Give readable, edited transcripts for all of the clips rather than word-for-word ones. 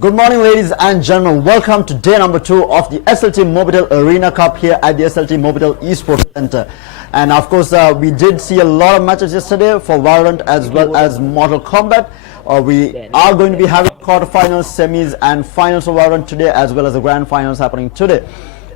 Good morning, ladies and gentlemen. Welcome to day number 2 of the SLTMobitel Arena Cup here at the SLTMobitel eSports Center. And of course, we did see a lot of matches yesterday for Valorant as well as Mortal Kombat. We are going to be having quarterfinals, semis and finals for Valorant today, as well as the grand finals happening today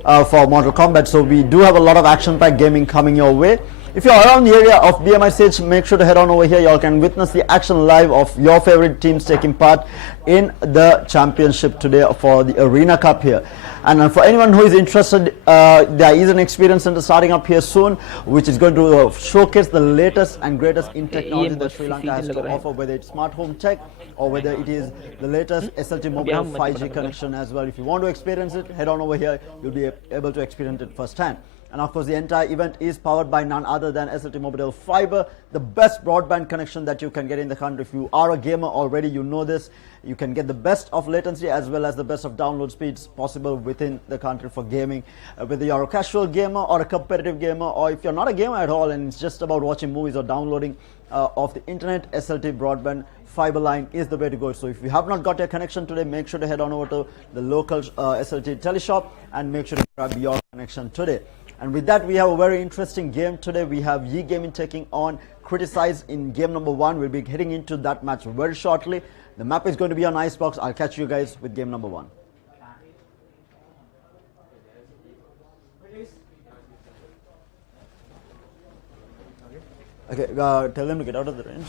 for Mortal Kombat. So we do have a lot of action-packed gaming coming your way. If you're around the area of BMI Sage, make sure to head on over here. Y'all can witness the action live of your favorite teams taking part in the championship today for the Arena Cup here. And for anyone who is interested, there is an experience center starting up here soon, which is going to showcase the latest and greatest in technology that Sri Lanka has to offer, whether it's smart home tech or whether it is the latest SLTMobitel 5G connection as well. If you want to experience it, head on over here. You'll be able to experience it firsthand. And of course, the entire event is powered by none other than SLTMobitel Fiber, the best broadband connection that you can get in the country. If you are a gamer already, you know this. You can get the best of latency as well as the best of download speeds possible within the country for gaming. Whether you're a casual gamer or a competitive gamer, or if you're not a gamer at all and it's just about watching movies or downloading off the internet, SLT broadband fiber line is the way to go. So if you have not got your connection today, make sure to head on over to the local SLT teleshop and make sure to grab your connection today. And with that, we have a very interesting game today. We have Yi Gaming taking on Criticize in game number 1. We'll be heading into that match very shortly. The map is going to be on Icebox. I'll catch you guys with game number 1. Okay, tell them to get out of the range.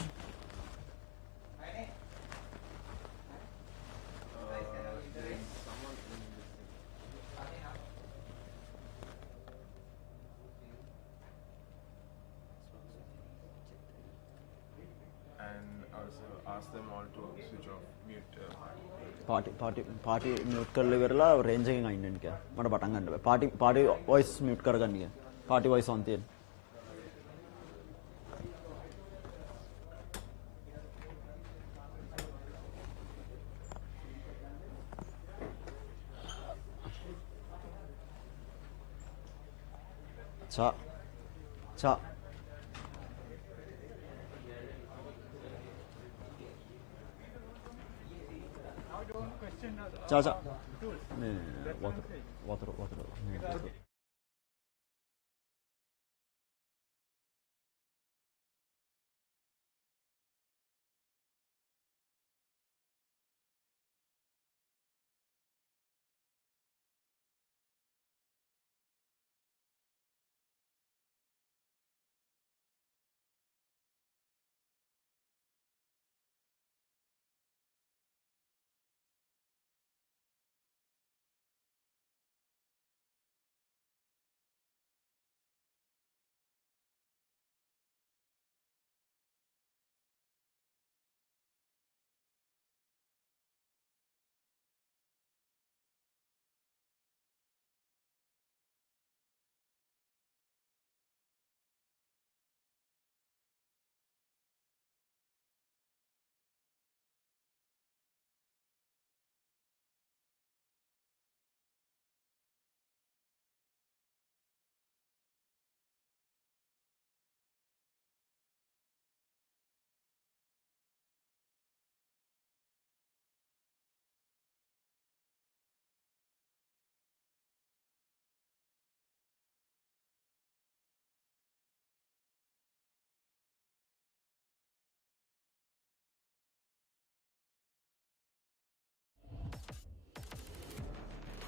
Ask them all to switch off mute party mute कर ले वेरला range के गाइंड इनके मरा button गंडे party voice mute कर गंडी है party voice on थी अच्छा Cha. Water.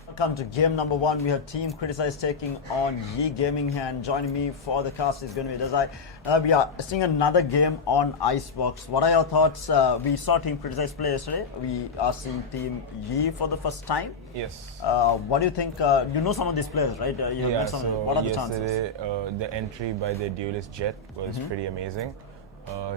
Welcome to game number 1. We have Team Criticize taking on Yi Gaming here, and joining me for the cast is going to be Desai. We are seeing another game on Icebox. What are your thoughts? We saw Team Criticize play yesterday. We are seeing Team Yi for the first time. Yes. What do you think? You know some of these players, right? What are the chances? The entry by the duelist Jet was pretty amazing.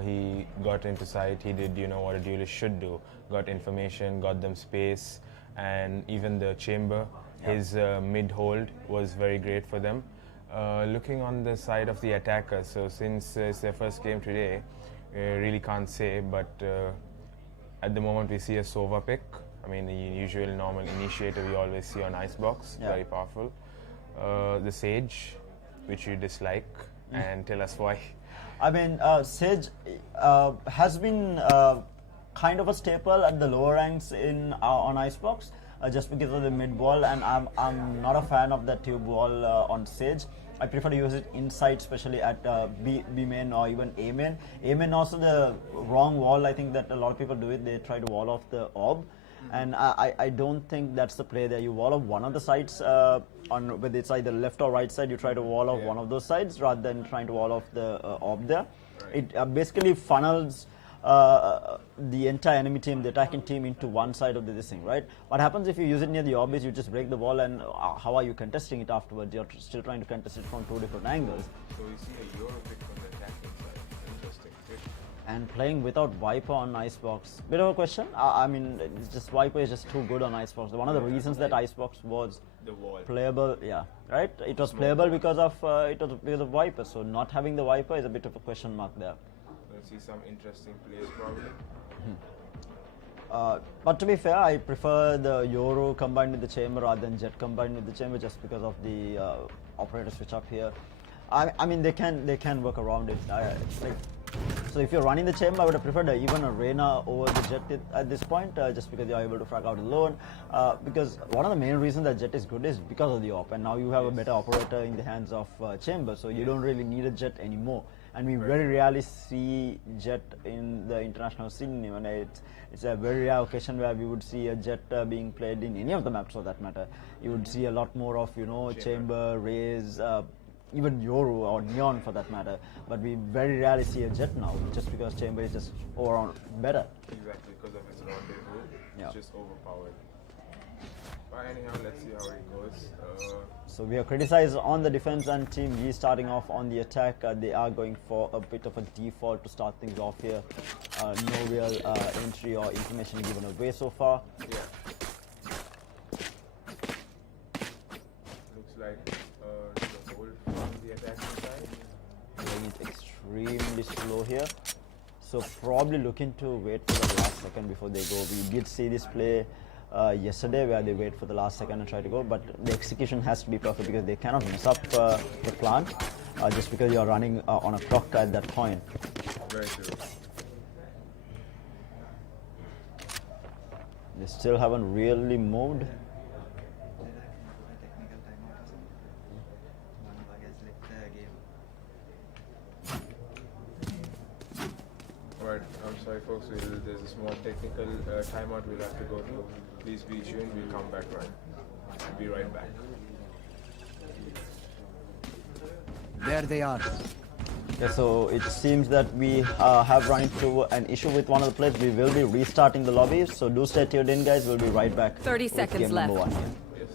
He got into sight. He did, what a duelist should do. Got information, got them space. And even the chamber, his mid-hold was very great for them. Looking on the side of the attacker, so since it's their first game today, really can't say, but at the moment we see a Sova pick. I mean, the usual normal initiator we always see on Icebox, very powerful. The Sage, which you dislike, and tell us why. I mean, Sage has been kind of a staple at the lower ranks in on Icebox, just because of the mid wall, and I'm not a fan of the tube wall on Sage. I prefer to use it inside, especially at B main or even A main. A main also the wrong wall. I think that a lot of people do it. They try to wall off the orb, and I don't think that's the play there. You wall off one of the sides on whether it's either left or right side. You try to wall off one of those sides rather than trying to wall off the orb there. Right. It basically funnels the entire enemy team, the attacking team, into one side of this thing, right? What happens if you use it near the orb is you just break the wall, and how are you contesting it afterwards? You're still trying to contest it from two different angles. So we see a Euro pick from the attacking side. Interesting pick. And playing without Viper on Icebox, bit of a question. I mean, it's just Viper is just too good on Icebox. One of the reasons that Icebox was the wall playable, yeah, right? It was playable because of Viper. So not having the Viper is a bit of a question mark there. See some interesting plays probably. But to be fair, I prefer the Yoru combined with the chamber rather than Jet combined with the chamber, just because of the operator switch up here. I mean, they can work around it. So if you're running the chamber, I would have preferred even a Reyna over the Jet at this point, just because you're able to frag out alone. Because one of the main reasons that Jet is good is because of the op, and now you have a better operator in the hands of chamber, so you don't really need a Jet anymore. And we very rarely see Jet in the international scene. Even it's a very rare occasion where we would see a Jet being played in any of the maps, for that matter. You would see a lot more of chamber, Raze, even Yoru or Neon, for that matter. But we very rarely see a Jet now, just because chamber is just overall better. Exactly, because of its rendezvous. Yeah. It's just overpowered. But anyhow, let's see how it goes. So we are criticized on the defense, and Team G starting off on the attack. They are going for a bit of a default to start things off here. No real entry or information given away so far. Yeah. Looks like the hold from the attacking side. Playing it extremely slow here. So probably looking to wait for the last second before they go. We did see this play yesterday where they wait for the last second and try to go, but the execution has to be perfect because they cannot mess up the plant just because you're running on a clock at that point. Very true. They still haven't really moved. Alright, I'm sorry folks, there's a small technical timeout we'll have to go through. Please be tuned, we'll come back right. We'll be right back. There they are. Okay, so it seems that we have run into an issue with one of the players. We will be restarting the lobby, so do stay tuned in, guys. We'll be right back. 30 seconds game left. Number 1 here. Yes.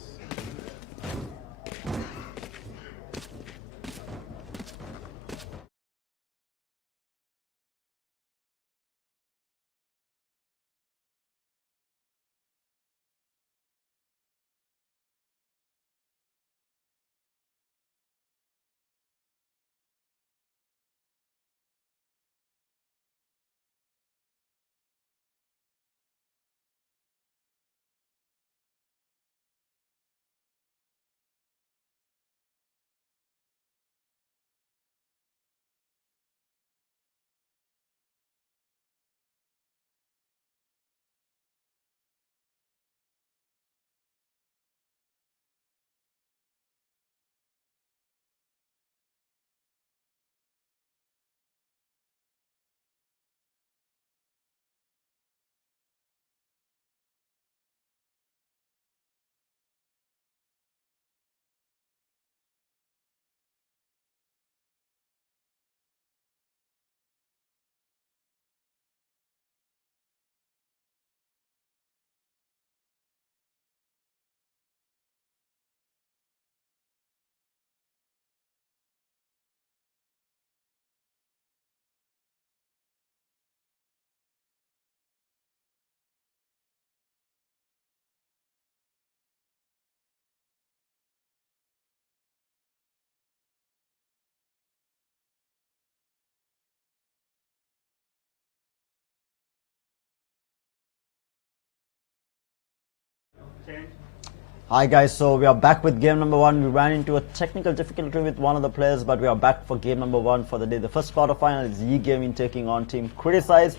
Hi guys, so we are back with game number 1. We ran into a technical difficulty with one of the players, but we are back for game number 1 for the day. The first quarterfinal is E Gaming taking on Team Criticize.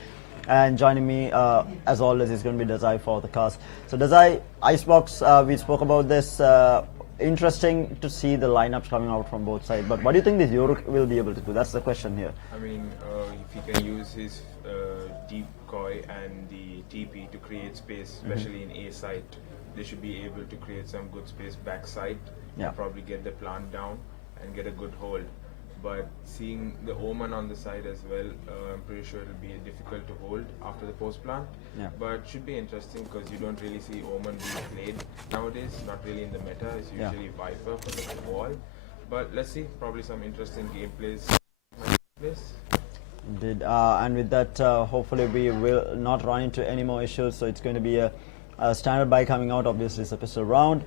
And joining me, as always, is going to be Dazai for the cast. So Dazai, Icebox, we spoke about this. Interesting to see the lineups coming out from both sides. But what do you think this Euro will be able to do? That's the question here. I mean, if he can use his decoy and the TP to create space, especially in A site, they should be able to create some good space backside. Yeah. Probably get the plant down and get a good hold. But seeing the Omen on the side as well, I'm pretty sure it'll be difficult to hold after the post plant. Yeah. But should be interesting because you don't really see Omen being played nowadays. Not really in the meta. It's usually Viper for the wall. But let's see. Probably some interesting gameplays. Indeed. And with that, hopefully we will not run into any more issues. So it's going to be a standard buy coming out. Obviously, it's a pistol round.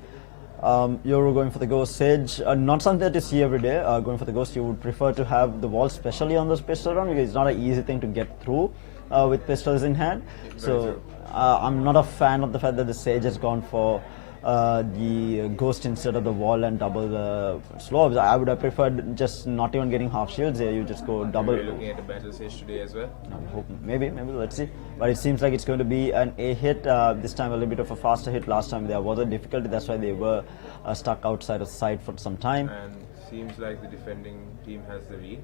You're going for the Ghost Sage, not something that you see every day. Going for the Ghost, you would prefer to have the wall specially on this pistol round because it's not an easy thing to get through with pistols in hand. So I'm not a fan of the fact that the Sage has gone for the Ghost instead of the wall and double the slopes. I would have preferred just not even getting half shields here. You just go double. We're looking at the battle Sage today as well. Maybe let's see. But it seems like it's going to be an A hit. This time a little bit of a faster hit. Last time there was a difficulty. That's why they were stuck outside of sight for some time. And seems like the defending team has the lead.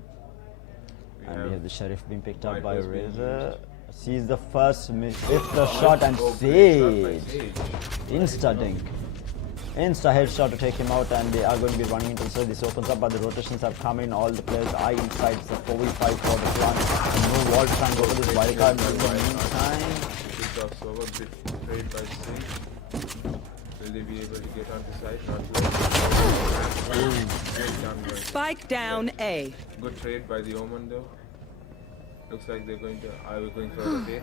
We have the Sheriff being picked up by Razor. Sees the first miss, with the shot and Sage. Insta-dink. Insta-headshot to take him out, and they are going to be running into the This opens up, but the rotations have come in. All the players are inside. It's a 4v5 for the plant. No wall can go for this wildcard in the meantime. Picked off so a bit betrayed by Sage. Will they be able to get onto site? Not yet. Spike down A. Good trade by the Omen though. Looks like they're going to. Are we going for a rotate?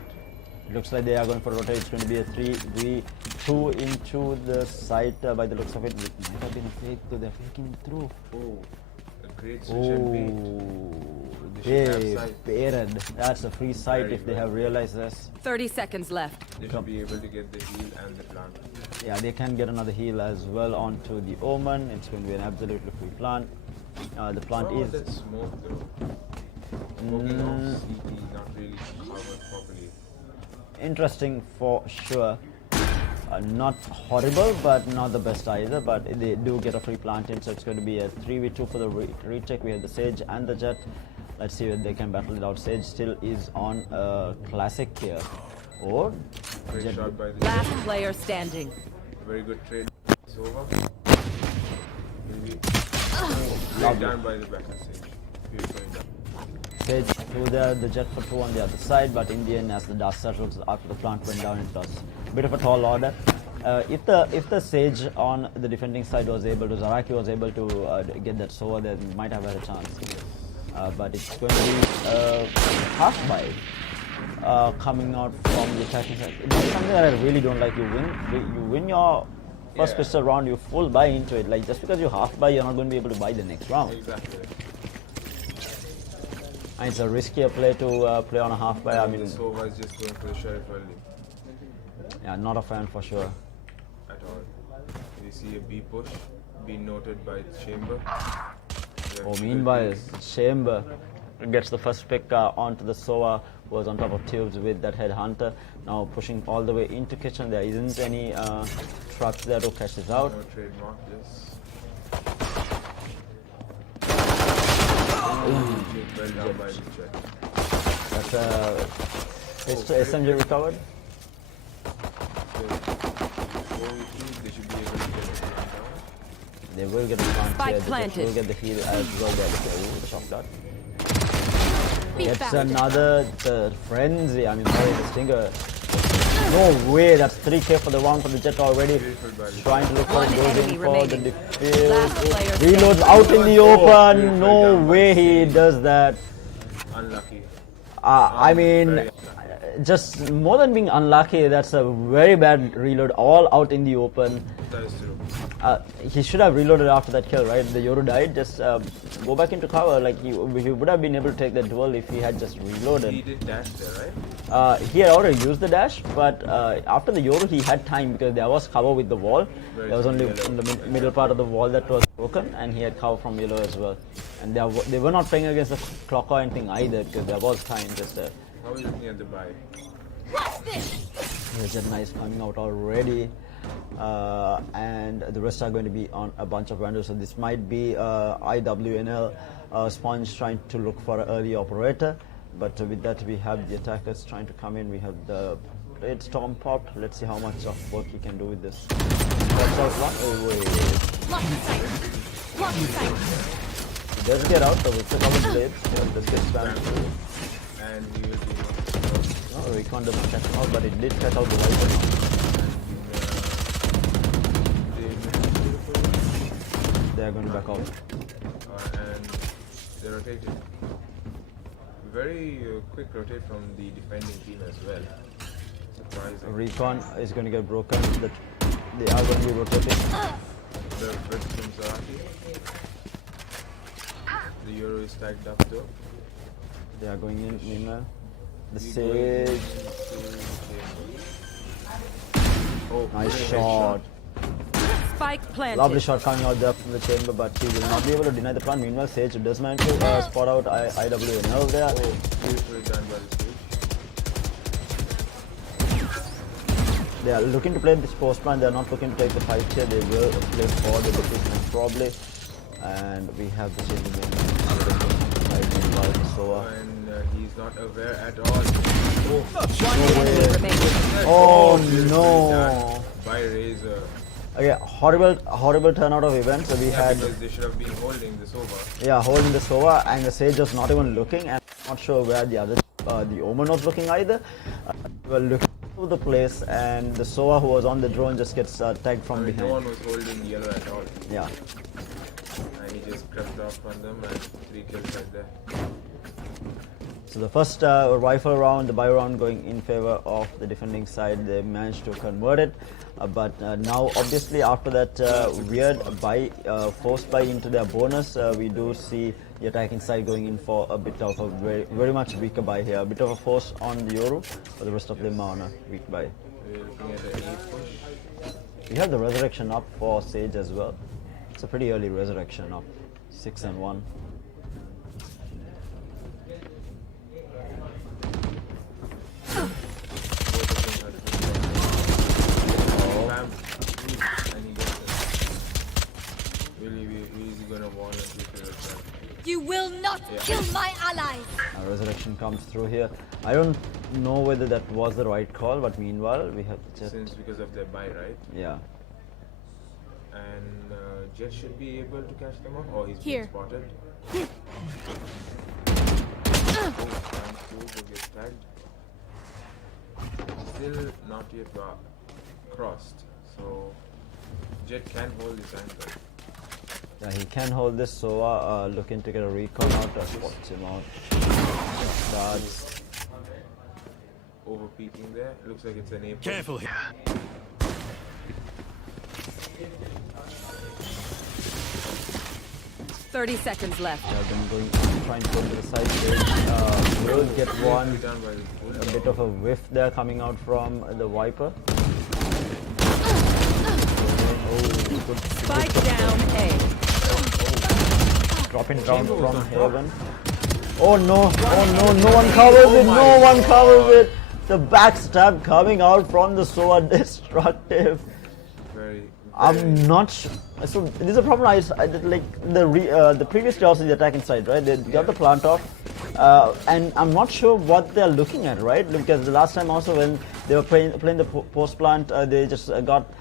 Looks like they are going for a rotate. It's going to be a 3v2 into the site by the looks of it. It might have been a fake, though they're faking it through. Oh, a great switch and bait. They baited. That's a free site if they have realized this. 30 seconds left. They should be able to get the heal and the plant. Yeah, they can get another heal as well onto the Omen. It's going to be an absolutely free plant. The plant is. That smoke though. Smoking off CT, not really covered properly. Interesting for sure. Not horrible, but not the best either. But they do get a free plant in, so it's going to be a 3v2 for the retake. We have the Sage and the Jet. Let's see if they can battle it out. Sage still is on a classic here. Or Great shot by the Last player standing. very good trade. It's over. Great done by the battle Sage. Beautifully done. Sage threw the Jet for 2 on the other side, but in the end, as the dust settles after the plant went down, it was a bit of a tall order. If the Sage on the defending side was able to, Zaraki was able to get that Sova, then might have had a chance. But it's going to be half buy coming out from the attacking side. It's something that I really don't like. You win your first pistol round, you full buy into it. Like just because you half buy, you're not going to be able to buy the next round. Exactly. And it's a riskier play to play on a half buy. I mean, Sova is just going for the Sheriff early. Yeah, not a fan for sure. At all. We see a B push being noted by Chamber. Oh, meanwhile, Chamber gets the first pick onto the Sova, who was on top of Tubes with that Headhunter. Now pushing all the way into Kitchen. There isn't any trucks there to catch this out. No trademark, yes. Well done by the Jet. That's a SMG recovered. They should be able to get it down. They will get the plant Spike here. planted. They will get the heal as well there. Ooh, the shot dart. Gets another frenzy. I mean, sorry, the Stinger. No way, that's 3k for the round for the Jet already. Trying to look for it, goes in for the defuse. Reloads out in the open. No way he does that. Unlucky. I mean, just more than being unlucky, that's a very bad reload, all out in the open. That is true. He should have reloaded after that kill, right? The Yoru died, just go back into cover. Like he would have been able to take that duel if he had just reloaded. He did dash there, right? He had already used the dash, but after the Yoru he had time because there was cover with the wall. There was only in the middle part of the wall that was broken, and he had cover from yellow as well. And they were not playing against the clock or anything either because there was time. Just How are you looking at the buy? Jet is coming out already, and the rest are going to be on a bunch of vendors. So this might be IWNL Sponge trying to look for an early operator, but with that we have the attackers trying to come in. We have the Blade Storm popped. Let's see how much of work he can do with this. Watch out one. Oh wait. He does get out, so it's a couple blades. Yeah, this gets spammed. And we will be. No, Recon doesn't catch him out, but it did catch out the Viper. They are going to back out. And they rotated. Very quick rotate from the defending team as well. Surprising. Recon is going to get broken. They are going to be rotating. The Red from Zaraki. The Euro is tagged up though. They are going in. Meanwhile, the Sage. Oh, Nice shot. Spike planted. Lovely shot coming out there from the chamber, but he will not be able to deny the plant. Meanwhile, Sage does manage to spot out IWNL there. Oh, beautifully done by the Sage. They are looking to play this post plant. They are not looking to take the fight here. They will play for the defense probably. And we have the chamber moving. And he's not aware at all. Oh no! By Razor. Okay, horrible turnout of events. So we had Because they should have been holding the Sova. holding the Sova, and the Sage was not even looking, and not sure where the other the Omen was looking either. We were looking through the place, and the Sova who was on the drone just gets tagged from behind. No one was holding yellow at all. Yeah. And he just crept off on them and 3 kills right there. So the first rifle round, the buy round going in favor of the defending side. They managed to convert it, but now obviously after that weird buy, forced buy into their bonus, we do see the attacking side going in for a bit of a very much weaker buy here. A bit of a force on the Yoru, but the rest of them are on a weak buy. We're looking at an 8 push. We have the resurrection up for Sage as well. It's a pretty early resurrection up, 6 and 1. You will not kill my allies. Resurrection comes through here. I don't know whether that was the right call, but meanwhile we have Jet. Since because of their buy, right? Yeah. And Jet should be able to catch them up. Oh, he's Here. been spotted. Go get tagged. Still not yet crossed. So Jet can hold this angle. Yeah, he can hold this. Sova looking to get a recon out. Spots him out. Starts. Over peeking there. Looks like it's an A. Careful here. Thirty seconds left. They have been going, trying to go to the side. They will get one. Done by the full. A bit of a whiff there coming out from the Viper. Good. Spike down A. Dropping down from Haven. Oh no, no one covers it, no one covers it. The backstab coming out from the Sova, destructive. Very. I'm not sure. So this is a problem I did like the previously also the attacking side, right? They got the plant off, and I'm not sure what they're looking at, right? Because the last time also when they were playing the post plant, they just got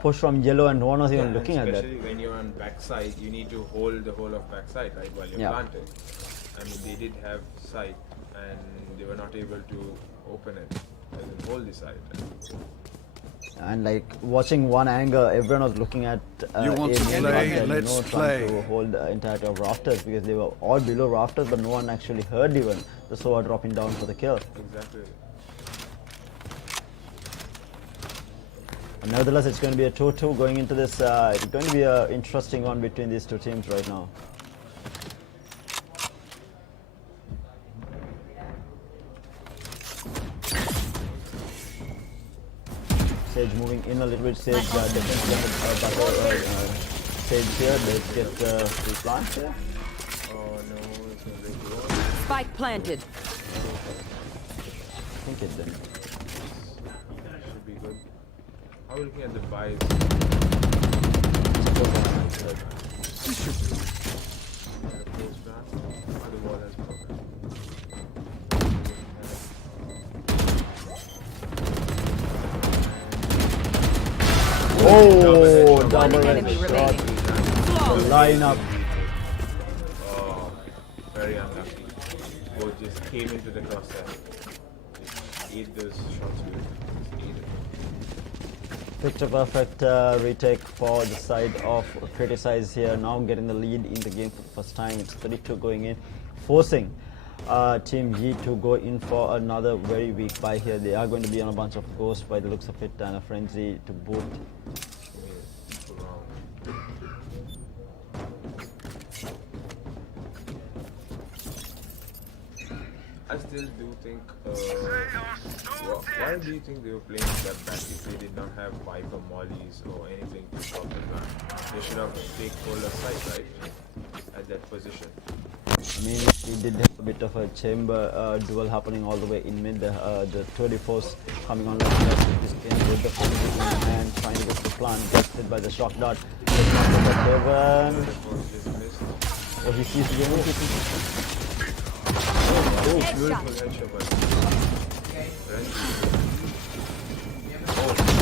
pushed from yellow and no one was even looking at that. Especially when you're on backside, you need to hold the whole of backside, right, while you're planting. I mean, they did have sight and they were not able to open it, as in hold the side. And like watching one angle, everyone was looking at You want to A-main play? and, Let's trying to play. hold the entirety of rafters because they were all below rafters, but no one actually heard even the Sova dropping down for the kill. Exactly. And nevertheless, it's going to be a 2-2 going into this. It's going to be an interesting one between these two teams right now. Sage moving in a little bit. Sage definitely Sage here. Let's get the plant here. Oh no, it's not very good. Spike planted. think it didn't. Should be good. How are we looking at the buys? Post back. Oh, the wall has broken. Oh, One double enemy headshot. remaining. Flawless. Line up. Oh, very unlucky. Both just came into the crosshair. Just ate those shots with. Just ate it. Picture perfect retake for the side of Criticize here. Now getting the lead in the game for the first time. It's 32 going in, forcing Team Yi to go in for another very weak buy here. They are going to be on a bunch of ghosts by the looks of it, and a frenzy to boot. I still do think, why do you think they were playing that back if they did not have Viper mollies or anything to stop the plan? They should have taken hold of sight, right? At that position. I mean, he did have a bit of a chamber duel happening all the way in mid. The 24s coming on like this game with the frenzy in hand, trying to get the plan, gets hit by the shock dart. Oh, he sees the enemy. Oh, Beautiful headshot, but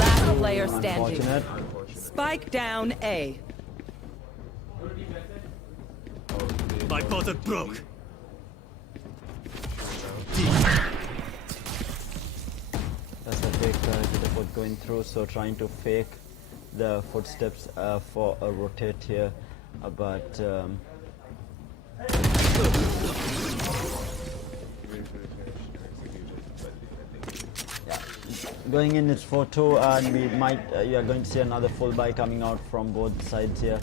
Last player standing. unfortunate. unfortunate. Spike down A. My button broke. That's a fake teleport going through, so trying to fake the footsteps for a rotate here, but yeah, going in it's 4-2, and we might you are going to see another full buy coming out from both sides here.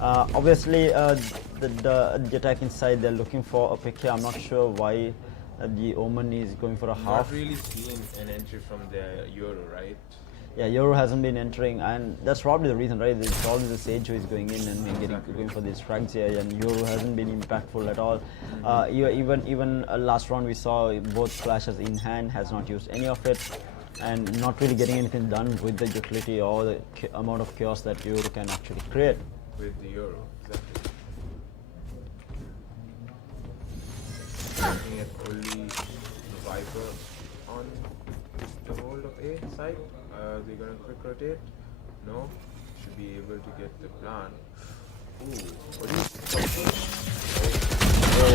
Obviously, the attacking side, they're looking for a pick here. I'm not sure why the Omen is going for a half. Not really seen an entry from the Euro, right? Yeah, Euro hasn't been entering, and that's probably the reason, right? It's always the Sage who is going in and going for these frags here, and Euro hasn't been impactful at all. Even last round we saw both flashes in hand, has not used any of it, and not really getting anything done with the utility or the amount of chaos that Euro can actually create. With the Euro, exactly. Looking at only Viper on the hold of A side. They're gonna quick rotate. No, should be able to get the plan. Ooh, what is Oh,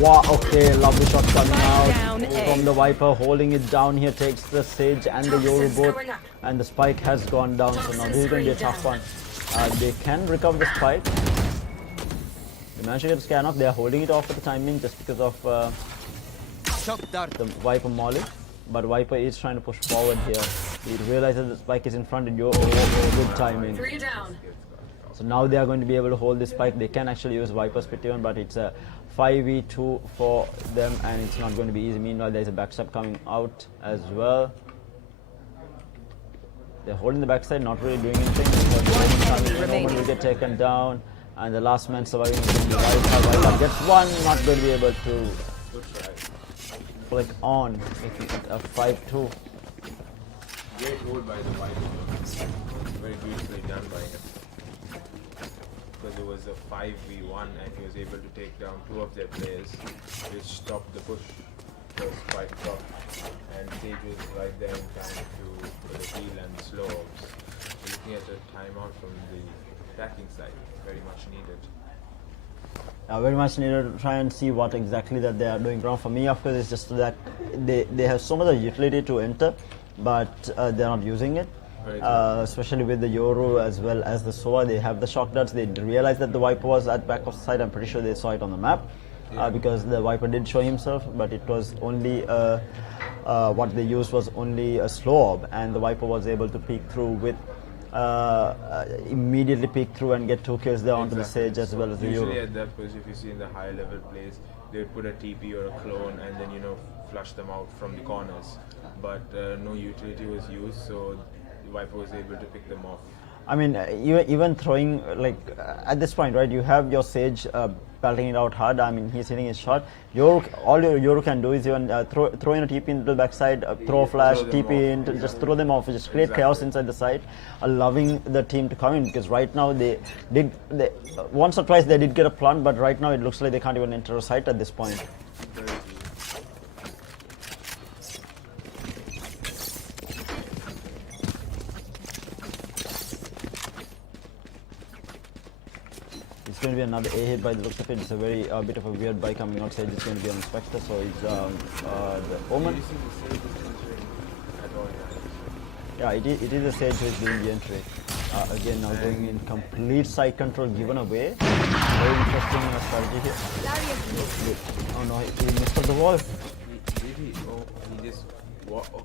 wow, okay, lovely shot coming Down out A. from the Viper, holding it down here, takes the Sage and the Euro both, and the spike has gone down, so now this is going to be a tough one. They can recover the spike. They managed to get the scan off. They are holding it off at the time being just because of Shock dart. the Viper molly, but Viper is trying to push forward here. He realizes the spike is in front and good timing. So now they are going to be able to hold this spike. They can actually use Viper's Pition, but it's a 5v2 for them, and it's not going to be easy. Meanwhile, there's a backstab coming out as well. They're holding the backside, not really doing anything. No one will get taken down, and the last man surviving is going to be Viper. Gets one, not going to be able to flick on, making it a 5-2. great hold by the Viper? Very beautifully done by him. Because it was a 5v1 and he was able to take down two of their players, which stopped the push. The spike drop, and Sage was right there in time to for the heal and the slow ops. So looking at a timeout from the attacking side, very much needed. Very much needed to try and see what exactly that they are doing wrong. For me, of course, it's just that they have so much of utility to enter, but they're not using it. Especially with the Yoru as well as the Sova, they have the shock darts. They realized that the Viper was at back of the side. I'm pretty sure they saw it on the map. Because the Viper did show himself, but it was only what they used was only a slow orb, and the Viper was able to peek through with immediately peek through and get 2 kills there onto the Sage as well as the Usually Euro. at that push, if you see in the higher level plays, they would put a TP or a clone and then flush them out from the corners. But no utility was used, so the Viper was able to pick them off. I mean, even throwing at this point, right? You have your Sage belting it out hard. I mean, he's hitting his shot. All Yoru can do is even throw in a TP into the backside, throw a flash, TP in, just throw them off, just create chaos inside the site. Allowing the team to come in, because right now they once or twice they did get a plant, but right now it looks like they can't even enter a site at this point. It's going to be another A hit by the looks of it. It's a very bit of a weird buy coming outside. It's going to be on Spectre, so it's the Omen. Yeah, it is a Sage who is doing the entry. Again, now going in complete side control given away. Very interesting strategy here. Oh no, he missed the wall. Did he? Oh, he just...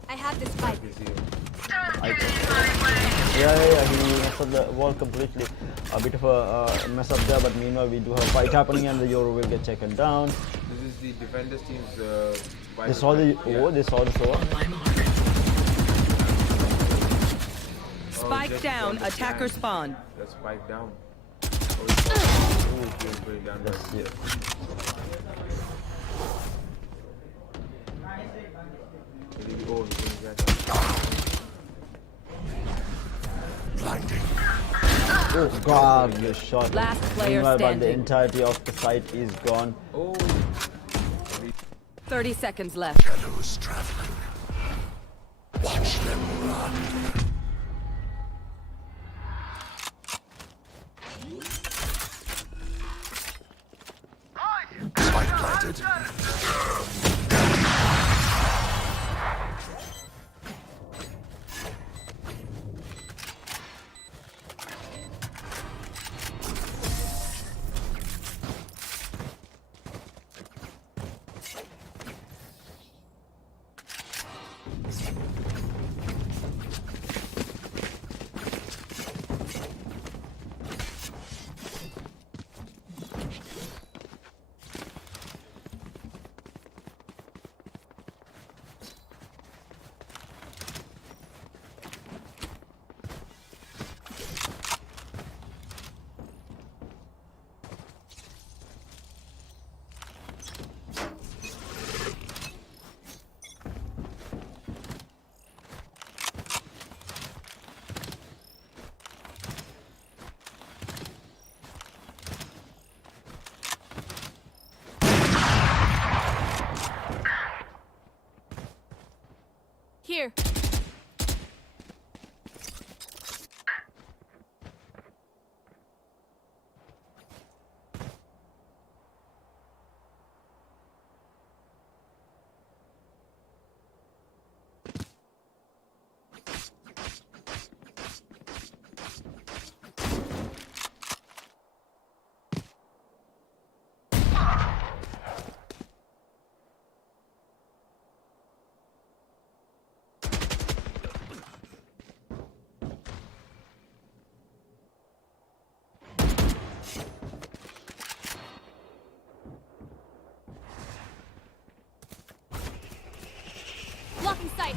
I have this fight. Yeah, he messed up the wall completely. A bit of a mess up there, but meanwhile we do have a fight happening and the Yoru will get taken down. This is the defenders team's... They saw the... Oh, they saw the show. Spike down, attacker spawn. That's spike down. Oh, he's going down. That's it. Oh god, the shot. Last player Meanwhile, but the standing. entirety of the site is gone. Oh. 30 seconds left. Shadows traveling. Watch them run. Spike planted. Here. Blocking sight.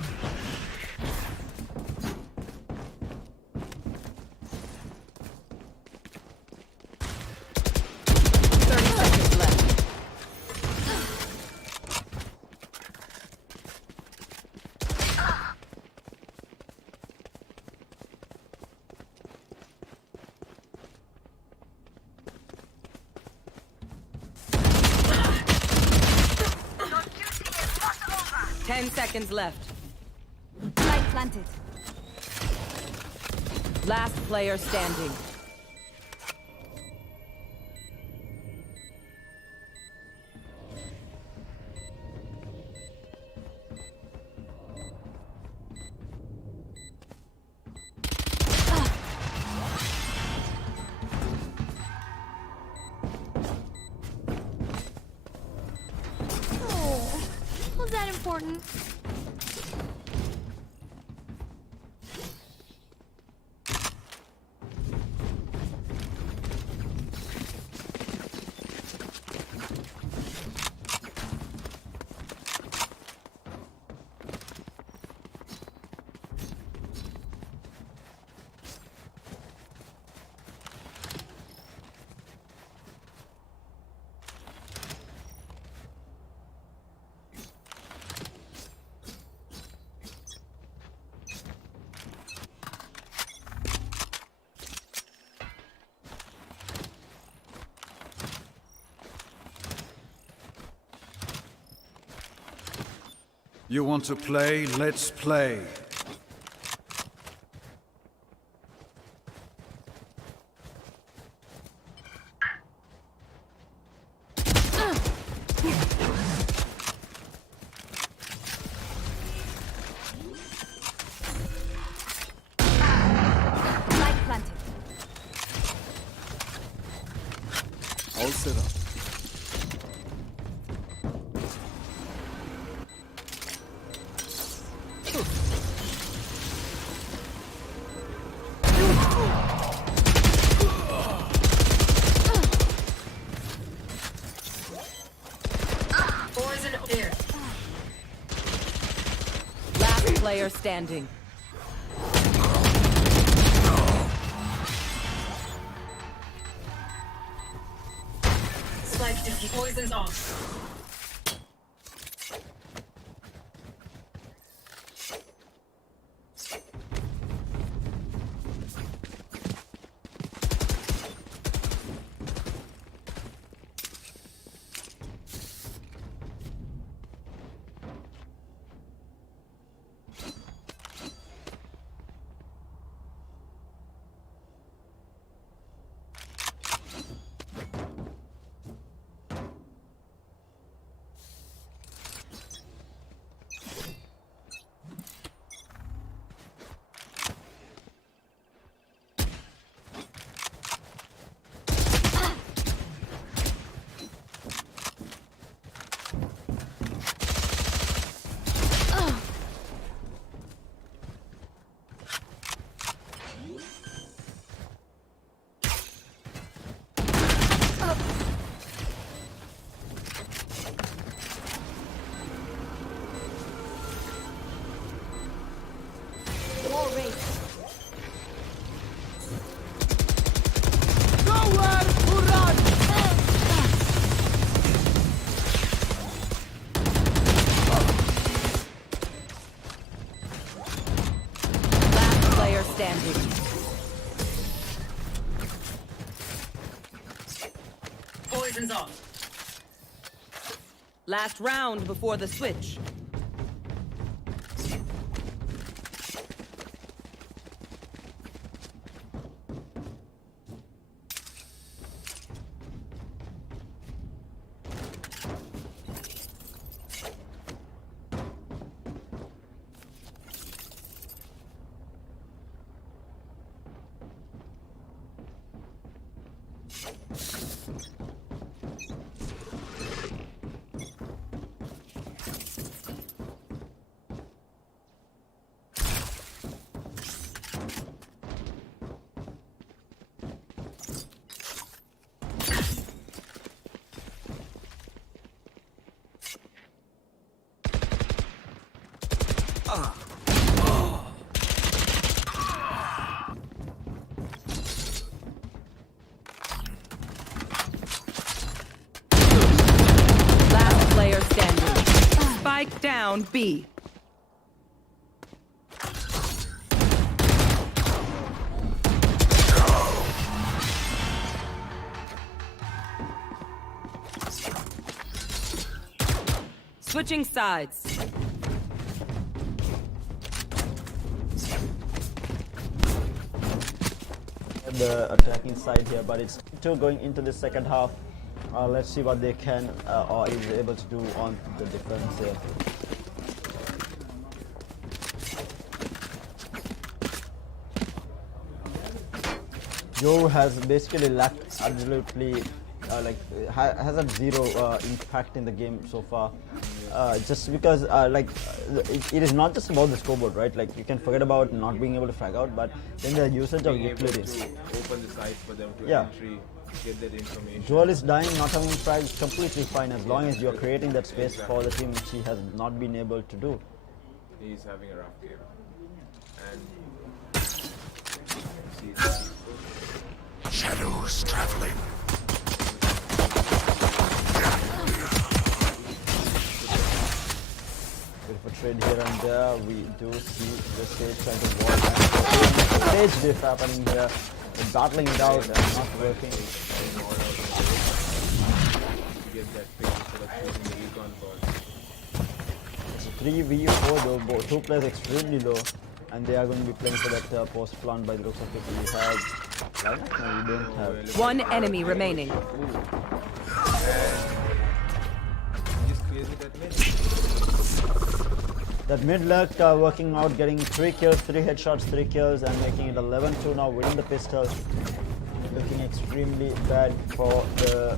Ten seconds left. Light planted. Last player standing. Oh, was that important? You want to play? Let's play. Light planted. All set up. Last player standing. Spike diffused. Poison's off. War race. Last player standing. Poison's off. Last round before the switch. Last player standing. Spike down B. Switching sides. The attacking side here, but it's still going into the second half. Let's see what they can or is able to do on the defense here. Joe has basically lacked absolutely has had zero impact in the game so far. Just because it is not just about the scoreboard, right? Like you can forget about not being able to frag out, but then the usage of Being able utilities. to open the sites for them to Yeah. entry, get that information. Joel is dying, not having frag is completely fine as long as you're creating that space for the team, which he has not been able to do. He's having a rough game. And see, Shadows traveling. Bit of a trade here and there. We do see the stage trying to walk and stage diff happening here. They're battling it out and not working. to get that pick instead of shooting the recon ball. It's a 3v4 though, two players extremely low, and they are going to be playing for that post plant by the looks of it. We have lineup? No, we don't have. One enemy remaining. He's crazy that mid. That mid lurk working out, getting 3 kills, 3 headshots, 3 kills, and making it 11-2 now, winning the pistol. Looking extremely bad for the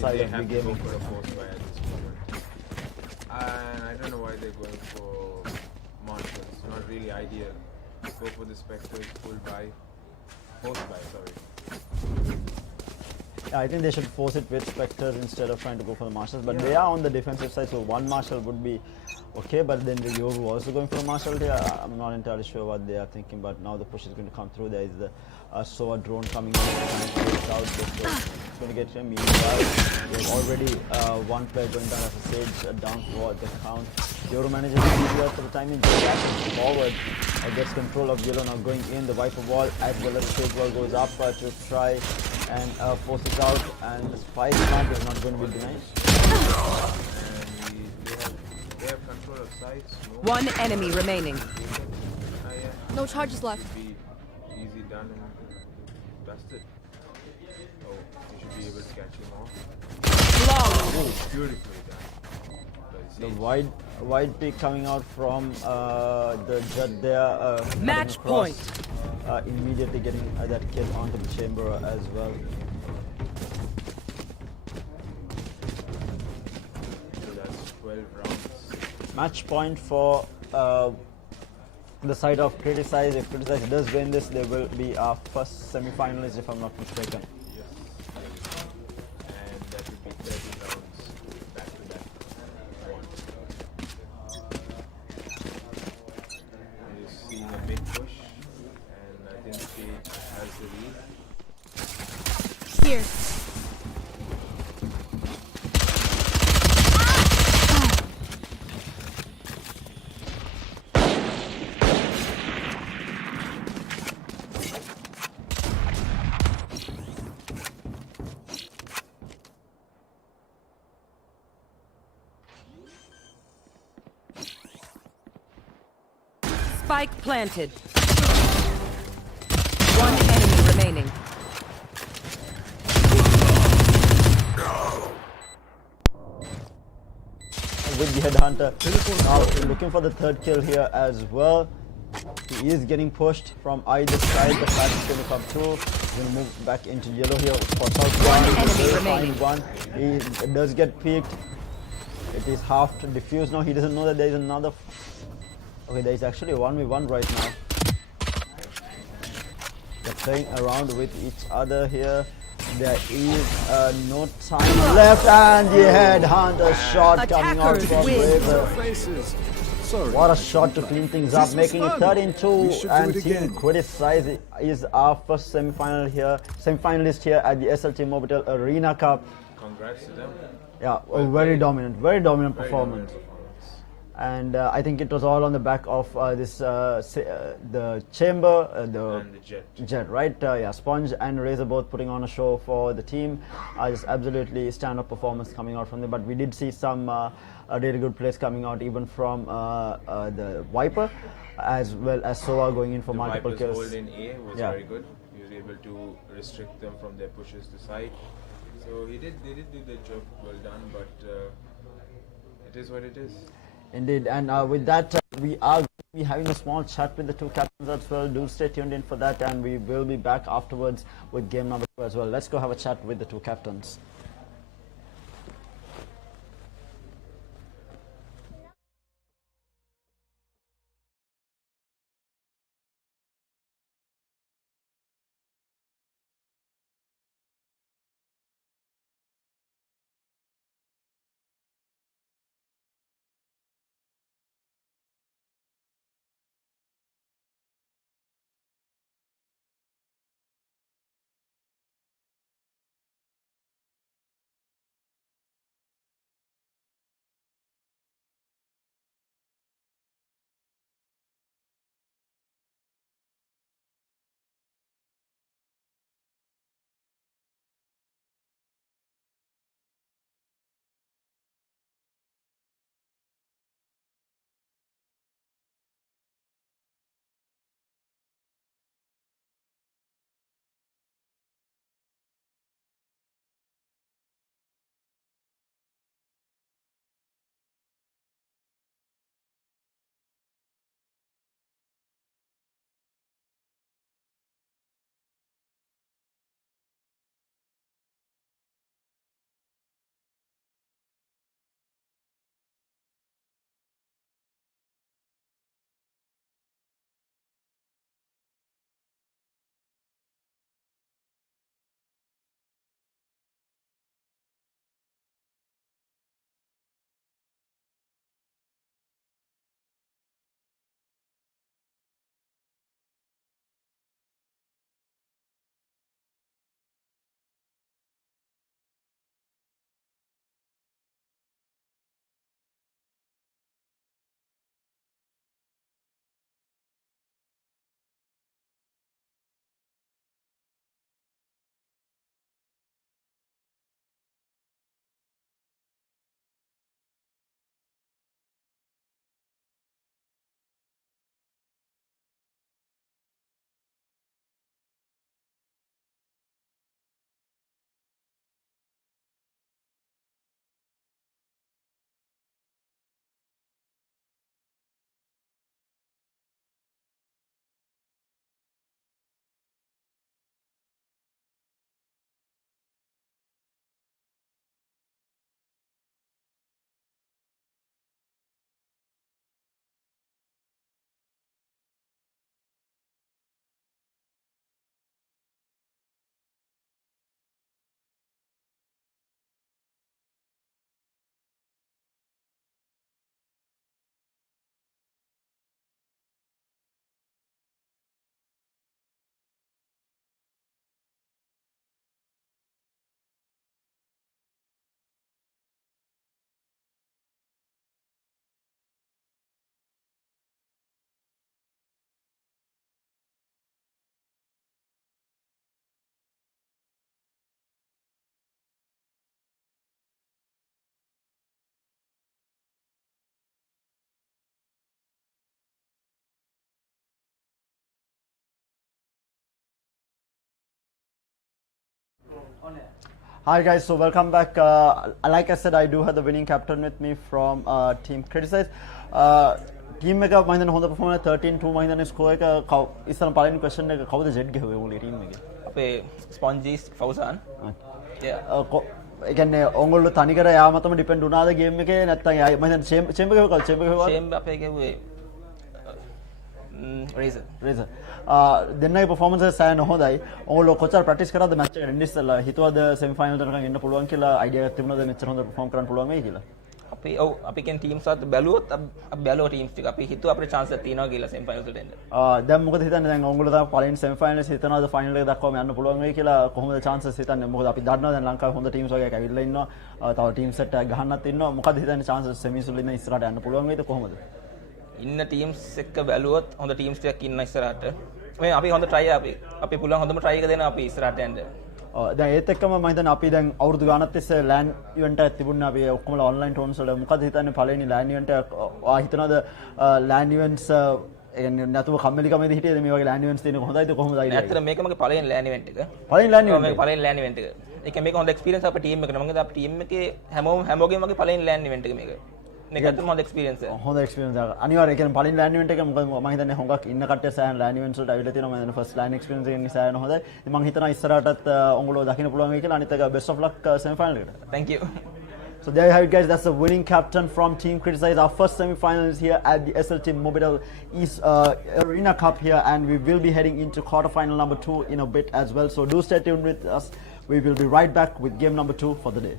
side they of the have to gaming. go for a force buy at this moment. And I don't know why they're going for Marshall. It's not really ideal. Go for the Spectres, full buy. Force buy, sorry. Yeah, I think they should force it with Spectres instead of trying to go for the Marshals, but they are on the defensive side, so one Marshal would be okay, but then the Yoru also going for a Marshal there. I'm not entirely sure what they are thinking, but now the push is going to come through. There is the SOA drone coming in, and it's out, so it's going to get him. Meanwhile, there's already one player going down as a Sage down for the count. Yoru manages to be here for the time in. Jay forward, gets control of Yellow now going in. The Viper wall as well as the Sage wall goes up to try and force it out, and the spike plant is not going to be denied. And they have control of sites. No. One enemy remaining. Yeah. No charges left. Should be easy done and dusted. Oh, you should be able to catch him off. Flawless. Oh, beautifully done. The wide peak coming out from the Jet there. Match across, point. Immediately getting that kill onto the chamber as well. So that's 12 rounds. Match point for the side of Criticize. If Criticize does win this, they will be our first semi-finalist, if I'm not mistaken. Yes. And that would be 30 rounds back to back. He's seeing a big push, and I think she has the lead. Here. Spike planted. One enemy remaining. With the Headhunter now looking for the third kill here as well. He is getting pushed from either side. The flash is going to come through. He's going to move back into yellow here. For South One One, enemy very remaining. fine one. He does get peeked. It is half diffused now. He doesn't know that there is another. Okay, there is actually a 1v1 right now. They're playing around with each other here. There is no time left, and the Headhunter shot coming out Attackers from win. Raver. Faces. Sorry. What a shot to clean things up, This was making it fun. 13-2, We should do and it Team again. Criticize is our first semi-finalist here at the SLTMobitel Arena Cup. Congrats to them. Yeah, a very dominant performance. And I think it was all on the back of the chamber, And the Jet. right? Yeah, Sponge and Razor both putting on a show for the team. Just absolutely stand-up performance coming out from them. But we did see some really good plays coming out even from the Viper, as well as Soa going in for The multiple Viper's kills. hold in A was Yeah. very good. He was able to restrict them from their pushes to side. So they did do their job well done, but it is what it is. Indeed, and with that, we are going to be having a small chat with the two captains as well. Do stay tuned in for that, and we will be back afterwards with game number 2 as well. Let's go have a chat with the two captains. Hi guys, so welcome back. Like I said, I do have the winning captain with me from Team Criticize. Team එක මම හිතන්නේ හොඳ performance 13-2 මම හිතන්නේ score එක ඉස්සරහ පළවෙනි question එක කවුද Z ගෙවුවේ ඔයගොල්ලෝ team එකේ? අපේ ස්පොන්ජිස් ෆෞසාන්. ඒ කියන්නේ ඔයගොල්ලෝ තනිකර යා මතම depend වුණාද game එකේ නැත්නම් මම හිතන්නේ chamber ගෙවුවා ෂේම් අපේ ගෙව්වේ රේසර්. රේසර් දෙන්නගේ performance එක සෑහෙන හොඳයි. ඔයගොල්ලෝ කොච්චර practice කරාද match එක එන්න ඉස්සෙල්ලා හිතුවද semi final එකට එන්න පුළුවන් කියලා idea එකක් තිබුණාද මෙච්චර හොඳ perform කරන්න පුළුවන් වෙයි කියලා? අපි කෙන් ටීම්ස් අත් බැලුවොත් අපි බැලුවා ටීම්ස් ටික අපි හිතුවා අපේ chance එකක් තියෙනවා කියලා semi finals වලට එන්න. දැන් මොකද හිතන්නේ දැන් ඔයගොල්ලෝ තමයි පළවෙනි semi finals හිතනවාද final එක දක්වාම යන්න පුළුවන් වෙයි කියලා කොහොමද chances හිතන්නේ? මොකද අපි දන්නවා දැන් ලංකාවේ හොඳ teams වගේ ඇවිල්ලා ඉන්නවා. තව team set එකක් ගහන්නත් ඉන්නවා. මොකද හිතන්නේ chances semis වල ඉන්න ඉස්සරහට යන්න පුළුවන් වෙයිද කොහොමද? ඉන්න ටීම්ස් එක්ක බැලුවොත් හොඳ ටීම්ස් ටිකක් ඉන්න ඉස්සරහට. මේ අපි හොඳ try අපි පුළුවන් හොඳම try එක දෙනවා අපි ඉස්සරහට යන්න. දැන් ඒත් එක්කම මම හිතන්නේ අපි දැන් අවුරුදු ගානක් තිස්සේ LAN event එකක් තිබුණා අපි ඔක්කොම online tournaments වල මොකද හිතන්නේ පළවෙනි LAN event එක හිතනවාද LAN events ඒ කියන්නේ නැතුව කම්මැලිකමේදී හිටියේද මේ වගේ LAN events තියෙනක හොඳයිද කොහොමද idea? ඇත්තට මේක මගේ පළවෙනි LAN event එක. පළවෙනි LAN event මේක පළවෙනි LAN event එක. ඒක මේක හොඳ experience අපේ team එකට. මම අපේ team එකේ හැමෝගෙම මගේ පළවෙනි LAN event එක මේක. මේක ඇත්තටම හොඳ experience එක. හොඳ experience එකක්. අනිවාර්යයෙන් කියන්නේ පළවෙනි LAN event එක මොකද මම හිතන්නේ හොඟක් ඉන්න කට්ටිය සෑහෙන LAN events වලට අවිලා තියෙනවා. මම හිතන්නේ first LAN experience එක නිසා සෑහෙන හොඳයි. ඉතින් මම හිතනවා ඉස්සරහටත් ඔයගොල්ලෝ දකින්න පුළුවන් වෙයි කියලා. අනිත් එක best of luck semi final එකට. Thank you. So there you have it guys, that's the winning captain from Team Criticize. Our first semi-finals here at the SLTMobitel Arena Cup here, and we will be heading into quarter-final number 2 in a bit as well. So do stay tuned with us. We will be right back with game number 2 for the day.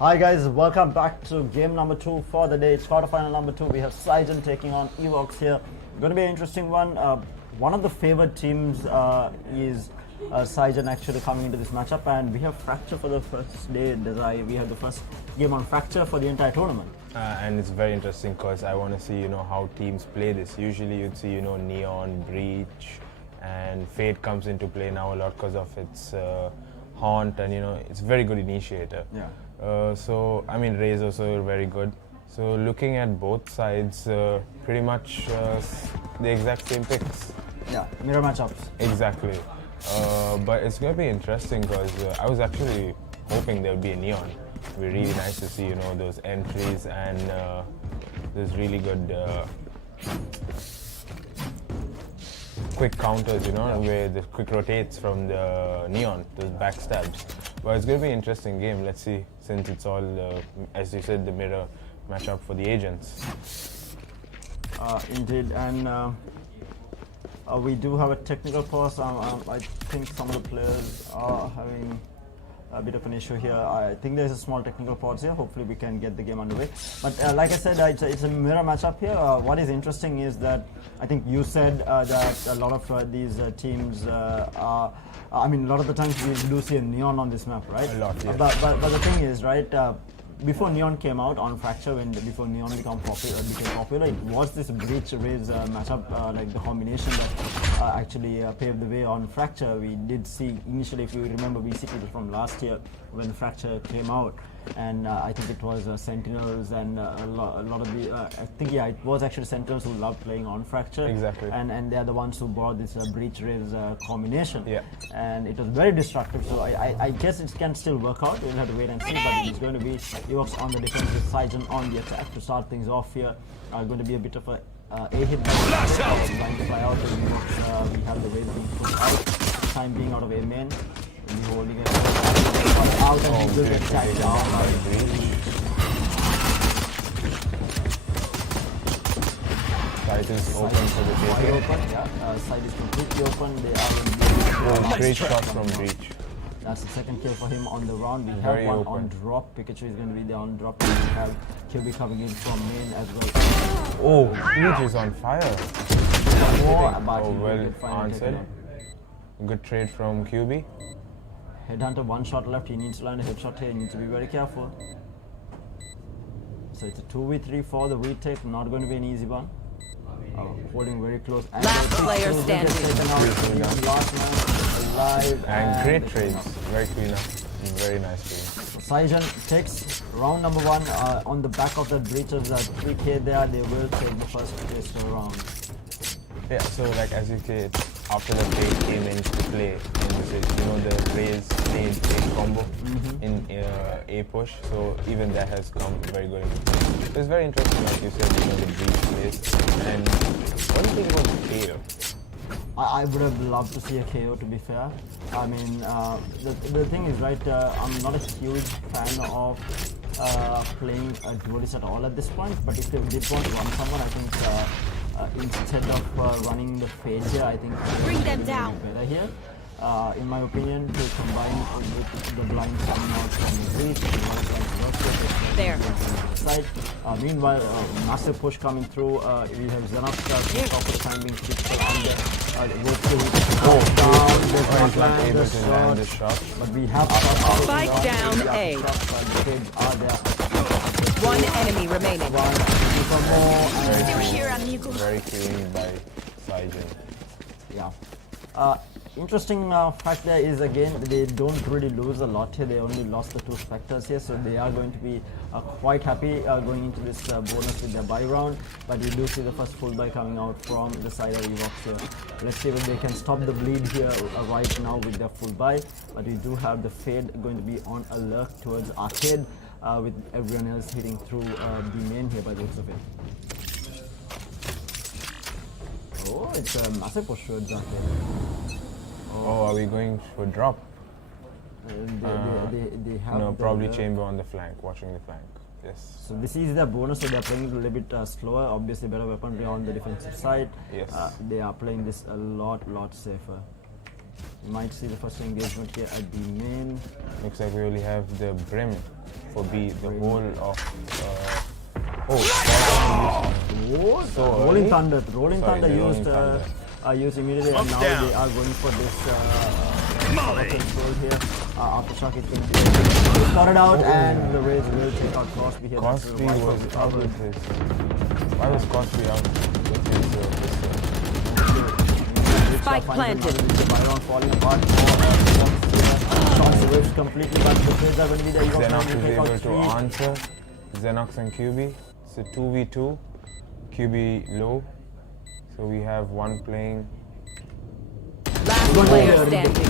Hi guys, welcome back to game number 2 for the day. It's quarterfinal number 2. We have Sigen taking on Evox here. Going to be an interesting one. One of the favored teams is Sigen actually coming into this matchup, and we have Fracture for the first day. We have the first game on Fracture for the entire tournament. And it's very interesting because I want to see, how teams play this. Usually you'd see, Neon, Breach, and Fate comes into play now a lot because of its Haunt, and it's a very good initiator. Yeah. So I mean, Ray is also very good. So looking at both sides, pretty much the exact same picks. Yeah, mirror matchups. Exactly. But it's going to be interesting because I was actually hoping there would be a Neon. It would be really nice to see, those entries and those really good quick counters, where the quick rotates from the Neon, those backstabs. But it's going to be an interesting game. Let's see, since it's all, as you said, the mirror matchup for the agents. Indeed, and we do have a technical pause. I think some of the players are having a bit of an issue here. I think there's a small technical pause here. Hopefully we can get the game underway. But like I said, it's a mirror matchup here. What is interesting is that I think you said that a lot of these teams are, I mean, a lot of the times we do see a Neon on this map, right? A lot, yes. But the thing is, right, before Neon came out on Fracture, before Neon became popular, it was this Breach Raze matchup, like the combination that actually paved the way on Fracture. We did see initially, if you remember, we see people from last year when Fracture came out, and I think it was Sentinels and a lot of the, I think it was actually Sentinels who loved playing on Fracture. Exactly. And they're the ones who brought this Breach Raze combination. Yeah. And it was very destructive, so I guess it can still work out. We'll have to wait and see, but it's going to be Evox on the defensive side and on the attack to start things off here. Going to be a bit of a hit. Trying to fly out the Evox. We have the Raze being pushed out. Time being out of A main. We'll be holding it out, and he will get tagged down by Side is open for the wide taking. open. Yeah, side is completely open. They are in Great shot from Breach. That's the second kill for him on the round. We Very have one open. on drop. Pikachu is going to be there on drop. We have QB coming in from main as well. Oh, Breach is on fire. But Oh, he will well get finally taken answered. out. Good trade from QB. Headhunter, one shot left. He needs to land a headshot here. He needs to be very careful. So it's a 2v3 for the retake. Not going to be an easy one. Holding very close. And Last player standing. Last man alive. And great trades. Very clean up. Very nice trade. Sigen takes round number 1 on the back of that Breachers 3k there. They will take the first place round. Yeah, so like as you said, after the Fate came into play, the Raze played a combo in A push, so even that has come very good. So it's very interesting, like you said, the Breach plays. And what do you think about the KO? I would have loved to see a KO, to be fair. I mean, the thing is, right, I'm not a huge fan of playing a duelist at all at this point, but if they did want to run someone, I think instead of running the Fade here, I think Bring them down. better here. In my opinion, to combine with the blind coming out from the Breach, There. side. Meanwhile, massive push coming through. We have Xenox top of the time being kicked on the down. There's not the shot. But we have Spike down A. The kids are there. One enemy remaining. Still here, amigo. Very clean by Sigen. Yeah. Interesting fact there is, again, they don't really lose a lot here. They only lost the 2 Spectres here, so they are going to be quite happy going into this bonus with their buy round. But we do see the first full buy coming out from the side of Evox here. Let's see if they can stop the bleed here right now with their full buy. But we do have the Fade going to be on alert towards Arcade, with everyone else hitting through the main here by the looks of it. Oh, it's a massive push towards Arcade. Oh, are we going for drop? They have No, probably the, Chamber on the flank, watching the flank. Yes. So this is their bonus, so they are playing a little bit slower. Obviously, better weaponry on the defensive side. Yes. They are playing this a lot safer. You might see the first engagement here at the main. Looks like we only have the Brim for B. The whole of so Rolling early. Thunder. Rolling Sorry, Thunder the used Rolling Thunder. used immediately, and now down. they are going for this control here. Aftershock is going to be started out, and the Rays will take out Crosby here. That's Cosby the was wipe out of with his. Why was Cosby out with his pistol? Spike planted. Byron falling apart. Shots ripped completely, but the Rays are going to be there. Xenox is Take out able to three. answer. Xenox and QB. It's a 2v2. QB low. So we have one playing. Last player standing.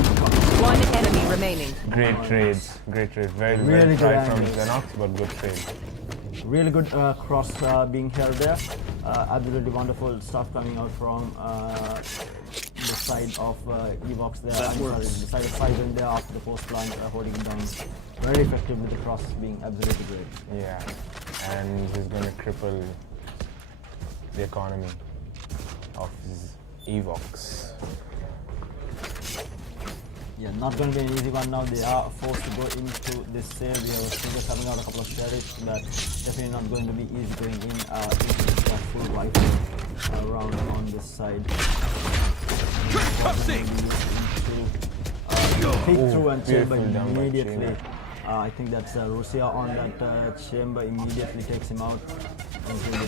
One enemy remaining. Great trades. Great trade. Very Really well good tried from angles. Xenox, but good trade. Really good cross being held there. Absolutely wonderful stuff coming out from the side of Evox there. That I'm sorry, works. the side of Siren there after the post plant holding it down. Very effective with the cross being absolutely great. Yeah. And he's going to cripple the economy of his Evox. Yeah, not going to be an easy one now. They are forced to go into this save. We are still having out a couple of sheriffs, but definitely not going to be easy going in into this full rifle round on this side. Peek through and chamber beautiful down by immediately. Chamber. I think that's Russia on that chamber immediately takes him out. Into the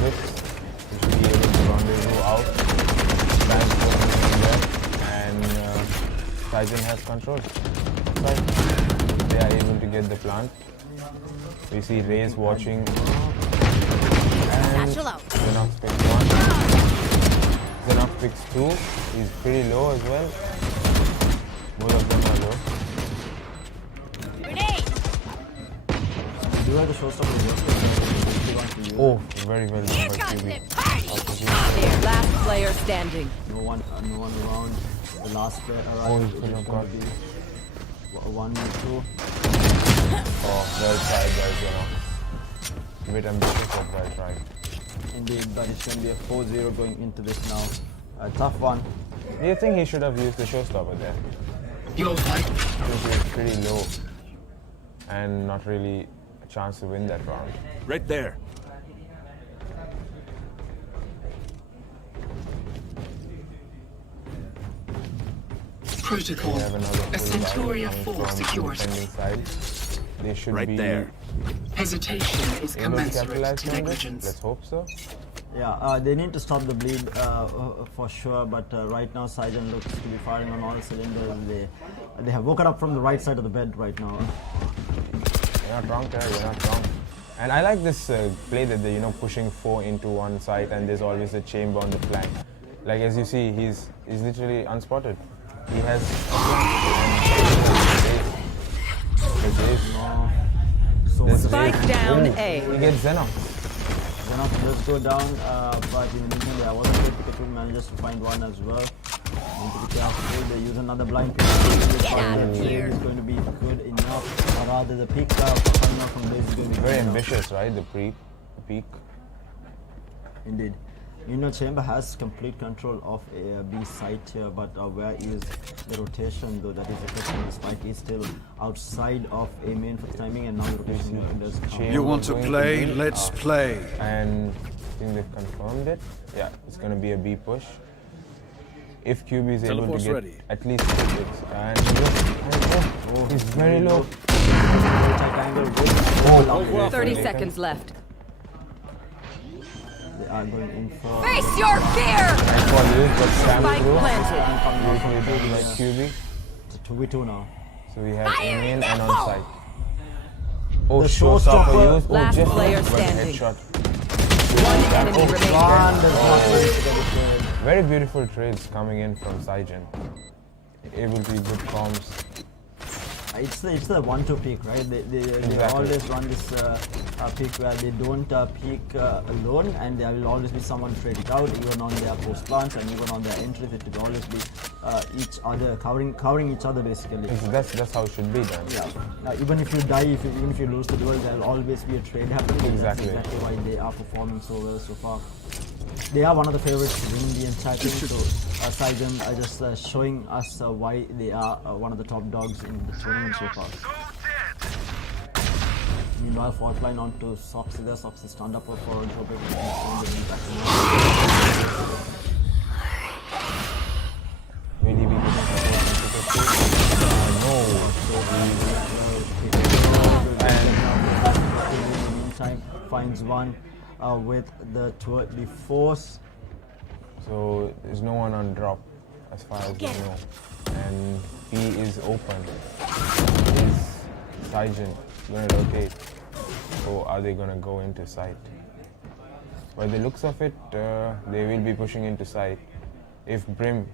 We should be able to rendezvous out. Bank and Titan has control. Right. They are able to get the plant. We see Rays watching. And Satchel out. Xenox picks one. Xenox picks two. He's pretty low as well. Both of them are low. Grenade. do have the showstopper. Oh, very well done Here by comes QB. the party. Opposite. Last player standing. No one around. The last player Oh, arrived. he It could is have going got- to be 1-2. Oh, well tried, guys, A bit ambitious, but well tried. Indeed, but it's going to be a 4-0 going into this now. A tough one. Do you think he should have used the showstopper there? Your fight. Because he was pretty low and not really a chance to win that round. Right there. Protocol. We have another A full Centuria guy 4 coming from secured. defending side. They should Right be there. Hesitation is able to commensurate capitalize to on this. negligence. Let's hope so. Yeah, they need to stop the bleed for sure, but right now Saijan looks to be firing on all cylinders. They have woken up from the right side of the bed right now. You're not wrong, Terry. You're not wrong. And I like this play that they're pushing 4 into one side, and there's always a chamber on the flank. Like as you see, he's literally unspotted. He has So There's Spike down A. He gets Xenox. Xenox does go down, but in the meantime, I wasn't able to manage to find one as well. Need to be careful. They use another blind pick. It's going to be good enough. Or rather, the peak coming out from this is going to be Very good enough. ambitious, right? The peak. Indeed. Chamber has complete control of a B site here, but where is the rotation though? That is the question. The spike is still outside of A main for the timing, and now the rotation does come. Chamber You want to going play? B. Let's play. And I think they've confirmed it. Yeah, it's going to be a B push. If QB is able to Teleport's get ready. at least 6, and he's very low. Tight angle, good. 30 seconds left. They are going in for Face your fear. And for this, but Sam Spike through. planted. Beautifully done by QB. it's a 2v2 now. So we have Fire in in the and hole. on site. Oh, The showstopper showstopper. used. Oh, Last just player but standing. headshot. One enemy remaining. One does not manage to get it cleared. Very beautiful trades coming in from Saijan. Able to be good comms. It's the 1-2 peak, right? They Exactly. always run this peak where they don't peak alone, and there will always be someone trading out, even on their post plants and even on their entries. It will always be each other covering each other basically. That's how it should be done. Yeah. Even if you die, even if you lose the duel, there will always be a trade happening. Exactly. That's exactly why they are performing so well so far. They are one of the favorites to win the entire thing. So Saigon are just showing us why they are one of the top dogs in the tournament so far. Meanwhile, fault line on to Soxy there. Soxy stand up for a job. Will he be In the meantime, finds one with the tour de force. So there's no one on drop as far as we know. And B is open. Is Saigon going to locate? Or are they going to go into sight? By the looks of it, they will be pushing into sight. If Brim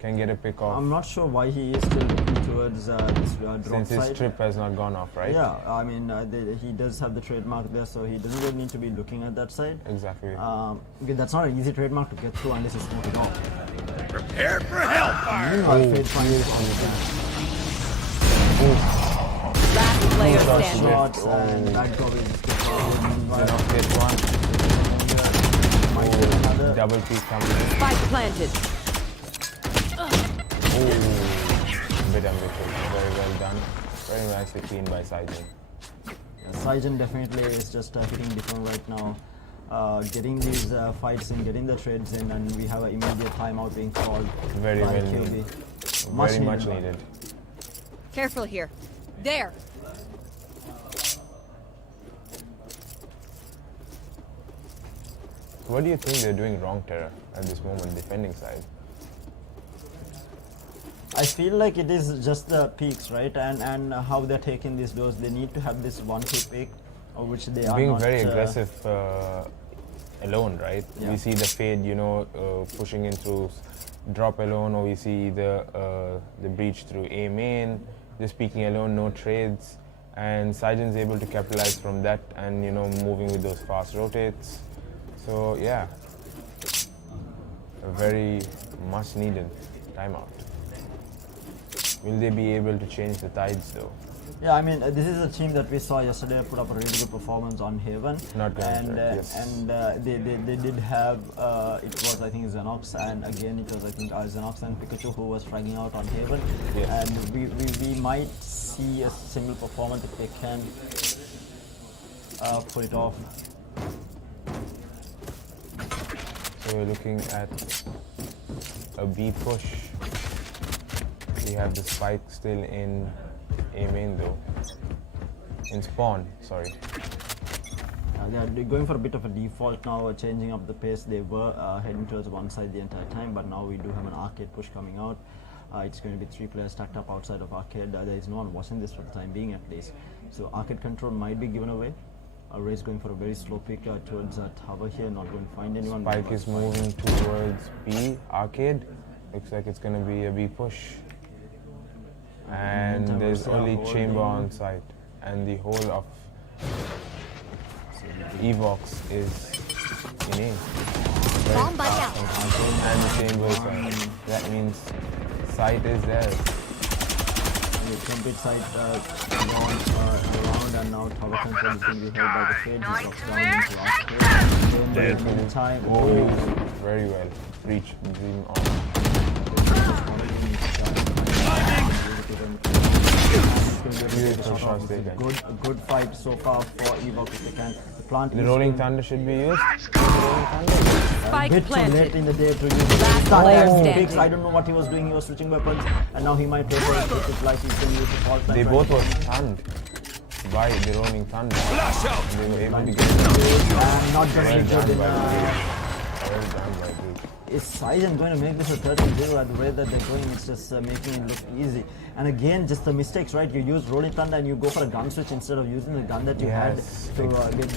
can get a pick off. I'm not sure why he is still looking towards this drop Since his side. trip has not gone off, right? Yeah, I mean, he does have the trademark there, so he doesn't really need to be looking at that side. Exactly. Okay, that's not an easy trademark to get through unless you smoke it off. Prepare for hellfire! Meanwhile, Fade finds on the Last player shots standing. left. shots and that goal is Meanwhile, get one. might get another. Double peak coming. Spike planted. Bit ambitious. Very well done. Very nicely cleaned by Saigon. Saigon definitely is just hitting different right now. Getting these fights in, getting the trades in, and we have an immediate timeout being called. Very by well QB. needed. Much Very much needed. needed. Careful here. There. What do you think they're doing wrong, Terra, at this moment, defending side? I feel like it is just the peaks, right? And how they're taking these doors. They need to have this 1-2 pick, which they are Being not. very aggressive alone, right? Yeah. We see the fade, pushing in through drop alone, or we see the breach through A main, just peeking alone, no trades, and Saigon's able to capitalize from that and moving with those fast rotates. So yeah, a very much needed timeout. Will they be able to change the tides though? Yeah, I mean, this is a team that we saw yesterday put up a really good performance on Haven. Not going and to, yes. They did have, it was I think Xenox, and again it was I think Xenox and Pikachu who was fragging out on Haven. Yes. And we might see a similar performance if they can pull it off. So we're looking at a B push. We have the spike still in A main though. In spawn, sorry. They're going for a bit of a default now, changing up the pace. They were heading towards one side the entire time, but now we do have an arcade push coming out. It's going to be 3 players stacked up outside of arcade. There is no one watching this for the time being at least. So arcade control might be given away. Ray's going for a very slow pick towards tower here, not going to find anyone. Spike is moving towards B, arcade. Looks like it's going to be a B push. And there's only chamber on site. And the whole of Evox is in A. Very fast from arcade and the chamber is on. That means site is there. Complete side around, and now tower control is going to be held by the Fade. He drops down into arcade. Then by the time, Very well. Reach dream on. Good fight so far for Evox if they can. The rolling thunder should be used. Spike Bit too late planted. in the day to use Last start player and standing. picks. I don't know what he was doing. He was switching weapons, and now he might take it. It's like he's going to use the fault line. They right both now. were stunned by the rolling thunder. Flash out! They were able to And get not just well injured done in by Well done by Duke. is Saigon going to make this a 30-0 at the way that they're going? It's just making it look easy. And again, just the mistakes, right? You use rolling thunder and you go for a gun switch instead of using the gun that you Yes. had to get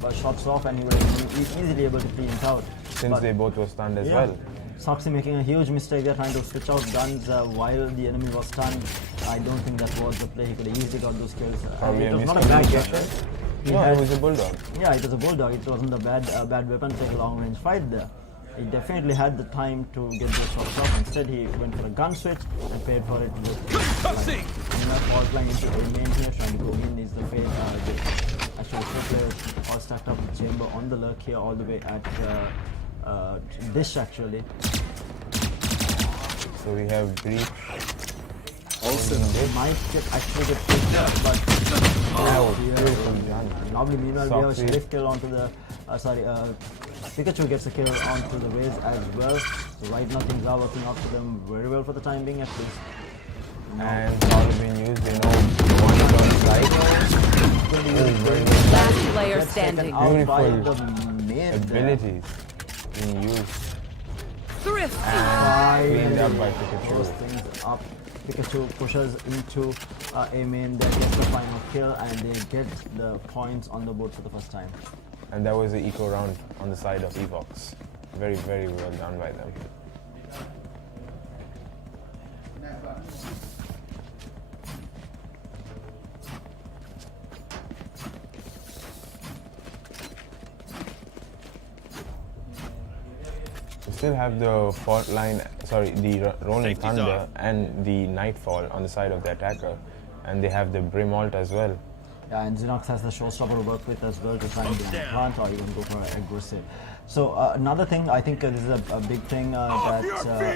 those shots off, and you were easily able to clean it out. Since But- they both were stunned as Yeah. well. Soxy making a huge mistake there, trying to switch out guns while the enemy was stunned. I don't think that was the play. He could have easily got those kills. Probably It a was not a bad miscommunication. weapon. He No, had- it was a bulldog. Yeah, it was a bulldog. It wasn't a bad weapon to take a long range fight there. He definitely had the time to get those shots off. Instead, he went for a gun switch and paid for it with Concussing! fault line into a main here, trying to go in. Is the fade. Actually, 4 players all stacked up with chamber on the lurk here, all the way at dish actually. So we have Breach. Also, Might actually get picked up, but Beautiful done. lovely. Meanwhile, we have a Softly. Sheriff kill onto the Pikachu gets a kill onto the Raze as well. So right now things are working out for them very well for the time being at least. And all being used, you know, one on side. Very well. Last player Gets taken standing. out by Beautiful the main Abilities being used. Thrifty. Cleaned up by Those Pikachu. things up. Pikachu pushes into a main that gets the final kill and they get the points on the board for the first time. And that was the eco round on the side of Evox. Very, very well done by them. We still have the fault line, sorry, the Rolling Safety's Thunder off. and the Nightfall on the side of the attacker. And they have the Brim Alt as well. Yeah, and Xenox has the showstopper to work with as well to try and be on the front or even go for an aggressive. So another thing, I think this is a big thing that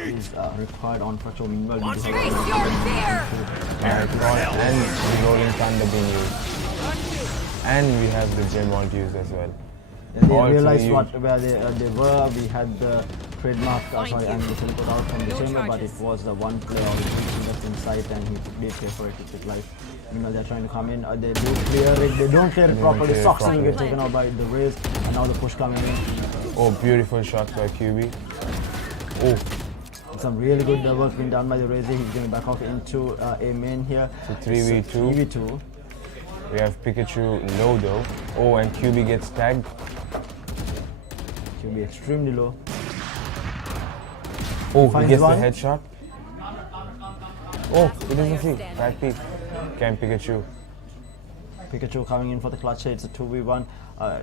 is required on Fractal. Meanwhile, we do Face your fear! Nightfall and the Rolling Thunder being used. And we have the Brim Alt used as well. Yeah, they All realized three where they were. We had the trademark, sorry, and the teleport out from the No chamber, but charges. it was the one player already left in sight, and he did pay for it with his life. You know, they're trying to come in. They do clear it. They don't clear it properly. clear it Soxy will get properly. taken out by the Raze, and now the push coming in. Oh, beautiful shots by QB. Oh, Some really good work being done by the Raze. He's going back off into a main here. so 3v2. 3v2. We have Pikachu low though. Oh, and QB gets tagged. He'll be extremely low. Oh, he Finds gets one. the headshot. Oh, it doesn't see. Back peek. Can Pikachu. Pikachu coming in for the clutch here. It's a 2v1.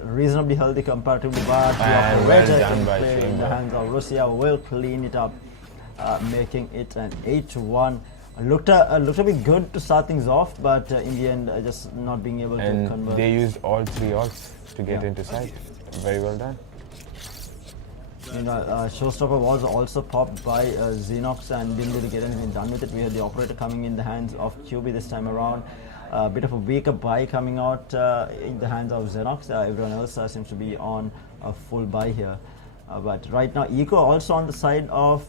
Reasonably healthy comparatively, but the And well operator done can by play in the Chamber. hands of Russia will clean it up, making it an 8-1. Looked a bit good to start things off, but in the end, just not being able to And convert. they used all three ults to get Yeah. into sight. Very well done. You know, Showstopper was also popped by Xenox and didn't really get anything done with it. We had the operator coming in the hands of QB this time around. A bit of a weaker buy coming out in the hands of Xenox. Everyone else seems to be on a full buy here. But right now, Eco also on the side of,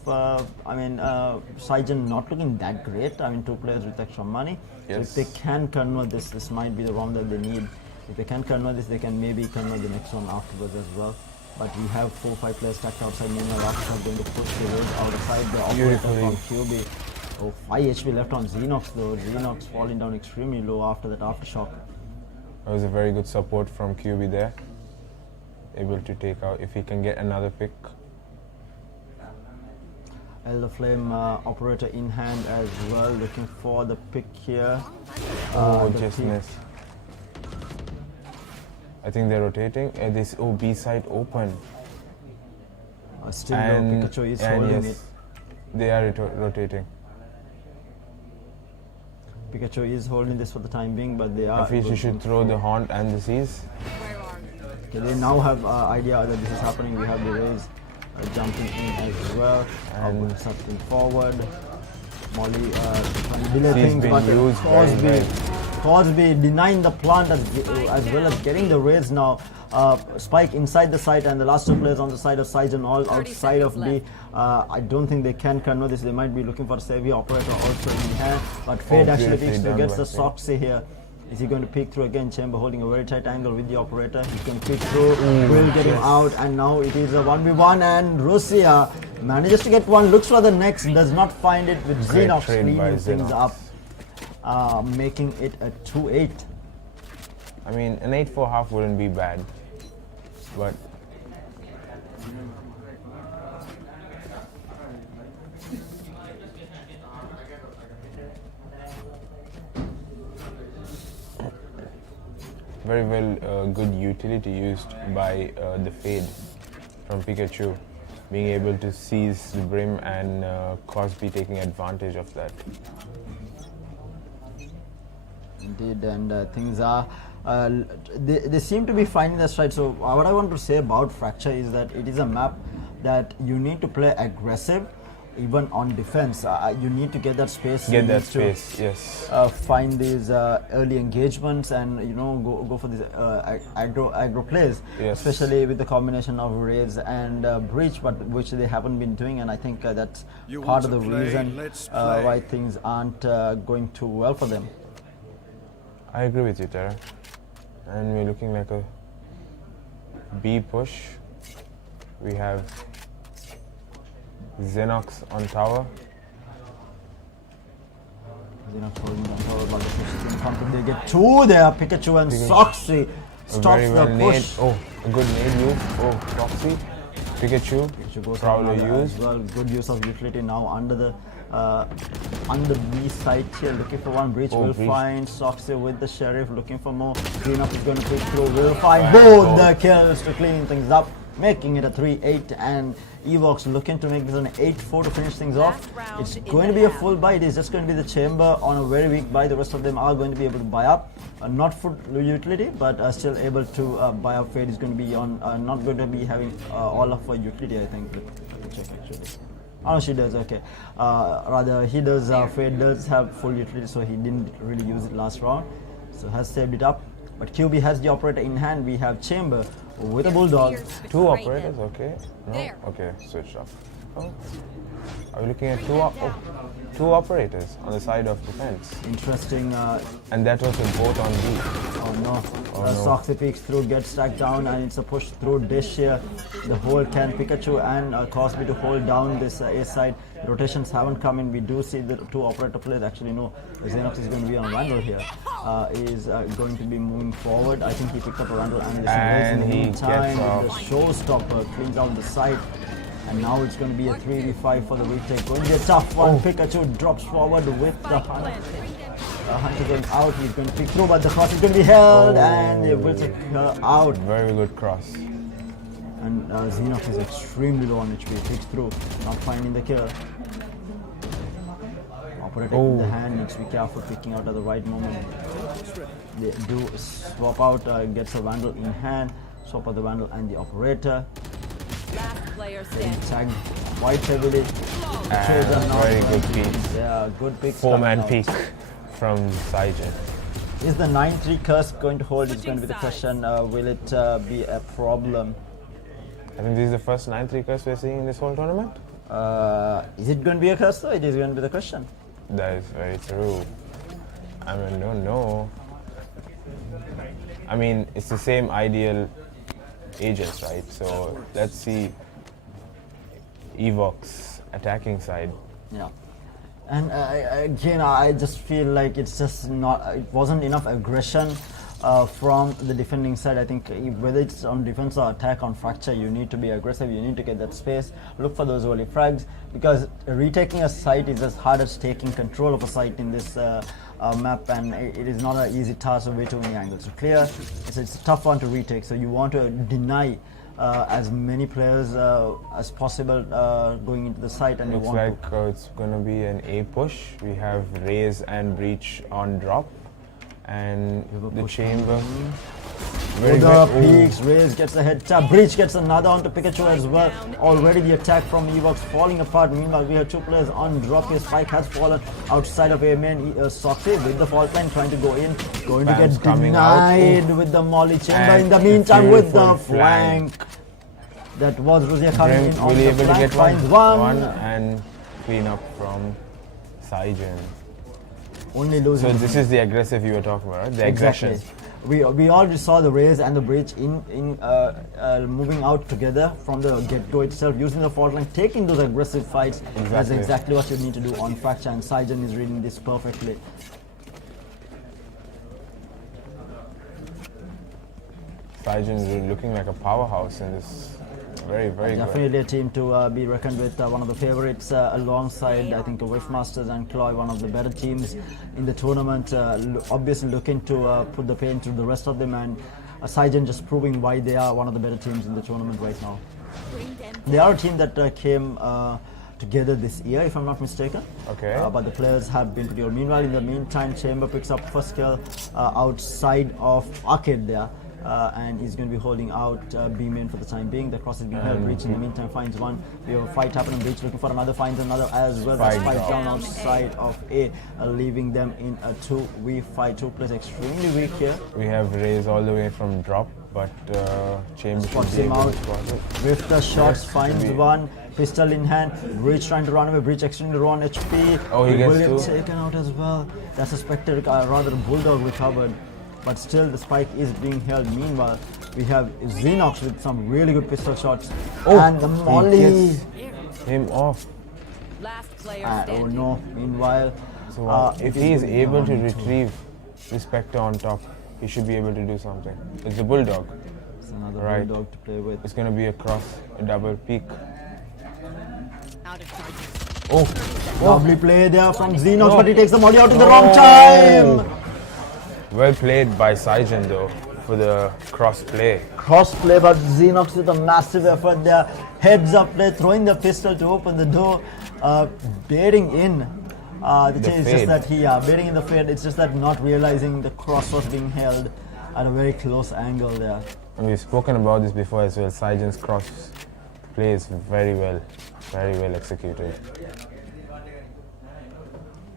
Saijan not looking that great. I mean, two players with extra money. Yes. So if they can convert this might be the round that they need. If they can convert this, they can maybe convert the next one afterwards as well. But we have 4-5 players stacked outside. Meanwhile, Rockets are going to push the Raze outside the operator from QB. Oh, 5 HP left on Xenox though. Xenox falling down extremely low after that aftershock. That was a very good support from QB there. Able to take out if he can get another pick. Elder Flame operator in hand as well, looking for the pick here. Oh, The just pick- missed. I think they're rotating. This B side open. Still And, though, Pikachu is and holding yes, they are rotating. it. Pikachu is holding this for the time being, but they are. I feel she should throw the Haunt and the Seize. Okay, they now have idea that this is happening. We have the Raze jumping in as well, And- something forward. Molly trying to delay She's things, been but used very Cosby denying the plant as well as getting the Raze now. Spike inside the site, and the last two players on the side of Saijan all 30 outside of seconds B. I don't think they can convert this. They might be looking for a savvy operator also in hand, but Fade actually beautifully peeks through, done gets by the Fade. Soxy here. Is he going to peek through again? Chamber holding a very tight angle with the operator. He can peek through, will get him out, and now it is a 1v1, and Russia manages to get one, looks for the next, does not find it with Great Xenox trade by cleaning things Xenox. up, making it a 2-8. I mean, an 8-4 half wouldn't be bad, but very well good utility used by the Fade from Pikachu, being able to seize the Brim and Cosby taking advantage of that. Indeed, and things are. They seem to be finding the stride. So what I want to say about Fracture is that it is a map that you need to play aggressive even on defense. You need to get that space. Get You that need to, space, yes. find these early engagements and go for these aggro plays, Yes. especially with the combination of Raze and Breach, but which they haven't been doing, and I think that's You part want of the to play? reason Let's play. why things aren't going too well for them. I agree with you, Tara. And we're looking like a B push. We have Xenox on tower. Holding on tower, but the push is in front of them. They get two there. Pikachu and Soxy A stops very well the nade. push. Oh, a good nade move. Oh, Foxy. Pikachu. Pikachu goes Prowler on use. as well. Good use of utility now under the B side here, looking for one. Breach Oh, will Breach. find Soxy with the Sheriff, looking for more. Cleanup is going to pick through. Will find both the kills to clean things up, making it a 3-8, and Evox looking to make this an 8-4 to finish things off. It's going to be a full buy. It is just going to be the Chamber on a very weak buy. The rest of them are going to be able to buy up. Not full utility, but still able to buy up. Fade is going to be on, not going to be having all of utility, I think. Let me check actually. Oh, she does, okay. Rather, he does, Fade does have full utility, so he didn't really use it last round. So has saved it up. But QB has the operator in hand. We have Chamber with a Bulldog. Two operators, okay. No? There. Okay, switched off. Oh. Are we looking at two operators on the side of defense? Interesting. And that was both on B. Oh no. Oh, no. Soxy peeks through, gets stacked down, and it's a push through dish here. The hold can Pikachu and Cosby to hold down this A side. Rotations haven't come in. We do see the two operator plays. Actually, no. Xenox is going to be on Randall here. Is going to be moving forward. I think he picked up a Randall and And in the he meantime, gets off. the showstopper cleans out the side. And now it's going to be a 3v5 for the retake. Going to be a tough one. Pikachu drops forward with the Hunter. Hunter going out. He's going to pick through, but the cross is going to be held, and it will take her out. Very good cross. And Xenox is extremely low on HP. Picks through, not finding the kill. Operator in the hand, needs to be careful picking out at the right moment. They do swap out, gets a Vandal in hand, swap out the Vandal and the operator. Last player standing. Tagged quite heavily. And very good peek. Yeah, good pick. 4-man peek from Saijan. Is the 9-3 curse going to hold? Is going to be the question. Will it be a problem? I think this is the first 9-3 curse we're seeing in this whole tournament. Is it going to be a curse though? It is going to be the question. That is very true. I mean, don't know. I mean, it's the same ideal Aegis, right? So let's see Evox attacking side. Yeah. And again, I just feel like it's just not. It wasn't enough aggression from the defending side. I think whether it's on defense or attack on Fracture, you need to be aggressive. You need to get that space. Look for those early frags, because retaking a site is as hard as taking control of a site in this map, and it is not an easy task with way too many angles to clear. It's a tough one to retake. So you want to deny as many players as possible going into the site, and Looks you want like it's gonna be an A push. We have Raze and Breach on drop, and the chamber. Very Buddha good. peaks, Raze gets a head tap, Breach gets another onto Pikachu as well. Already the attack from Evox falling apart. Meanwhile, we have two players on drop here. Spike has fallen outside of A main. Soxy with the fault line trying to go in. Going to Bam's get coming out. denied with the Molly Chamber. And In the meantime, with the beautiful flank. That was Ruzia coming in on Will be the able to flank. get Finds one and clean up from Saijan. Only losing. So this is the aggressive you were talking about, right? The aggression. Exactly. We already saw the Raze and the Breach in moving out together from the get-go itself, using the fault line, taking those aggressive fights. That's Exactly. exactly what you need to do on Fracture, and Saijan is reading this perfectly. Saijan is looking like a powerhouse in this. Very, very good. Definitely a team to be reckoned with. One of the favorites alongside, I think, Wave-Masters and Cloy, one of the better teams in the tournament. Obviously looking to put the pain through the rest of them, and Saijan just proving why they are one of the better teams in the tournament right now. They are a team that came together this year, if I'm not mistaken. Okay. But the players have been pretty good. Meanwhile, in the meantime, Chamber picks up first kill outside of Arcade there. and he's going to be holding out B main for the time being. The cross is being held. Breach in the meantime finds one. We have a fight happening. Breach looking for another, finds another as well. That's fight down outside of A, leaving them in a 2v5. 2 players extremely weak here. We have Raze all the way from drop, but Chamber Spots him out with the shots, finds one. Pistol in hand, Breach trying to run away. Breach extremely low on HP. Oh, he gets Williams two. taken out as well. That's a Spectre, rather Bulldog recovered. But still the spike is being held. Meanwhile, we have Xenox with some really good pistol shots. And the molly. Him off. Last player Oh standing. no, meanwhile. So if he is going able to down retrieve the Spectre on top, he should be able to do something. It's a Bulldog. It's another Right. Bulldog to play with. It's going to be a cross, a double peak. Out of charges. Oh, Lovely play there from Xenox, but he takes the molly out at the wrong time. well played by Saijan though for the cross play. Cross play, but Xenox with a massive effort there. Heads up play, throwing the pistol to open the door, baiting in the chase. It's just fade. that he, baiting in the fade. It's just that not realizing the cross was being held at a very close angle there. And we've spoken about this before as well. Saijan's cross play is very well executed.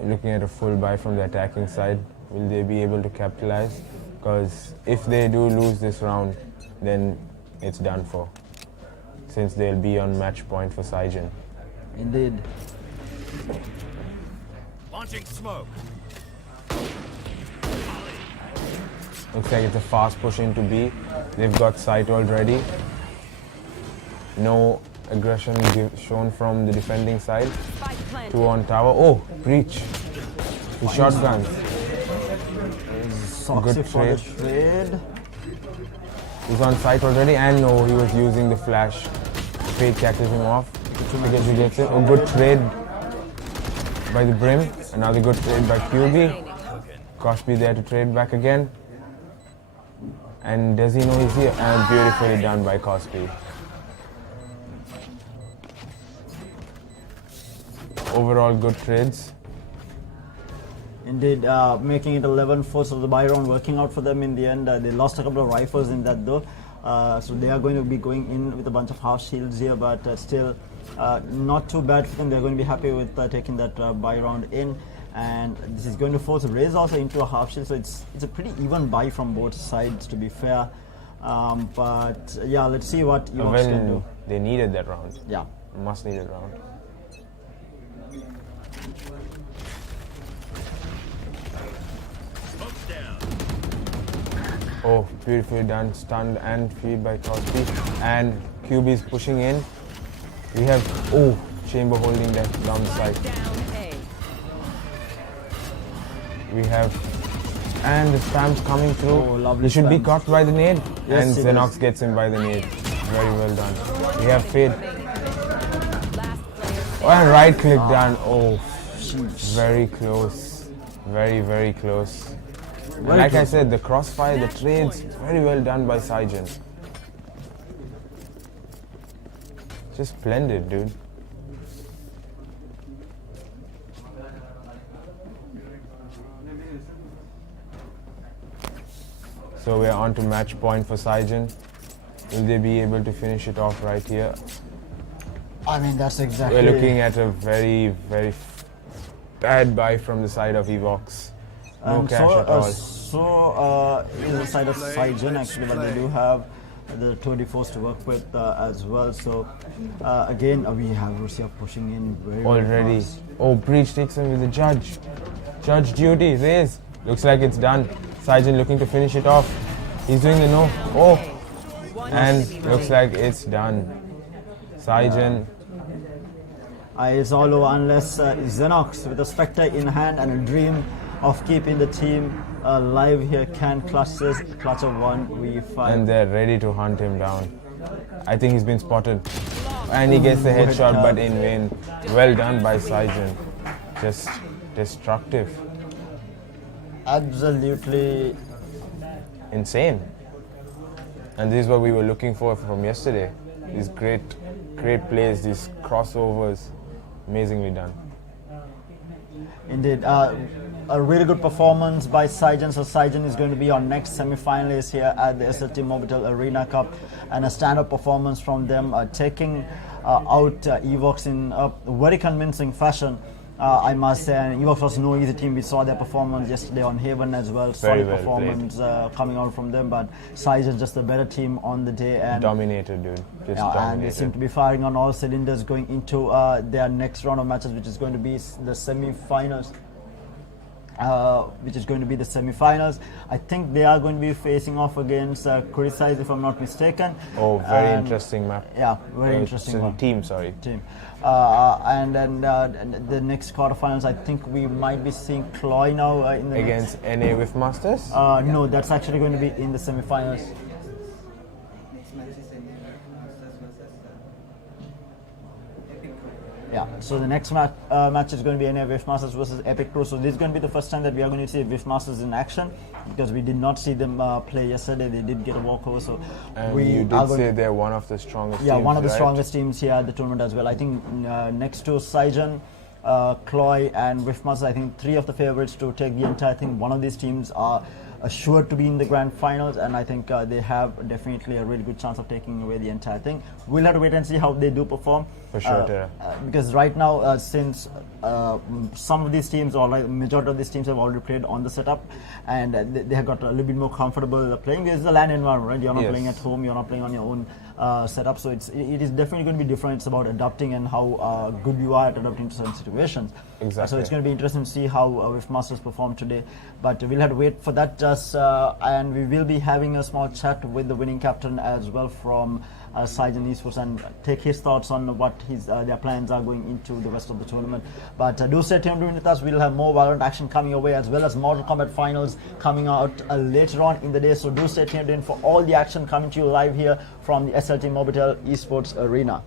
Looking at a full buy from the attacking side, will they be able to capitalize? Because if they do lose this round, then it's done for, since they'll be on match point for Saijan. Indeed. Launching smoke. Looks like it's a fast push into B. They've got sight already. No aggression shown from the defending side. Spike planted. 2 on tower. Oh, breach. The shotguns. Soxy Good for the trade. trade. He's on site already, and no, he was using the flash. Fade catches him off. Because he gets it. Oh, good trade by the Brim. Another good trade by QB. Koshby there to trade back again. And does he know he's here? And beautifully done by Koshby. Overall good trades. Indeed, making it 11-4, so the buy round working out for them in the end. They lost a couple of rifles in that though, so they are going to be going in with a bunch of half shields here, but still not too bad for them. They're going to be happy with taking that buy round in, and this is going to force Raze also into a half shield, so it's a pretty even buy from both sides, to be fair. But yeah, let's see what Evox can do. They needed that round. Yeah. Must needed round. Smoke's down. Oh, beautifully done. Stunned and feed by Koshby. And QB is pushing in. We have, oh, Chamber holding that down the side. Down A. We have, and the spam's coming through. Oh, lovely He should be spams. caught by the nade. Yes, And he Xenox does. gets him by the nade. Very well done. We have fade. Last player Oh, and right click done. Oh, Sheesh. very close. Very, very close. And Very like I close. said, the crossfire, the trades, very well done by Saijan. Just splendid, dude. So we're on to match point for Saijan. Will they be able to finish it off right here? I mean, that's exactly. We're looking at a very, very bad buy from the side of Evox. No cash at all. So is the side of Saijan actually, but they do have the 24s to work with as well. So again, we have Russia pushing in very Already. fast. Oh, Breach takes him with the judge. Judge duty, Raze. Looks like it's done. Saijan looking to finish it off. He's doing the no. Oh, and looks like it's done. Saijan. It's all over unless Xenox with a Spectre in hand and a dream of keeping the team alive here can clutch this. Clutch of 1v5. And they're ready to hunt him down. I think he's been spotted. And he gets the headshot, but in vain. Well done by Saijan. Just destructive. Absolutely. Insane. And this is what we were looking for from yesterday. These great plays, these crossovers. Amazingly done. Indeed. a really good performance by Saijan. So Saijan is going to be our next semi-finalist here at the SLTMobitel Arena Cup, and a stand-up performance from them, taking out Evox in a very convincing fashion. I must say, and Evox was no easy team. We saw their performance yesterday on Haven as well. Solid well performance coming out from them, but Saijan just a better team on the day. And Dominated, dude. Just and they dominated. seem to be firing on all cylinders going into their next round of matches, which is going to be the semi-finals. I think they are going to be facing off against Criticize, if I'm not mistaken. Oh, very interesting map. Yeah, very interesting one. Team, sorry. Team. And then the next quarterfinals, I think we might be seeing Cloy now in the Against NA with Masters? no, that's actually going to be in the semi-finals. Yeah, so the next match is going to be NA Wiff Masters versus Epic Pro. So this is going to be the first time that we are going to see Wiff Masters in action, because we did not see them play yesterday. They did get a walkover. So And we you did say they're one of the strongest teams, one of the right? strongest teams here at the tournament as well. I think next to Saijan, Cloy and Wiff Masters, I think three of the favorites to take the entire thing. One of these teams are assured to be in the grand finals, and I think they have definitely a really good chance of taking away the entire thing. We'll have to wait and see how they do perform. For sure, because right now, since some of these teams, or like majority of these teams, have already played on the setup, and they have got a little bit more comfortable playing. This is a LAN environment, right? You're not playing at home, you're not playing on your own setup, so it is definitely going to be different. It's about adapting and how good you are at adapting to certain situations. Exactly. So it's going to be interesting to see how Wiff Masters perform today, but we'll have to wait for that. And we will be having a small chat with the winning captain as well from Saijan eSports, and take his thoughts on what their plans are going into the rest of the tournament. But do stay tuned with us. We'll have more Valorant action coming your way, as well as Mortal Kombat finals coming out later on in the day. So do stay tuned in for all the action coming to you live here from the SLTMobitel eSports Arena.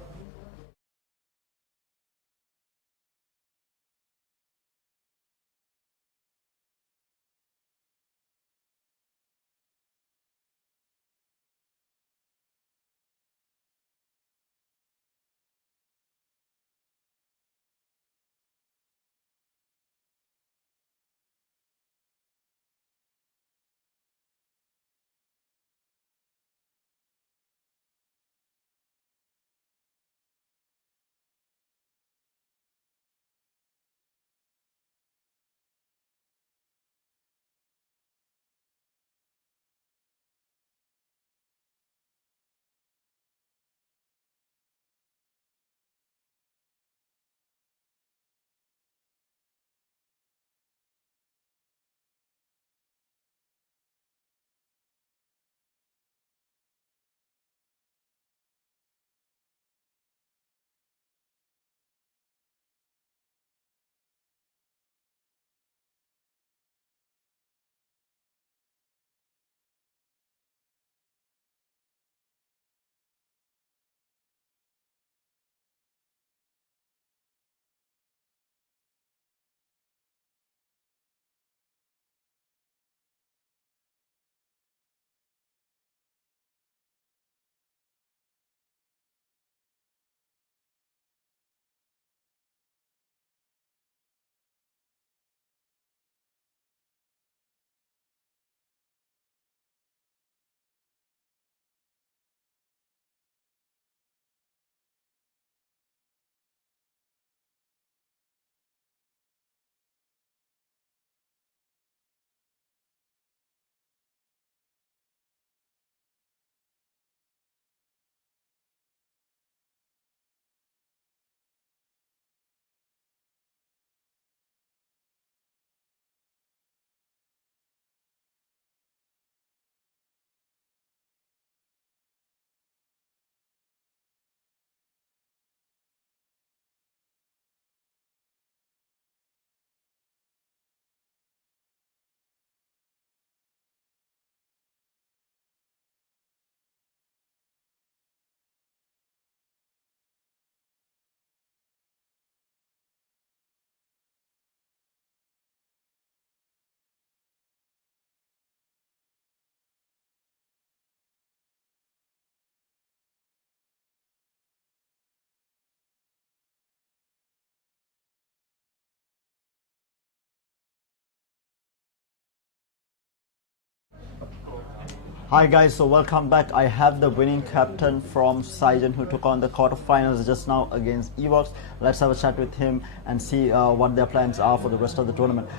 Hi guys, so welcome back. I have the winning captain from Saijan who took on the quarterfinals just now against eSports. Let's have a chat with him and see what their plans are for the rest of the tournament.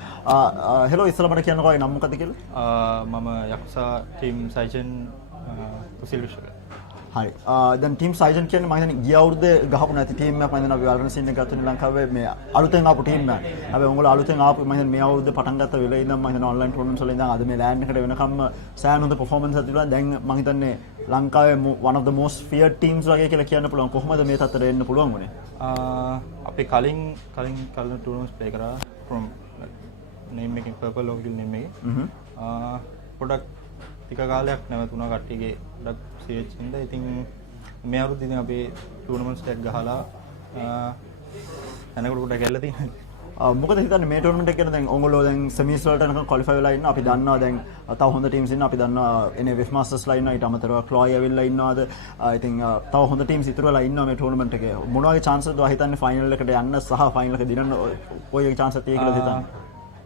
Hello, ඉස්සලමට කියන්න කොයි නම් මොකද කියලා? මම යක්ෂා team සයිජන් කුසිල් විශ්වක. හරි. දැන් team සයිජන් කියන්නේ මම හිතන්නේ ගිය අවුරුද්දේ ගහපු නැති ටීම් එකක් මම හිතනවා අපි Valorant scene එක ගත්ත ලංකාවේ මේ අලුතෙන් ආපු ටීම් එකක්. හැබැයි උන්ගොල්ලෝ අලුතෙන් ආපු මම හිතන්නේ මේ අවුරුද්දේ පටන් ගත්ත වෙලේ ඉඳන් මම හිතනවා ඔන්ලයින් ටූර්නමන්ට්ස් වල ඉඳන් අද මේ ලෑන්ඩ් එකට වෙනකම්ම සෑහෙන හොඳ පර්ෆෝමන්ස් එකක් තිබුණා. දැන් මම හිතන්නේ ලංකාවේ one of the most feared teams වගේ කියලා කියන්න පුළුවන්. කොහොමද මේ තත්ත්වයට එන්න පුළුවන් වුනේ? අපි කලින් ටූර්නමන්ට්ස් ප්ලේ කරා from name එකෙන් purple logo name එකේ. පොඩක් ටික කාලයක් නැවතුණා කට්ටියගේ පොඩක් CH ඉඳ. ඉතින් මේ අවුරුද්දේ ඉතින් අපි ටූර්නමන්ට්ස් ටිකක් ගහලා එනකොට පොඩක් ගැල්ල තියෙනවා. මොකද හිතන්නේ මේ ටූර්නමන්ට් එක ගැන දැන් ඔයගොල්ලෝ දැන් සෙමීස් වලට යනකම් ක්වොලිෆයි වෙලා ඉන්නවා. අපි දන්නවා දැන් තව හොඳ ටීම්ස් ඉන්නවා. අපි දන්නවා එනේ වෙෆ් මාස්ටර්ස්ලා ඉන්නවා. ඊට අමතරව ක්ලොයි ඇවිල්ලා ඉන්නවාද. ඉතින් තව හොඳ ටීම්ස් ඉතුරු වෙලා ඉන්නවා මේ ටූර්නමන්ට් එකේ. මොන වගේ chance එකද හිතන්නේ ෆයිනල් එකට යන්න සහ ෆයිනල් එක දිනන්න කොයි වගේ chance එකක් තියෙයි කියලා හිතන්නේ?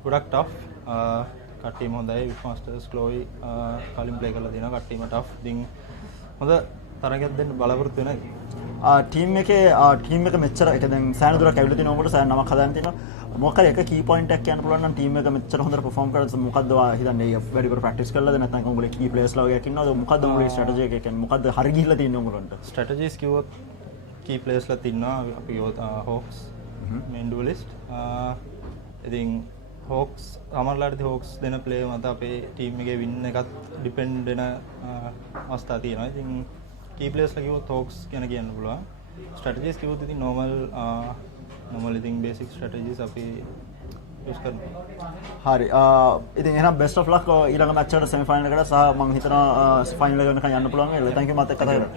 ගොඩක් tough. කට්ටියම හොඳයි. වෙෆ් මාස්ටර්ස් ක්ලොයි කලින් ප්ලේ කරලා දෙනවා. කට්ටියම tough. ඉතින් හොඳ තරගයක් දෙන්න බලාපොරොත්තු වෙනවා. ටීම් එක මෙච්චර එක දැන් සෑහෙන දුරක් ඇවිල්ලා තිනවා. උඹට සෑහෙන නමක් හදාන්න තියෙනවා. මොකක් හරි එක කී පොයින්ට් එකක් කියන්න පුළුවන් නම් ටීම් එක මෙච්චර හොඳට perform කරද්දී මොකද්ද ඔයා හිතන්නේ වැඩිපුර ප්‍රැක්ටිස් කළාද නැත්නම් උඹලේ කී ප්ලේයර්ස්ලා වගේ ඉන්නවද මොකද්ද උඹලේ ස්ට්‍රැටජි එක කියන්නේ මොකද්ද හරි ගිහිල්ලා තියෙන්නේ උඹලන්ට ස්ට්‍රැටජිස් කිව්වොත් කී ප්ලේයර්ස්ලා ඉන්නවා අපි හොක්ස් මේන් ඩුවලිස්ට් ඉතින් හොක්ස් අමරලාටදී හොක්ස් දෙන ප්ලේ මත අපේ ටීම් එකේ වින් එකත් ඩිපෙන්ඩ් වෙන අවස්ථා තියෙනවා. ඉතින් කී ප්ලේයර්ස්ලා කිව්වොත් හොක්ස් කියන කියන්න පුළුවන්. ස්ට්‍රැටජිස් කිව්වොත් ඉතින් normal ඉතින් basic strategies අපි use කරනවා. හරි. ඉතින් එහෙනම් best of luck ඊළඟ මැච් එකට semi final එකට සහ මම හිතනවා final එක වෙනකන් යන්න පුළුවන් කියලා. Thank you මතක කතා කරලා.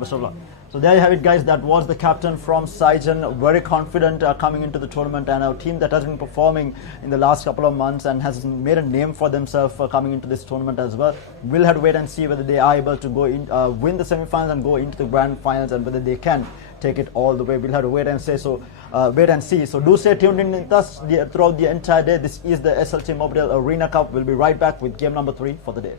Best of luck. So there you have it guys, that was the captain from Saijan, very confident coming into the tournament, and our team that has been performing in the last couple of months and has made a name for themselves coming into this tournament as well. We'll have to wait and see whether they are able to go in, win the semi-finals and go into the grand finals, and whether they can take it all the way. We'll have to wait and wait and see. So do stay tuned in with us throughout the entire day. This is the SLTMobitel Arena Cup. We'll be right back with game number 3 for the day.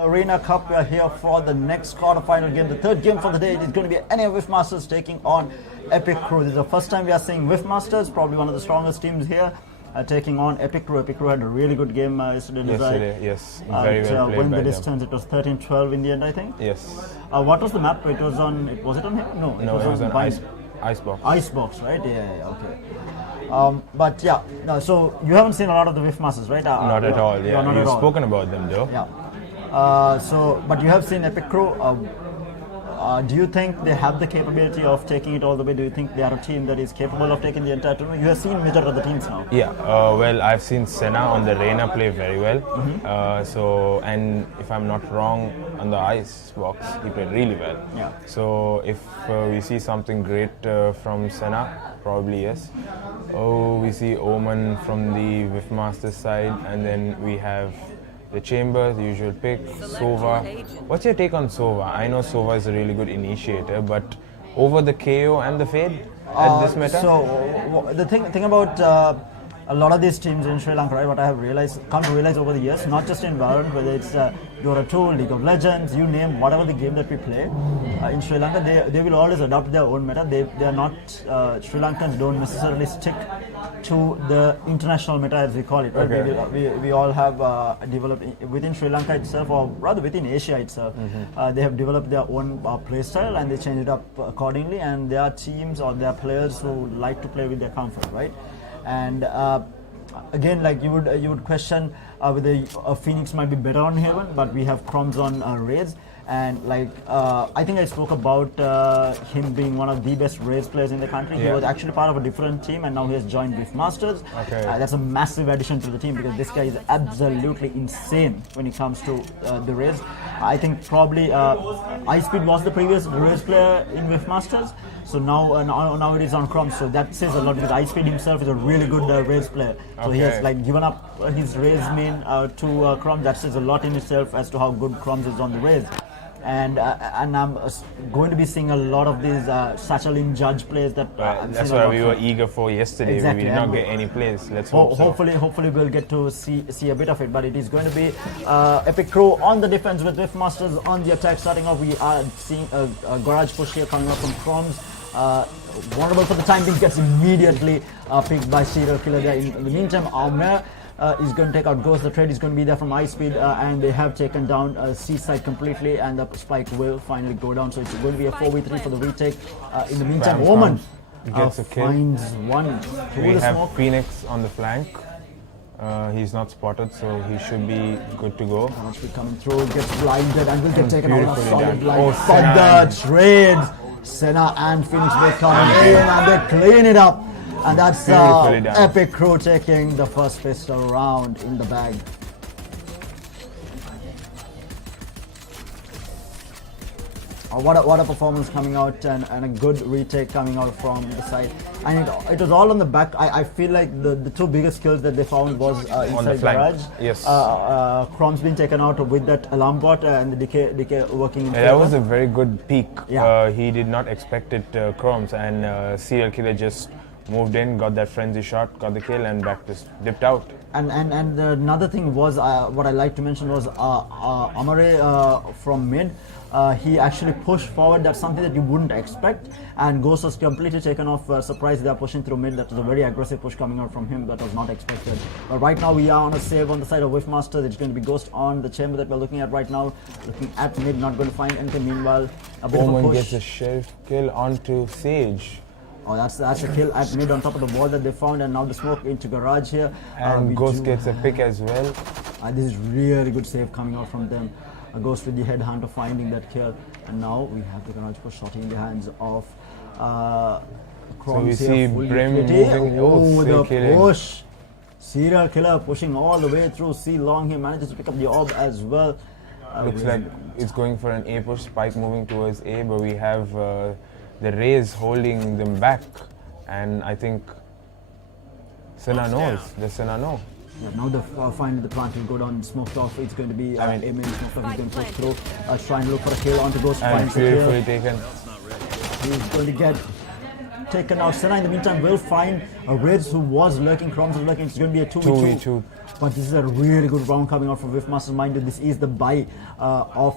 Arena Cup, we are here for the next quarterfinal game, the third game for the day. It is going to be NA WIF Masters taking on Epic Crew. This is the first time we are seeing WIF Masters, probably one of the strongest teams here, taking on Epic Crew. Epic Crew had a really good game yesterday. Yes, very well played won by the them. distance. It was 13-12 in the end, I think. Yes. What was the map? Was it on here? No, it was on Bind. Icebox. Icebox, right? Yeah, okay. But yeah, no, so you haven't seen a lot of the WIF Masters, right? Not at all, yeah. Not at You've all. spoken about them though. Yeah. But you have seen Epic Crew. Do you think they have the capability of taking it all the way? Do you think they are a team that is capable of taking the entire tournament? You have seen major of the teams now. Yeah, well, I've seen Senna on the Reina play very well. And if I'm not wrong, on the Icebox, he played really well. Yeah. So if we see something great from Senna, probably yes. We see Oman from the WIF Masters side, and then we have the Chamber, the usual pick, Sova. What's your take on Sova? I know Sova is a really good initiator, but over the KO and the Fade at this meta? So the thing about a lot of these teams in Sri Lanka, right, what I have come to realize over the years, not just in Valorant, whether it's Dota 2, League of Legends, you name whatever the game that we play, in Sri Lanka, they will always adopt their own meta. They are not, Sri Lankans don't necessarily stick to the international meta, as we call it. Right? Okay. We all have developed within Sri Lanka itself, or rather within Asia itself. They have developed their own play style, and they change it up accordingly. And there are teams or there are players who like to play with their comfort, right? And again, like you would question whether Phoenix might be better on Heaven, but we have Chroms on Raids. And like I think I spoke about him being one of the best Raids players in the country. Yeah. He was actually part of a different team, and now he has joined WIF Masters. Okay. That's a massive addition to the team, because this guy is absolutely insane when it comes to the Raids. I think probably iSpeed was the previous Raids player in WIF Masters, so now it is on Chroms. So that says a lot, because iSpeed himself is a really good Raids player. So he has like given up his Raids main to Chroms. That says a lot in itself as to how good Chroms is on the Raids. And I'm going to be seeing a lot of these Satchel in Judge plays that. That's what we were eager for yesterday. Exactly. We did not get any plays. Let's hope so. Hopefully we'll get to see a bit of it. But it is going to be Epic Crew on the defense with WIF Masters on the attack. Starting off, we are seeing a garage push here coming up from Chroms. Vulnerable for the time being, gets immediately picked by Serial Killer there. In the meantime, Amer is going to take out Ghost. The trade is going to be there from iSpeed, and they have taken down Seaside completely, and the spike will finally go down. So it's going to be a 4v3 for the retake. In the meantime, Oman gets a kill. finds one through We the have smoke. Phoenix on the flank. He's not spotted, so he should be good to go. Once we coming through, gets blinded and will get taken out of Beautifully solid done. blind. Oh, But Senna. the trades, Senna and Phoenix will come in and they clean it up. And that's Beautifully done. Epic Crew taking the first pistol round in the bag. What a performance coming out, and a good retake coming out from the side. And it was all on the back. I feel like the two biggest kills that they found was inside flank. garage. Yes. Chroms being taken out with that alarm bot, and the decay working in Yeah, that was a very good peak. Yeah. He did not expect it, Chromes, and Serial Killer just moved in, got that frenzy shot, got the kill, and back just dipped out. And another thing was what I like to mention was Amare from mid. He actually pushed forward. That's something that you wouldn't expect. And Ghost was completely taken off. Surprised they are pushing through mid. That was a very aggressive push coming out from him. That was not expected. But right now we are on a save on the side of WIF Masters. It's going to be Ghost on the chamber that we're looking at right now. Looking at mid, not going to find anything. Meanwhile, a bit of a Omen push. gets a sheriff kill onto Sage. Oh, that's a kill at mid on top of the wall that they found, and now the smoke into garage here. And Ghost gets a pick as well. This is really good save coming out from them. Ghost with the headhunter finding that kill, and now we have the garage push shot in the hands of So we Chroms see here, fully Brim pretty. moving. Oh, the killing. push! Serial Killer pushing all the way through C long. He manages to pick up the orb as well. Looks like it's going for an A push. Spike moving towards A, but we have the Rays holding them back, and I think Senna knows. Does Senna know? Yeah, now the finally the plant will go down, smoked off. It's going to be aiming smoked off. He's going to push through, trying to look for a kill onto Ghost. And Finds the kill. beautifully taken. He's going to get taken out. Senna in the meantime will find Reds, who was lurking. Chroms is lurking. It's going to be a 2v2. But this is a really good round coming out from Whiffmasters. Mind you, this is the buy of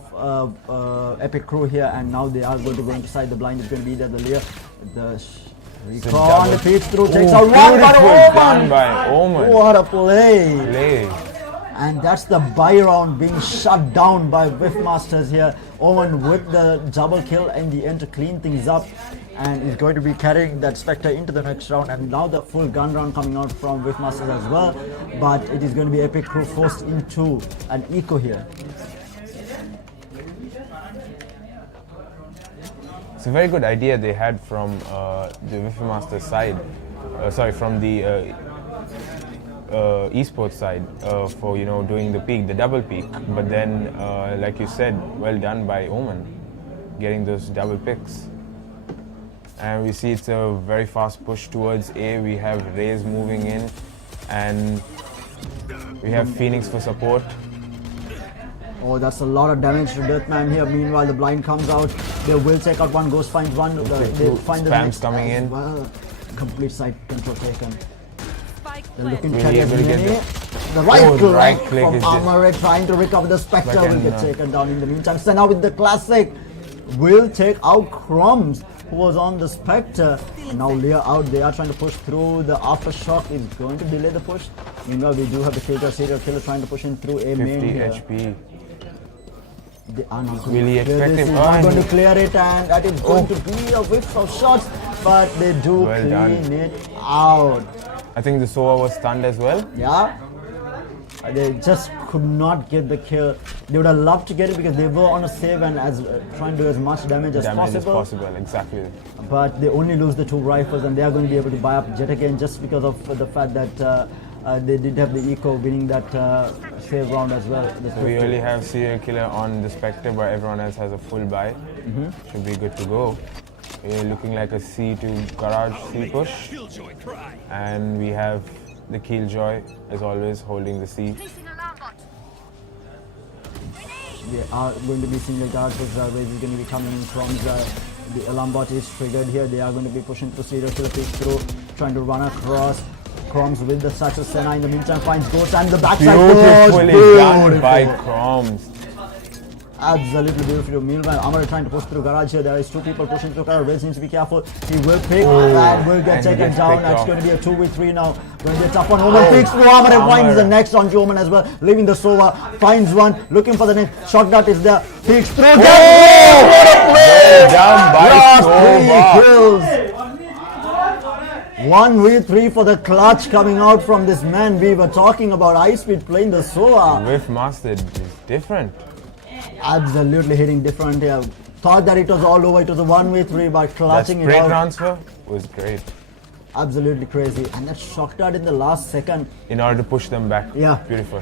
Epic Crew here, and now they are going to go inside. The blind is going to be there. The Lear, the recon, the feeds through, takes out one, but done by Omen. What a play! Play. And that's the buy round being shut down by Whiffmasters here. Owen with the double kill in the end to clean things up, and is going to be carrying that Spectre into the next round. And now the full gun round coming out from Whiffmasters as well, but it is going to be Epic Crew forced into an eco here. It's a very good idea they had from the Whiffmaster side, from the eSports side for doing the peak, the double peak. But then, like you said, well done by Omen, getting those double picks. And we see it's a very fast push towards A. We have Raze moving in, and we have Phoenix for support. Oh, that's a lot of damage to Deathman here. Meanwhile, the blind comes out. They will take out one. Ghost finds one. They find the next coming in. Well, complete side control taken. Spike They're planted. looking to Will carry he as able to get many. the- The right Oh, click right click from is just- Armored trying to recover the Spectre Like will an, get taken down in the meantime. Senna with the classic will take out Crumbs, who was on the Spectre. Now Lear out. They are trying to push through. The aftershock is going to delay the push. Meanwhile, we do have the Killjoy serial killer trying to push in through a main 50 here. HP. They are not Will he going to clear expect this. him? He's not Oh, going to and- clear it, and that is going to be a whiff of shots, but they do Well clean done. it out. I think the Sova was stunned as well. Yeah. They just could not get the kill. They would have loved to get it because they were on a save and trying to do as much damage as possible. Exactly. But they only lose the two rifles, and they are going to be able to buy up Jet again just because of the fact that they did have the eco winning that save round as well. The We 50. only have serial killer on the Spectre, but everyone else has a full buy. Should be good to go. We're looking like a C2 garage C push, Killjoy cry. and we have the Killjoy as always holding the C. They are going to be seeing the guard push. Raze is going to be coming in from the alarm bot is triggered here. They are going to be pushing through serial killer peek through, trying to run across. Chroms with the Satchel. Senna in the meantime finds Ghost, and the backside Beautifully goes. done by Chroms. Absolutely beautiful. Meanwhile, Amar trying to push through garage here. There is two people pushing through garage. Raze needs to be careful. He will pick and will get and he taken gets down. picked That's off. going to be a 2v3 now. Going to be a tough one. Omen picks through Amar and finds the next on Omen as well. Leaving the Sova. Finds one. Looking for the next. Shot dart is there. Picks through. What a play! Well done by Last three Sova. kills. 1v3 for the clutch coming out from this man. We were talking about Ice Speed playing the Sova. Whiffmaster is different. Absolutely hitting different here. Thought that it was all over. It was a 1v3, but That clutching it spray out. transfer was great Absolutely crazy. And that shock dart in the last second, in order to push them back. Yeah. Beautiful.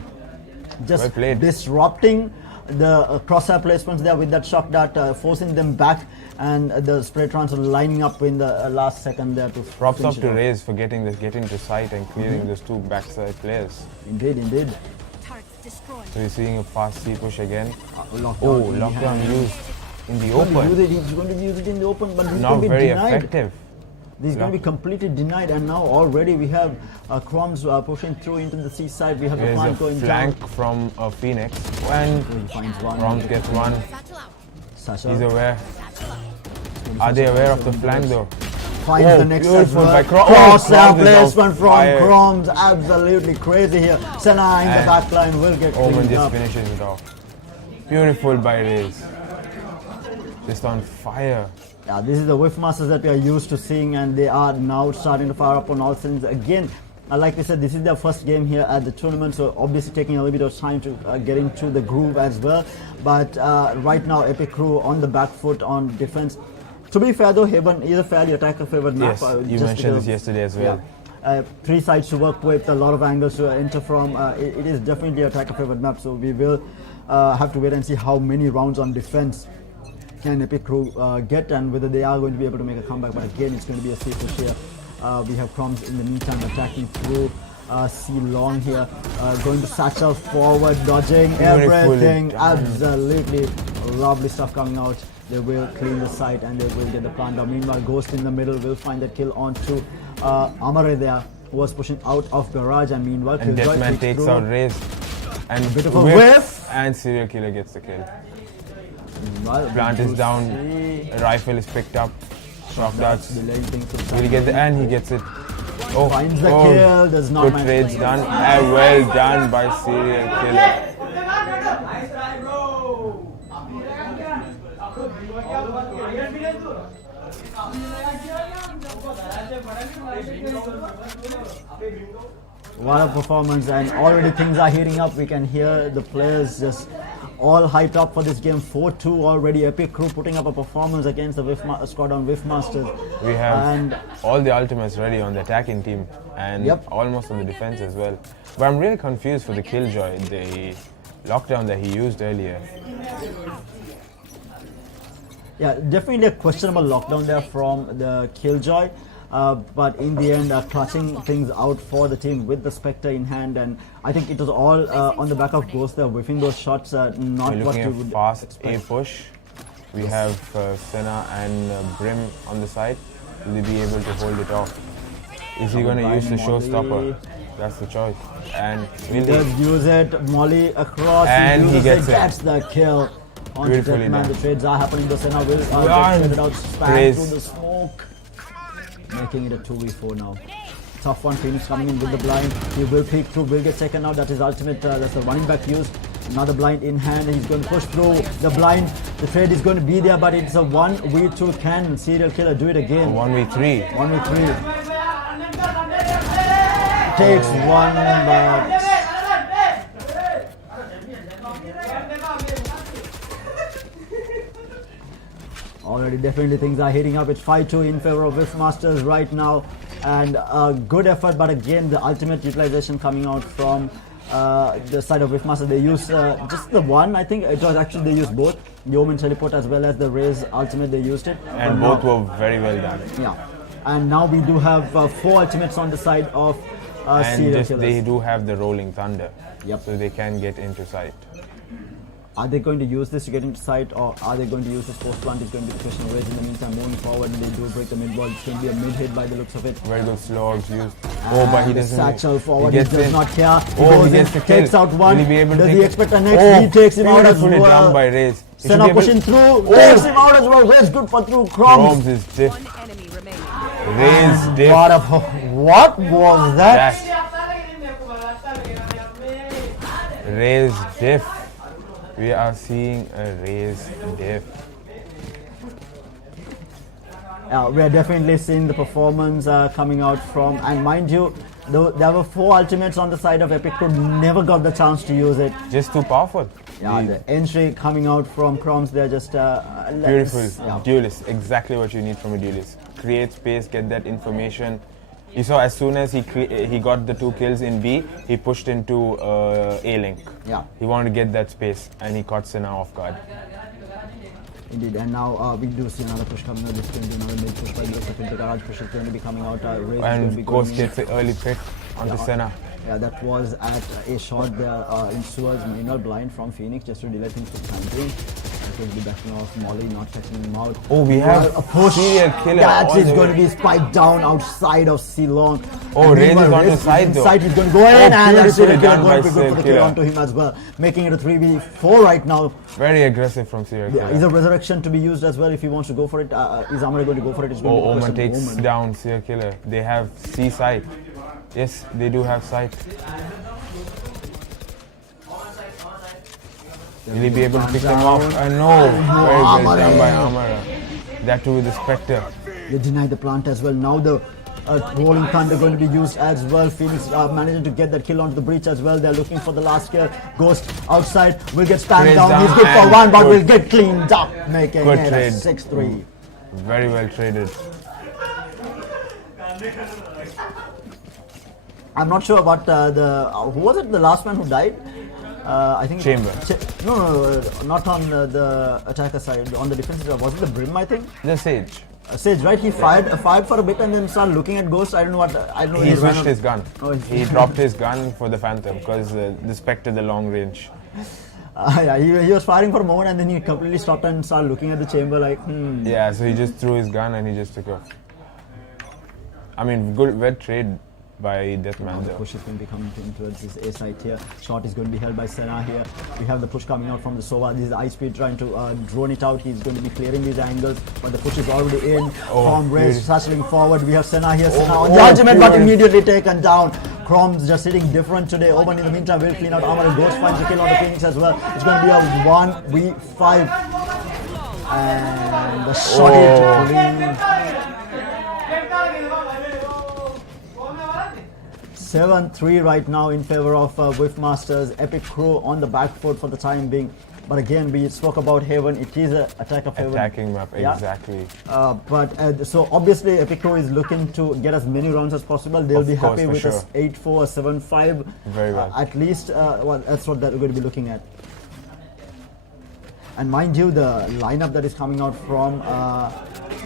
just Well played. disrupting the crosshair placements there with that shock dart, forcing them back, and the spray transfer lining up in the last second there to Props up finish it to off. Raze for getting to sight and clearing those two backside players. Indeed, indeed. Targets destroyed. So we're seeing a fast C push again. Lockdown. Oh, He lockdown has- used in the He's going to use open. it. He's going to use it in the open, but he's Not going to be very denied. effective. This is going to be completely denied, and now already we have Crumbs pushing through into the seaside. We have the There's a flank going flank from Phoenix, and down. He finds one. Rom gets one. Satchel out. Sasha He's aware. Are they aware of the flank though? finds Oh, the next as beautiful well. by Crom- Cross oh, and Crom is on placement from fire. Crumbs. Absolutely crazy here. Senna in the And back line will get Omen cleaned just up. finishes it off. Beautiful by Raze. Just on fire. Yeah, this is the Whiffmasters that we are used to seeing, and they are now starting to fire up on all cylinders again. Like I said, this is their first game here at the tournament, so obviously taking a little bit of time to get into the groove as well. But right now, Epic Crew on the back foot on defense. To be fair though, Haven is a fairly attacker-favored map. Yes, you just mentioned because- this yesterday as well. Yeah. Three sides to work with, a lot of angles to enter from. It is definitely an attacker-favored map, so we will have to wait and see how many rounds on defense can Epic Crew get, and whether they are going to be able to make a comeback. But again, it's going to be a safe push here. We have Crumbs in the meantime attacking through C long here, going to satchel forward, dodging Beautifully everything. done. Absolutely lovely stuff coming out. They will clean the site and they will get the plant down. Meanwhile, Ghost in the middle will find the kill onto Amare there. who was pushing out of garage, and meanwhile And Killjoy Deathman takes takes through. out Raze. And bit of a whiff. And Serial Killer gets the kill. Meanwhile, Plant we is do down. see A rifle is picked up. Shock darts. delaying things to Will he get the and he gets it. Oh, finds the kill, does not good manage. trades done. And well done by Serial Killer. What a performance, and already things are heating up. We can hear the players just all hyped up for this game. 4-2 already. Epic Crew putting up a performance against the squad on Whiffmasters. We have and all the ultimates ready on the attacking team and Yep. almost on the defense as well. But I'm really confused for the Killjoy, the lockdown that he used earlier. yeah, definitely a questionable lockdown there from the Killjoy. But in the end, clutching things out for the team with the Spectre in hand, and I think it was all on the back of Ghost there, whiffing those shots, not We're what looking you at would fast expect. A push. We have Senna and Brim on the side. Will he be able to hold it off? Is he going to use the showstopper? That's the choice. And will Does he? use it, Molly across, And he uses gets it. gets the kill. On Beautifully Deathman, done. the trades are happening, the Senna will Run. get traded out, spam Praise. through the smoke. Making it a 2v4 now. Tough one, Phoenix coming in with the blind. He will peek through, will get taken out. That is ultimate, that's the running back used. Another blind in hand, he's going to push through the blind. The trade is going to be there, but it's a 1v2. Can Serial Killer do it again? 1v3. 1v3. Takes one, but already definitely things are heating up. It's 5-2 in favor of Whiffmasters right now, and a good effort, but again the ultimate utilization coming out from the side of Whiffmasters. They use just the one, I think it was actually they used both, the Omen Teleport as well as the Raze ultimate, they used it. And But both now- were very well done. yeah, and now we do have 4 ultimates on the side of And Serial just Killers. they do have the rolling thunder. Yep. So they can get into sight. Are they going to use this to get into sight, or are they going to use this post plant? Is going to be the question. Whereas in the meantime, moving forward, they do break the mid wall. It's going to be a mid hit by the looks of it. Very good slogs used. Oh, but he And doesn't. Satchel forward, he gets does in. not care. He Oh, goes he gets in, the takes kill. out one. Will he be able to Does take he it? expect a next? Oh, He takes him out as beautifully well. done by Raze. He should Senna be able- pushing through, takes him out as well. Raze good for through. Chromes Chromes. is diff. One enemy remaining. Raze diff. What was that? Raze diff. We are seeing a Raze diff. We are definitely seeing the performance coming out from, and mind you, there were 4 ultimates on the side of Epic Crew, never got the chance to use it. Just too powerful. Yeah, the entry coming out from Chromes, they're just Beautiful. yeah. Duelist. Exactly what you need from a duelist. Create space, get that information. You saw as soon as he got the 2 kills in B, he pushed into A-Link. Yeah. He wanted to get that space and he caught Senna off guard. Indeed, and now we do see another push coming out. This is going to be another mid push by the looks of it. The garage push is going to be coming out. Raze is going to be And going Ghost in. gets the early pick onto Senna. Yeah, that was at a shot there in Suarez, minor blind from Phoenix just to delay things to planting. That will be backing off Molly, not catching him out. Oh, we have a push. Serial Killer That all is the going to way. be spiked down outside of Ceylon. Oh, And Raze is meanwhile, on the Raze side though. Inside he's going to go in, and that's beautifully Serial Killer done going by to be good for the kill Serial onto him as well, making it a 3v4 right now. Very aggressive from Serial Killer. Is a resurrection to be used as well if he wants to go for it? Is Amara going to go for it? It's going to be the Omen question. takes Omen. down Serial Killer. They have C sight. Yes, they do have sight. Will he be able to pick them off? I know. Very well done by Amara. That too with the Spectre. They deny the plant as well. Now the rolling thunder going to be used as well. Phoenix managing to get that kill onto the breach as well. They're looking for the last kill. Ghost outside will get spammed Trades down. down He's good for and one, but good. will get cleaned up, making Good it a trade. 6-3. Very well traded. I'm not sure about who was it? The last man who died? I think Chamber. No, not on the attacker side. On the defensive side, was it the Brim? I think. The Sage. Sage, right? He fired for a bit and then started looking at Ghost. I don't know what. I don't know. He ran switched out- his gun. Oh, He dropped his gun for the Phantom because the Spectre, the long range. Yeah, he was firing for a moment and then he completely stopped and started looking at the chamber like, Yeah, so he just threw his gun and he just took off. I mean, good trade by Deathman. The push is going to be coming towards this A side here. Shot is going to be held by Senna here. We have the push coming out from the Sova. This is Ice Speed trying to drone it out. He's going to be clearing these angles, but the push is already in. From Race hustling forward. We have Senna here. Senna on the ultimate, but immediately taken down. Crom's just hitting different today. Omen in the meantime will clean out armor and Ghost finds the kill on the Phoenix as well. It's going to be a 1v5. And the shot is clean. 7-3 right now in favor of Whiffmasters. Epic Crow on the back foot for the time being. But again, we spoke about Haven. It is an attack of Haven. Attacking map, exactly. So obviously Epic Crow is looking to get as many rounds as possible. They'll be happy with sure. a 8-4, a 7-5. Very well. At least, well, that's what they're going to be looking at. And mind you, the lineup that is coming out from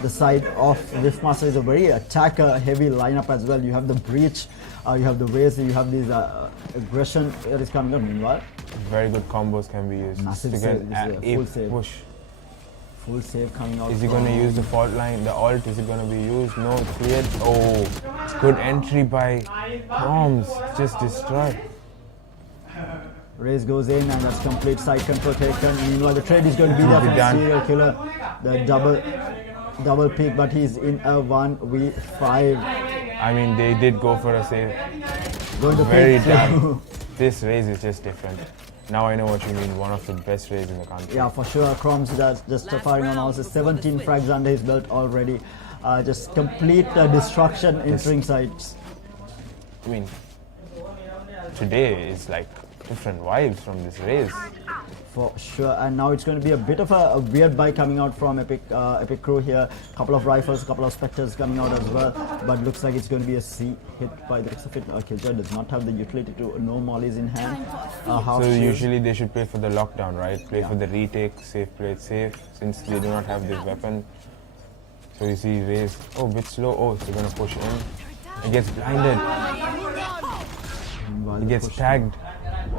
the side of Riftmaster is a very attacker-heavy lineup as well. You have the Breach, you have the Raze, you have this aggression that is coming out. Meanwhile, very good combos can be used. Massive to save, get full save. push. Full save coming out. Is he going to use the fault line, the alt? Is it going to be used? No, it's cleared. Oh, it's good entry by Bombs. Just destroyed. Raze goes in and that's complete side control taken. Meanwhile, the trade is going to be there for the serial killer. The double peak, but he's in a 1v5. I mean, they did go for a save. Going to Very pick damn. This Raze is just different. Now I know what you mean. One of the best Raze in the country. Yeah, for sure. Chrome's just firing on all. 17 frags under his belt already. Just complete destruction entering sites. I mean, today is like different vibes from this Raze. For sure, and now it's going to be a bit of a weird buy coming out from Epic Crew here. Couple of rifles, couple of specters coming out as well, but looks like it's going to be a C hit by the looks of it. Okay, Jed does not have the utility to no mollies in hand. So usually they should play for the lockdown, right? Play for the retake, play it safe, since they do not have this weapon. So you see Raze, oh, bit slow, oh, so they're going to push in. He gets blinded. He gets tagged.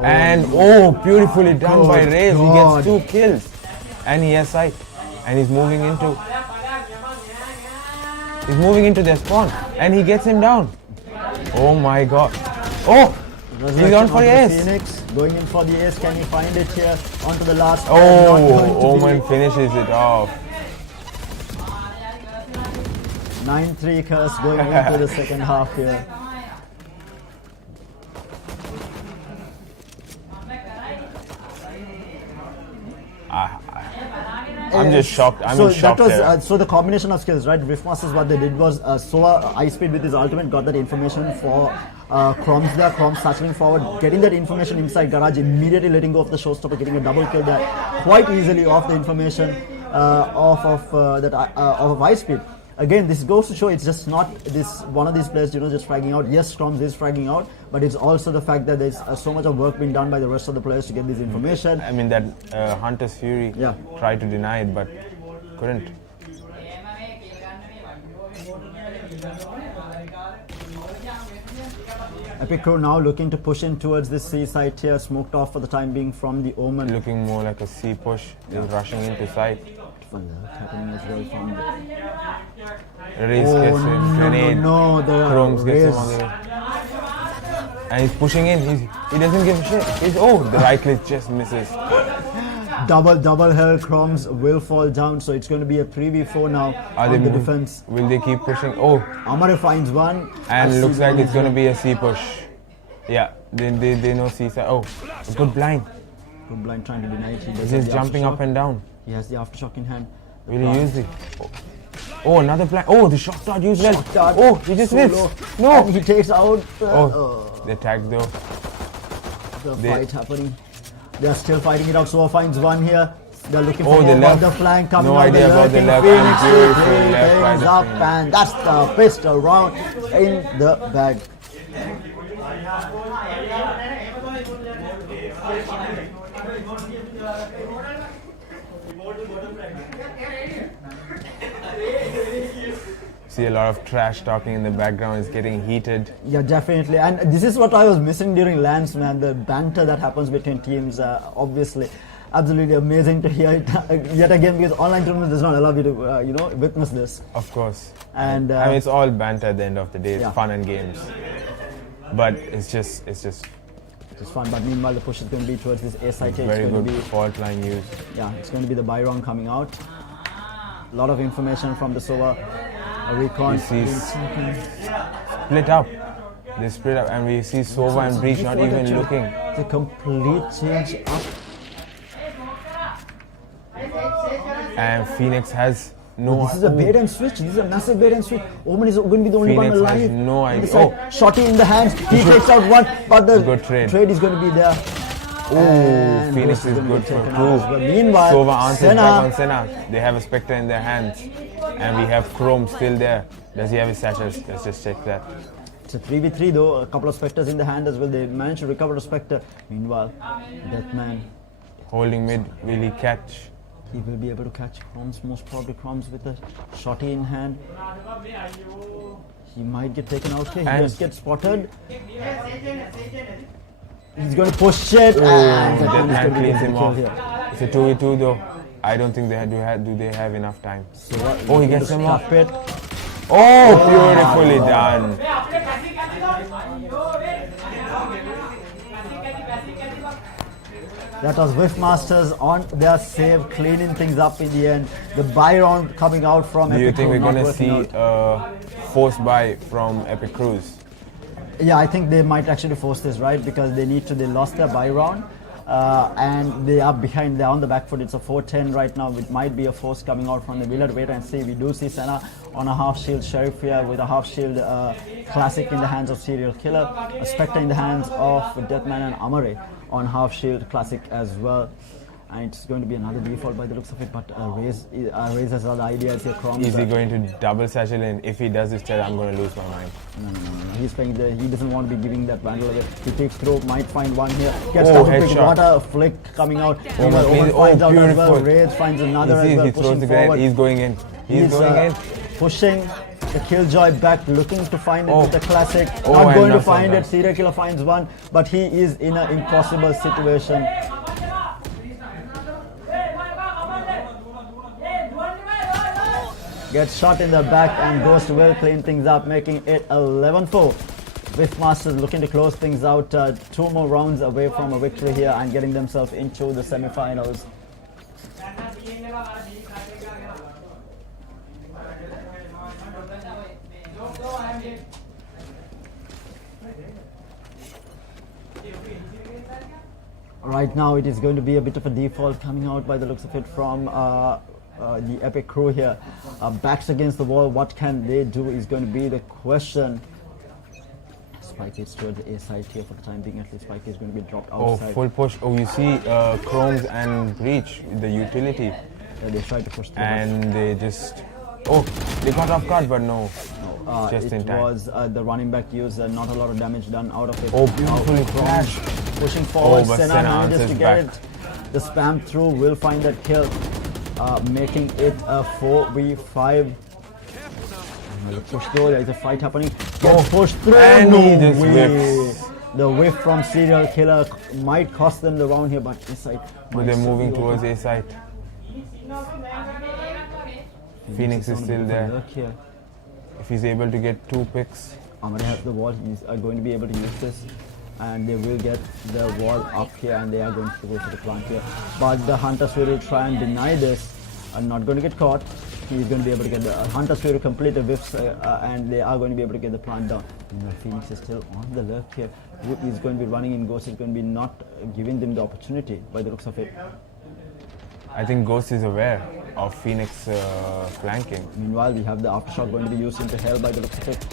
And oh, beautifully done by Raze. He gets 2 kills. And he has sight. And he's moving into their spawn. And he gets him down. Oh my god. Oh! He's on for the ace. Phoenix going in for the ace. Can he find it here? Onto the last. Oh, Omen finishes it off. 9-3 curse going into the second half here. I'm just shocked. I'm in shock there. So the combination of skills, right? Riftmasters, what they did was Soa Ice Speed with his ultimate got that information for Chrome's there. Chrome's satchling forward, getting that information inside Garage, immediately letting go of the showstopper, getting a double kill there quite easily off the information of Ice Speed. Again, this goes to show it's just not this one of these players, just fragging out. Yes, Chromes is fragging out, but it's also the fact that there's so much of work being done by the rest of the players to get this information. I mean, that Hunter's Fury tried to deny it, but couldn't. Epic Crow now looking to push in towards the C side here, smoked off for the time being from the Omen. Looking more like a C push, rushing into side. Happening as well from the Raze gets him, grenade. No, the Chromes gets him on the way. And he's pushing in. He doesn't give a shit. The right click just misses. Double hell. Chromes will fall down, so it's going to be a 3v4 now on the defense. Will they keep pushing? Oh, Amare finds one. And looks like it's going to be a C push. Yeah, they know C side. Oh, good blind. Good blind trying to deny it. He's jumping up and down. He has the aftershock in hand. Will he use it? Oh, another blind. Oh, the shot dart used well. Oh, he just missed. No. And he takes out. The tag though. The fight happening. They are still fighting it out. So finds one here. They're looking for the flank coming out. No idea about the left. Phoenix up, and that's the pistol round in the bag. See a lot of trash talking in the background. It's getting heated. Yeah, definitely. And this is what I was missing during LANs, man. The banter that happens between teams, obviously. Absolutely amazing to hear it yet again, because online tournament does not allow you to, witness this. Of course. And I mean, it's all banter at the end of the day. It's fun and games. but it's just It's fun, but meanwhile the push is going to be towards this A site here. very It's going good to be, fault line use. yeah, it's going to be the buy round coming out. A lot of information from the Sova. A recon. You see split up. They split up, and we see Sova and Breach not even looking. It's a complete change up. And Phoenix has no. This is a bait and switch. This is a massive bait and switch. Omen is going to be the only one Phoenix alive. has no On the idea. side. Shotty in the hands. He takes out one, but the Good trade. is going to be there. Oh, And Phoenix Ghost is going to good be for taken two. out as well. Meanwhile, Sova answers Senna, back on Senna. They have a Spectre in their hands, and we have Chrome still there. Does he have his satchels? Let's just check that. it's a 3v3 though. A couple of Spectres in the hand as well. They managed to recover a Spectre. Meanwhile, Deathman, Holding mid, will he catch? he will be able to catch Chromes, most probably Chromes with a Shotty in hand. He might get taken out here. He And- just gets spotted. He's going to push it. Oh, and Deathman is Deathman going to cleans get the him kill off. here. It's a 2v2 though. I don't think do they have enough time. So what? Oh, he gets him off. Cup it. Oh, beautifully done. That was Whiffmasters on their save, cleaning things up in the end. The buy round coming out from Do you Epic think Crew we're not gonna working see out. forced buy from Epic Cruise? Yeah, I think they might actually force this, right? Because they lost their buy round. And they are behind, they're on the back foot. It's a 4-10 right now. It might be a force coming out from the Willard. Wait and see. We do see Senna on a half shield, Sheriff here with a half shield classic in the hands of Serial Killer, a Spectre in the hands of Deathman and Amare on half shield classic as well. And it's going to be another default by the looks of it, but Raze has other ideas here. Chromes, Is he going to double satchel? And if he does this, I'm going to lose my mind. No. He's playing he doesn't want to be giving that vandal away. He takes through, might find one here. Gets Oh, double pick, headshot. what a flick coming out. Omen Omen plays- finds out as well. beautiful. Rage finds another You see, as well, he throws pushing the grenade. forward. He's going in. He's going in. Pushing the Killjoy back, looking to find it Oh. with the classic. Oh, Not and going to that's find not it. Serial Killer finds one, but he is in an impossible situation. Gets shot in the back and Ghost will clean things up, making it 11-4. Whiffmasters looking to close things out. 2 more rounds away from a victory here and getting themselves into the semi-finals. Right now it is going to be a bit of a default coming out by the looks of it from the Epic Crew here. Backs against the wall, what can they do is going to be the question. Spike is towards the A side here for the time being. At least Spike is going to be dropped Oh, outside. full push. Oh, you see Chromes and Breach, the utility. They tried to push through. And they just... Oh, they got off guard, but no. Just in it time. was the running back use, not a lot of damage done out of it. Oh, beautifully Now, flashed. Pushing forward, Oh, but Senna Senna manages to answers get back. it. The spam through will find that kill, making it a 4v5. The push through, there is a fight happening. Gets pushed through. and No he just way. whiffs. The whiff from Serial Killer might cost them the round here, but this side. But they're moving towards A site. Phoenix is still there. Here. If he's able to get 2 picks. Amade has the wall. He's going to be able to use this, and they will get the wall up here, and they are going to go for the plant here. But the Hunters will try and deny this. And not going to get caught. He's going to be able to get the Hunters will complete the whiffs, and they are going to be able to get the plant down. And Phoenix is still on the lurk here. Wood is going to be running in. Ghost is going to be not giving them the opportunity by the looks of it. I think Ghost is aware of Phoenix flanking. Meanwhile, we have the aftershock going to be used into hell by the looks of it.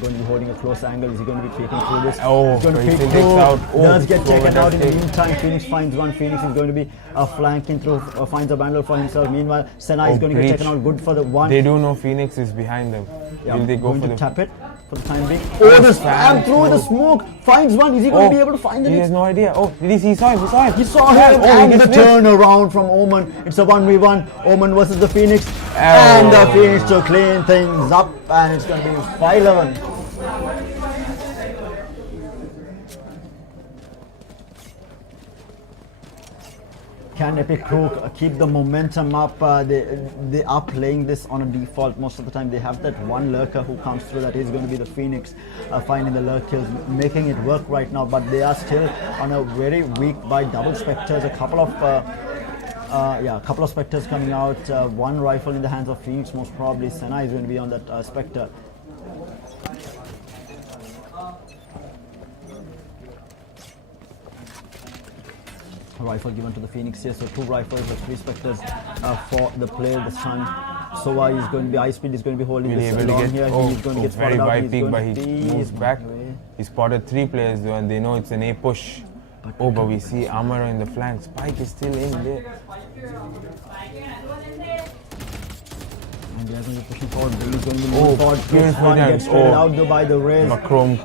Going to be holding a close angle. Is he going to be taking through this? Oh, He's going to but he peek still through. takes out. Oh, Does get taken out in the fantastic. meantime. Phoenix finds one. Phoenix is going to be flanking through, finds a bundle for himself. Meanwhile, Senna is Oh, going to get Breach. taken out. Good for the one. They do know Phoenix is behind them. Yeah, Will they go going for to the... tap it for the time being. Oh, the spam through the smoke. Finds one. Is he going to be able to find the He next? has no idea. Oh, did he see? He saw him. He saw him. He saw him Oh, he and the gets missed. turnaround from Omen. It's a 1v1. Omen versus the Phoenix. Oh. And the Phoenix to clean things up. And it's going to be 5-11. Can Epic Crew keep the momentum up? They are playing this on a default most of the time. They have that one lurker who comes through. That is going to be the Phoenix, finding the lurk kills, making it work right now. But they are still on a very weak by double specters. A couple of specters coming out. One rifle in the hands of Phoenix. Most probably Senna is going to be on that specter. Rifle given to the Phoenix here, so 2 rifles, 3 specters for the play this time. Sova is going to be, Ice Speed is going to be holding this long here. He's going to get very spotted out. wide He's peak, going but to he be- moves back. He spotted 3 players though, and they know it's an A push. But we see Amara in the flank. Spike is still in there. And they're going to be pushing forward. He's going to move forward. beautiful One dance. gets traded out though by the Rays. Macrom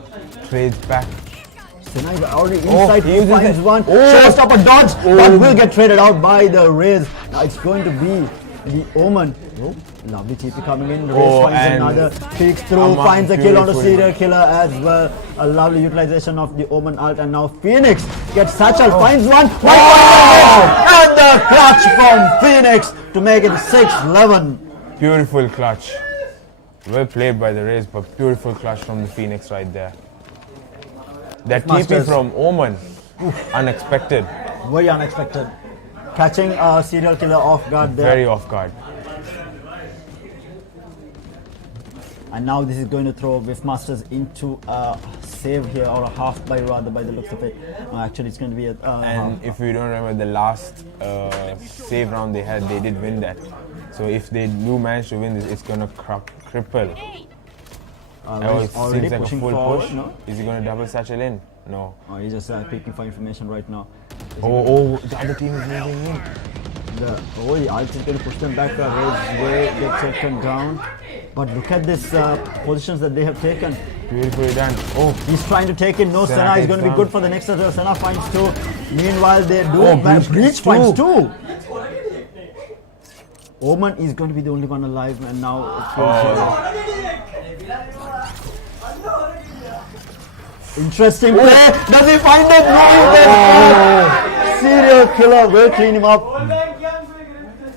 trades back. Senna is already inside. he He uses finds it. one. Showstopper dodge, but will get traded out by the Rays. Now it's going to be the Omen. Lovely TP coming in. Rays finds and another. Peeks through, Amma, finds a kill on the beautiful. serial killer as well. A lovely utilization of the Omen ult, and now Phoenix gets Satchel, finds one. And the clutch from Phoenix to make it 6-11. Beautiful clutch. Well played by the Rays, but beautiful clutch from the Phoenix right there. That TP Masters. from Omen, unexpected, Very unexpected. Catching a serial killer off guard there. very off guard. And now this is going to throw Whiffmasters into a save here, or a half by rather, by the looks of it. Actually, it's going to be a And if you don't remember the last save round they had, they did win that. So if they do manage to win this, it's going to cripple. Oh, it already seems like a pushing full forward, push. no? Is he going to double satchel in? No. Oh, he's just peeking for information right now. Oh, the other team is moving in. The Ult is going to push them back. Rays way get taken down. But look at this positions that they have taken. Beautifully done. Oh, he's trying to take in. No, Senna Senna is takes going to be down. good for the next as well. Senna finds 2. Meanwhile, they do. Oh, Breach Breach gets finds 2. 2. Omen is going to be the only one alive, and now interesting play. Does he find it? No, serial killer will clean him up.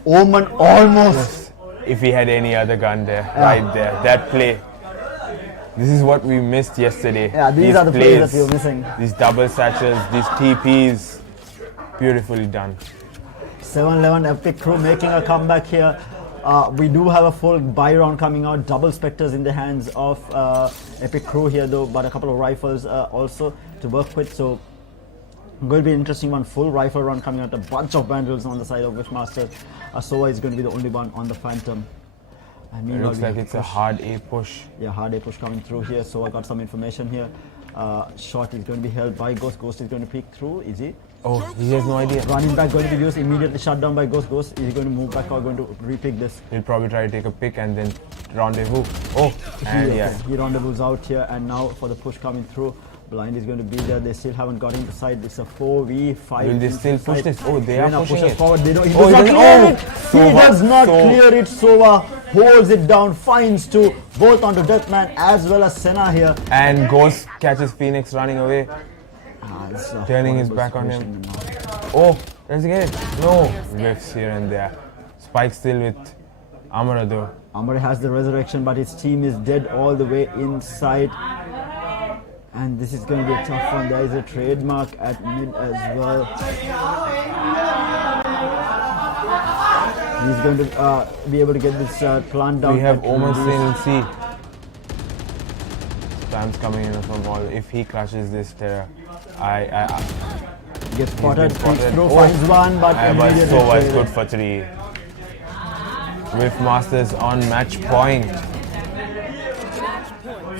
Omen almost. If he had any other gun there, right there, that play. This is what we missed yesterday. Yeah, these are the plays that we were missing. These double satchels, these TPs, beautifully done. 7-11 Epic Crew making a comeback here. We do have a full buy round coming out. Double specters in the hands of Epic Crew here though, but a couple of rifles also to work with. So going to be an interesting one. Full rifle round coming out. A bunch of vandals on the side of Wishmaster. Sova is going to be the only one on the Phantom. And It looks like it's a hard A push. Yeah, hard A push coming through here. So I got some information here. Shot is going to be held by Ghost. Ghost is going to peek through. Is he? Oh, he has no idea. Running back going to be used, immediately shut down by Ghost. Ghost, is he going to move back or going to repick this? He'll probably try to take a pick and then rendezvous. Oh, and yeah. He rendezvous out here, and now for the push coming through. Blind is going to be there. They still haven't got into side. It's a 4v5. Will they still push this? Oh, they are pushing pushes it. forward. They don't, he Oh, does he not doesn't- clear it. He Sova. does not So- clear it. Sova holds it down, finds 2, both onto Deathman as well as Senna here. And Ghost catches Phoenix running away, It's a turning his horrible back on him. situation now. Oh, let's get it. No, whiffs here and there. Spike still with Amara though. Amar has the resurrection, but his team is dead all the way inside. And this is going to be a tough one. There is a trademark at mid as well. He's going to be able to get this plant down. We have but Omen lose. still in C. Spams coming in from all. If he clutches this terror, Gets spotted, been spotted. peeks through, Oh. finds one, but but immediately Sova is traded. good for 3. With Masters on match point.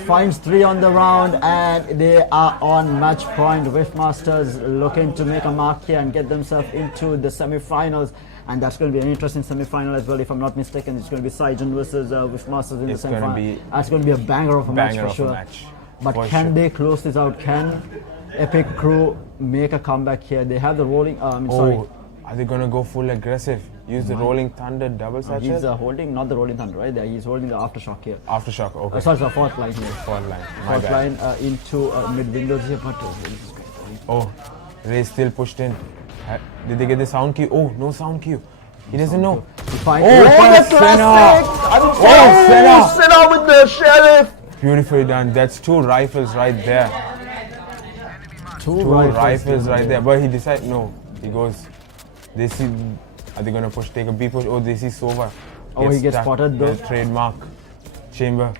Finds 3 on the round, and they are on match point. Whiffmasters looking to make a mark here and get themselves into the semi-finals. And that's going to be an interesting semi-final as well, if I'm not mistaken. It's going to be Saijan versus Whiffmasters in It's the gonna semi-final. be That's going to be a banger of a match Banger for of sure. a match. But for can sure. they close this out? Can Epic Crew make a comeback here? They have the rolling. Sorry. Oh, are they gonna go full aggressive? Use the rolling thunder double satchel? He's holding, not the rolling thunder, right? There, he's holding the aftershock here. Aftershock, okay. Sorry, fourth line here. Fourth line. My Fourth bad. line into mid windows here, but Oh, Ray still pushed in. Did they get the sound cue? Oh, no sound cue. He doesn't know. Fine. Oh, the classic! Senna with the sheriff! Beautifully done. That's 2 rifles right there. Two rifles right there. But he decided, no. He goes, they see, are they going to push, take a B push? Oh, they see Sova. Oh, he gets spotted though. Trademark. Chamber.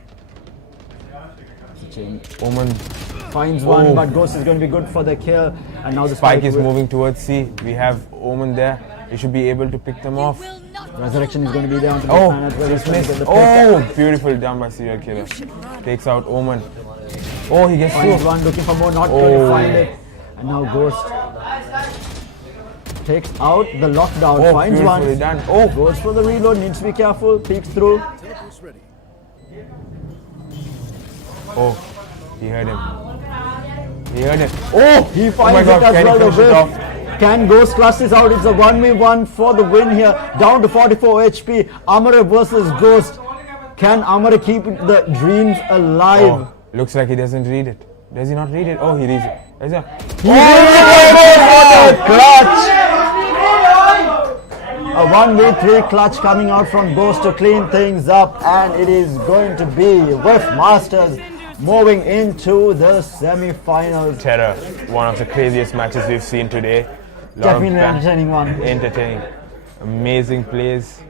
Omen finds one, but Ghost is going to be good for the kill. And now the Spike is moving towards C. We have Omen there. He should be able to pick them off. Resurrection is going to be there on the oh, baseline as well. just missed. Oh, beautiful done by serial killer. Takes out Omen. Oh, he gets finds through. one, looking for more, not going to find it. And now Ghost takes out the lockdown, finds one. Done. Oh, goes for the reload, needs to be careful, peeks through. Oh, he heard him. He heard it. Oh, he finds it as well. The Can Ghost clutch this out? It's a 1v1 for the win here. Down to 44 HP. Amare versus Ghost. Can Amare keep the dreams alive? Oh, looks like he doesn't read it. Does he not read it? Oh, he reads it. He reads it! Clutch! A 1v3 clutch coming out from Ghost to clean things up, and it is going to be with Masters moving into the semi-finals. Terror, one of the craziest matches we've seen today. Definitely entertaining one. Entertaining. Amazing plays.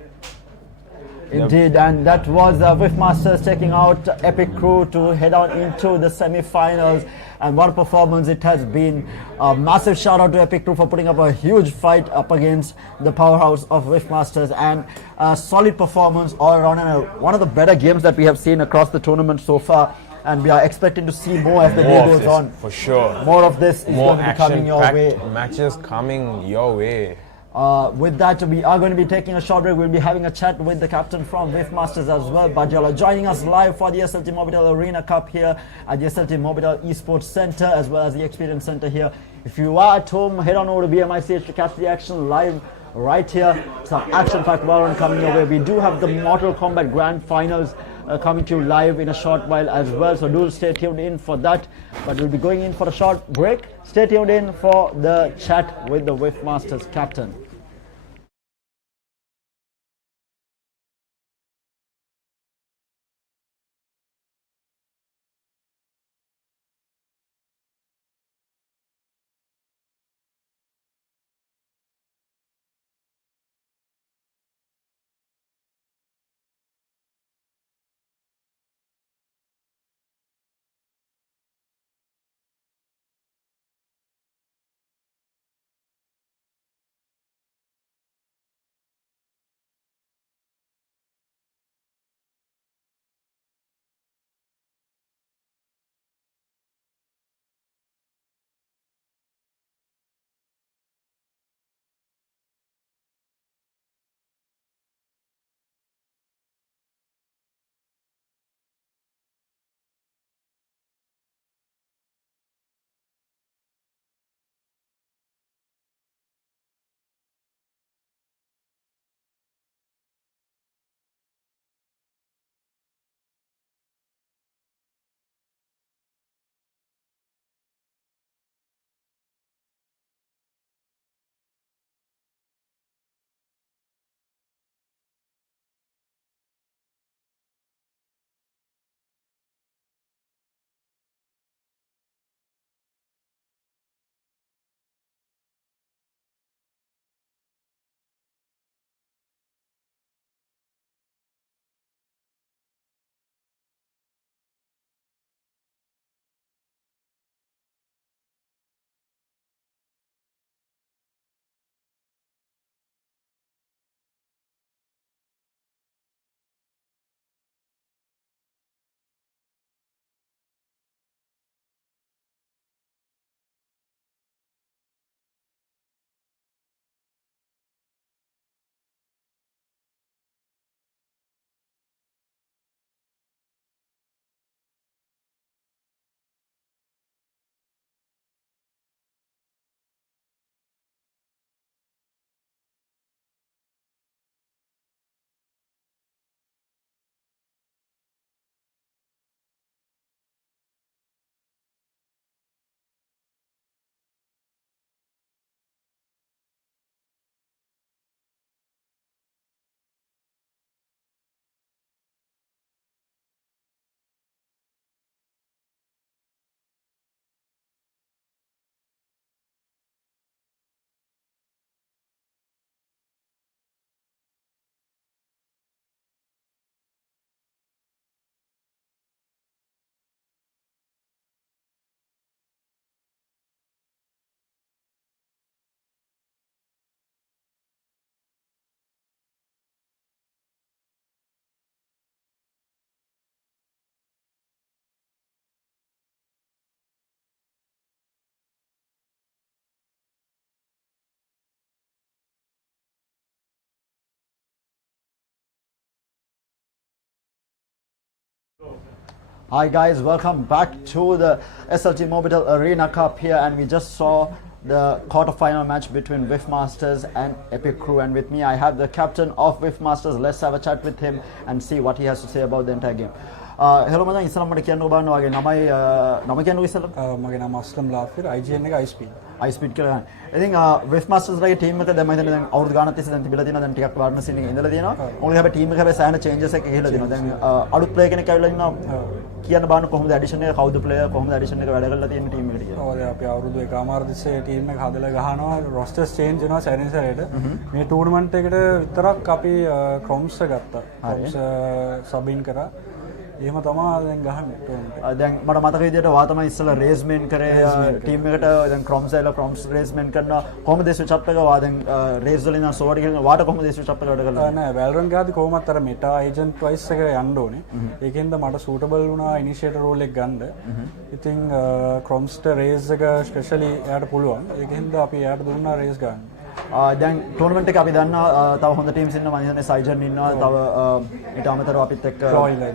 Indeed, and that was with Masters taking out Epic Crew to head on into the semi-finals. And what a performance it has been. A massive shout out to Epic Crew for putting up a huge fight up against the powerhouse of Rift Masters, and a solid performance all around, and one of the better games that we have seen across the tournament so far. And we are expecting to see more as the day goes on. For sure. More of this is going to be coming your way. Matches coming your way. With that, we are going to be taking a short break. We'll be having a chat with the captain from Rift Masters as well. But y'all are joining us live for the SLTMobitel Arena Cup here at the SLTMobitel eSports Center, as well as the Experience Center here. If you are at home, head on over to BMICH to catch the action live right here. Some action-packed Valorant coming your way. We do have the Mortal Kombat Grand Finals coming to you live in a short while as well, so do stay tuned in for that. But we'll be going in for a short break. Stay tuned in for the chat with the Rift Masters captain. Hi guys, welcome back to the SLTMobitel Arena Cup here, and we just saw the quarter-final match between Whiff Masters and Epic Crew, and with me I have the captain of Whiff Masters. Let's have a chat with him and see what he has to say about the entire game. Hello මචං, ඉස්සෙල්ලා මට කියන්න ඔබ වගේ නම කියන්නකෝ ඉස්සෙල්ලා. මගේ නම අස්ලම් ලාෆිර්, IGN එක iSpeed. iSpeed කියලා ගන්න. ඉතින් Whiff Masters ලගේ ටීම් එක දැන් මම හිතන්නේ දැන් අවුරුදු ගානක් තිස්සේ දැන් තිබිලා තියෙනවා. දැන් ටිකක් වර්ණ සීන් එකේ ඉඳලා තියෙනවා. ඔයගොල්ලෝ හැබැයි ටීම් එක හැබැයි සෑහෙන චේන්ජස් එකක් ගිහලා තියෙනවා. දැන් අලුත් ප්ලේයර් කෙනෙක් ඇවිල්ලා ඉන්නවා. කියන්න බලන්න කොහොමද ඇඩිෂන් එක, කවුද ප්ලේයර්, කොහොමද ඇඩිෂන් එක වැඩ කරලා තියෙන ටීම් එකට කියලා. ඔව් දැන් අපි අවුරුදු එකමාර තිස්සේ ටීම් එක හදලා ගහනවා, රොස්ටර්ස් චේන්ජ් වෙනවා සැරින් සැරේට. මේ ටූර්නමන්ට් එකට විතරක් අපි ක්‍රොම්ස් ගත්තා. ක්‍රොම්ස් සබින් කරා. එහෙම තමයි දැන් ගහන්නේ ටූර්නමන්ට් එක. දැන් මට මතක විදියට ඔයා තමයි ඉස්සෙල්ලා රේස්මෙන් කරේ ටීම් එකට. දැන් ක්‍රොම්ස් ඇවිල්ලා ක්‍රොම්ස් රේස්මෙන් කරනවා. කොහොමද ස්විච් අප් එක? ඔයා දැන් රේස් වලින් නම් සෝවර්ඩ් ගිහින් වාට කොහොමද ස්විච් අප් එක වැඩ කරලා? නෑ වැලරන්ට් ගාදී කොහොමත් අර මෙටා ඒජන්ට් වයිස් එක යන්න ඕනේ. ඒකෙන්ද මට සූටබල් වුණා ඉනිෂියේටර් රෝල් එක ගන්න. ඉතින් ක්‍රොම්ස්ට රේස් එක ස්පෙෂලි එයාට පුළුවන්. ඒකෙන්ද අපි එයාට දුන්නා රේස් ගන්න. දැන් ටූර්නමන්ට් එක අපි දන්නවා තව හොඳ ටීම්ස් ඉන්නවා. මම හිතන්නේ සයිජන් ඉන්නවා. තව ඊට අමතරව අපිත් එක්ක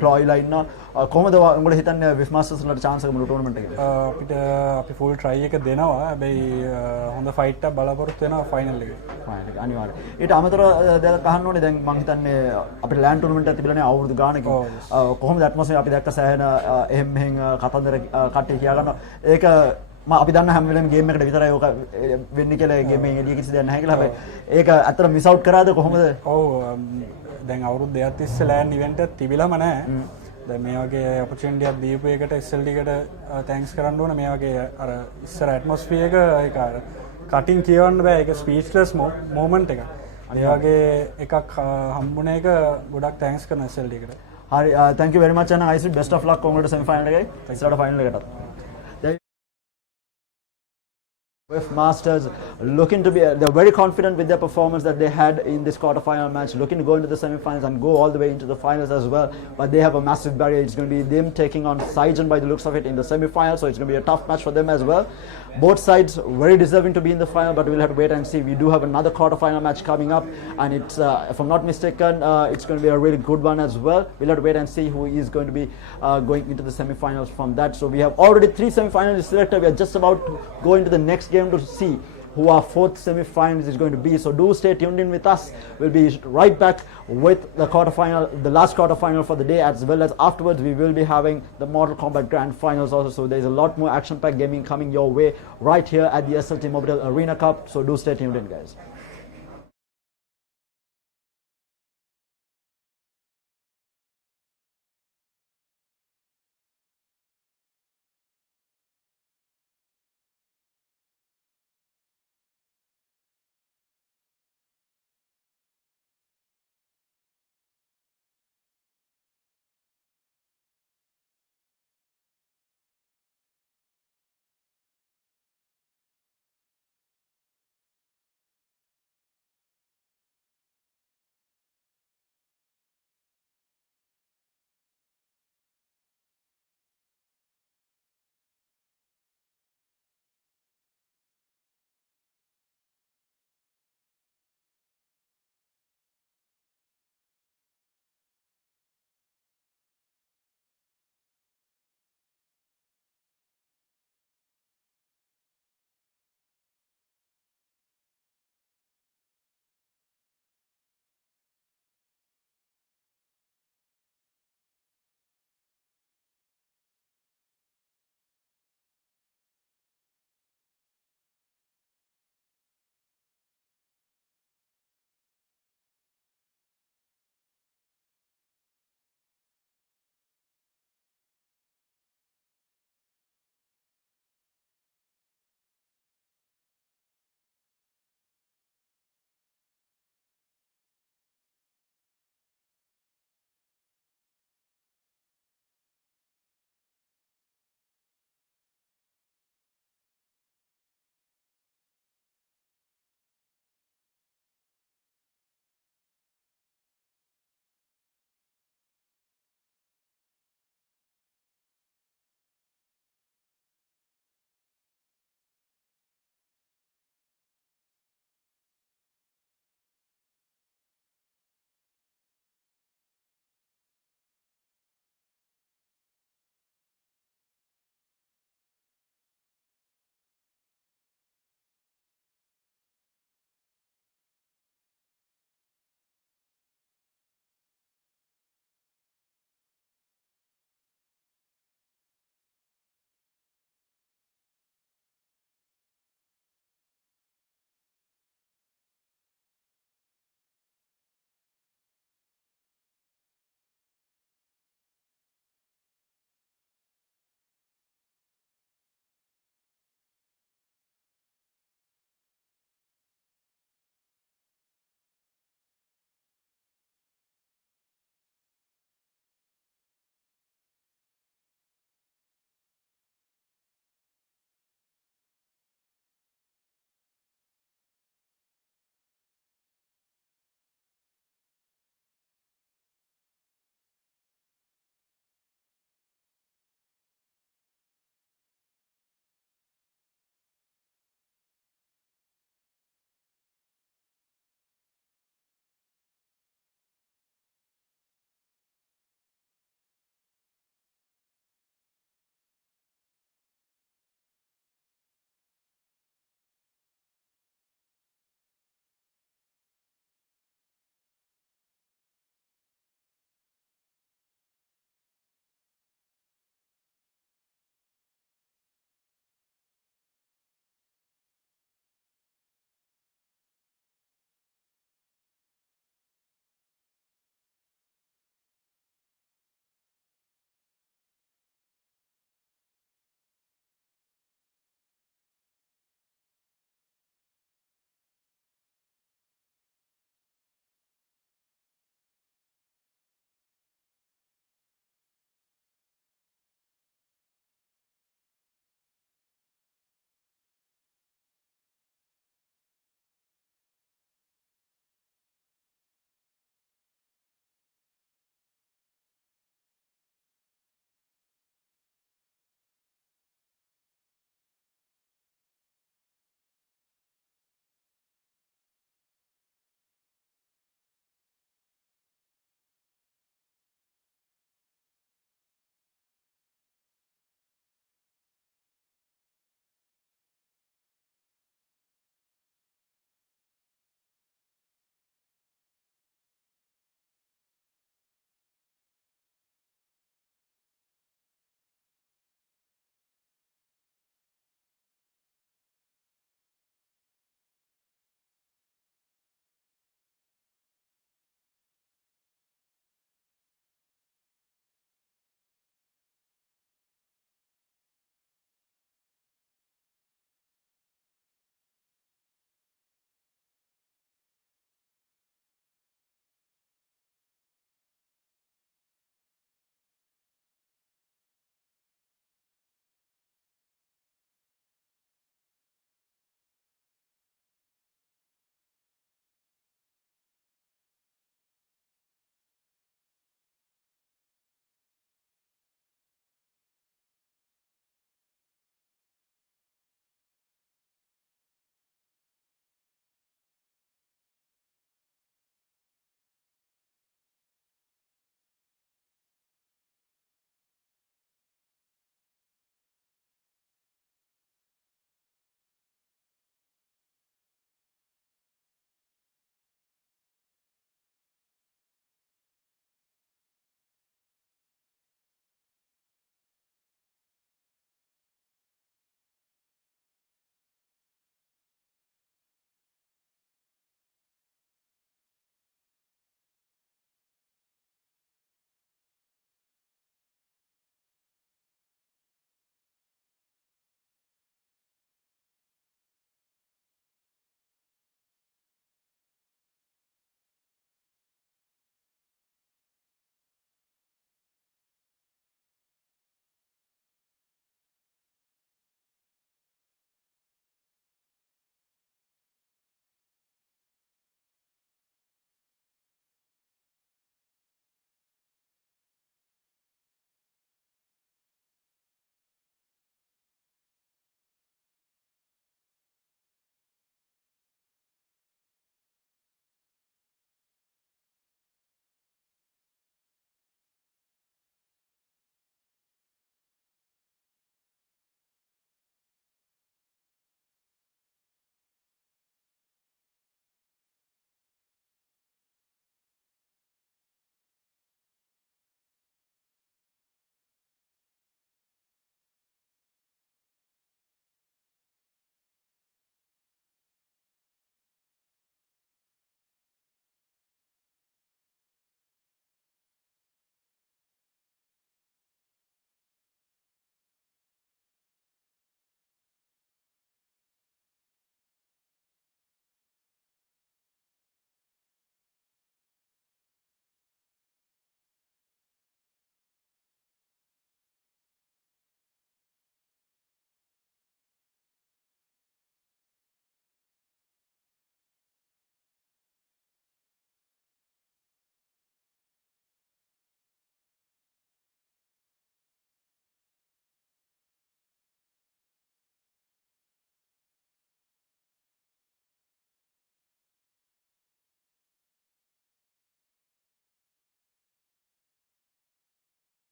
ක්ලොයිලා ඉන්නවා. කොහොමද උඹලා හිතන්නේ Whiff Masters වලට chance එක මුළු ටූර්නමන්ට් එකේ? අපිට අපි ෆුල් try එක දෙනවා. හැබැයි හොඳ ෆයිට් එකක් බලාපොරොත්තු වෙනවා ෆයිනල් එකේ. ෆයිනල් එක අනිවාර්යයෙන්. ඊට අමතරව දැන් අහන්න ඕනේ දැන් මම හිතන්නේ අපිට ලෑන්ඩ් ටූර්නමන්ට් එකක් තිබිලානේ අවුරුදු ගානකින්. කොහොමද ඇට්මොස්ෆියර් අපි දැක්ක සෑහෙන එහෙම් මෙහෙන් කතන්දර කට්ටිය කියා ගන්නවා. ඒක අපි දන්න හැම වෙලේම ගේම් එකට විතරයි ඕක වෙන්නේ කියලා ගේම් එකෙන් එළිය කිසි දෙයක් නැහැ කියලා. හැබැයි ඒක ඇත්තට මිස් අවුට් කරාද කොහොමද? ඔව් දැන් අවුරුදු දෙකක් තිස්සේ ලෑන් ඉවෙන්ට් එකක් තිබිලම නැහැ. දැන් මේ වගේ ඔපචුනිටි එකක් දීපු එකට SLT එකට තෑන්ක්ස් කරන්න ඕන. මේ වගේ අර ඉස්සර ඇට්මොස්ෆියර් එක ඒක අර කටින් කියවන්න බෑ. ඒක ස්පීච්ලස් මොමන්ට් එකක්. ඒ වගේ එකක් හම්බුනේ එක ගොඩක් තෑන්ක්ස් කරන SLT එකට. හරි thank you very much and I wish best of luck ඔයාලට semi final එකේ. ඉස්සරහට final එකටත්. Whiff Masters looking to be, they're very confident with their performance that they had in this quarter-final match, looking to go into the semi-finals and go all the way into the finals as well. But they have a massive barrier. It's going to be them taking on Saijan by the looks of it in the semi-finals, so it's going to be a tough match for them as well. Both sides very deserving to be in the final, but we'll have to wait and see. We do have another quarter-final match coming up, and it's, if I'm not mistaken, it's going to be a really good one as well. We'll have to wait and see who is going to be going into the semi-finals from that. So we have already 3 semi-finalists selected. We are just about to go into the next game to see who our 4th semi-finals is going to be. So do stay tuned in with us. We'll be right back with the quarter-final, the last quarter-final for the day, as well as afterwards we will be having the Mortal Kombat Grand Finals also. So there's a lot more action-packed gaming coming your way right here at the SLTMobitel Arena Cup. So do stay tuned in, guys.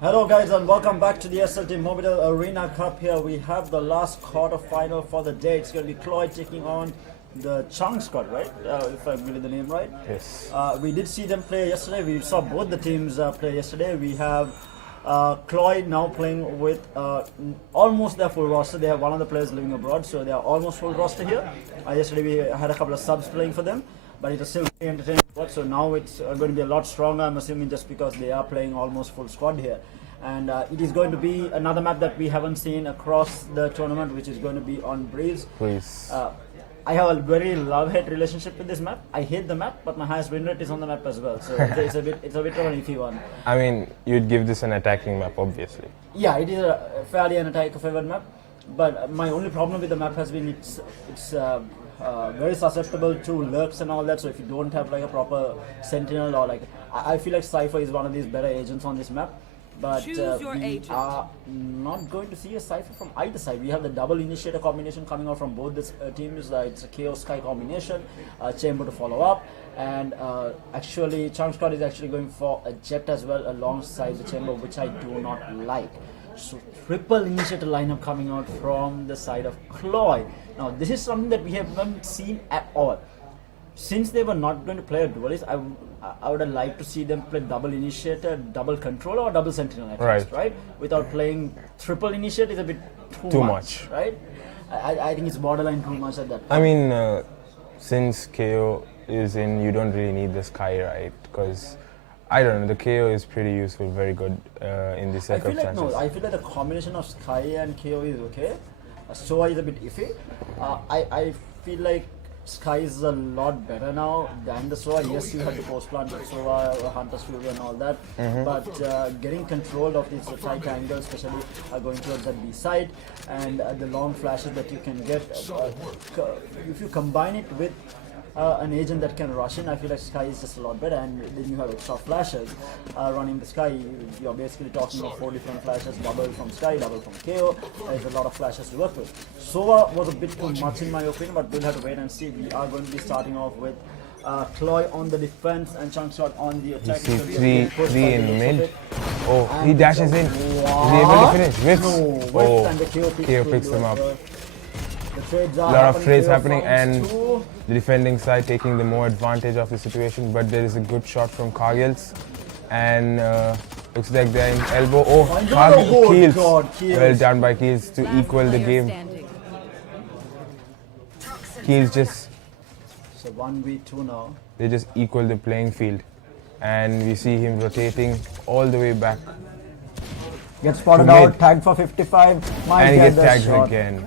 Hello guys and welcome back to the SLTMobitel Arena Cup. Here we have the last quarter final for the day. It's going to be Chloe taking on the Chang squad, right? If I'm getting the name right. Yes. We did see them play yesterday. We saw both the teams play yesterday. We have Chloe now playing with almost their full roster. They have one of the players living abroad, so they are almost full roster here. Yesterday we had a couple of subs playing for them, but it was still very entertaining. So now it's going to be a lot stronger, I'm assuming, just because they are playing almost full squad here. And it is going to be another map that we haven't seen across the tournament, which is going to be on Breeze. Please. I have a very love-hate relationship with this map. I hate the map, but my highest win rate is on the map as well. So it's a bit of an iffy one. I mean, you'd give this an attacking map, obviously. Yeah, it is a fairly an attack-favored map. But my only problem with the map has been it's very susceptible to lurks and all that. So if you don't have like a proper sentinel or like, I feel like Cypher is one of these better agents on this map. But Choose your we agent. are not going to see a Cypher from either side. We have the double initiator combination coming out from both this teams. It's a Chaos Sky combination, Chamber to follow up, and actually Charm Squad is actually going for a Jet as well alongside the Chamber, which I do not like. So triple initiator lineup coming out from the side of Chloe. Now this is something that we haven't seen at all. Since they were not going to play a duelist, I would have liked to see them play double initiator, double controller, or double sentinel at least, right? Without playing triple initiator is a bit too much, right? I think it's borderline too much at that point. I mean, since KO is in, you don't really need the Sky, right? Because I don't know, the KO is pretty useful, very good in these circumstances. I feel like the combination of Sky and KO is okay. Soa is a bit iffy. I feel like Sky is a lot better now than the Soa. Yes, you have the post plant with Soa, Hunter's Fury and all that. But getting control of these tight angles, especially going towards that B side, and the long flashes that you can get, if you combine it with an agent that can rush in, I feel like Sky is just a lot better. And then you have extra flashes running the Sky. You're basically talking about 4 different flashes, double from Sky, double from KO. There's a lot of flashes to work with. Sova was a bit too much in my opinion, but we'll have to wait and see. We are going to be starting off with Chloe on the defense and Changshot on the attack. You see three in mid. Oh, and he dashes in. Is he able to finish? Whips. No, oh, and the KO picks him up. A lot of trades happening, and the defending side taking the more advantage of the situation, but there is a good shot from Cargills, and looks like they're in elbow. Oh, Keels. Well done by Keels to Last equal the player game. standing. Keels just, so 1v2 now. they just equal the playing field, and we see him rotating all the way back. Gets spotted out, tagged for 55. And he gets tagged again.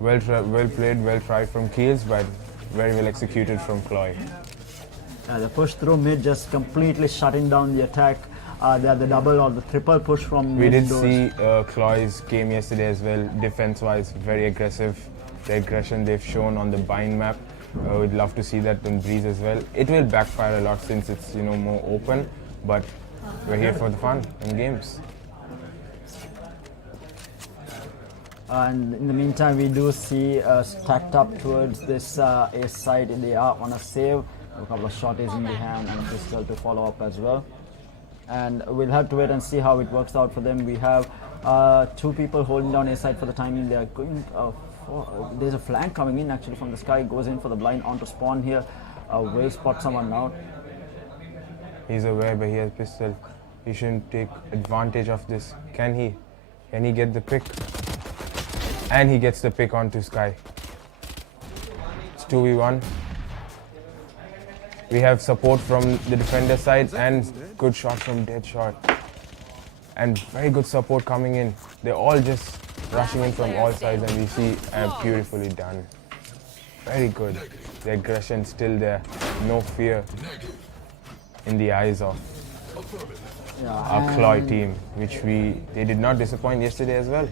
Well played, well tried from Keels, but very well executed from Chloe. The push through mid just completely shutting down the attack. The double or the triple push from We mid did see Chloe's game yesterday as well, defense-wise, very aggressive. The aggression they've shown on the bind map, we'd love to see that in Breeze as well. It will backfire a lot since it's more open, but we're here for the fun in games. And in the meantime, we do see stacked up towards this A side. They are on a save. A couple of shotties in the hand and pistol to follow up as well. And we'll have to wait and see how it works out for them. We have 2 people holding down A side for the timing. They are going there's a flank coming in actually from the Sky. Goes in for the blind onto spawn here. Will spot someone now. He's aware, but he has pistol. He shouldn't take advantage of this. Can he? Can he get the pick? And he gets the pick onto Sky. It's 2v1. We have support from the defender side and good shot from Deadshot. And very good support coming in. They're all just rushing in from all sides, and we see beautifully done. Very good. The aggression still there. No fear in the eyes of our Chloe team, which they did not disappoint yesterday as well.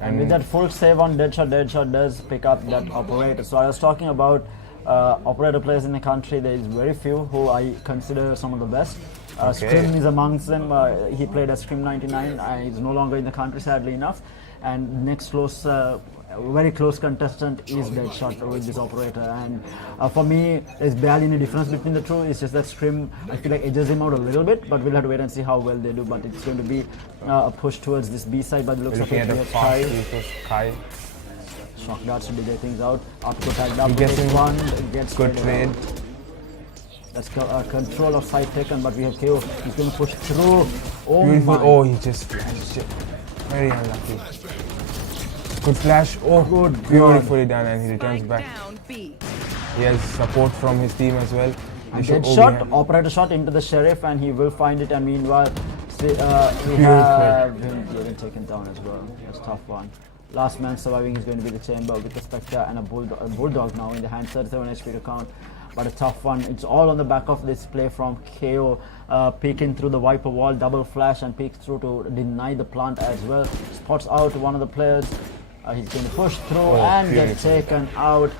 And with that full save on Deadshot does pick up that operator. So I was talking about operator players in the country. There is very few who I consider some of the best. Scrim is amongst them. He played as Scrim 99. He's no longer in the country, sadly enough. And next close a very close contestant is Deadshot with this operator, and for me there's barely any difference between the two. It's just that Scrim, I feel like, edges him out a little bit, but we'll have to wait and see how well they do. But it's going to be a push towards this B side by the looks We're of looking it. at We a have fast Kai. push. Kai. Shock darts to DJ things out. After tagged up, He gets in. one gets Good traded trade. out. That's control of side taken, but we have KO. He's going to push through. Oh Beautiful. my. Oh, he just flashed it. Very unlucky. Good flash. Oh, Good, beautifully done, and he returns Spike back. down B. He has support from his team as well. They And show- dead oh, shot, we have- operator shot into the Sheriff, and he will find it. And meanwhile, we Beautiful. have him getting taken down as well. That's a tough one. Last man surviving is going to be the Chamber with the Spectre and a Bulldog now in the hand, 37 HP to count. But a tough one. It's all on the back of this play from KO, peeking through the Viper wall, double flash, and peeks through to deny the plant as well. Spots out one of the players. He's going to push through and get beautiful. taken out.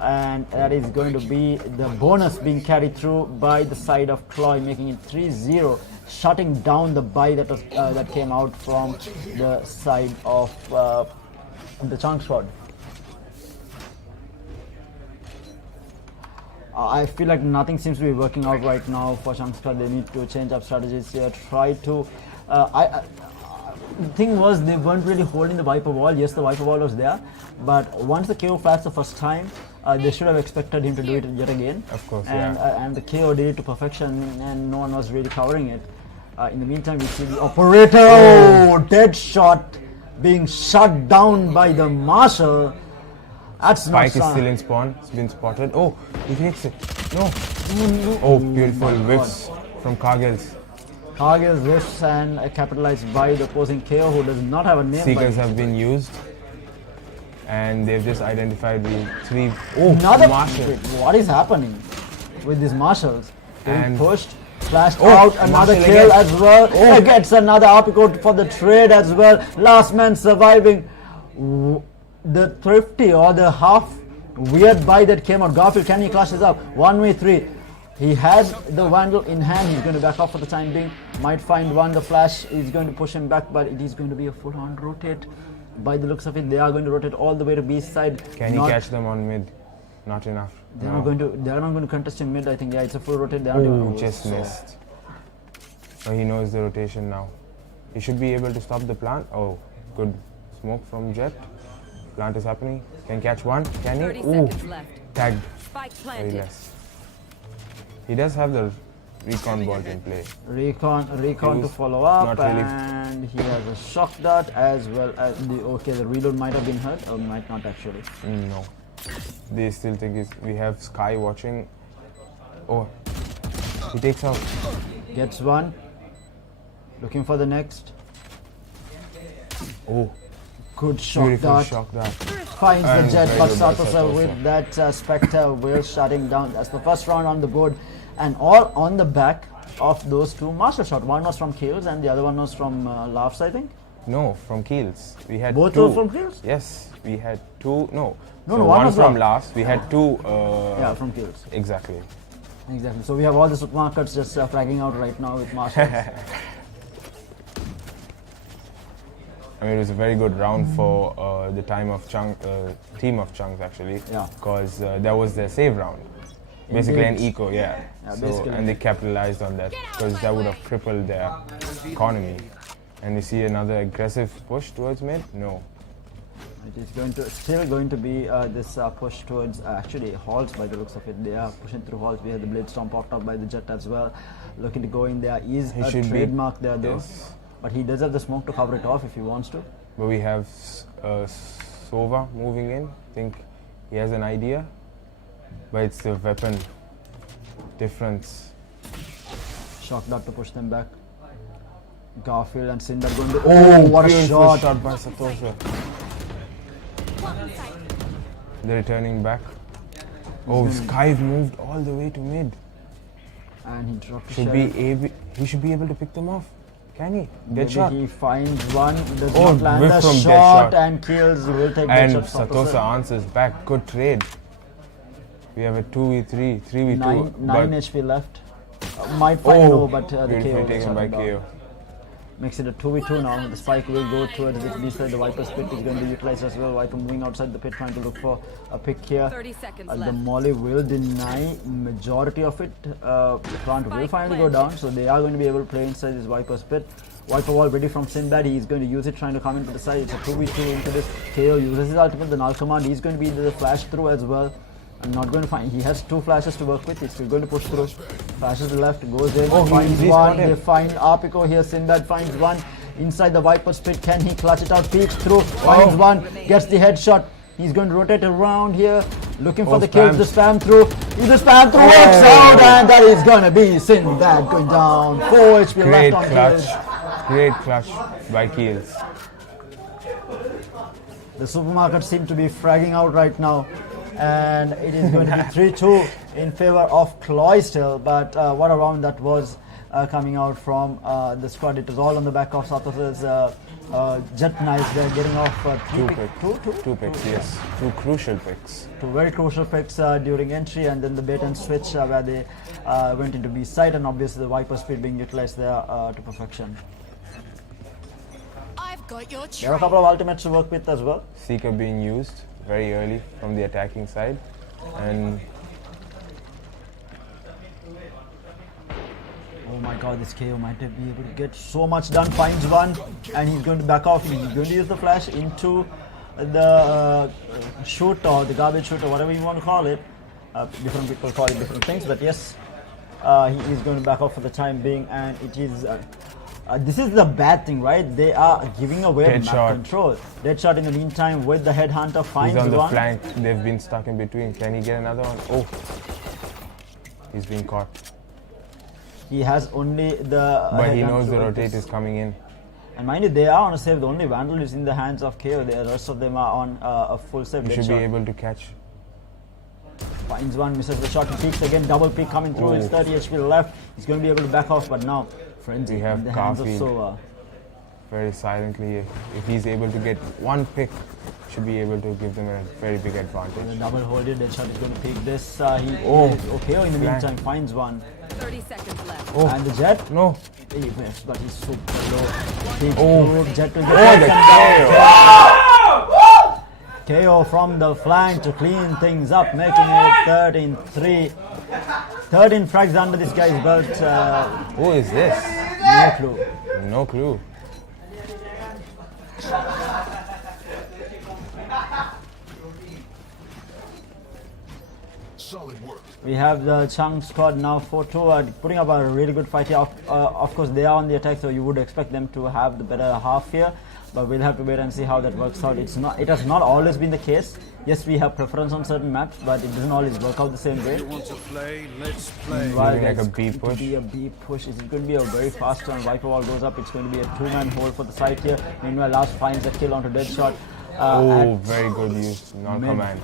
And that is going to be the bonus being carried through by the side of Cloy, making it 3-0, shutting down the buy that was that came out from the side of the Chunk Squad. I feel like nothing seems to be working out right now for Chunk Squad. They need to change up strategies here. Try to. The thing was, they weren't really holding the Viper wall. Yes, the Viper wall was there, but once the KO flashed the first time, they should have expected him to do it yet again. Of course, and, yeah. And the KO did it to perfection, and no one was really covering it. In the meantime, we see the operator, dead shot, being shut down by the Marshal. That's not Spike is still in spawn. It's been spotted. Oh, he takes it. No. Oh, beautiful whiffs from Cargill's. Cargill's whiffs and capitalized by the opposing KO, who does not have a name. Seekers have been used, and they've just identified the three. Oh, Another Marshall. Wait, what is happening with these Marshals? Being And- pushed, flashed Oh, out, another Marshall kill again. as well. Oh. Gets another uppercut for the trade as well. Last man surviving. The thrifty or the half weird buy that came out. Garfield, can he clutch this up? 1v3. He has the Vandal in hand. He's going to back off for the time being. Might find one. The flash is going to push him back, but it is going to be a full-on rotate. By the looks of it, they are going to rotate all the way to B side. Can he catch them on mid? Not enough. They're No. not going to. They're not going to contest in mid. I think. Yeah, it's a full rotate. They're not Ooh, even. just missed. Oh, he knows the rotation now. He should be able to stop the plant. Oh, good smoke from Jet. Plant is happening. Can catch one. Can 30 he? seconds left. Tagged. Spike Very planted. less. He does have the recon bolt in play. Recon to Use- follow up, not really. and he has a shock dart as well as the. Okay, the reload might have been hurt, or might not actually. No. They still think we have Sky watching. Oh, he takes out. Gets one. Looking for the next. Oh, Good shock beautiful dart. shock dart. Finds the And jet, very but good by Satosa Satosa. with that Spectre will shutting down. That's the first round on the board, and all on the back of those two Marshall shot. One was from Kills, and the other one was from Laughs, I think. No, from Keels. We had Both two. were from Kills? Yes, we had two. No, No, so no, one one was from Laughs. last. We had two. Yeah, from Kills. Exactly. Exactly. So we have all the supermarkets just flagging out right now with Marshall. I mean, it was a very good round for the team of Chunks actually. Yeah. Because that was their save round. Basically an Indeed. eco, yeah. Yeah, So, basically. and they capitalized on that because that would have crippled their economy. And we see another aggressive push towards mid. No. It is still going to be this push towards actually halls by the looks of it. They are pushing through halls. We have the blade storm popped up by the jet as well. Looking to go in there. Is He a should be- trademark there though. Yes. But he does have the smoke to cover it off if he wants to. But we have Sova moving in. I think he has an idea. But it's the weapon difference. Shock dart to push them back. Garfield and Cinder going to. Oh, what a beautiful shot! by Satosa. They're returning back. Oh, Sky's moved all the way to mid. And he dropped the He should be able to pick them off. Can he? Maybe Dead shot. he finds one, does Oh, not land whiff the from dead shot shot. and kills. Will take And dead shot. Satosa answers back. Good trade. We have a 2v3, 3v2. 9 but HP left. Might find low, but the beautifully KO. taken by KO. makes it a 2v2 now. The spike will go towards the B side. The Viper's pit is going to be utilized as well. Viper moving outside the pit, trying to look for a pick here. 30 seconds The left. molly will deny majority of it. Plant will finally go down, so they are going to be able to play inside this Viper's pit. Viper wall ready from Sinbad. He's going to use it, trying to come into the side. It's a 2v2 into this. KO uses his ultimate, the null command. He's going to be the flash through as well. I'm not going to find. He has 2 flashes to work with. He's still going to push through. Flashes left, goes in, finds one. They find Arpico here. Sinbad finds one inside the Viper's pit. Can he clutch it out? Peeks through, finds one, gets the headshot. He's going to rotate around here, looking for the kills. The spam through. The spam through works out, and that is going to be Sinbad going down. 4 HP Great left on clutch. kills. Great clutch by Keels. The supermarket seem to be fragging out right now, and it is going to be 3-2 in favor of Cloydesdale. But what a round that was coming out from the squad. It was all on the back of South Africa's Jet Knights. They're getting off 2 picks, yes. 2 crucial picks. 2 very crucial picks during entry, and then the bait and switch where they went into B side, and obviously the Viper speed being utilized there to perfection. I've got your There are a couple of ultimates to work with as well. Seeker being used very early from the attacking side, and oh my god, this KO might be able to get so much done. Finds one, and he's going to back off. He's going to use the flash into the shoot, or the garbage shoot, or whatever you want to call it. Different people call it different things, but yes, he is going to back off for the time being, and it is this is the bad thing, right? They are giving away Dead map shot. control. Deadshot in the meantime with the headhunter, finds he's on the one. flank. They've been stuck in between. Can he get another one? Oh, he's being caught. He has only the But he headhunter knows to the work rotate with. is coming in. And mind you, they are on a save. The only Vandal is in the hands of KO. The rest of them are on a full save. He should be Deadshot able to catch. finds one, misses the shot, he peeks again, double peek coming through. It's 30 HP left. He's going to be able to back off, but now Frenzy We have in the hands of Garfield. Sova. Very silently. If he's able to get one pick, should be able to give them a very big The advantage. double holded, Deadshot is going to peek this. Oh. Okay, in the Flank. meantime finds one. 30 seconds left. Oh. And the Jet, No. he missed, but he's super low. Peeks Oh. through, Jet will Oh, get the back and down. KO from the flank to clean things up, making it 13-3. 13 frags under this guy's belt. Who is this? No clue. No clue. We have the Chang squad now 4-2, putting up a really good fight here. Of course, they are on the attack, so you would expect them to have the better half here. But we'll have to wait and see how that works out. It has not always been the case. Yes, we have preference on certain maps, but it doesn't always work out the same way. You want to play? Let's play. Meanwhile, Maybe like there's a B going push. to be a B push. It's going to be a very fast turn. Viper wall goes up. It's going to be a 2-man hold for the side here. Meanwhile, Last finds a kill onto Deadshot. Oh, very good use. Non-command.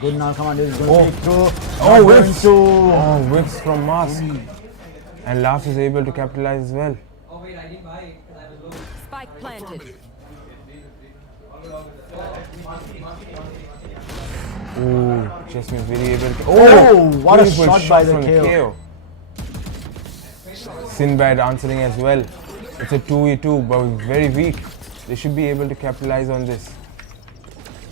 Good now commander is going to peek through. Oh, Not going whips. to. Oh, whips from Mask. And Last is able to capitalize as well. Spike planted. Oh, just means very able to. Oh, what a beautiful shot by the from KO. Sinbad answering as well. It's a 2v2, but very weak. They should be able to capitalize on this.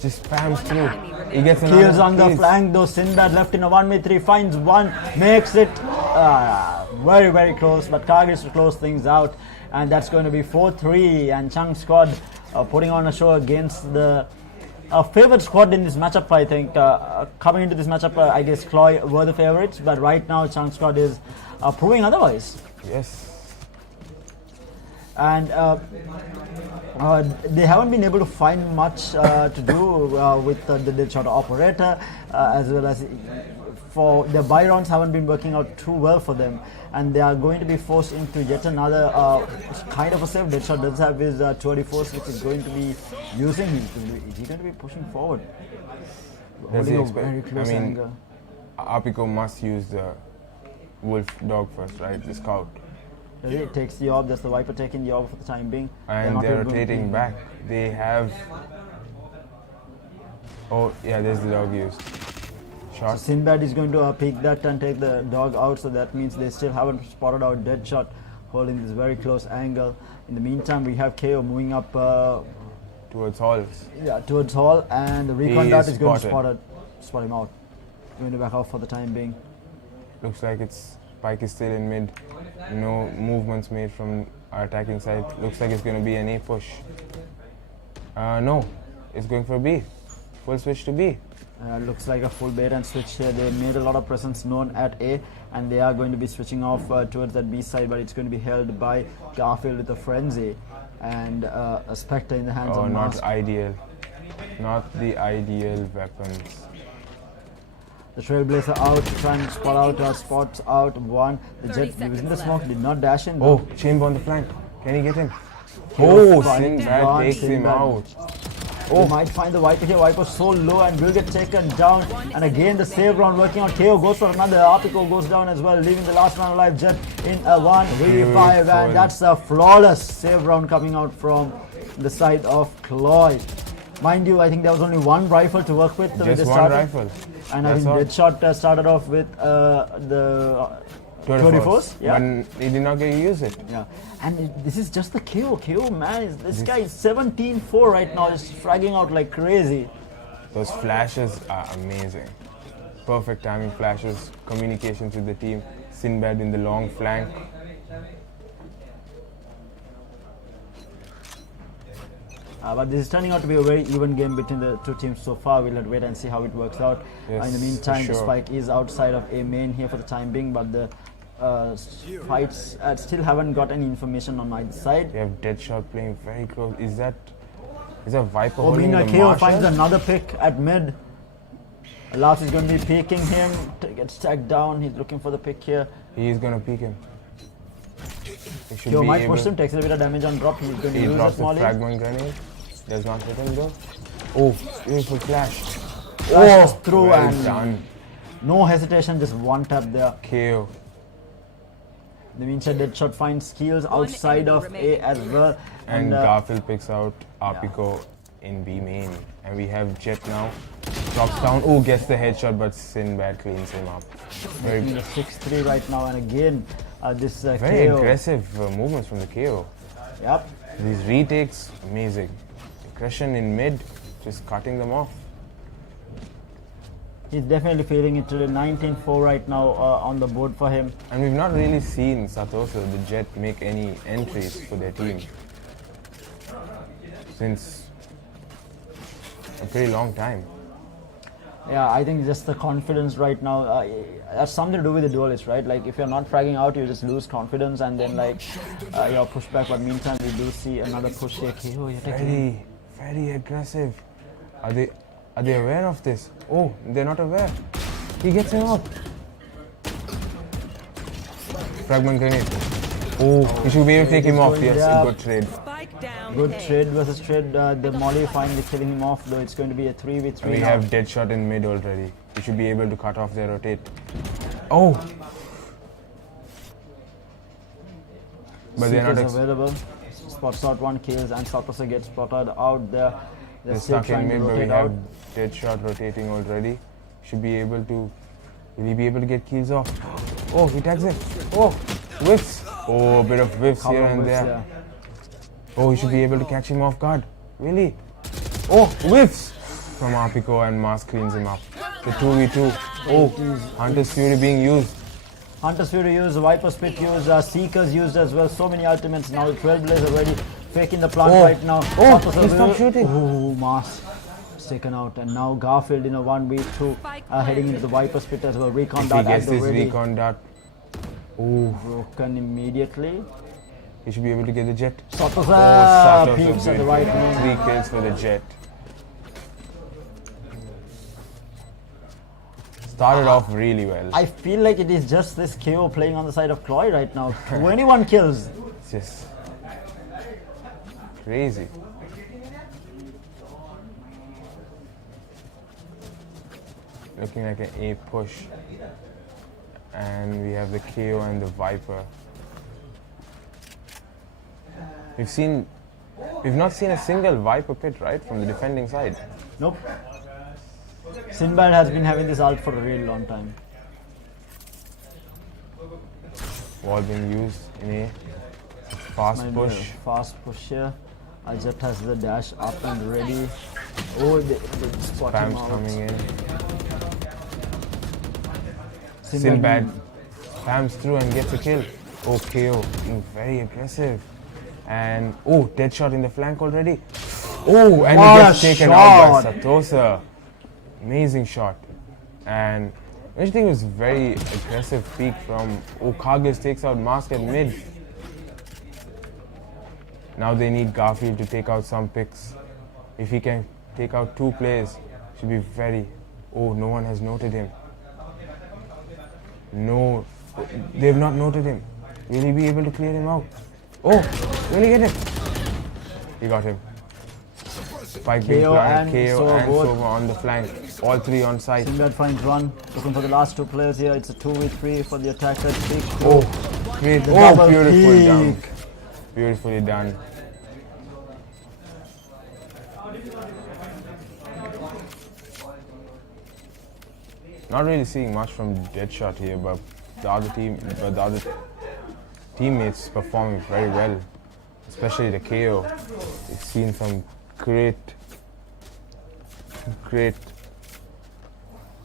Just spams through. He gets another Kills on the kill. flank though. Sinbad left in a 1v3, finds one, makes it very, very close. But targets to close things out. And that's going to be 4-3. And Chang squad putting on a show against the favorite squad in this matchup, I think. Coming into this matchup, I guess Cloy were the favorites. But right now, Chang squad is proving otherwise. Yes. And they haven't been able to find much to do with the Deadshot operator, as well as for their buy rounds haven't been working out too well for them, and they are going to be forced into yet another kind of a save. Deadshot does have his 240 which is going to be using. Is he going to be pushing forward? Does he Holding a expect? very close angle. Arpico must use the wolf dog first, right? The scout. It takes the orb. That's the Viper taking the orb for the time being. And not they're able to rotating be- back. They have. Oh, yeah, there's the dog used. Shot. Sinbad is going to peek that and take the dog out, so that means they still haven't spotted out Deadshot holding this very close angle. In the meantime, we have KO moving up Towards halls. towards hall, and the recon He dart is is going to spotted. spot him out. Going to back off for the time being. Looks like it's Spike is still in mid. No movements made from our attacking side. Looks like it's going to be an A push. No, it's going for B. Full switch to B. Looks like a full bait and switch here. They made a lot of presence known at A, and they are going to be switching off towards that B side, but it's going to be held by Garfield with a frenzy and a Spectre in the hands Oh, of not Mask. ideal. Not the ideal weapons. The Trailblazer out to try and spot out spots out one. The 30 Jet was in the seconds smoke, left. did not dash in. Oh, chamber on the flank. Can he get him? Oh, Oh, fine. Sinbad Gone, takes him Sinbad. out. Oh, might find the Viper here. Viper so low and will get taken down. And again, the save round working on. KO goes for another. Arpico goes down as well, leaving the last man alive. Jet in a 1v5, and that's a flawless save round coming out from the side of Cloy. Mind you, I think there was only one rifle to work with when they Just one started. rifle. And I That's think all. Deadshot started off with the 24s. Yeah. But he did not get to use it. Yeah, and this is just the KO. KO, man, this guy is 17-4 right now, just fragging out like crazy. Those flashes are amazing. Perfect timing flashes, communications with the team. Sinbad in the long flank. But this is turning out to be a very even game between the two teams so far. We'll have to wait and see how it works out. Yes, In the meantime, for the sure. Spike is outside of A main here for the time being, but the fights still haven't got any information on either side. We have Deadshot playing very close. Is that Viper Oh, holding meanwhile, the KO Marshal? finds another pick at mid. Lars is going to be peeking him, gets tagged down. He's looking for the pick here. He is going to peek him. He should KO be might able. push him, takes a bit of damage on drop. He's going to He use drops that the molly. fragment grenade. Does not hit him though. Oh, beautiful flash. Flashes through well and done. no hesitation, just one tap there. KO. The meantime, Deadshot finds skills outside of enemy A as well. And Garfield picks out Arpico in B main. And we have Jet now. Drops down. Oh, gets the headshot, but Sinbad cleans him up. making Very, it 6-3 right now, and again, this very KO. aggressive movements from the KO. Yep. These retakes, amazing. Aggression in mid, just cutting them off. He's definitely feeling it today. 19-4 right now on the board for him. And we've not really seen Satoso, the Jet, make any entries for their team since a pretty long time. Yeah, I think just the confidence right now has something to do with the duelist, right? Like if you're not fragging out, you just lose confidence, and then like you're pushed back. But meantime, we do see another push here. KO, you're taking him. Very aggressive. Are they aware of this? Oh, they're not aware. He gets him out. Fragment grenade. Oh, you should be able to take him off. Yes, Yeah. a good trade. Spike down. Good A. trade versus trade. The Molly finally killing him off, though it's going to be a 3v3 And we now. have Deadshot in mid already. You should be able to cut off their rotate. Oh! But they're not. Seekers available. Spots out one, kills, and Satosa gets spotted out there. They're still stuck in trying to mid, but we rotate have out. Deadshot rotating already. Should be able to. Will he be able to get kills off? Oh, he tags it. Oh, whiffs. Oh, a bit of whiffs Couple here of and whiffs, there. yeah. Oh, he should be able to catch him off guard. Really? Oh, whiffs from Arpico, and Mask cleans him up. The 2v2. Oh, Hunter's Fury being used. Hunter's Fury used, Viper Spit used, Seekers used as well. So many ultimates now. The Trailblazer already faking the plant Oh. right now. Oh, Satosa he stopped will- shooting. Oh, Mask is taken out, and now Garfield in a 1v2 heading into the Viper Spit as well. Recon If he dart gets at the this ready. recon dart, oh, Broken immediately. he should be able to get the Jet. Satosa Satosa peeps at the good. right moment. 3 kills for the Jet. Started off really well. I feel like it is just this KO playing on the side of Cloy right now. 21 kills. It's just crazy. Looking like an A push. And we have the KO and the Viper. We've not seen a single Viper pit, right, from the defending side. Nope. Sinbad has been having this ult for a really long time. Wall being used in A. Fast Might be a push. fast push here. Ajat has the dash up and ready. Oh, they spot him Spam's out. coming in. Sinbad Sinbad spams through and gets a kill. Oh, KO, being very aggressive. And oh, dead shot in the flank already. Oh, and What he a gets taken out by shot. Satosa. Amazing shot. And I think it was very aggressive peek from Kargis takes out Mask at mid. Now they need Garfield to take out some picks. If he can take out 2 players, should be very. Oh, no one has noted him. No, they've not noted him. Will he be able to clear him out? Oh, will he get him? He got him. Spike being KO planted, and KO Sova and both. Sova on the flank. All 3 on site. Sinbad finds one. Looking for the last 2 players here. It's a 2v3 for the attacker. Big Oh, great. The Oh, double beautifully done. peak. Beautifully done. Not really seeing much from Deadshot here, but the other teammates performing very well, especially the KO. We've seen some great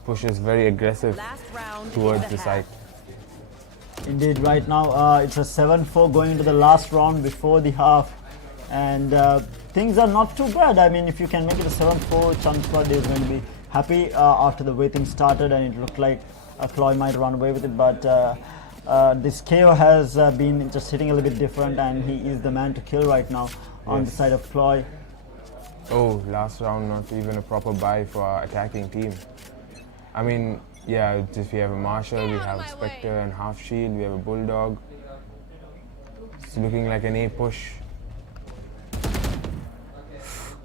pushes, very aggressive Last round towards in the half. site. Indeed, right now it's a 7-4 going into the last round before the half, and things are not too bad. I mean, if you can make it a 7-4, Chamswad is going to be happy after the way things started, and it looked like Cloy might run away with it, but this KO has been just hitting a little bit different, and he is the man to kill right now on the side of Cloy. Oh, last round not even a proper buy for our attacking team. I mean, yeah, just we have a Marshall, we have a Spectre and half shield, we have a Bulldog. It's looking like an A push.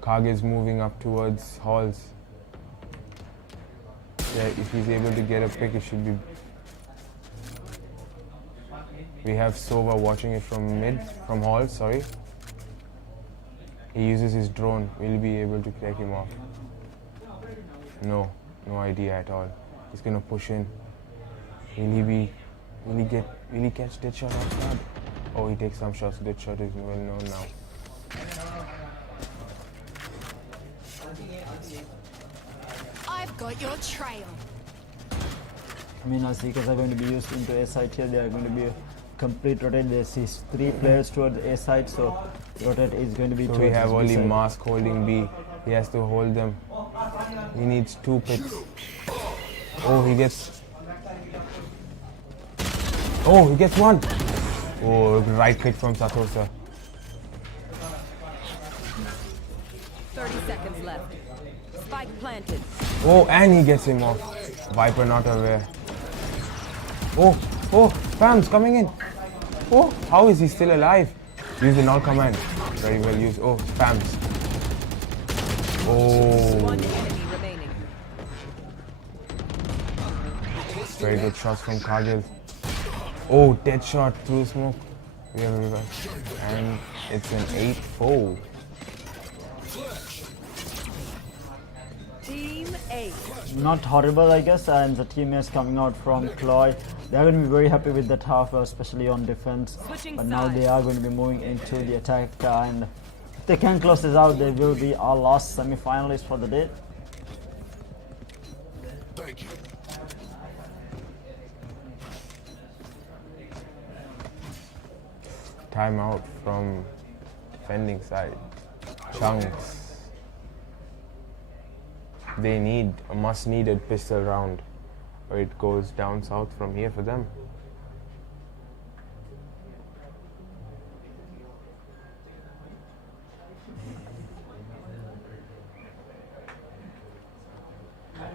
Kage is moving up towards halls. Yeah, if he's able to get a pick, it should be. We have Sova watching it from halls, sorry. He uses his drone. Will he be able to take him off? No idea at all. He's gonna push in. Will he catch Deadshot off guard? Oh, he takes some shots. Deadshot is well known now. I've got your trail. I mean, our Seekers are going to be used into A site here. They are going to be a complete rotate. They see 3 players towards A site, so rotate is going to be So towards we have this B only side. Mask holding B. He has to hold them. He needs 2 picks. Oh, he gets 1. Oh, right click from Satosa. 30 seconds left. Spike planted. Oh, and he gets him off. Viper not aware. Oh, Spam's coming in. Oh, how is he still alive? Use the null command. Very well used. Oh, Spams. Oh, One enemy remaining. very good shots from Kargil. Oh, dead shot through smoke. We have a revive. And it's an 8-4. Team 8. Not horrible, I guess, and the teammates coming out from Cloy. They are going to be very happy with that half, especially on defense. Switching But now sides. they are going to be moving into the attack, and if they can close this out, they will be our last semi-finalist for the day. Thank you. Timeout from defending side. Chunks. They need a must-needed pistol round, or it goes down south from here for them.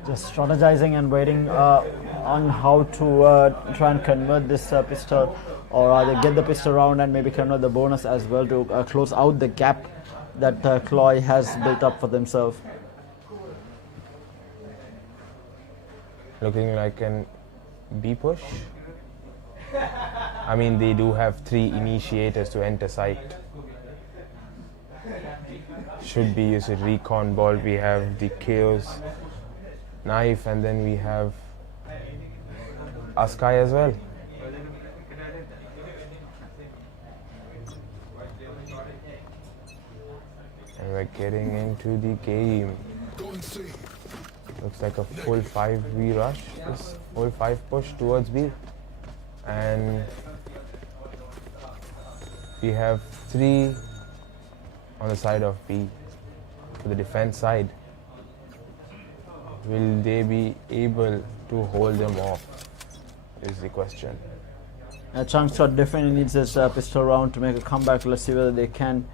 Just strategizing and waiting on how to try and convert this pistol, or either get the pistol round and maybe convert the bonus as well to close out the gap that Cloy has built up for themselves. Looking like an B push. I mean, they do have 3 initiators to enter site. Should be used with recon ball. We have the chaos knife, and then we have Askai as well. And we're getting into the game. Looks like a full 5v rush. This full 5 push towards B. And we have 3 on the side of B. To the defense side. Will they be able to hold them off? Is the question. Changshot definitely needs this pistol round to make a comeback. Let's see whether they can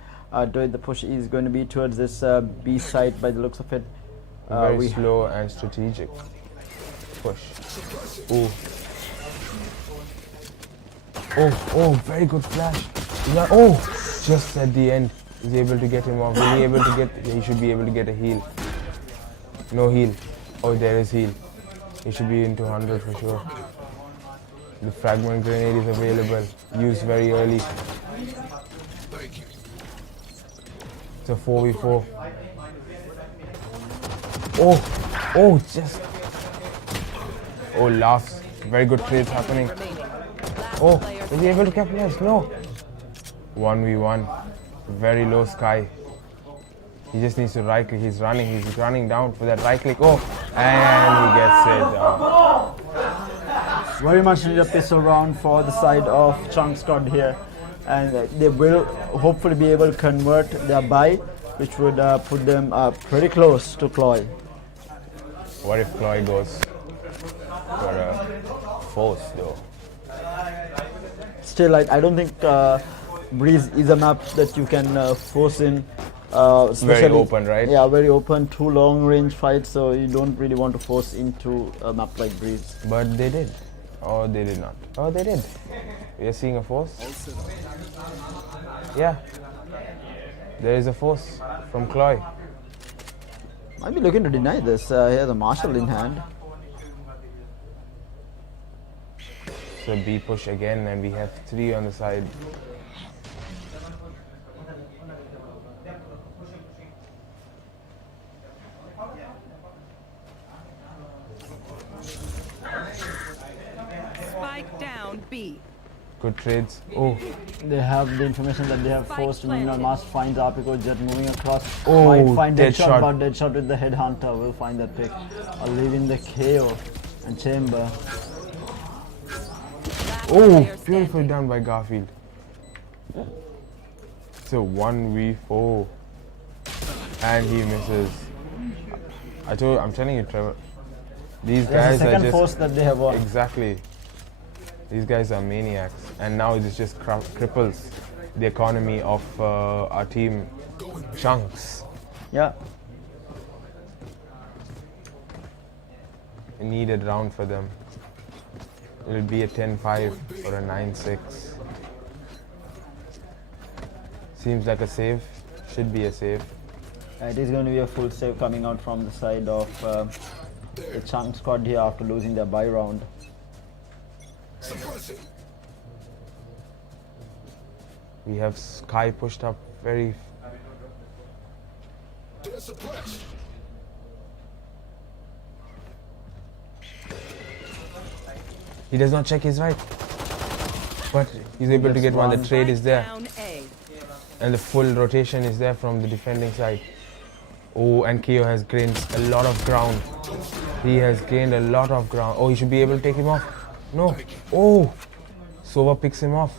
do it. The push is going to be towards this B side by the looks of it. Very slow and strategic push. Oh, oh, very good flash. Oh, just at the end, he's able to get him off. Will he able to get? He should be able to get a heal. No heal. Oh, there is heal. He should be into 100 for sure. The fragment grenade is available. Used very early. It's a 4v4. Oh, just. Oh, laughs. Very good trades happening. Oh, is he able to capitalize? No. 1v1. Very low sky. He just needs to right click. He's running down for that right click. Oh, and he gets it down. Very much need a pistol round for the side of Changshot here. And they will hopefully be able to convert their buy, which would put them pretty close to Cloy. What if Cloy goes for a force though? Still, I don't think Breeze is a map that you can force in. Very open, right? Yeah, very open, 2 long range fights, so you don't really want to force into a map like Breeze. But they did. Or they did not. Oh, they did. We are seeing a force. Yeah. There is a force from Cloy. Might be looking to deny this. He has a Marshall in hand. So B push again, and we have 3 on the side. Spike down B. Good trades. Oh, They have the information that they have forced Nina must find the Apico Jet moving across. Oh, Might find Deadshot. but Deadshot with the Headhunter will find that pick. Leaving the KO and Chamber. oh, beautifully done by Garfield. It's a 1v4. And he misses. I'm telling you, Trevor. These There's guys the are second just force that they have won. exactly. These guys are maniacs, and now this just cripples the economy of our team. Chunks. Yeah. A needed round for them. It'll be a 10-5 or a 9-6. Seems like a save. Should be a save. It is going to be a full save coming out from the side of the Chunk squad here after losing their buy round. We have Sky pushed up very. He does not check his right, but he's able to get one. The trade is there, Down A. and the full rotation is there from the defending side. Oh, and KO has gained a lot of ground. He has gained a lot of ground. Oh, he should be able to take him off. No. Oh, Sova picks him off.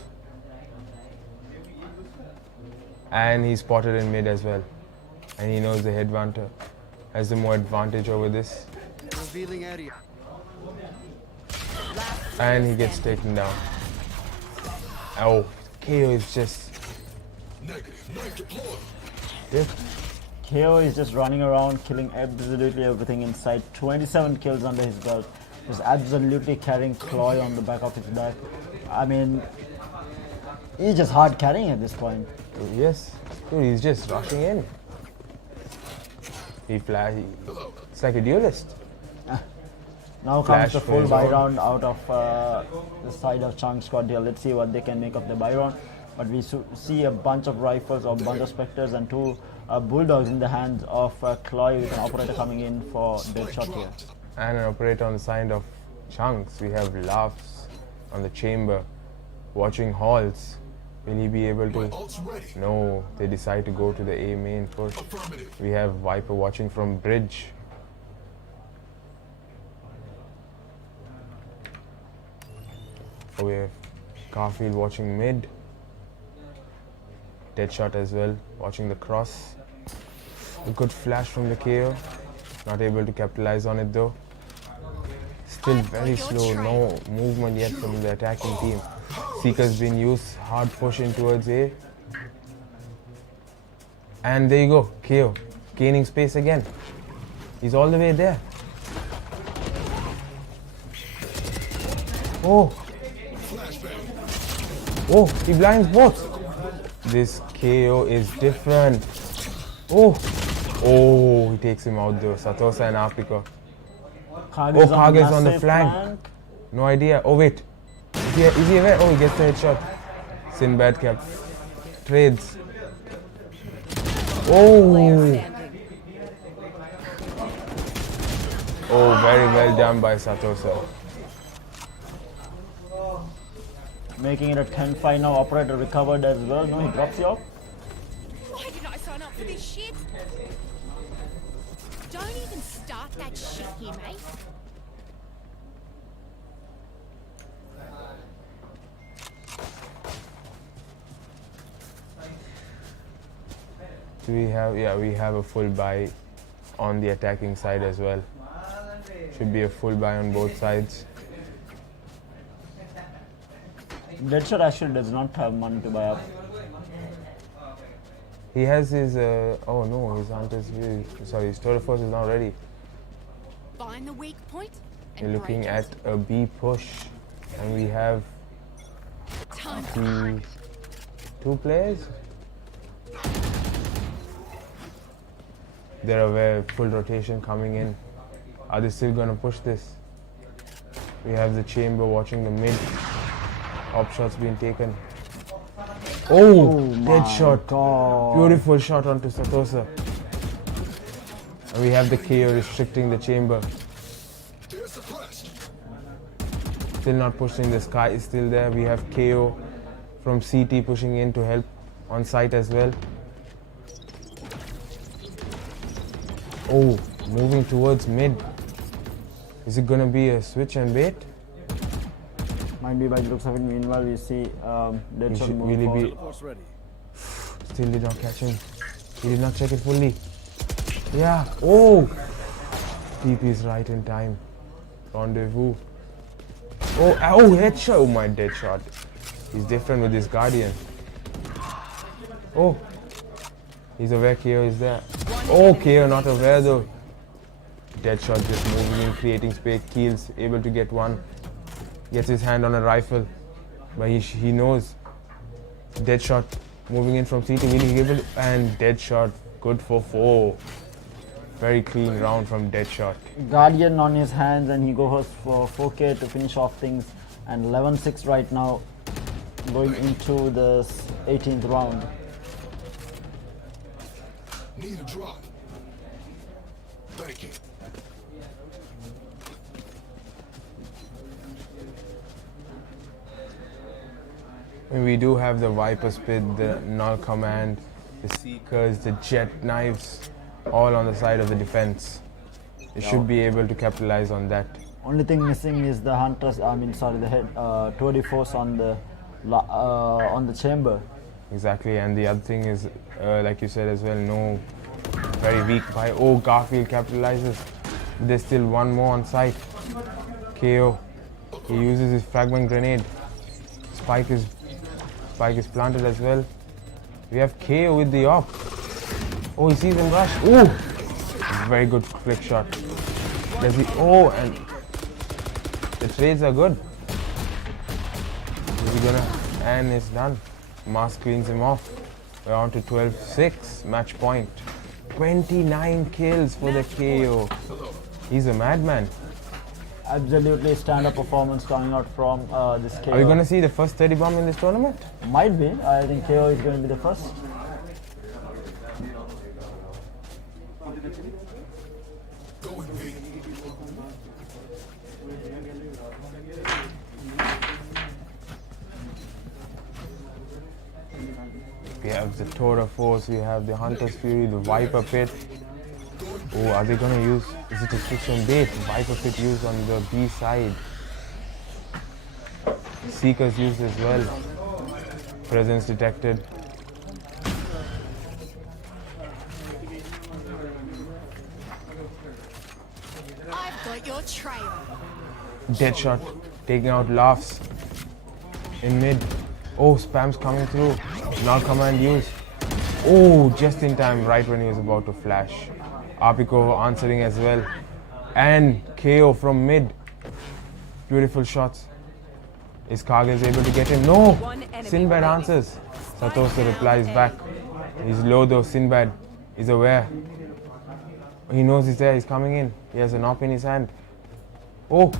And he's spotted in mid as well. And he knows the Headhunter has the more advantage over this. Revealing area. And he gets taken down. Oh, KO is just... Yeah. KO is just running around, killing absolutely everything in sight. 27 kills under his belt. Just absolutely carrying Cloy on the back of his back. I mean, he's just hard carrying at this point. Yes, dude, he's just rushing in. It's like a duelist. Now Flash comes the for full his buy own. round out of the side of Chunk squad here. Let's see what they can make of the buy round. But we see a bunch of rifles or a bunch of specters and 2 bulldogs in the hands of Cloy with an operator coming in for Deadshot here. And an operator on the side of Chunks. We have Laughs on the chamber, watching Halls. Will he be able to? No, they decide to go to the A main push. We have Viper watching from bridge. We have Garfield watching mid. Deadshot as well, watching the cross. A good flash from the KO. Not able to capitalize on it though. Still very slow, no movement yet from the attacking team. Seeker's been used, hard push in towards A. And there you go, KO. Gaining space again. He's all the way there. Oh! Oh, he blinds both. This KO is different. Oh! Oh, he takes him out though. Satosa and Africa. Kage's on the flank. No idea. Oh wait. Is he aware? Oh, he gets the headshot. Sinbad kept trades. Oh! Oh, very well done by Satosa. Making it a 10-5 now. Operator recovered as well. No, he drops you off. Why did I sign up for this shit? Don't even start that shit here, mate. We have a full buy on the attacking side as well. Should be a full buy on both sides. Deadshot actually does not have money to buy up. He has his oh no, his hunters. His Total Force is not ready. Find the weak point. We're looking at a B push, and we have two players. They're aware, full rotation coming in. Are they still gonna push this? We have the chamber watching the mid. Op shots being taken. Oh, dead shot. God. Beautiful shot onto Satosa. And we have the KO restricting the chamber. Still not pushing, the sky is still there. We have KO from CT pushing in to help on site as well. Oh, moving towards mid. Is it gonna be a switch and bait? Might be by the looks of it. Meanwhile, we see Deadshot moving really forward. Still did not catch him. He did not check it fully. Yeah. Oh! TP is right in time. Rendezvous. Oh, headshot. Oh, my dead shot. He's different with this Guardian. Oh. He's aware KO is there. Oh, KO not aware though. Deadshot just moving in, creating space. Keels able to get one. Gets his hand on a rifle. But he knows. Deadshot moving in from CT. Will he give it? And Deadshot good for 4. Very clean round from Deadshot. Guardian on his hands, and he goes for 4K to finish off things. And 11-6 right now, going into the 18th round. Need a drop. Thank you. We do have the Viper Spit, the Null Command, the Seekers, the Jet Knives, all on the side of the defense. They should be able to capitalize on that. Only thing missing is the Hunters, the head, tour de force on the chamber. Exactly, and the other thing is, like you said as well, no, very weak by. Oh, Garfield capitalizes. There's still one more on site. KO. He uses his fragment grenade. Spike is planted as well. We have KO with the op. Oh, he sees him rush. Oh, very good flick shot. Does he? Oh, and the trades are good. Is he gonna? And it's done. Mask cleans him off. We're on to 12-6 match point. 29 kills for the KO. He's a madman. Absolutely stand-up performance coming out from this KO. Are we going to see the first 30 bomb in this tournament? Might be. I think KO is going to be the first. have the Tora Force, we have the Hunter's Fury, the Viper Pit. Oh, are they gonna use, is it a switch on bait? Viper Pit used on the B side. Seekers used as well. Presence detected. I've got your trail. Deadshot taking out laughs in mid. Oh, spam's coming through. Now command use. Oh, just in time, right when he was about to flash. Apiko answering as well. And KO from mid. Beautiful shots. Is Kargil able to get him? No! Sinbad answers. Satosa replies back. He's low though, Sinbad. He's aware. He knows he's there, he's coming in. He has an op in his hand. Oh!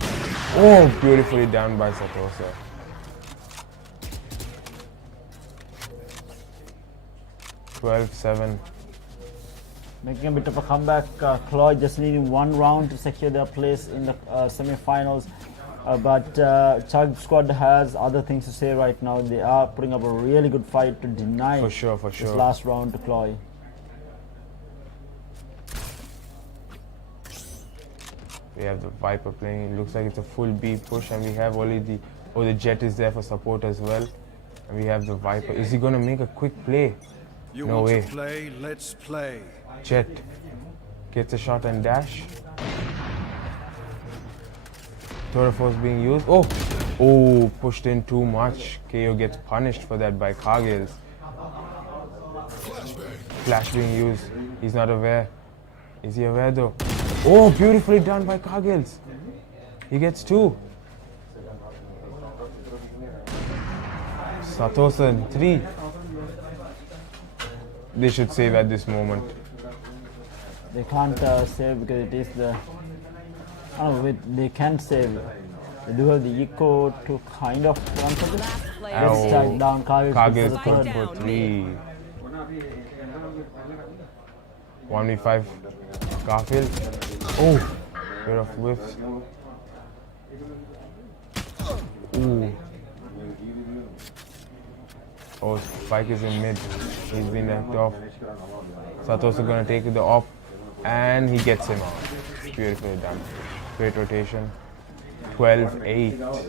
Oh, beautifully done by Satosa. (12-7). Making a bit of a comeback. Chloe just needing one round to secure their place in the semi-finals. But Chug Squad has other things to say right now. They are putting up a really good fight to deny For sure. this last round to Chloe. We have the Viper playing. It looks like it's a full B push, and we have only the Jet is there for support as well. And we have the Viper. Is he gonna make a quick play? You No want way. to play? Let's play. Jet gets a shot and dash. Tora Force being used. Oh, pushed in too much. KO gets punished for that by Kargils. Flash being used. He's not aware. Is he aware though? Oh, beautifully done by Kargils. He gets 2. Satosa 3. They should save at this moment. They can't save because it is the... they can save. They do have the eco to kind of run for this. Let's tag down Kargils for the put third. for 3. 1v5 Garfield. Oh, pair of whiffs. Ooh. Oh, Spike is in mid. He's been left off. Satosu gonna take the op, and he gets him out. Beautifully done. Great rotation. 12-8.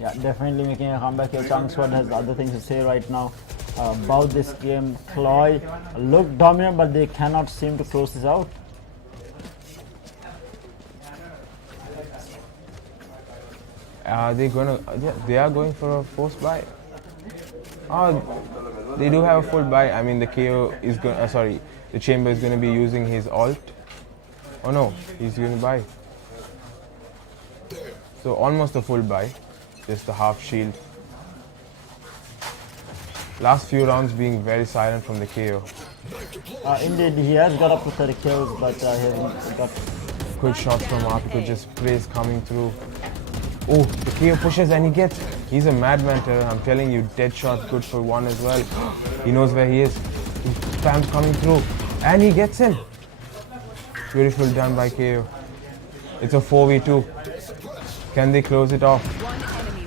Yeah, definitely making a comeback here. Chang Squad has other things to say right now about this game. Chloe look dominant, but they cannot seem to close this out. They are going for a forced buy. Oh, they do have a full buy. I mean, the KO is going. The Chamber is going to be using his ult. Oh no, he's going to buy. So almost a full buy, just a half shield. Last few rounds being very silent from the KO. Indeed, he has got up to 30 kills, but he hasn't got... Good shots from Apiko, just sprays coming through. Oh, the KO pushes and he gets. He's a madman, I'm telling you. Dead shot, good for 1 as well. He knows where he is. He spams coming through, and he gets him. Beautiful done by KO. It's a 4v2. Can they close it off?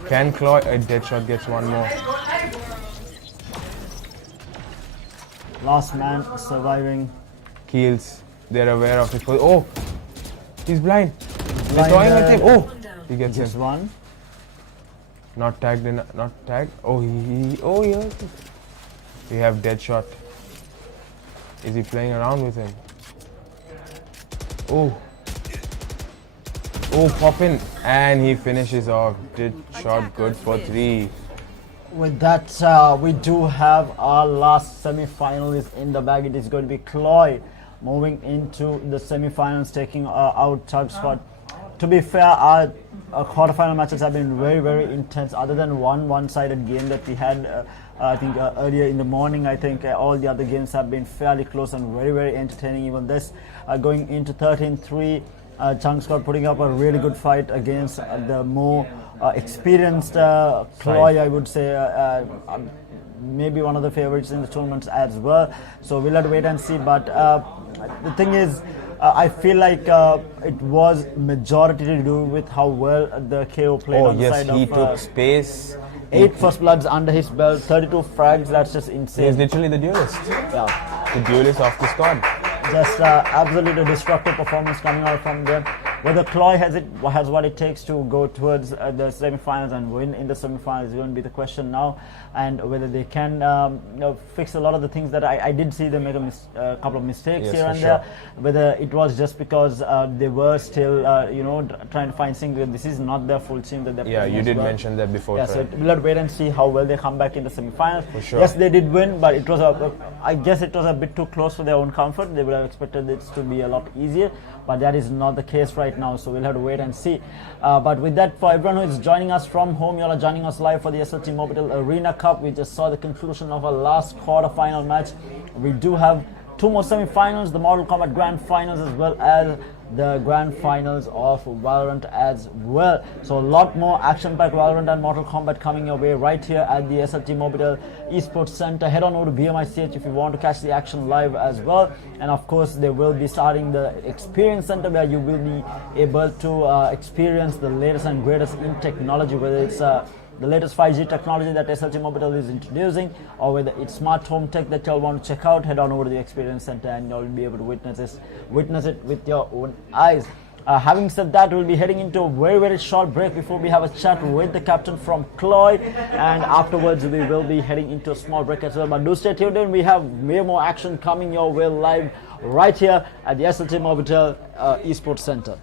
Can Chloe? A dead shot gets 1 more. Last man surviving. Kills. They're aware of it. Oh, he's blind. They're throwing at him. Oh, he gets Just him. 1. Not tagged. Not tagged. Oh, yeah. We have dead shot. Is he playing around with him? Oh, pop in, and he finishes off. Dead shot, good for 3. With that, we do have our last semi-finalist in the bag. It is going to be Chloe moving into the semi-finals, taking out Chug Squad. To be fair, our quarterfinal matches have been very, very intense. Other than one-sided game that we had, I think earlier in the morning, I think all the other games have been fairly close and very, very entertaining. Even this, going into 13-3, Chug Squad putting up a really good fight against the more experienced Chloe, I would say. Maybe one of the favorites in the tournaments as well. So we'll have to wait and see. But the thing is, I feel like it was majority to do with how well the KO played on the side of... he took space. 8 first bloods under his belt, 32 frags. That's just insane. He's literally the duelist. Yeah. The duelist of the squad. Just absolutely destructive performance coming out from them. Whether Cloy has what it takes to go towards the semi-finals and win in the semi-finals is going to be the question now, and whether they can fix a lot of the things that I did see them make a couple of mistakes Yes, here and for there. sure. Whether it was just because they were still trying to find single. This is not their full team that they're Yeah, playing you as did well. mention that before. Yeah, so Fred. we'll have to wait and see how well they come back in the semi-finals. For sure. Yes, they did win, but it was I guess it was a bit too close for their own comfort. They would have expected this to be a lot easier, but that is not the case right now. So we'll have to wait and see. But with that, for everyone who is joining us from home, you all are joining us live for the SLTMobitel Arena Cup. We just saw the conclusion of our last quarter-final match. We do have 2 more semi-finals, the Mortal Kombat Grand Finals as well as the Grand Finals of Valorant as well. So a lot more action-packed Valorant and Mortal Kombat coming your way right here at the SLTMobitel eSports Center. Head on over to BMICH if you want to catch the action live as well. And of course, they will be starting the Experience Center where you will be able to experience the latest and greatest in technology, whether it's the latest 5G technology that SLTMobitel is introducing, or whether it's smart home tech that y'all want to check out. Head on over to the Experience Center and you'll be able to witness it with your own eyes. Having said that, we'll be heading into a very short break before we have a chat with the captain from Cloy, and afterwards we will be heading into a small break as well. But do stay tuned in. We have way more action coming your way live right here at the SLTMobitel eSports Center.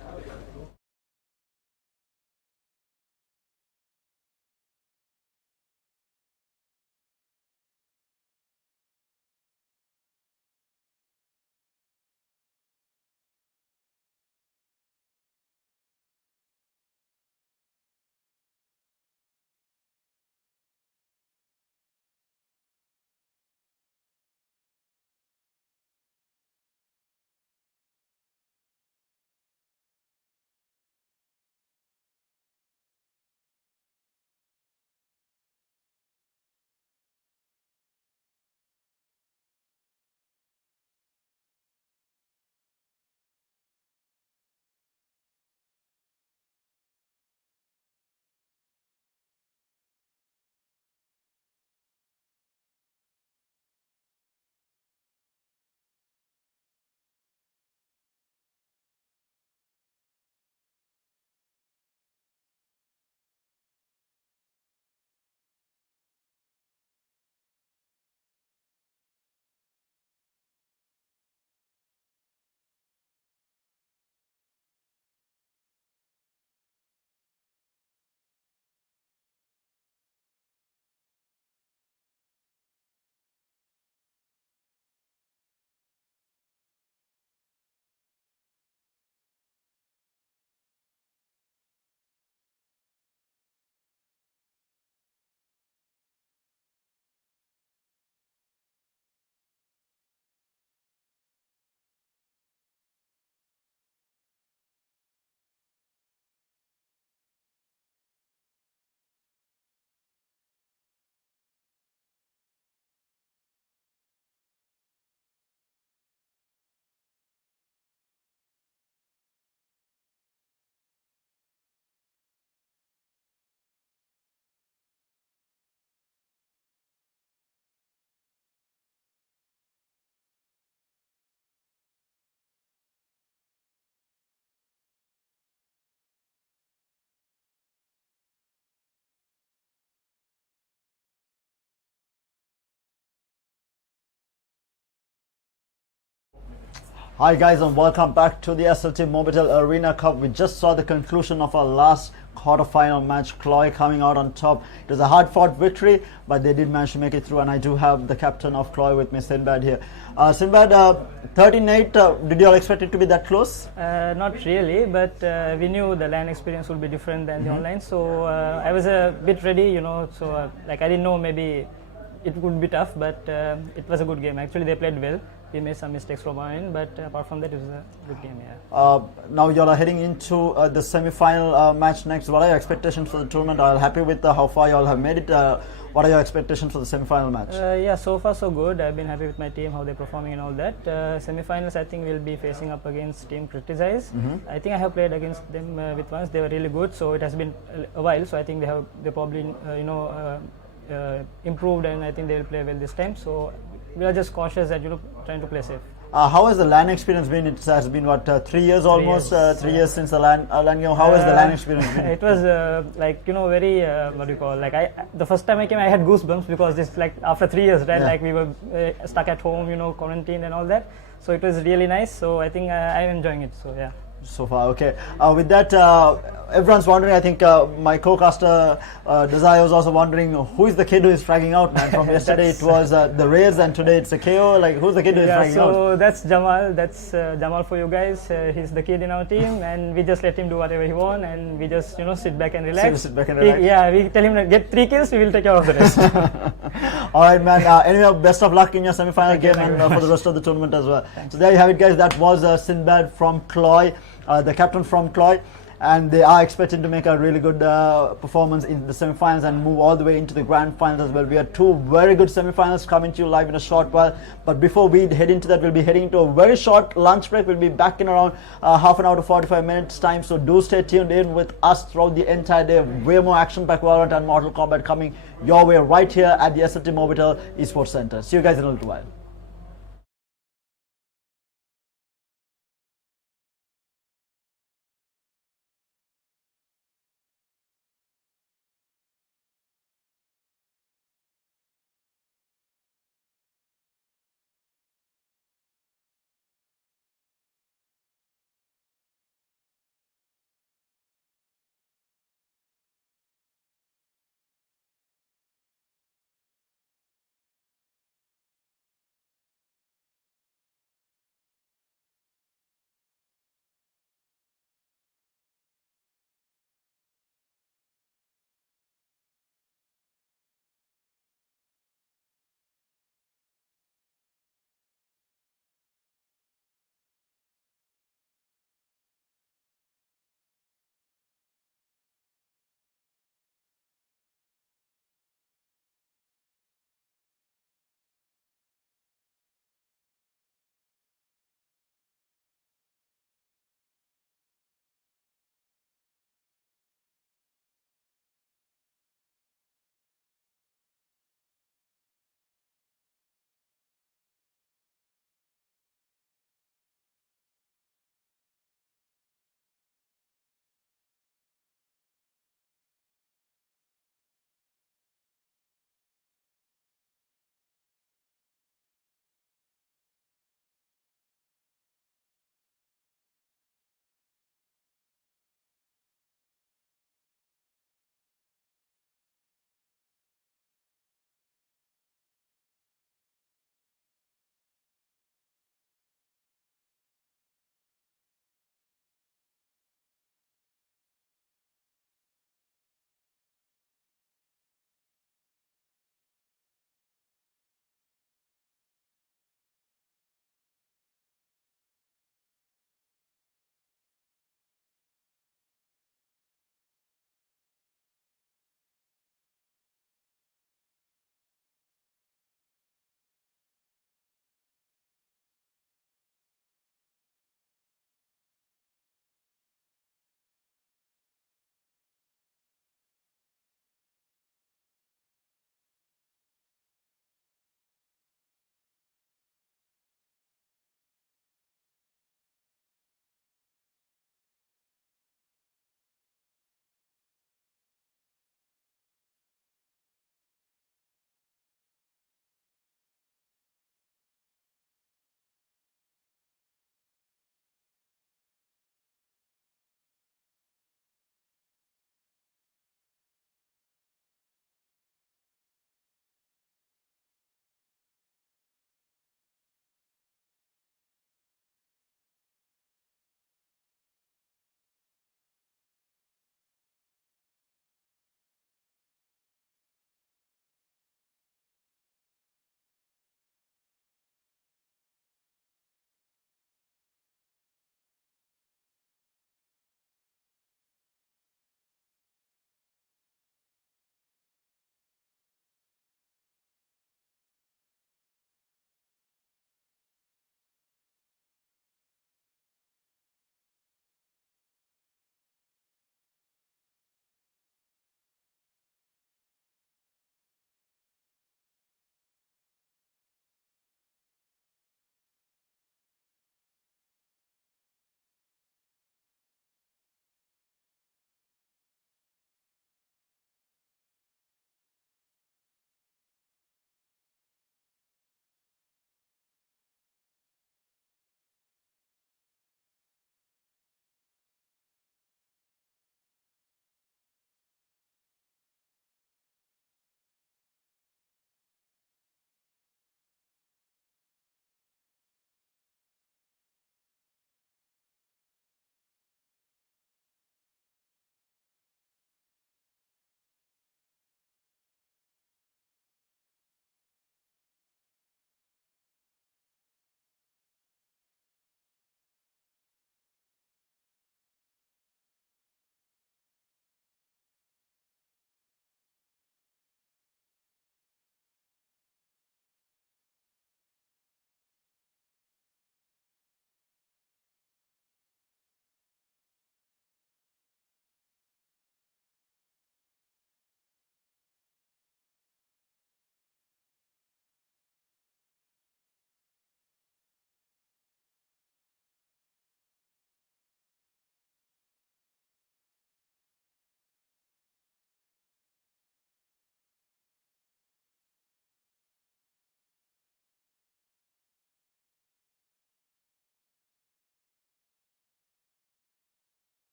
Hi guys, and welcome back to the SLTMobitel Arena Cup. We just saw the conclusion of our last quarter-final match, Cloy coming out on top. It was a hard-fought victory, but they did manage to make it through, and I do have the captain of Cloy with me, Sinbad, here. Sinbad, 13-8, did you all expect it to be that close? Not really, but we knew the LAN experience would be different than the online, so I was a bit ready, so I didn't know maybe it would be tough, but it was a good game. Actually, they played well. we made some mistakes from our end, but apart from that, it was a good game. Yeah. Now you are heading into the semi-final match next. What are your expectations for the tournament? Are you happy with how far you all have made it? What are your expectations for the semi-final match? Yeah, so far so good. I've been happy with my team, how they're performing and all that. Semi-finals, I think we'll be facing up against Team Criticize. I think I have played against them with once. They were really good, so it has been a while. So I think they probably improved, and I think they'll play well this time. So we are just cautious that trying to play safe. How has the LAN experience been? It has been what 3 years almost. 3 years since the LAN game. How has the LAN experience been? It was very what do you call, the first time I came I had goosebumps because it's like after 3 years, right? Yeah. Like we were stuck at home, quarantined and all that. So it was really nice. So I think I'm enjoying it. So yeah. So far, okay. With that, everyone's wondering. I think my co-caster Desire was also wondering who is the kid who is fragging out, man. From yesterday it was the Rays, and today it's a KO. Like, who's the kid who is fragging out? So that's Jamal. That's Jamal for you guys. He's the kid in our team, and we just let him do whatever he wants, and we just sit back and relax. Sit back and relax. We tell him to get 3 kills. We will take care of the rest. All right, man. Anyway, best of luck in your semi-final game and for the rest of the tournament as well. Thanks. So there you have it, guys. That was Sinbad from Cloy, the captain from Cloy, and they are expected to make a really good performance in the semi-finals and move all the way into the grand finals as well. We have 2 very good semi-finals coming to you live in a short while. But before we head into that, we'll be heading into a very short lunch break. We'll be back in around half an hour to 45 minutes time. So do stay tuned in with us throughout the entire day. Way more action-packed Valorant and Mortal Kombat coming your way right here at the SLTMobitel eSports Center. See you guys in a little while.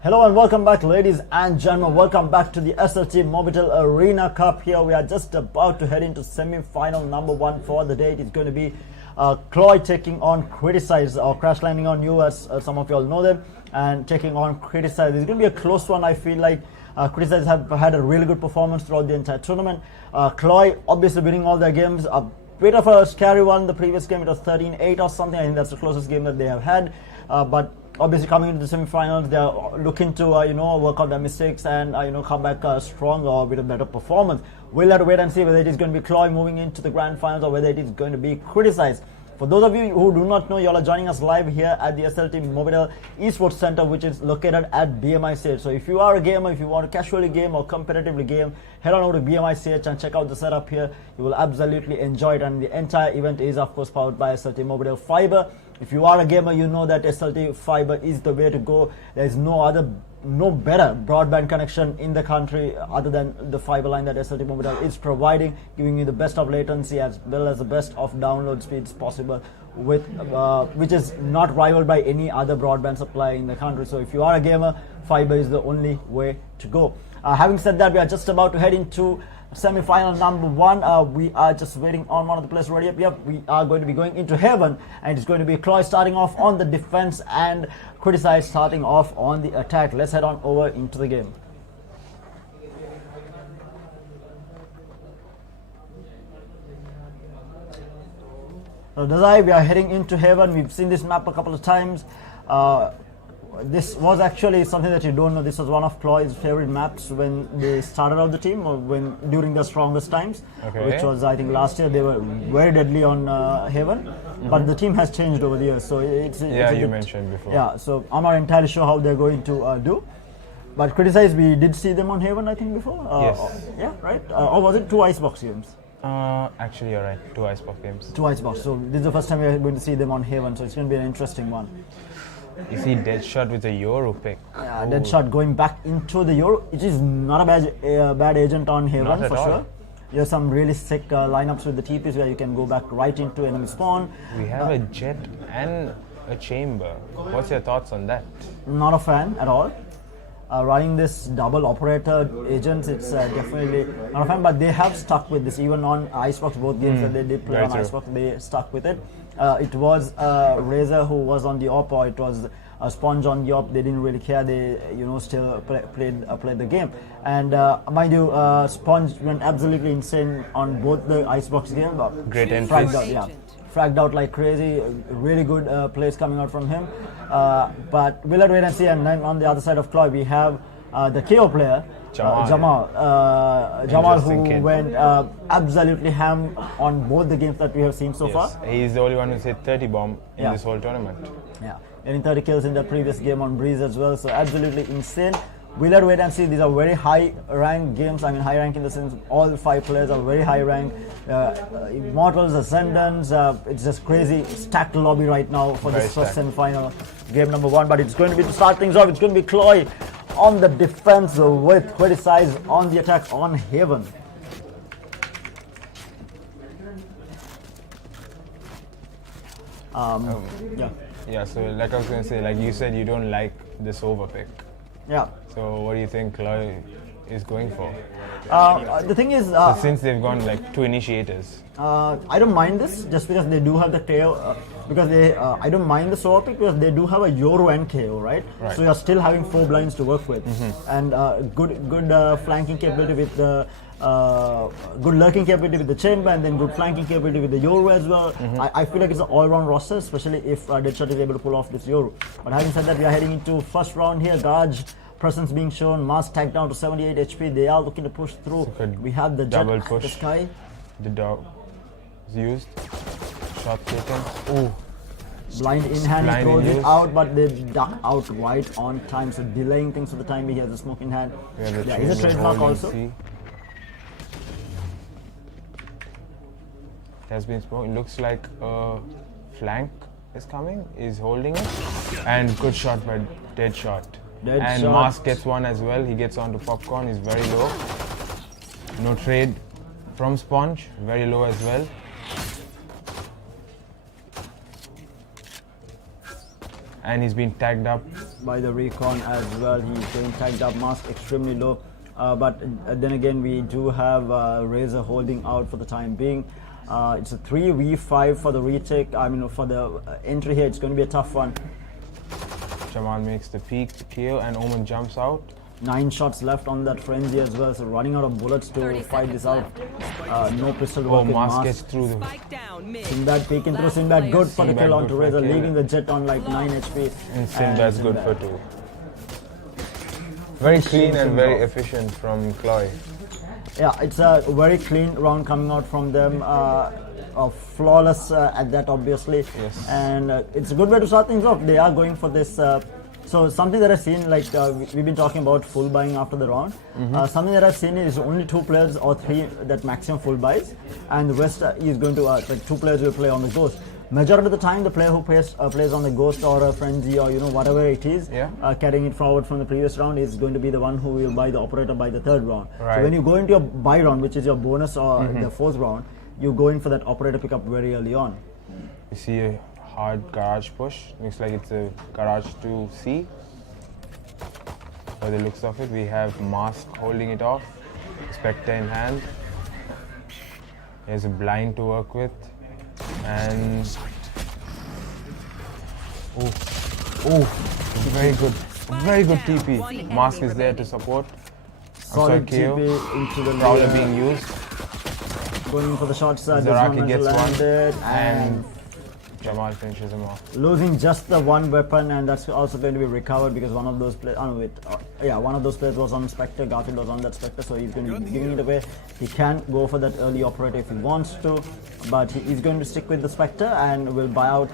Hello and welcome back, ladies and gentlemen. Welcome back to the SLTMobitel Arena Cup. Here we are just about to head into semi-final number 1 for the day. It is going to be Cloy taking on Criticize, or Crash Landing on You, as some of you all know them, and taking on Criticize. It's going to be a close one. I feel like Criticize have had a really good performance throughout the entire tournament. Cloy obviously winning all their games. A bit of a scary one. The previous game it was 13-8 or something. I think that's the closest game that they have had. But obviously coming into the semi-finals, they are looking to work out their mistakes and come back stronger or with a better performance. We'll have to wait and see whether it is going to be Cloy moving into the grand finals or whether it is going to be Criticized. For those of you who do not know, you all are joining us live here at the SLTMobitel eSports Center, which is located at BMICH. So if you are a gamer, if you want to casually game or competitively game, head on over to BMICH and check out the setup here. You will absolutely enjoy it, and the entire event is of course powered by SLTMobitel Fiber. If you are a gamer, you know that SLT Fiber is the way to go. There is no better broadband connection in the country other than the fiber line that SLTMobitel is providing, giving you the best of latency as well as the best of download speeds possible, with which is not rivaled by any other broadband supplier in the country. So if you are a gamer, fiber is the only way to go. Having said that, we are just about to head into semi-final number 1. We are just waiting on one of the players ready up. Yep, we are going to be going into Heaven, and it's going to be Cloy starting off on the defense and Criticize starting off on the attack. Let's head on over into the game. So Dazai, we are heading into Heaven. We've seen this map a couple of times. This was actually something that you don't know. This was one of Cloy's favorite maps when they started out the team, or during their strongest times, which was, I think, last year. They were very deadly on Heaven, but the team has changed over the years. So it's you mentioned before. Yeah, so I'm not entirely sure how they're going to do. But Criticize, we did see them on Heaven, I think, before. Yes. Yeah, right. Or was it 2 Icebox games? Actually, you're right. 2 Icebox games. 2 Icebox. So this is the first time we're going to see them on Heaven. So it's going to be an interesting one. You see Deadshot with a Euro pick. Yeah, Deadshot going back into the Euro. It is not a bad agent on Heaven for sure. There's some really sick lineups with the TPs where you can go back right into enemy spawn. We have a Jet and a Chamber. What's your thoughts on that? Not a fan at all. Running this double operator agents, it's definitely not a fan, but they have stuck with this. Even on Icebox, both games that they did play on Icebox, they stuck with it. It was Razor who was on the op, or it was Sponge on the op. They didn't really care. They still played the game. And mind you, Sponge went absolutely insane on both the Icebox games. Great entries. Fragged out like crazy. Really good plays coming out from him. But we'll have to wait and see. And then on the other side of Cloy, we have the KO player, Jamal, who went absolutely ham on both the games that we have seen so far. He's the only one who's hit 30 bomb in this whole tournament. Yeah, getting 30 kills in the previous game on Breeze as well. So absolutely insane. We'll have to wait and see. These are very high rank games. I mean, high rank in the sense all 5 players are very high rank. Immortals, Ascendants, it's just crazy stacked lobby right now for this first semi-final game number 1. But it's going to be, to start things off, it's going to be Cloy on the defense with Criticize on the attack on Heaven. Yeah, so like I was going to say, like you said, you don't like this overpick. Yeah. So what do you think Cloy is going for? The thing is, so since they've gone like 2 initiators, I don't mind this just because they do have the KO. Because I don't mind the solo pick because they do have a Euro and KO, right? So you're still having 4 blinds to work with, and good flanking capability with the good lurking capability with the Chamber, and then good flanking capability with the Euro as well. I feel like it's an all-round roster, especially if Deadshot is able to pull off this Euro. But having said that, we are heading into first round here. Gaj presence being shown, Mars tagged down to 78 HP. They are looking to push through. We have the Jet double push. The sky. The dog is used. Shot taken. Oh. Blind in hand, he throws it out, but they duck out right on time. So delaying things for the time being. He has the smoke in hand. Yeah, is a trademark also. It has been spoken. Looks like a flank is coming. Is holding it, and good shot by Deadshot. And Mask gets one as well. He gets onto Popcorn. He's very low. No trade from Sponge. Very low as well. And he's been tagged up by the recon as well. He's getting tagged up, mask extremely low. But then again, we do have Razor holding out for the time being. It's a 3v5 for the retake. I mean, for the entry here, it's going to be a tough one. Jamal makes the peek, KO, and Omen jumps out. 9 shots left on that frenzy as well, so running out of bullets to fight this out. No pistol work with Mask Mask. gets through the... Spike down mid. Sinbad peeking through, Sinbad good for the Sinbad kill good onto for Razor, kill. leaving the Jet on like 9 HP. And Sinbad's good for 2. Very clean and very efficient from Chloe. Yeah, it's a very clean round coming out from them. Flawless at that, obviously. Yes. And it's a good way to start things off. They are going for this. So something that I've seen, like we've been talking about full buying after the round. Something that I've seen is only 2 players or 3 that maximum full buys, and the rest is going to like 2 players will play on the Ghost. Majority of the time, the player who plays on the Ghost or a Frenzy or whatever it is, carrying it forward from the previous round is going to be the one who will buy the Operator by the 3rd round. Right. So when you go into your buy round, which is your bonus or the 4th round, you go in for that Operator pickup very early on. You see a hard garage push. Looks like it's a garage to C. By the looks of it, we have Mask holding it off, Spectre in hand. There's a blind to work with, and very good TP. Mask is there to support. Solid KO. TP into the Prowler layer. being used. Going in for the shots. Zaraki gets landed, one, and Jamal finishes him off. Losing just the one weapon, and that's also going to be recovered because one of those players. One of those players was on Spectre. Garfield was on that Spectre, so he's going to be giving it away. He can go for that early Operator if he wants to, but he's going to stick with the Spectre and will buy out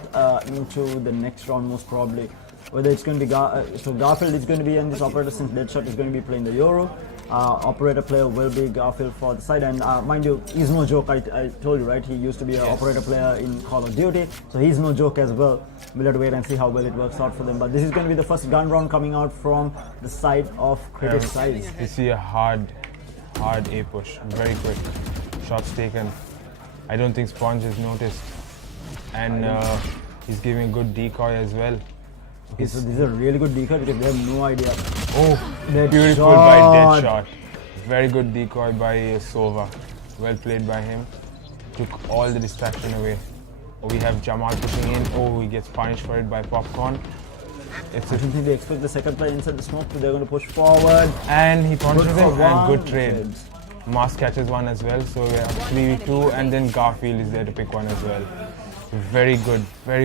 into the next round most probably. Whether it's going to be Garfield is going to be in this Operator since Deadshot is going to be playing the Euro. Operator player will be Garfield for the side, and mind you, he's no joke. I told you, right? He used to be an Operator player in Call of Duty, so he's no joke as well. We'll have to wait and see how well it works out for them. But this is going to be the first gun round coming out from the side of Critic Size. You see a hard A push, very quick. Shots taken. I don't think Sponge has noticed, and he's giving a good decoy as well. Okay, so this is a really good decoy because they have no idea. Beautiful by Deadshot. Very good decoy by Sova. Well played by him. Took all the distraction away. We have Jamal pushing in. He gets punished for it by Popcorn. I don't think they expect the second player inside the smoke, but they're going to push forward. And he punishes him, and good trade. trade. Mask catches one as well, so we have 3v2, and then Garfield is there to pick one as well. Very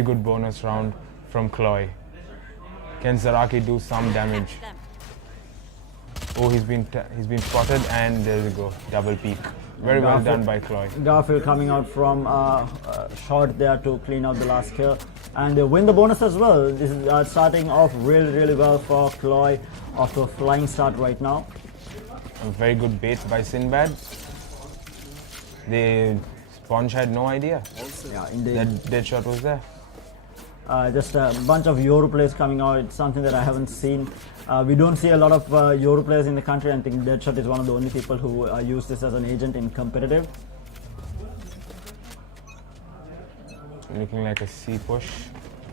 good bonus round from Chloe. Can Zaraki do some damage? He's been spotted, and there you go, double peek. Very well done by Chloe. Garfield coming out from short there to clean out the last kill, and they win the bonus as well. This is starting off really well for Chloe, off to a flying start right now. A very good bait by Sinbad. The Sponge had no idea that Deadshot was there. Just a bunch of Euro players coming out. It's something that I haven't seen. We don't see a lot of Euro players in the country, and I think Deadshot is one of the only people who use this as an agent in competitive. Looking like a C push.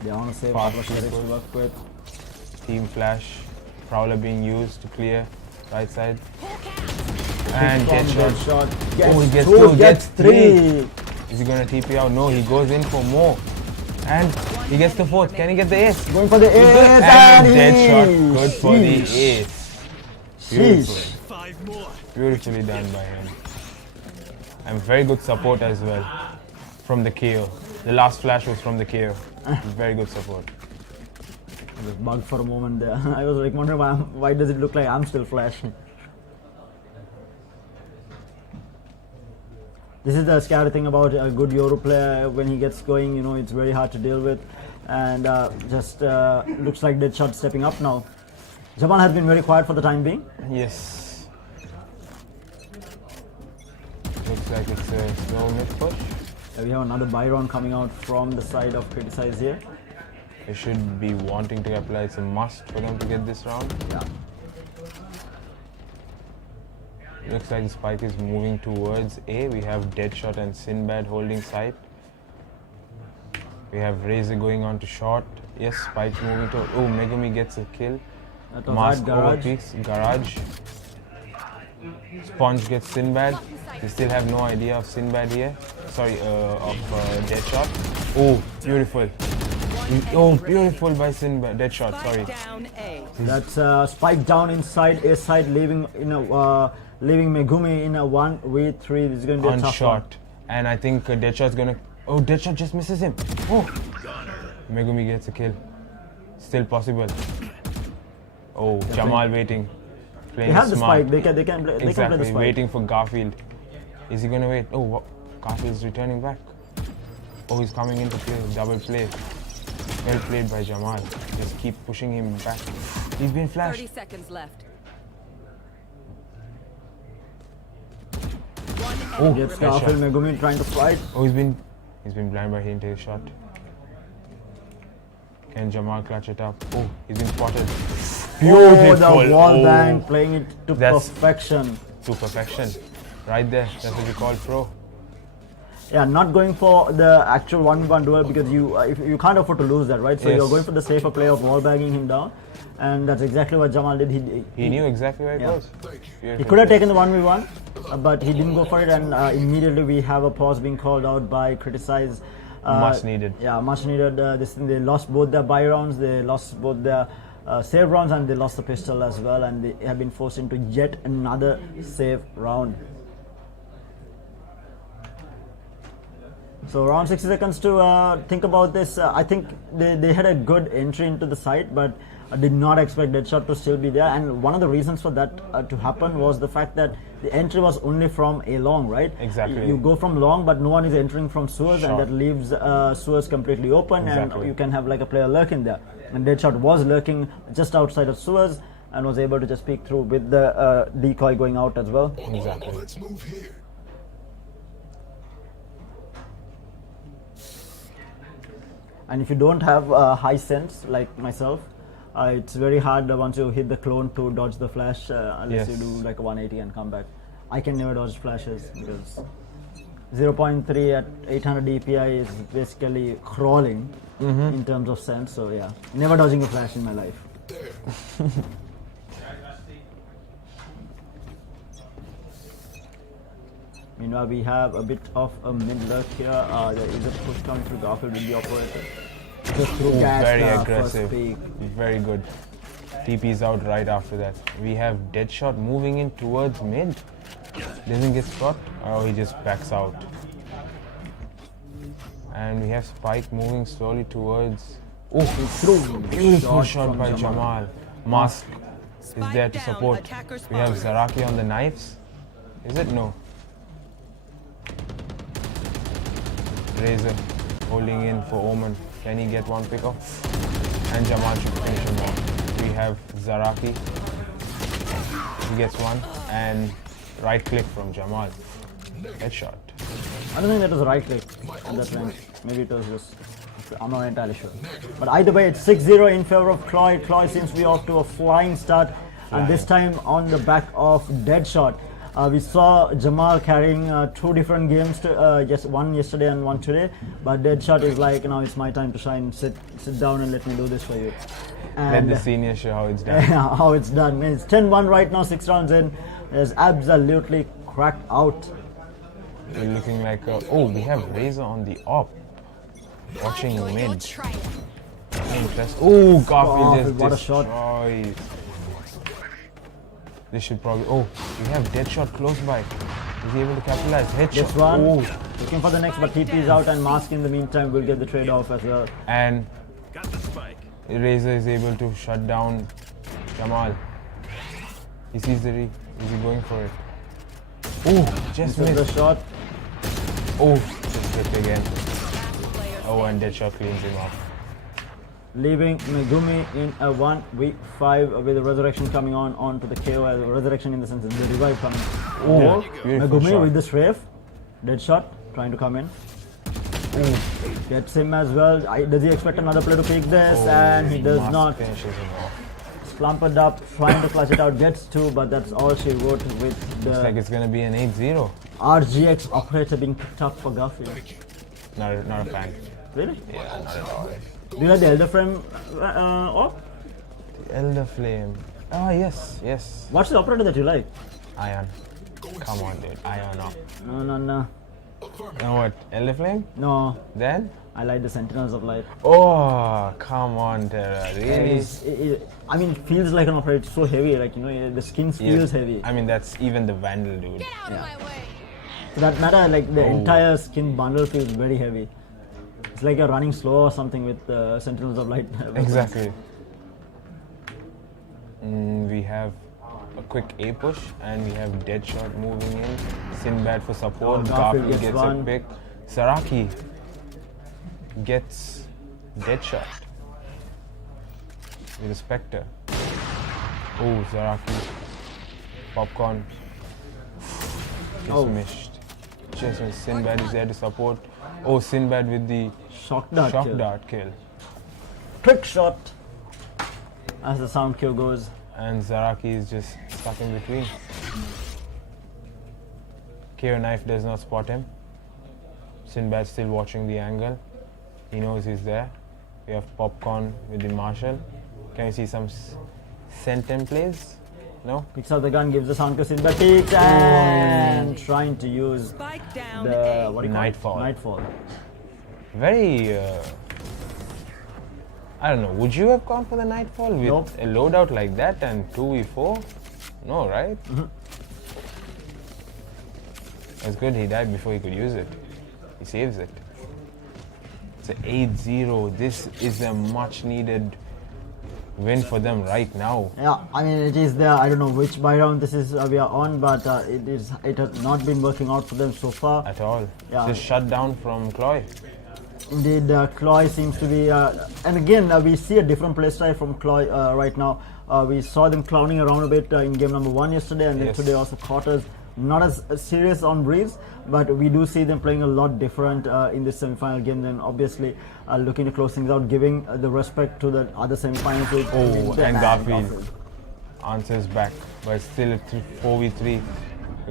They want to save Fast a couple of to work with. Team flash. Prowler being used to clear right side. And Deadshot. He gets 2, gets 3. Is he going to TP out? No, he goes in for more. And he gets the 4th. Can he get the ace? Going for the ace, and Deadshot. Good for the ace. Beautiful. Beautifully done by him. And very good support as well from the KO. The last flash was from the KO. Very good support. I was bugged for a moment there. I was like wondering why does it look like I'm still flashing. This is the scary thing about a good Euro player. When he gets going, it's very hard to deal with. And just looks like Deadshot stepping up now. Japan has been very quiet for the time being. Yes. Looks like it's a slow mid push. We have another buy round coming out from the side of Criticize here. They should be wanting to apply. It's a must for them to get this round. Yeah. Looks like the spike is moving towards A. We have Deadshot and Sinbad holding side. We have Razor going on to short. Yes, Spike's moving to. Oh, Megumi gets a kill. That was Mask right, Garage. overpeaks. Garage. Sponge gets Sinbad. They still have no idea of Sinbad here. Sorry, of Deadshot. Oh, beautiful. Oh, beautiful by Sinbad. Deadshot, sorry. Down A. That's Spike down inside A side, leaving leaving Megumi in a 1v3. This is going to be a On tough shot. And I think Deadshot's gonna. Oh, Deadshot just misses him. Oh, Megumi gets a kill. Still possible. Oh, Jamal waiting. Playing They have the smart. spike. They can play the Exactly, spike. waiting for Garfield. Is he gonna wait? Oh, Garfield's returning back. Oh, he's coming into play. Double play. Well played by Jamal. Just keep pushing him back. He's been 30 flashed. seconds left. Oh, Gets headshot. Garfield, Megumi trying to fight. Oh, he's been blind by hitting a shot. Can Jamal clutch it up? Oh, he's been spotted. Oh, the wall bang, playing it to That's- perfection. To perfection. Right there. That's what we call pro. Yeah, not going for the actual 1v1 duel because you can't afford to lose that, right? So Yes. you're going for the safer play of wall bagging him down, and that's exactly what Jamal did. He knew exactly where it Yeah. was. He could have taken the 1v1, but he didn't go for it, and immediately we have a pause being called out by Criticize. Much needed. Yeah, much needed. This thing, they lost both their buy rounds, they lost both their save rounds, and they lost the pistol as well, and they have been forced into yet another save round. So around 60 seconds to think about this. I think they had a good entry into the site, but I did not expect Deadshot to still be there. And one of the reasons for that to happen was the fact that the entry was only from a long, right? Exactly. You go from long, but no one is entering from sewers, and Short. that leaves sewers completely open, and Exactly. you can have like a player lurking there. And Deadshot was lurking just outside of sewers and was able to just peek through with the decoy going out as well. Exactly. And if you don't have high sense like myself, it's very hard once you hit the clone to dodge the flash unless Yes. you do like a 180 and come back. I can never dodge flashes because 0.3 at 800 DPI is basically crawling in terms of sense. So yeah, never dodging a flash in my life. Meanwhile, we have a bit of a mid lurk here. There is a push coming through Garfield with the operator. Just through gas, Very first aggressive. peek. Very good. TP's out right after that. We have Deadshot moving in towards mid. Doesn't get spot. Oh, he just backs out. And we have Spike moving slowly towards. Oh, Through. beautiful Shot shot from by Jamal. Mask is there to down, support. attacker We have spotted. Zaraki on the knives. Is it? No. Razor holding in for Omen. Can he get one pick off? And Jamal should finish him off. We have Zaraki. He gets one. And right click from Jamal. Headshot. I don't think that was a right click at that range. Maybe it was just. I'm not entirely sure. But either way, it's 6-0 in favor of Cloyd. Cloyd seems to be off to a flying start. And this time on the back of Deadshot. We saw Jamal carrying two different games, one yesterday and one today. But Deadshot is like, now it's my time to shine. Sit down and let me do this for you. Let And the senior show how it's done. how it's done. It's 10-1 right now, 6 rounds in. It's absolutely cracked out. We're looking like oh, we have Razor on the op. Watching mid. Oh, Garfield just what a shot. destroys. This should probably. Oh, we have Deadshot close by. Is he able to capitalize? Headshot. This one, Oh, looking for the next, but TP is out, and Mask in the meantime will get the trade off as well. and Razor is able to shut down Jamal. He sees the re. Is he going for it? Oh, just This is the missed. shot. Oh, just hit again. Oh, and Deadshot cleans him off. Leaving Megumi in a 1v5 with the resurrection coming onto the KO. Resurrection in the sense of the revive coming. Oh, beautiful Megumi shot. with the strafe. Deadshot trying to come in. Gets him as well. Does he expect another play to pick this? And he does Mask not. finishes him off. Slumpered up, trying to clutch it out. Gets two, but that's all she wrote with Looks like the it's gonna be an 8-0. RGX operator being picked up for Garfield. Not a fan. Really? Yeah, not at all. Do you have the Elder Frame orb? Elder Flame. Oh, yes. What's the operator that you like? Ion. Come on, dude. Ion up. No. Now what? Elder Flame? No, Then? I like the Sentinels of Light. Oh, come on, Terra. Really? I mean, it feels like an operator. It's so heavy. Like, you know, the skin feels heavy. I mean, that's even the Vandal, dude. Get out of my way. For that matter, like the entire skin bundle feels very heavy. It's like you're running slow or something with Sentinels of Light. Exactly. We have a quick A push and we have Deadshot moving in. Sinbad for support. Garfield gets a pick. Saraki gets Deadshot with a Spectre. Oh, Saraki. Popcorn. Just missed. Just missed. Sinbad is there to support. Oh, Sinbad with the Shock dart kill. Trick shot as the sound kill goes. And Zaraki is just stuck in between. KO Knife does not spot him. Sinbad still watching the angle. He knows he's there. We have Popcorn with the Marshal. Can you see some Sentem plays? No? Picks up the gun, gives the sound kill. Sinbad peeks and trying to use Spike down the A. what do you call it? Nightfall. Nightfall. Very... I don't know, would you have gone for the Nightfall with Nope. a loadout like that and 2v4? No, right? That's good, he died before he could use it. He saves it. It's an 8-0. This is a much needed win for them right now. Yeah, I mean it is there. I don't know which buy round this is we are on, but it has not been working out for them so far. At all. Yeah. Just shut down from Cloy. Indeed, Cloy seems to be, and again we see a different playstyle from Cloy right now. We saw them clowning around a bit in game number 1 yesterday, and then Yes. today also caught us. Not as serious on Breeze, but we do see them playing a lot different in this semi-final game. Then obviously looking to close things out, giving the respect to the other semi-finals. Oh, and Garfield answers back, but still a 4v3.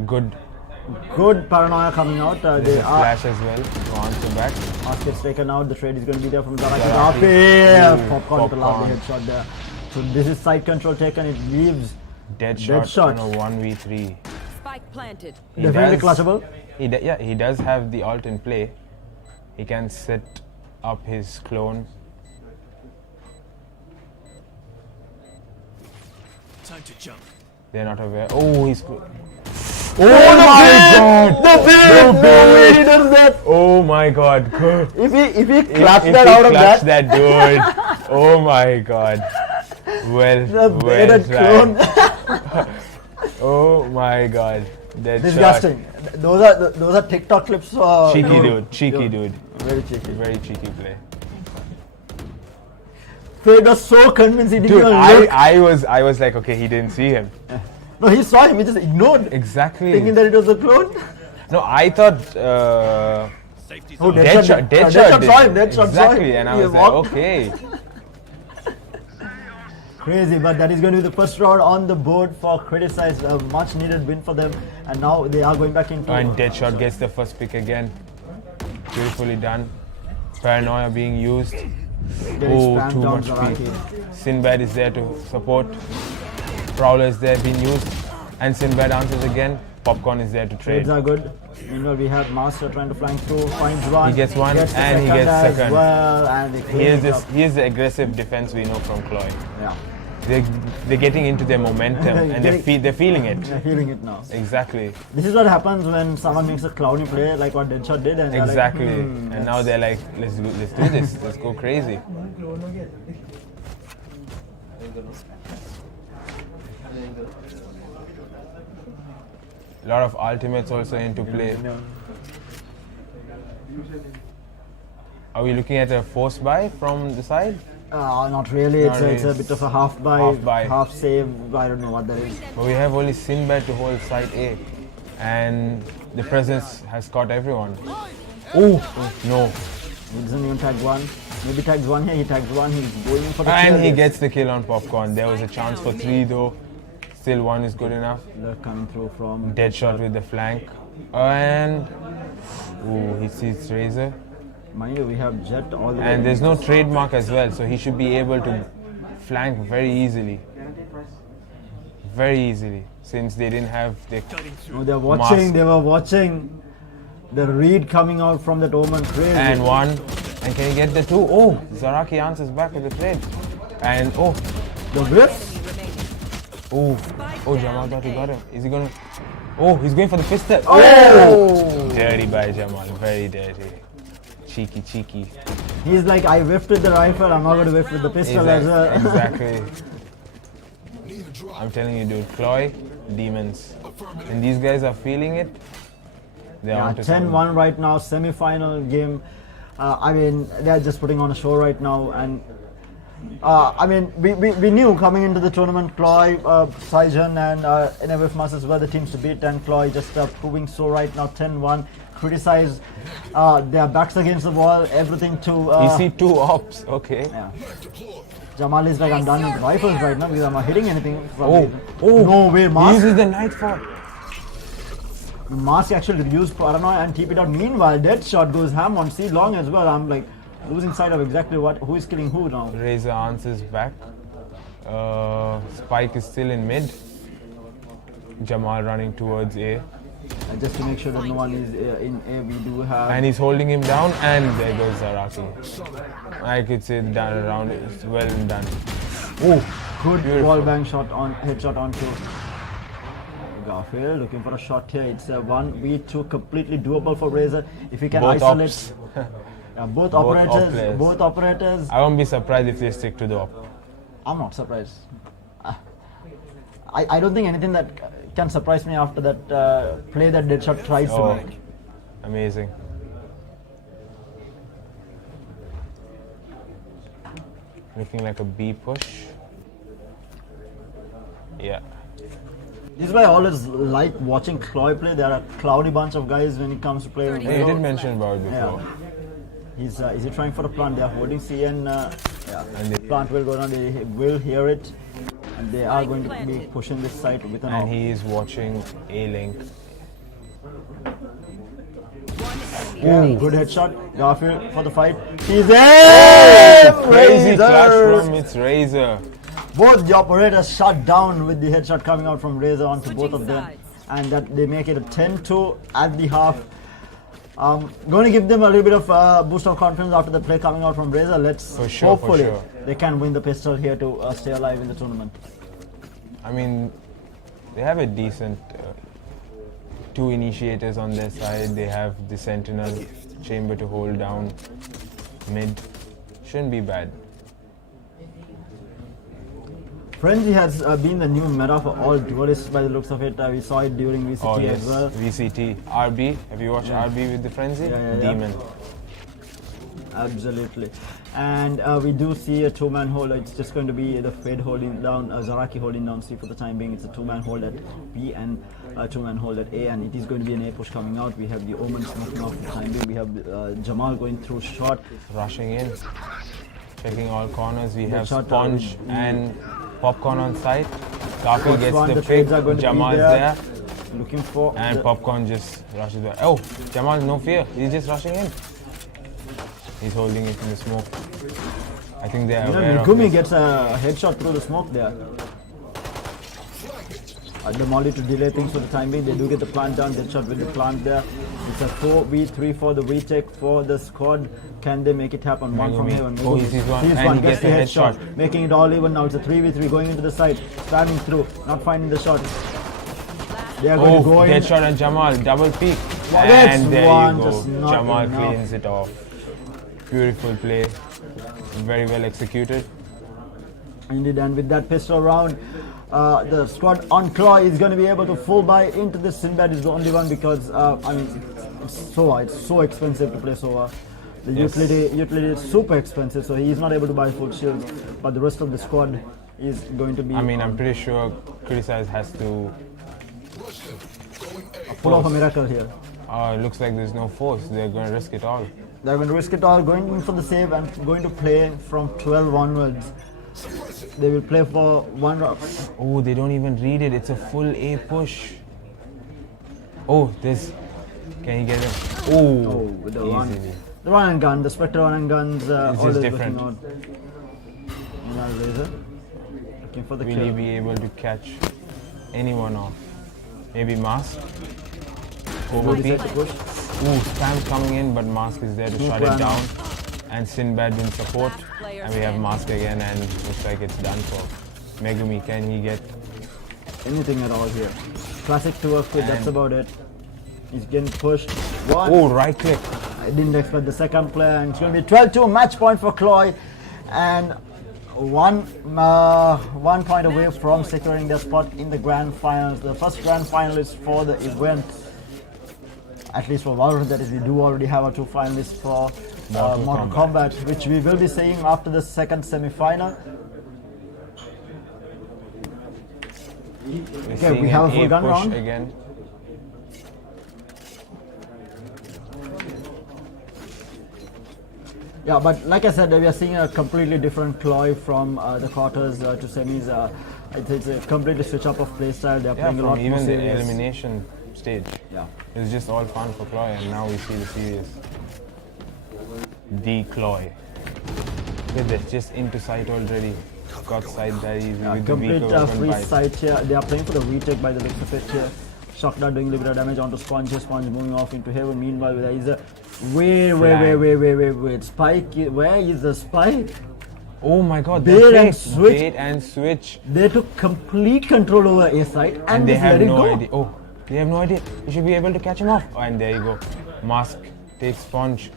Good paranoia coming out. There's They a are. flash as well to answer back. Mask gets taken out. The trade is going to be there from Zaraki. Zaraki. Popcorn with the last Popcorn. headshot there. So this is side control taken. It leaves Deadshot on a 1v3. Spike planted. definitely clutchable. He does have the ult in play. He can set up his clone. Time to jump. They're not aware. Oh, he's... Oh my god! The bait! He does that. Oh my god. If he If clutched he that out of clutched that, dude. Oh my god. Well the baited clone. tried. Oh my god. Deadshot. Disgusting. Those are TikTok clips. Cheeky dude. Very cheeky. Very cheeky play. Fade was so convincing. He Dude, didn't even look. I was like, okay, he didn't see him. No, he saw him. He just ignored, Exactly. thinking that it was a clone. No, I thought Safety's Oh, on. Deadshot Deadshot saw him. Deadshot saw him. exactly, and I He was like, walked. okay. Crazy, but that is going to be the first round on the board for Criticize. A much needed win for them, and now they are going back into. And Deadshot gets the first pick again. Beautifully done. Paranoia being used. Getting Oh, spammed too down much Zaraki. speed. Sinbad is there to support. Prowler is there being used. And Sinbad answers again. Popcorn is there to Trades trade. are good. Meanwhile, we have Master trying to flank through, finds one. He gets one, the and he gets as second. Well, and they clean it up. Here's the aggressive defense we know from Cloy. Yeah, They're getting into their momentum and they're feeling it. they're feeling it now. Exactly. This is what happens when someone makes a clowny play, like what Deadshot did, and they're Exactly. Like, And now they're like, let's do this. Let's go crazy. A lot of ultimates also into play. Are we looking at a force buy from the side? Not really. Not It's a really. bit of a half buy, Half buy. half save. I don't know what that is. But we have only Sinbad to hold side A. And the presence has caught everyone. Oh, No. he doesn't even tag one. Maybe tags one here. He tags one. He's going in for the And kill. he gets the kill on Popcorn. There was a chance for 3 though. Still 1 is good enough. They're coming through from. Deadshot with the flank. And ooh, he sees Razor. Mind you, we have Jet all the way. And there's no trademark as well, so he should be able to flank very easily. Very easily, since they didn't have the Oh, they were watching the read coming out from that Omen. Crazy. And one, and can he get the two? Oh, Zaraki answers back with the trade. And oh, the whiff. oh, Jamal thought he got him. Is he gonna? Oh, he's going for the pistol. Oh, dirty by Jamal, very dirty. Cheeky. He's like, I whiffed with the rifle, I'm not going to whiff with the pistol as well. Exactly. I'm telling you, dude, Cloy, demons. And these guys are feeling it. They're onto 10-1 right now, semi-final game. I mean, they're just putting on a show right now. And I mean, we knew coming into the tournament, Cloy, Saijan and NFF Masters were the teams to beat. And Cloy just proving so right now, 10-1. Criticize their backs against the wall, everything to... you see two ops, okay. Yeah. Jamal is like, I'm done with rifles right now because I'm not hitting anything. Oh, no way, Mask. He uses the Nightfall. Mask actually used Paranoia and TP'd out. Meanwhile, Deadshot goes ham on C long as well. I'm like losing sight of exactly who is killing who now. Razor answers back. Spike is still in mid. Jamal running towards A. And just to make sure that no one is in A, we do have... And he's holding him down, and there goes Zaraki. I could say done around, it's well done. Oh, good wall bang shot on, headshot onto Garfield, looking for a shot here. It's a 1v2, completely doable for Razor. If he can Both isolate... both operators. I won't be surprised if they stick to the op. I'm not surprised. I don't think anything that can surprise me after that play that Deadshot tries to make. Amazing. Looking like a B push. Yeah. This is why I always like watching Cloy play. They're a cloudy bunch of guys when it comes to playing. Yeah, you did mention about it before. Yeah. Is he trying for a plant? They're holding C and and the plant will go down. They will hear it. And they are going to be pushing this side with an And he is watching A-Link. Ooh, good headshot. Garfield for the fight. He's there! Crazy clutch from its Razor. Both the operators shut down with the headshot coming out from Razor onto both of them. And that they make it a 10-2 at the half. Going to give them a little bit of boost of confidence after the play coming out from Razor. Let's hopefully they can win the pistol here to stay alive in the tournament. I mean, they have a decent two initiators on their side. They have the Sentinel chamber to hold down mid. Shouldn't be bad. Frenzy has been the new meta for all duelists by the looks of it. We saw it during VCT as well. VCT. RB. Have you watched RB with the Frenzy? Demon. Absolutely. And we do see a two-man hold. It's just going to be the Fade holding down, Zaraki holding down C for the time being. It's a two-man hold at B and a two-man hold at A, and it is going to be an A push coming out. We have the Omen smoking off for the time being. We have Jamal going through shot. Rushing in. Checking all corners. We have Sponge and Popcorn on side. Garfield gets the pick. Jamal's there. Looking for... And Popcorn just rushes back. Oh, Jamal, no fear. He's just rushing in. He's holding it in the smoke. I think they are aware of Gumi gets a headshot through the smoke there. The Molly to delay things for the time being. They do get the plant down. Deadshot with the plant there. It's a 4v3 for the retake for the squad. Can they make it happen? Megumi. One from here. Oh, he sees one. And he gets the headshot. Making it all even now. It's a 3v3 going into the side. Spamming through. Not finding the shot. They are going to go in. Headshot and Jamal. Double peek. And there you go. Jamal cleans it off. Beautiful play. Very well executed. Indeed, and with that pistol round, the squad on Claw is going to be able to full buy into this. Sinbad is the only one because I mean it's so expensive to play Sova. The utility is super expensive, so he is not able to buy full shields. But the rest of the squad is going to be. I mean, I'm pretty sure Criticize has to pull off a miracle here. It looks like there's no force. They're going to risk it all. They're going to risk it all, going in for the save and going to play from 12 onwards. They will play for one round. Oh, they don't even read it. It's a full A push. Oh, this. Can he get him? Oh, with the one. The run and gun, the Spectre run and guns, It's always just different. looking out. Meanwhile, Razor looking for the Will kill. he be able to catch anyone off? Maybe Mask? Over Decide to push. Ooh, spam coming in, but Mask is there to shut it down. And Sinbad in support. And we have Mask again, and looks like it's done for. Megumi, can he get Anything at all here? Classic to work with, that's about it. He's getting pushed. One. Oh, right click. I didn't expect the second player, and it's going to be 12-2 match point for Cloy, and one point away from securing their spot in the grand finals. The first grand finalist for the event, at least for Valorant, that is, we do already have our 2 finalists for Mortal Kombat, which we will be seeing after the second semi-final. Okay, we have a full gun round. Again. Yeah, but like I said, we are seeing a completely different Cloy from the quarters to semis. It's a completely switch up of playstyle. They are playing a lot more even the serious. elimination stage. Yeah. It was just all fun for Cloy, and now we see the serious. The Cloy. Look at this, just into sight already. Got sight that easy with the Complete weaker weapon free bites. sight here. They are playing for the retake by the looks of it here. Shockdart doing a little bit of damage onto Sponge. Sponge moving off into Heaven. Meanwhile, there is a wait. Spike. Where is the Spike? Oh my god, Bait the and fake. switch. Bait and switch. They took complete control over A side and they just have let it no go. idea. Oh, they have no idea. You should be able to catch him off. Oh, and there you go. Mask takes Sponge.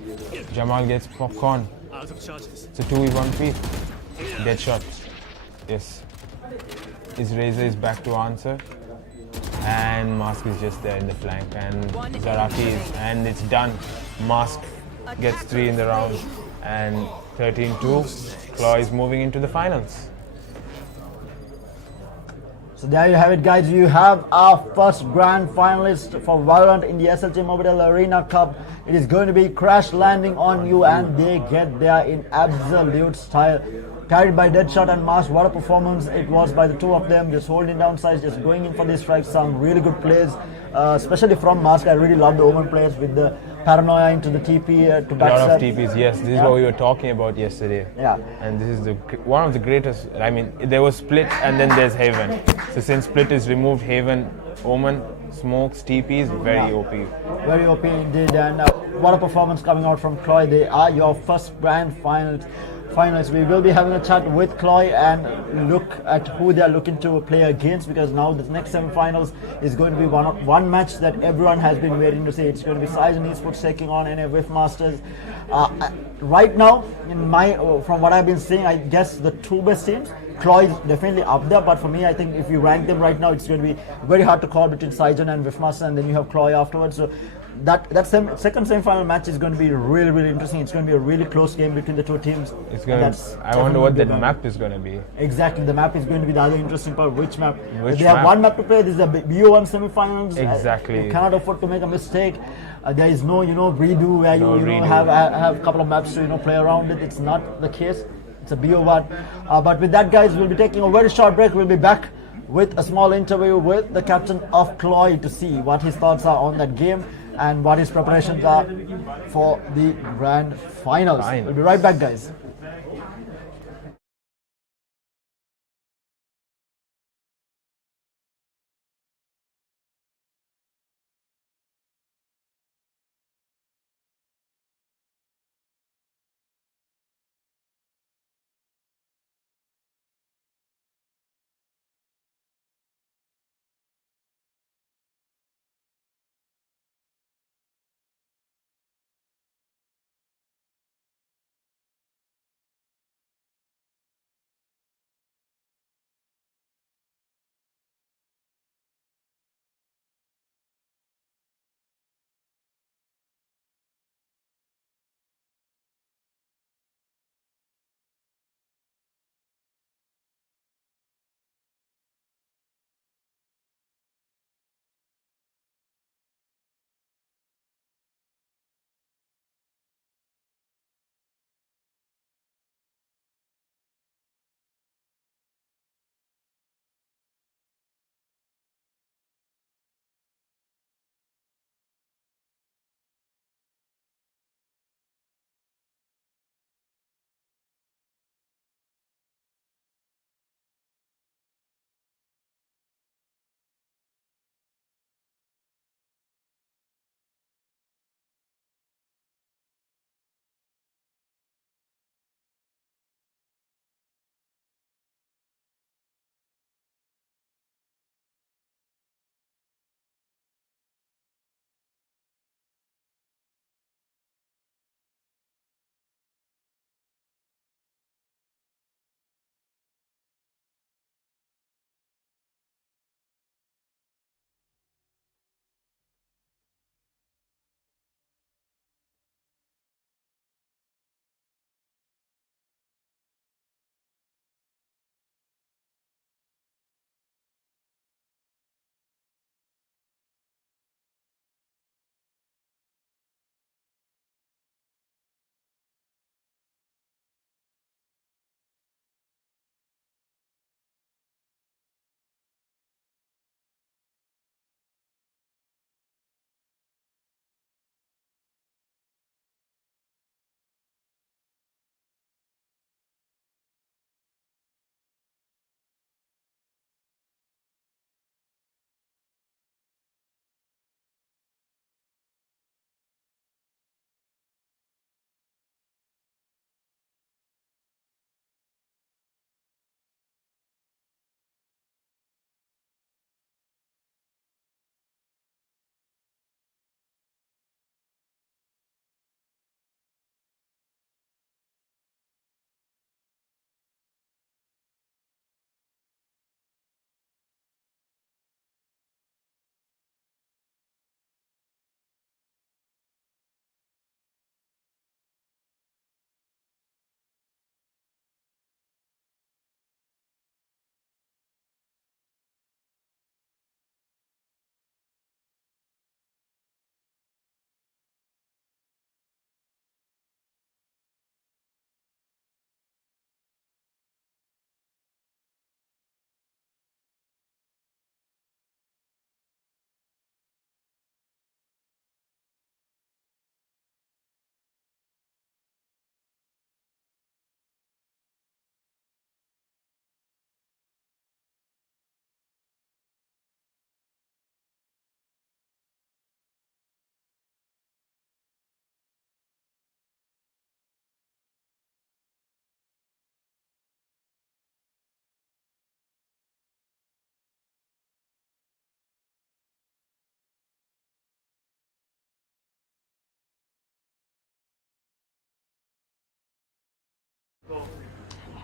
Jamal gets popcorn. Out of charges. It's a 2v1 Dead shot. Yes. His Razor is back to answer. And Mask is just there in the flank. And Zaraki is, and it's done. Mask gets 3 in the round. And 13-2. Cloy is moving into the finals. So there you have it, guys. You have our first grand finalist for Valorant in the SLTMobitel Arena Cup. It is going to be crash landing on you, and they get there in absolute style. Carried by Deadshot and Mask. What a performance it was by the 2 of them, just holding down sides, just going in for these strikes. Some really good plays, especially from Mask. I really love the Omen players with the paranoia into the TP to backstab. A lot of TPs, yes. This is what we were talking about yesterday. Yeah. And this is one of the greatest. I mean, there was Split and then there's Haven. So since Split is removed, Haven, Omen, Smokes, TPs, very OP. Very OP indeed, and what a performance coming out from Cloy. They are your first grand finalists. We will be having a chat with Cloy and look at who they are looking to play against, because now the next semi-finals is going to be one match that everyone has been waiting to see. It's going to be Size and eSports taking on NA Whiff Masters. Right now, from what I've been seeing, I guess the 2 best teams, Cloy is definitely up there, but for me, I think if you rank them right now, it's going to be very hard to call between Sijan and Whiff Masters, and then you have Cloy afterwards. So second semi-final match is going to be really, really interesting. It's going to be a really close game between the 2 teams. It's going to. I wonder what that map is going to be. Exactly, the map is going to be the other interesting part. Which map? Which they map? have one map to play. This is the BO1 semi-finals. Exactly. You cannot afford to make a mistake. There is no, redo where No you redo. have a couple of maps to play around it. It's not the case. It's a BO1. But with that, guys, we'll be taking a very short break. We'll be back with a small interview with the captain of Cloy to see what his thoughts are on that game and what his preparations are for the grand finals. We'll be right back, guys.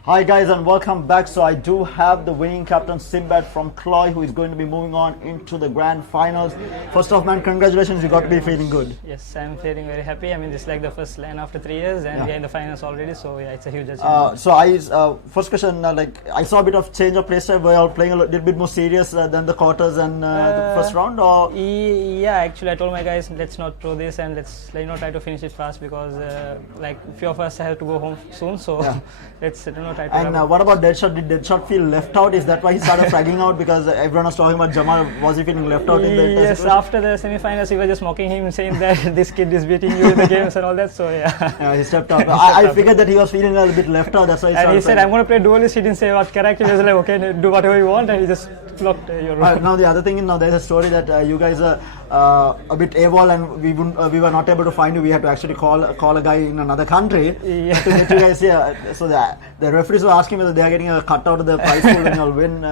Hi guys and welcome back. So I do have the winning captain Simbad from Cloy who is going to be moving on into the grand finals. First off man, congratulations, you got to be feeling good. Yes, I'm feeling very happy. I mean, this is like the first LAN after 3 years, and we are in the finals already. So yeah, it's a huge achievement. So first question, like I saw a bit of change of play style. Were you all playing a little bit more serious than the quarters and the first round, or? Yeah, actually I told my guys, let's not throw this and let's try to finish it fast because like few of us have to go home soon. So let's try to. And what about Deadshot? Did Deadshot feel left out? Is that why he started fragging out? Because everyone was talking about Jamal. Was he feeling left out in the Yes, situation? after the semi-finals, we were just mocking him, saying that this kid is beating you in the games and all that. So yeah, he stepped up. I figured that he was feeling a little bit left out. That's why. And he said, "I'm going to play duelist." He didn't say what character. He was like, "Okay, do whatever you want," and he just flopped your role. Now the other thing is, now there's a story that you guys are a bit AWOL and we were not able to find you. We had to actually call a guy in another country to get you guys here. So the referees were asking whether they are getting a cut out of the prize pool when you all win.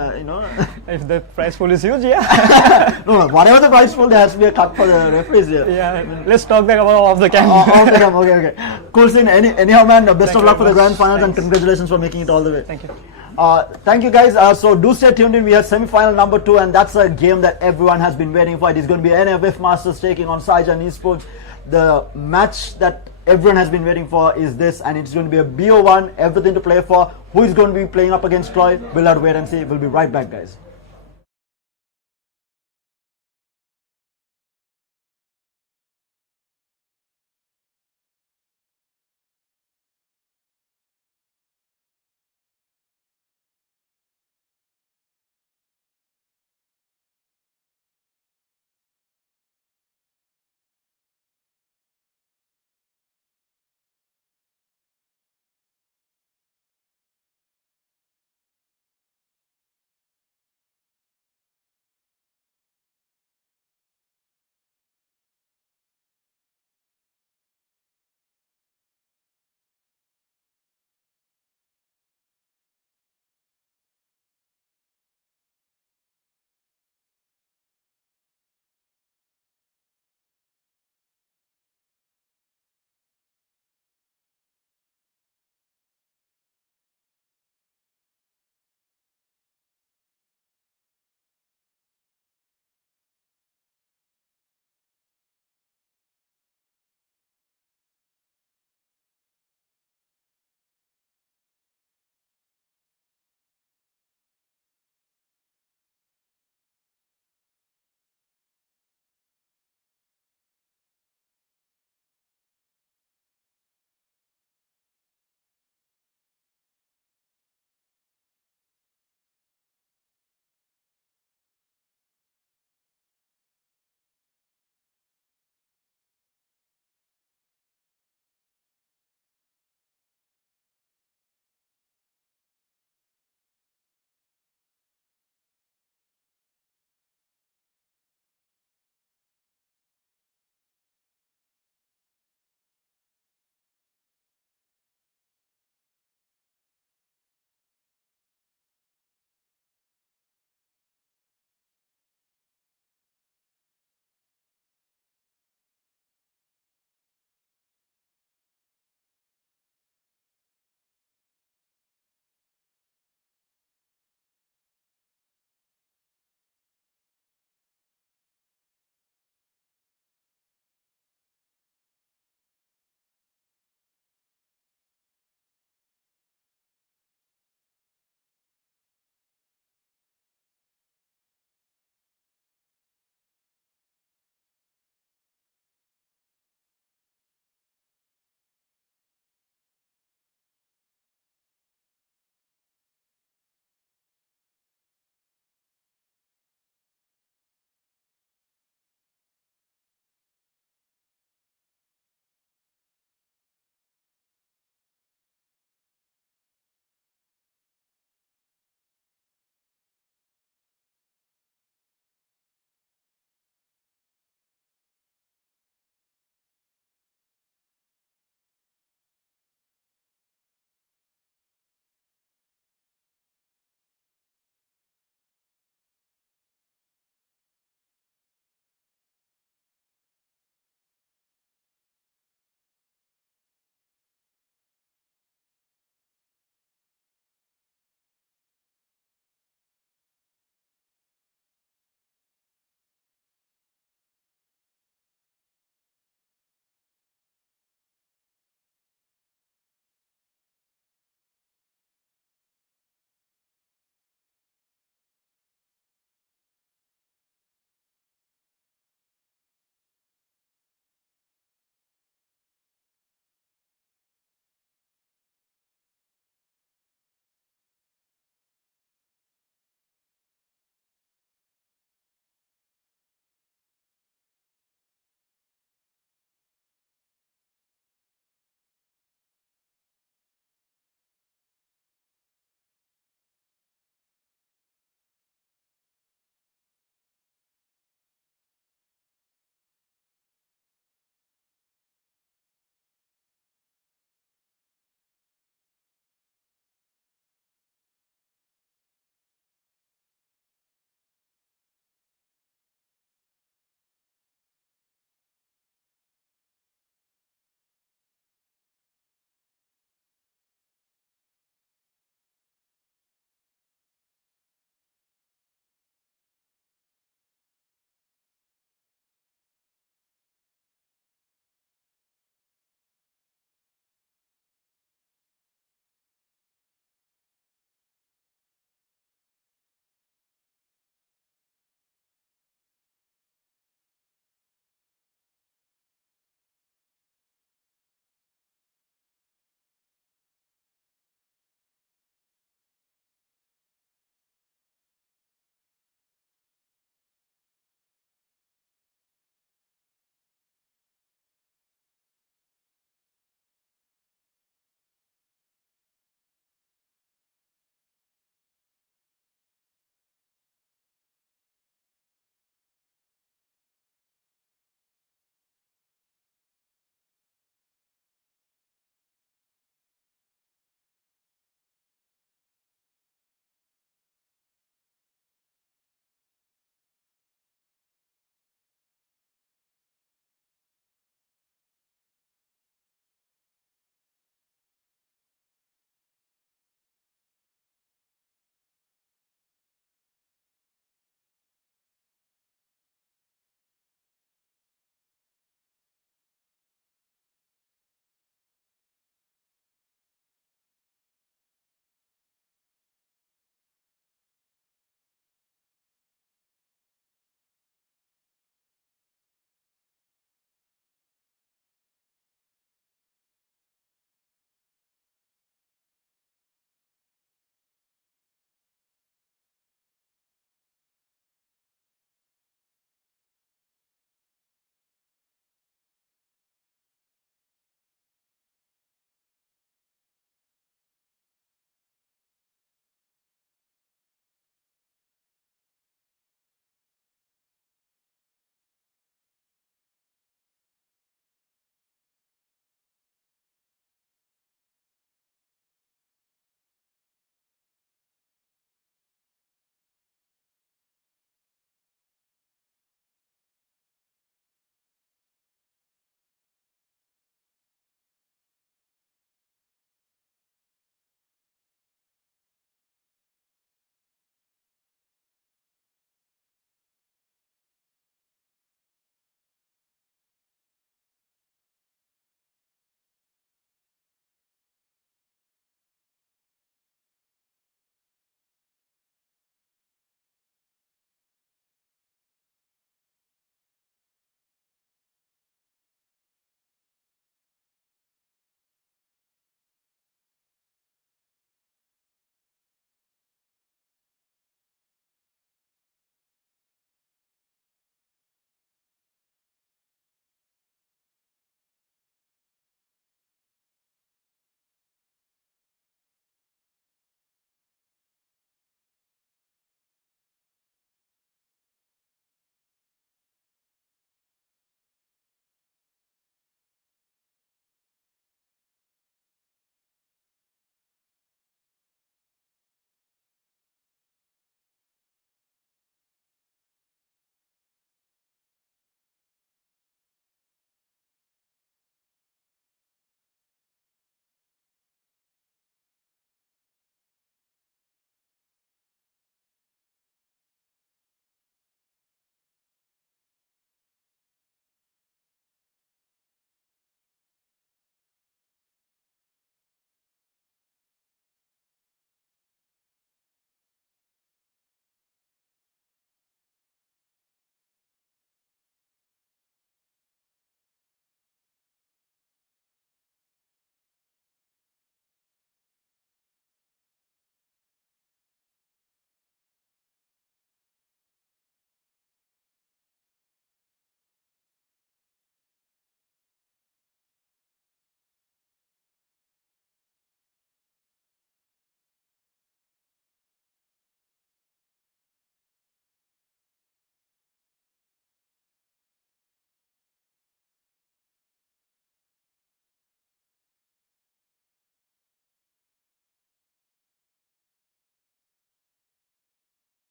If the prize pool is huge, yeah. No, whatever the prize pool, there has to be a cut for the referees here. Yeah, let's talk that about off the camera. Off the camera, okay. Cool scene. Anyhow, man, best of luck for the grand finals and congratulations for making it all the way. Thank you. Thank you guys. So do stay tuned in. We have semi-final number 2 and that's a game that everyone has been waiting for. It is going to be NFF Masters taking on Saijan eSports. The match that everyone has been waiting for is this, and it's going to be a BO1, everything to play for. Who is going to be playing up against Cloy? We'll have to wait and see. We'll be right back, guys.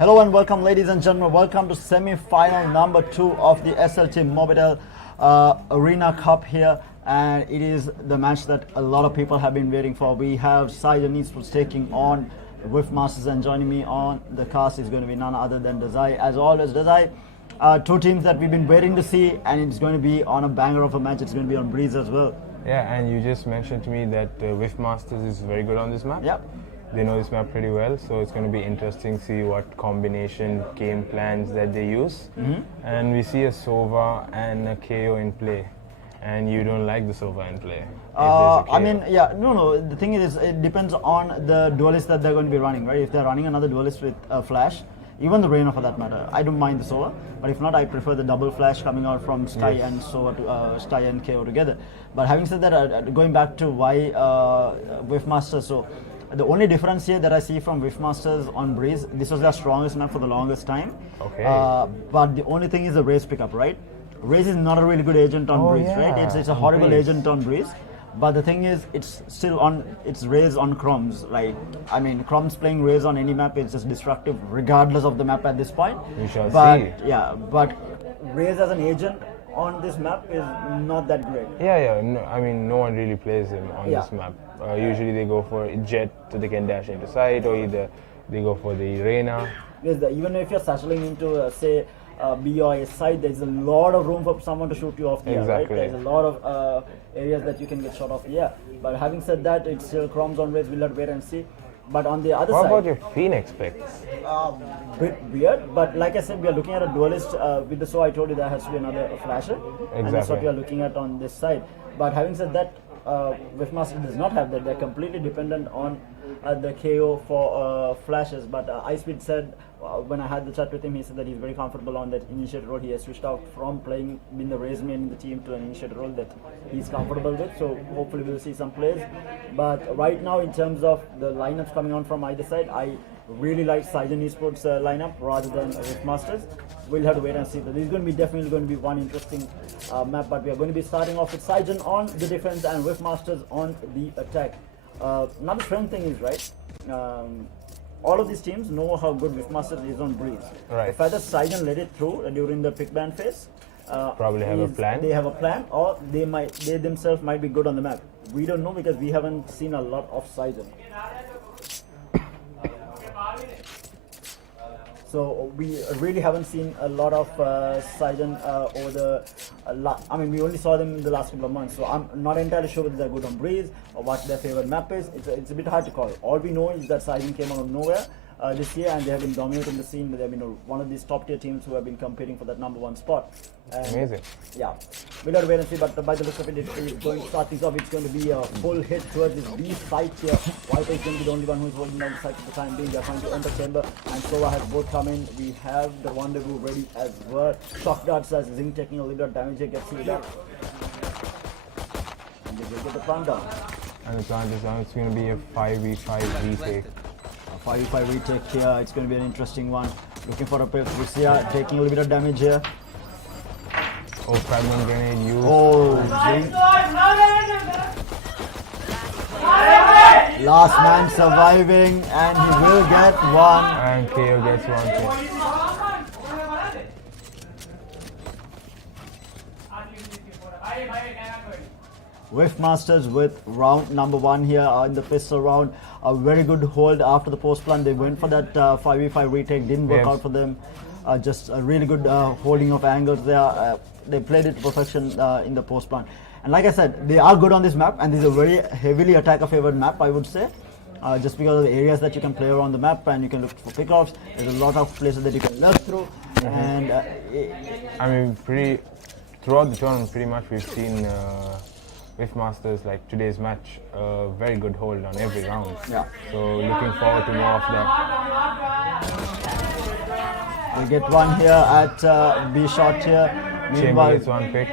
Hello and welcome, ladies and gentlemen. Welcome to semi-final number 2 of the SLTMobitel Arena Cup here, and it is the match that a lot of people have been waiting for. We have eSports taking on Whiff Masters, and joining me on the cast is going to be none other than Desai. As always, Desai, two teams that we've been waiting to see, and it's going to be on a banger of a match. It's going to be on Breeze as well. Yeah, and you just mentioned to me that Whiff Masters is very good on this map. Yep. They know this map pretty well, so it's going to be interesting to see what combination game plans that they use. And we see a Sova and a KO in play, and you don't like the Sova in play. I mean, yeah, no. The thing is, it depends on the duelist that they're going to be running, right? If they're running another duelist with a flash, even the Reina for that matter, I don't mind the Sova. But if not, I prefer the double flash coming out from Sky and Sova to Sky and KO together. But having said that, going back to why Whiff Masters, so the only difference here that I see from Whiff Masters on Breeze, this was their strongest map for the longest time. Okay. But the only thing is the Raze pickup, right? Raze is not a really good agent on Breeze, right? It's a horrible Breeze. agent on Breeze. But the thing is, it's still on, it's Raze on Chroms. Like, I mean, Chroms playing Raze on any map is just destructive regardless of the map at this point. We shall But see. yeah, but Raze as an agent on this map is not that great. Yeah. No, I mean, no one really plays him on Yeah. this map. Usually they go for Jet so they can dash into side, or either they go for the Reina. Because even if you're settling into, say, B or A side, there's a lot of room for someone to shoot you off the air, right? Exactly. There's a lot of areas that you can get shot off the air. But having said that, it's still Chroms on Raze. We'll have to wait and see. But on the other What side, about your Phoenix picks? bit weird. But like I said, we are looking at a duelist with the so I told you there has to be another flasher, and that's what Exactly. we are looking at on this side. But having said that, Whiff Master does not have that. They're completely dependent on the KO for flashes. But Icebeat said when I had the chat with him, he said that he's very comfortable on that initiator role. He has switched out from playing being the Raze main in the team to an initiator role that he's comfortable with. So hopefully we'll see some plays. But right now, in terms of the lineups coming on from either side, I really like eSports lineup rather than Whiff Masters. We'll have to wait and see. So this is going to be definitely going to be one interesting map. But we are going to be starting off with Saijan on the defense and Whiff Masters on the attack. Another strange thing is, right, all of these teams know how good Whiff Masters is on Breeze. Right. The fact that Saijan let it through during the pick ban phase, Probably have a plan. They have a plan, or they themselves might be good on the map. We don't know because we haven't seen a lot of Saijan. So we really haven't seen a lot of Saijan over the I mean, we only saw them in the last couple of months. So I'm not entirely sure whether they're good on Breeze or what their favorite map is. It's a bit hard to call. All we know is that Saijan came out of nowhere this year, and they have been dominating the scene. They have been one of these top tier teams who have been competing for that #1 spot. And Amazing. Yeah, we'll have to wait and see, but by the looks of it, it's going to start things off. It's going to be a full hit towards this B site here. Viper is going to be the only one who's holding down the site for the time being. They're trying to enter chamber, and Sova has both come in. We have the Rendezvous ready as well. Shock darts as Zing taking a little bit of damage here, gets healed up. And they will get the plant down. And the plant is down. It's going to be a 5v5 retake. 5v5 retake here. It's going to be an interesting one. Looking for a pick. Lucia taking a little bit of damage here. Oh, fragment grenade used. Oh, Zing. Last man surviving, and he will get one. And KO gets one kill. Whiff Masters with round #1 here in the pistol round. A very good hold after the post plant. They went for that 5v5 retake, didn't work out for them. Just a really good holding of angles there. They played it to perfection in the post plant. And like I said, they are good on this map, and this is a very heavily attacker favored map, I would say. Just because of the areas that you can play around the map, and you can look for pickoffs. There's a lot of places that you can lurk through. And I mean, throughout the tournament, pretty much we've seen Whiff Masters, like today's match, very good hold on every round. Yeah. So looking forward to more of that. we get one here at B shot here. Chamber gets one pick.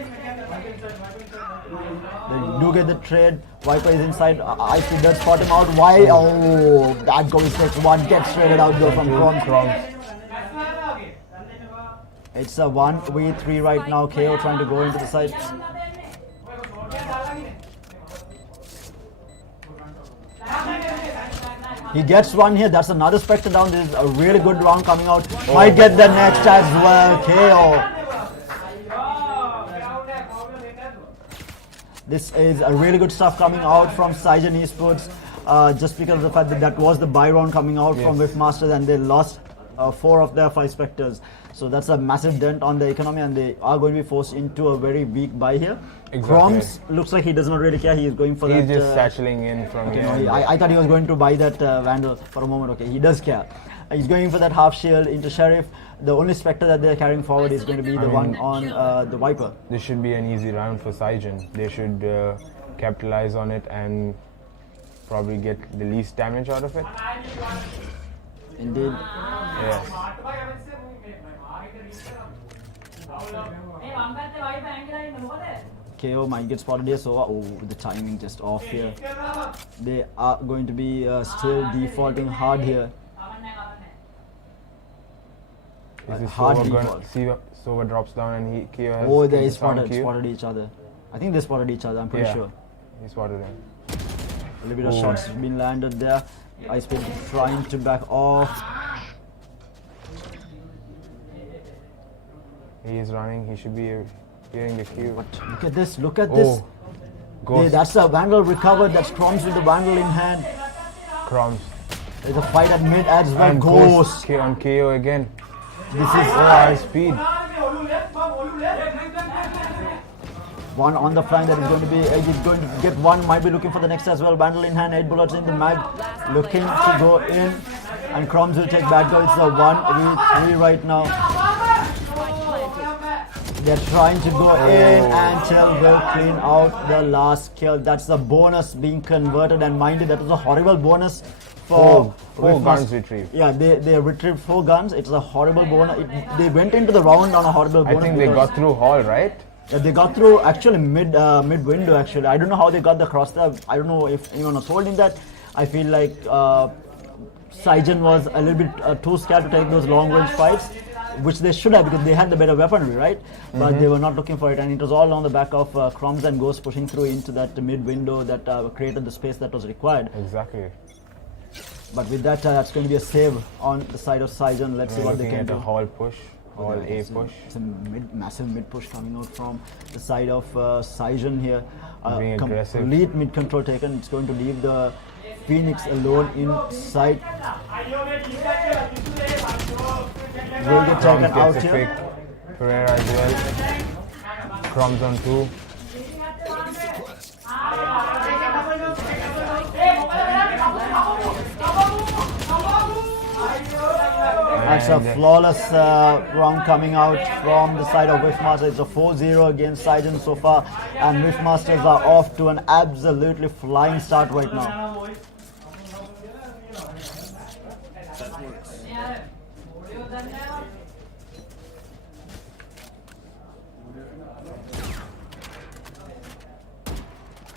They do get the trade. Viper is inside. Icy does spot him out. Why? Oh, that goes takes one. Gets traded out though from Chroms. It's a 1v3 right now. KO trying to go into the side. He gets one here. That's another Spectre down. This is a really good round coming out. Might get the next as well. KO. This is a really good stuff coming out from Saijan eSports. Just because of the fact that that was the buy round coming out from Whiffmasters, and they lost 4 of their 5 Spectres. So that's a massive dent on the economy, and they are going to be forced into a very weak buy here. Exactly. Kroms looks like he does not really care. He is going for that. He's just satcheling in from here. No, I thought he was going to buy that Vandal for a moment. Okay, he does care. He's going for that half shield into Sheriff. The only Spectre that they're carrying forward is going to be the one on the Viper. This should be an easy round for Saijan. They should capitalize on it and probably get the least damage out of it. Indeed. Yes. KO might get spotted here, so the timing just off here. They are going to be still defaulting hard here. This is Hard Sova default. Sova drops down and KO has They sound cue. spotted each other. I think they spotted each other, I'm pretty sure. He spotted him. A little bit of shots been landed there. Ice Speed trying to back off. He is running. He should be hearing the cue. But look at this, look at this. Ghost. That's a Vandal recovered. That's Kroms with the Vandal in hand. Kroms. There's a fight at mid as well. And Ghost. on KO again. This is high speed. One on the flank that is going to be, he's going to get one, might be looking for the next as well. Vandal in hand, 8 bullets in the mag, looking to go in, and Kroms will take bad go. It's the 1v3 right now. They're trying to go in until we'll clean out the last kill. That's the bonus being converted, and mind you, that was a horrible bonus for four guns retrieved. Yeah, they retrieved 4 guns. It's a horrible bonus. They went into the round on a horrible bonus. I think they got through Hall, right? Yeah, they got through actually mid window actually. I don't know how they got the cross there. I don't know if anyone was told him that. I feel like Saijan was a little bit too scared to take those long range fights, which they should have because they had the better weaponry, right? But they were not looking for it, and it was all on the back of Kroms and Ghost pushing through into that mid window that created the space that was required. Exactly. But with that, that's going to be a save on the side of Saijan. Let's see what they can do. A Hall push. All A push. It's a massive mid push coming out from the side of Saijan here. Being aggressive. Complete mid control taken. It's going to leave the Phoenix alone inside. Will get taken out here. Pereira as well. Kroms on 2. That's a flawless round coming out from the side of Whiffmasters. It's a 4-0 against Saijan so far, and Whiffmasters are off to an absolutely flying start right now. That works.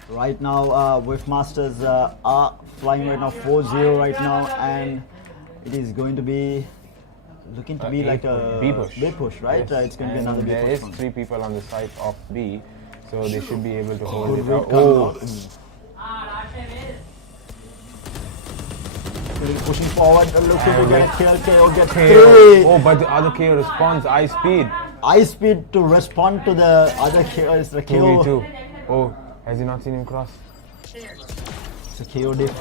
Right now, Whiffmasters are flying right now 4-0 right now, and it is going to be looking to be like a B push, right? Yes. It's going to be another B push. There is 3 people on the side of B, so they should be able to hold it Good out. Pushing forward, looking to get a kill. KO gets KO. 3. Oh, but the other KO responds. Ice speed. Ice speed to respond to the other KO is the KO. 2v2. Oh, has he not seen him cross? It's a KO diff.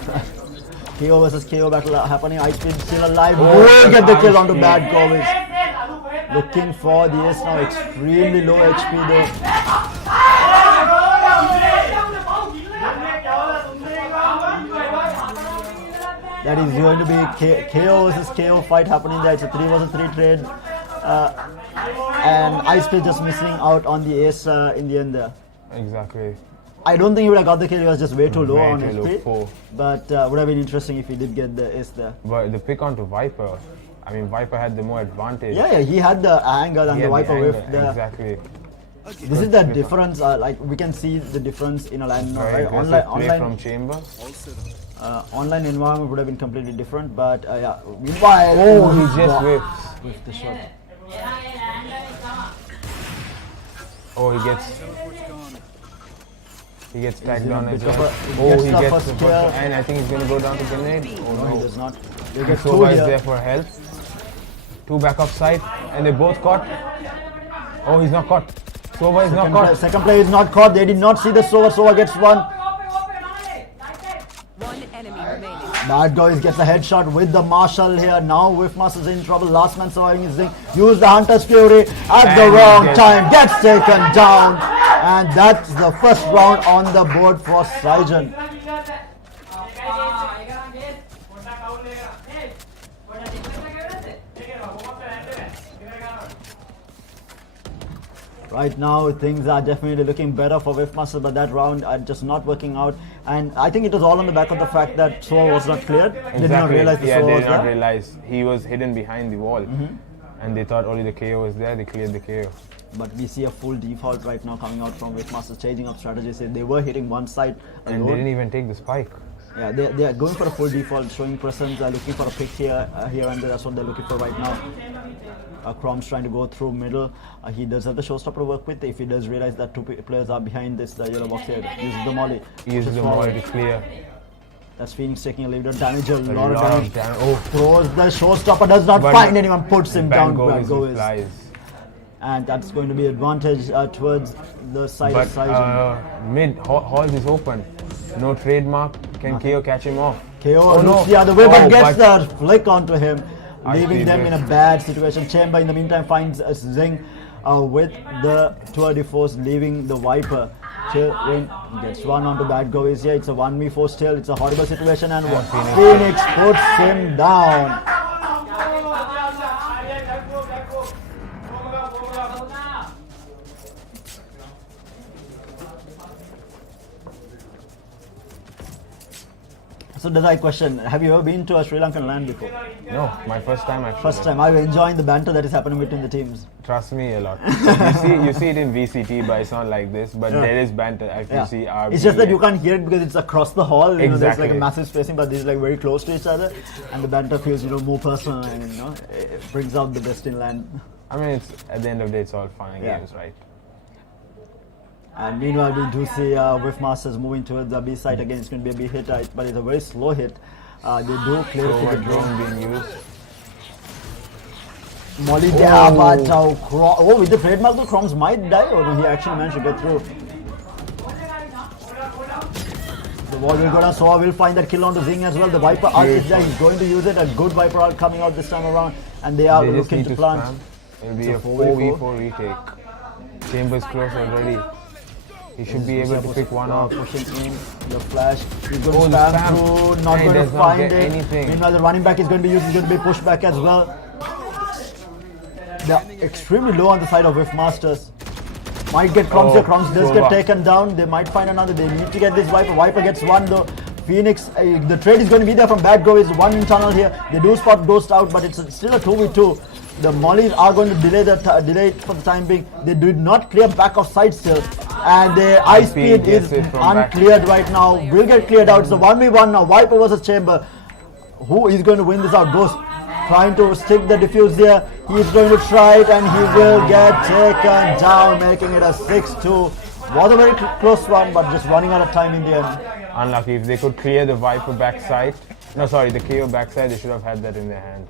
KO versus KO battle happening. Ice speed still alive. Will get the kill onto bad Kovic. Looking for the ace now. Extremely low HP though. That is going to be KO versus KO fight happening there. It's a 3 versus 3 trade. And Ice Speed just missing out on the ace in the end there. Exactly. I don't think he would have got the kill. He was just way too low Way on too low, HP. 4. But would have been interesting if he did get the ace there. But the pick onto Viper, I mean, Viper had the more advantage. Yeah, he had the angle and He the had Viper angle, whiff there. Exactly. This is the difference. Like we can see the difference in a line now, Very right? aggressive play Online from Chamber. online environment would have been completely different. But yeah, meanwhile, Oh, he just whiffs. With the shot. Oh, he gets. He gets tagged down as Because well. He the gets first the kill. first, and I think he's going to go down to grenade. Oh No, he no. does not. They And get two Sova is here. there for help. Two back off side, and they both caught. Oh, he's not caught. Sova is not caught. Second player is not caught. They did not see the Sova. Sova gets one. One enemy remaining. Bad Guys gets a headshot with the Marshall here. Now Whiffmaster's in trouble. Last man surviving his thing. Use the Hunter's Fury at the And wrong gets- time. Gets taken down. And that's the first round on the board for Saijan. Right now, things are definitely looking better for Whiffmaster, but that round are just not working out. And I think it was all on the back of the fact that Sova was not cleared. They did not realize the Yeah, Sova they was did not there. realize he was hidden behind the wall, and they thought only the KO was there. They cleared the KO. But we see a full default right now coming out from Whiffmaster, changing up strategies. They were hitting one side And they alone. didn't even take the spike. Yeah, they are going for a full default, showing presence, looking for a pick here and there. That's what they're looking for right now. Crom's trying to go through middle. He does have the showstopper to work with. If he does realize that two players are behind this yellow box here, uses the molly. He uses the molly to clear. That's Phoenix taking a little bit of damage, a A lot of damage. Oh, Throws the showstopper, does not But find anyone, puts him down. Bad Goes. flies. And that's going to be advantage towards the side But of Saijan. mid, Halls is open. No trademark. Can KO catch him off? KO Oh, looks no. the other way, Oh, but gets but- the flick onto him, I leaving see them this. in a bad situation. Chamber, in the meantime, finds a Zing with the tour de force, leaving the Viper. Ring gets one onto Bad Goes here. It's a 1v4 still. It's a horrible situation, and Phoenix puts him down. So does I question, have you ever been to a Sri Lankan land before? No, my first time actually. First time. Are you enjoying the banter that is happening between the teams? Trust me a lot. you see it in VCT, but it's not like this. But there is banter. If you see RB, It's just that you can't hear it because it's across the hall. You know, there's like a Exactly. massive spacing, but these like very close to each other, and the banter feels more personal, and it brings out the best in land. I mean, it's at the end of the day, it's all fun and Yeah. games, right? And meanwhile, we do see Whiffmasters moving towards the B side again. It's going to be a B hit, but it's a very slow hit. They do clear So to the what drone drone. being used? Molly there, but with the trademark, the Chroms might die. Or no, he actually managed to get through. The wall will go down. Sova will find that kill onto Zing as well. The Viper ult is there. He's going to use it. A good Viper ult coming out this time around, and they are They just looking need to plant. spam. It'll be It's a a 4v4 retake. Chambers close already. He should be able to pick one off. Pushing in the flash. He's going Oh, to the spam spam. through. Not And he going to does not find get it. anything. Meanwhile, the running back is going to be used. He's going to be pushed back as well. They're extremely low on the side of Whiffmasters. Might get Crumbs here. Crumbs does get Sova. taken down. They might find another. They need to get this Viper. Viper gets one though. Phoenix, the trade is going to be there from Bad Go. Is one tunnel here. They do spot Ghost out, but it's still a 2v2. The Mollies are going to delay it for the time being. They did not clear back of side still. And the high speed gets is it from back. uncleared right now. Will get cleared out. It's a 1v1 now. Viper versus Chamber. Who is going to win this out? Ghost trying to stick the defuse there. He's going to try it and he will get taken down, making it a 6-2. Was a very close one, but just running out of time in the end. Unlucky. If they could clear the Viper backside, no, sorry, the KO backside, they should have had that in their hands.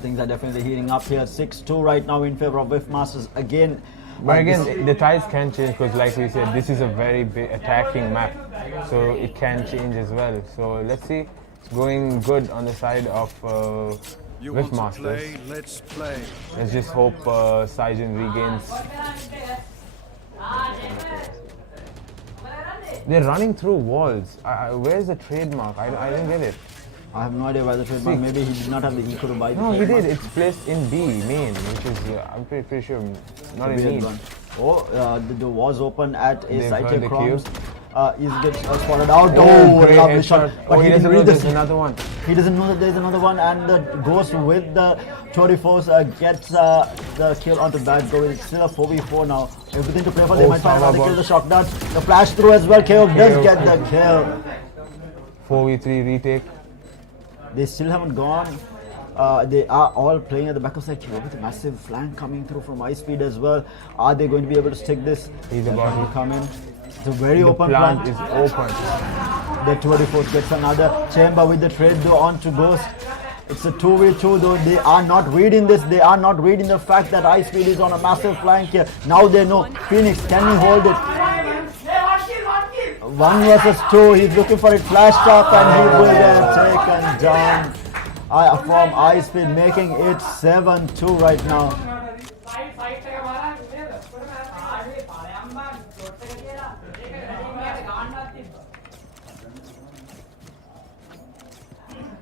Things are definitely heating up here. 6-2 right now in favor of Whiffmasters again. But again, the tides can change because, like we said, this is a very big attacking map, so it can change as well. So let's see. It's going good on the side of You want to Whiffmasters. play? Let's play. Let's just hope Saijan regains. They're running through walls. Where's the trademark? I didn't get it. I have no idea why the trademark. Maybe he did not have the eco to buy the No, he trademark. did. It's placed in B, main, which is, I'm pretty sure, not in Weird need. one. The door was open at a They've site heard here. the Crumbs. cue. He gets spotted out. Oh, Oh, great lovely shot. headshot. But Oh, he he didn't doesn't know read there's this. another one. He doesn't know that there's another one, and the Ghost with the 24 gets the kill onto Bad Go. It's still a 4v4 now. Everything to play for. They Oh, might find Sava another kill. ball. The shock dart, the flash through as well. KO does KO. get the kill. 4v3 retake. They still haven't gone. They are all playing at the back of side with a massive flank coming through from Ice Speed as well. Are they going to be able to stick this? He's about to come in. It's a very the open plant plant. is open. The 24th gets another chamber with the trade though on to Ghost. It's a 2v2 though. They are not reading this. They are not reading the fact that Ice Speed is on a massive flank here. Now they know. Phoenix, can he hold it? 1 versus 2. He's looking for it flashed up and he will get taken down from Ice Speed, making it 7-2 right now.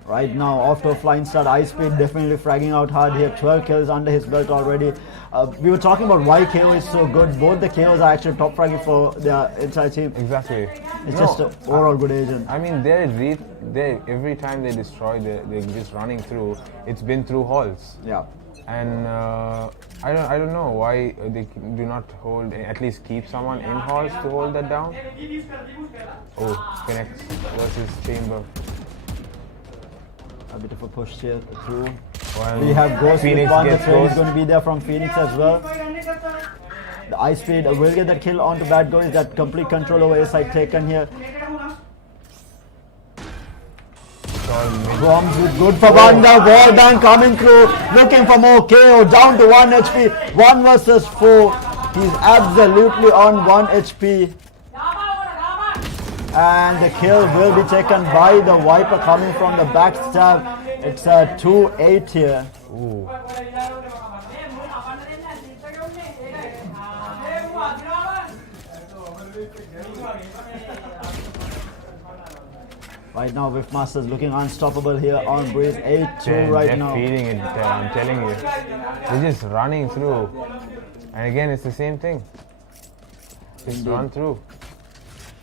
Right now, off to a flying start. Ice Speed definitely fragging out hard here. 12 kills under his belt already. We were talking about why KO is so good. Both the KOs are actually top fragging for their entire team. Exactly. It's just an overall good agent. I mean, every time they destroy, they're just running through. It's been through halls. Yeah. And I don't know why they do not hold, at least keep someone in halls to hold that down. Oh, connects versus chamber. A bit of a push here through. Well, We have Ghost Phoenix with one. The gets trade is Ghost. going to be there from Phoenix as well. The Ice Speed will get that kill onto Bad Guys. That complete control over A side taken here. Bombs with good for Wanda. Wall bang coming through. Looking for more KO. Down to 1 HP. 1 versus 4. He's absolutely on 1 HP. And the kill will be taken by the Viper coming from the backstab. It's a 2-8 here. Ooh. Right now, Whiffmaster's looking unstoppable here on Breeze. 8-2 right they're now. feeding it, I'm telling you. They're just running through. And again, it's the same thing. Just run through.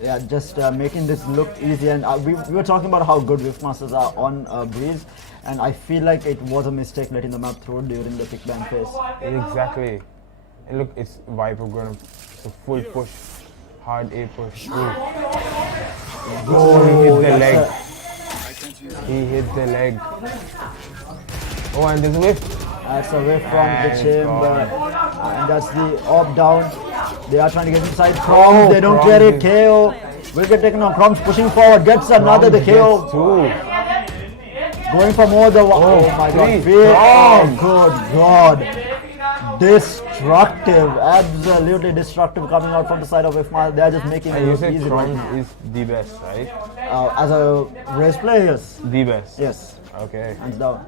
Yeah, just making this look easy. And we were talking about how good Whiffmasters are on Breeze. And I feel like it was a mistake letting them out through during the pick bang phase. Exactly. And look, it's Viper going to, it's a full push. Hard A push. Oh, he hit the leg. He hit the leg. Oh, and there's a whiff. That's a whiff from the chamber. And that's the op down. They are trying to get inside. Crom, they don't clear it. KO will get taken on. Crom's pushing forward. Gets another. The KO. Going for more. Oh my god. Oh, good god. Destructive. Absolutely destructive coming out from the side of Ifmal. They are just making it look easy right now. Is the best, right? As a race player, yes. The best? Yes. Okay. Hands down.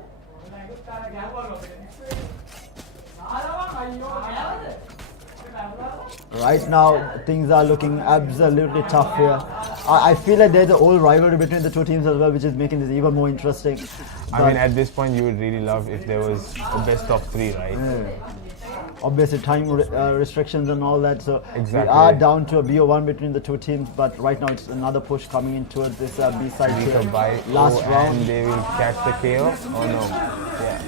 Right now, things are looking absolutely tough here. I feel like there's an old rivalry between the two teams as well, which is making this even more interesting. I mean, at this point, you would really love if there was a best of 3, right? Yeah. Obviously, time restrictions and all that. So exactly. We are down to a BO1 between the two teams, but right now it's another push coming into this B side here. Last round. And they will catch the KO. Oh no. Yeah.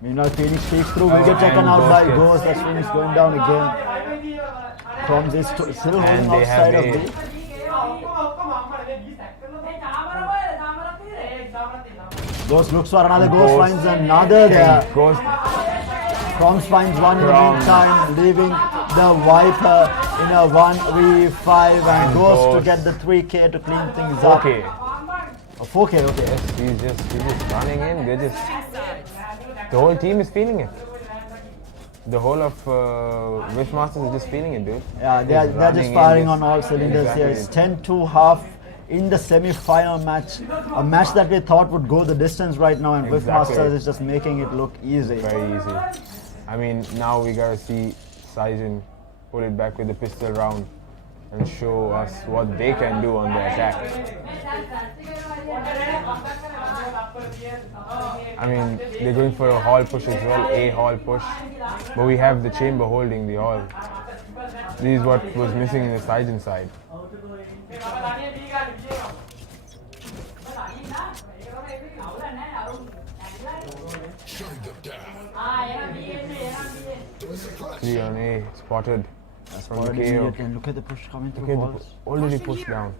Meanwhile, Phoenix takes through, will get taken out by Ghost. That's Phoenix going down again. Kroms is still holding outside of B. Ghost looks for another. Ghost finds another there. Kroms finds one in the meantime, leaving the Viper in a 1v5 and Ghost to get the 3k to clean things up. 4k. Oh, 4k, okay. Yes, he's just running in. The whole team is feeling it. The whole of Wishmasters is just feeling it, dude. Yeah, they're just firing on all cylinders here. It's 10-2 half in the semi-final match. A match that we thought would go the distance right now, and Wishmasters is just making it look easy. Very easy. I mean, now we gotta see Saijin pull it back with the pistol round and show us what they can do on the attack. I mean, they're going for a hall push as well, a hall push, but we have the chamber holding the hall. This is what was missing in the Saijin side. 3 on A, spotted. From Spotted KO. immediately, and look at the push coming through walls. Already pushed down.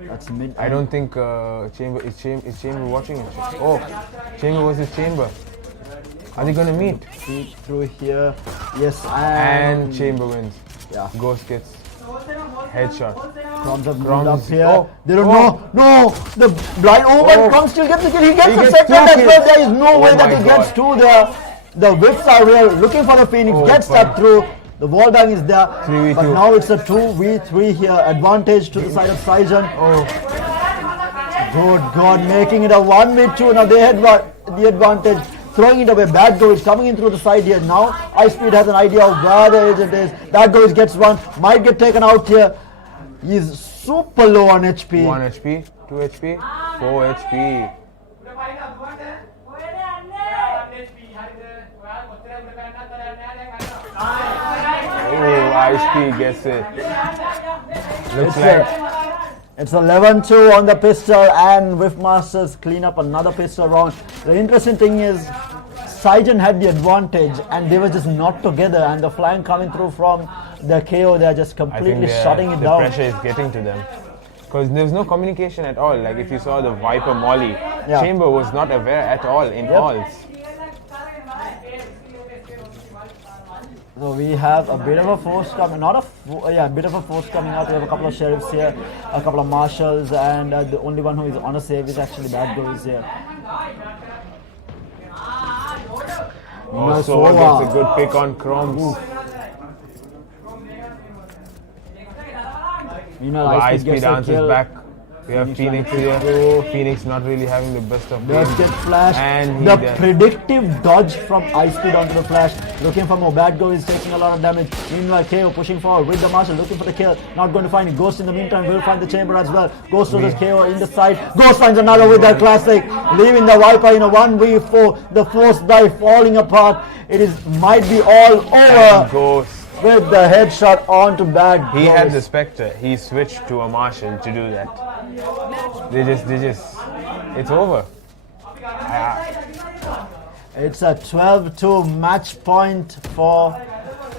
That's mid. I don't think Chamber is Chamber watching it. Oh, Chamber versus Chamber. Are they gonna meet? Feed through here. Yes, And Chamber wins. Yeah. Ghost gets headshot. Crumbs have moved Crumbs. up here. Oh. They don't Oh. know. No, the blind. Oh, but Oh. Crumbs still gets the kill. He gets He the gets second two as well. kills. There is no Oh way that my he gets God. to the whips are real. Looking for the Phoenix. Oh, Gets fine. that through. The wall bang is there. 3v2. But now it's a 2v3 here. Advantage to the side of Saijan. Oh, Good God, making it a 1v2. Now they had the advantage. Throwing it away. Bad goal is coming in through the side here. Now Ice Speed has an idea of where the agent is. That goal gets one. Might get taken out here. He's super low on HP. 1 HP, 2 HP, 4 HP. Oh, ISP gets it. Looks It's 11-2 on the pistol, and Whiffmasters clean up another pistol round. The interesting thing is, Saijan had the advantage, and they were just not together. And the flank coming through from the KO, they are just completely shutting it the down. pressure is getting to them. Because there's no communication at all. Like if you saw the Viper Molly, Yeah. Chamber was not aware at all in halls. So we have a bit of a force coming, a bit of a force coming out. We have a couple of sheriffs here, a couple of marshals, and the only one who is on a save is actually Bad Goes here. Also, gets a good pick on Crumbs. Ice Speed answers back. We have Phoenix here. Phoenix not really having the best of Does games. get flash. And The he predictive dodge from Ice Speed onto the flash. Looking for more. Bad Go is taking a lot of damage. Meanwhile, KO pushing forward with the Marshal, looking for the kill. Not going to find it. Ghost in the meantime will find the Chamber as well. Ghost to the KO in the side. Ghost finds another with that classic. Leaving the Viper in a 1v4. The force dive falling apart. Might be all over. Ghost. With the headshot onto Bad He Ghost. had the Spectre. He switched to a Marshal to do that. They just, it's over. It's a 12-2 match point for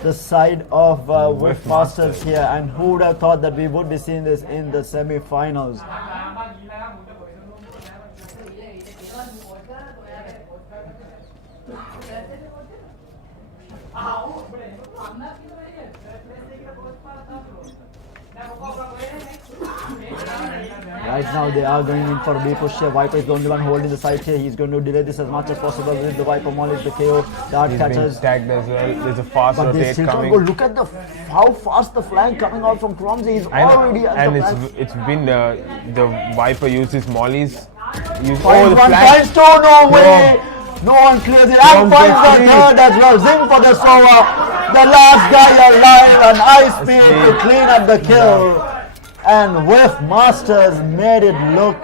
the side of Whiffmasters here, and who would have thought that we would be seeing this in the semi-finals? Right now they are going in for a B push here. Viper is the only one holding the side here. He's going to delay this as much as possible with the Viper Molly, the KO, dart He's catches. been tagged as well. There's a fast But they rotate still coming. can't go. Look at how fast the flank coming out from Cromsey. He's already at and the flank. it's been the Viper uses mollies. Finds one, finds two, no way! No one clears it, and finds the third as well. Zing for the Sova. The last guy alive, and Ice Speed to clean up the kill. And Whiffmasters made it look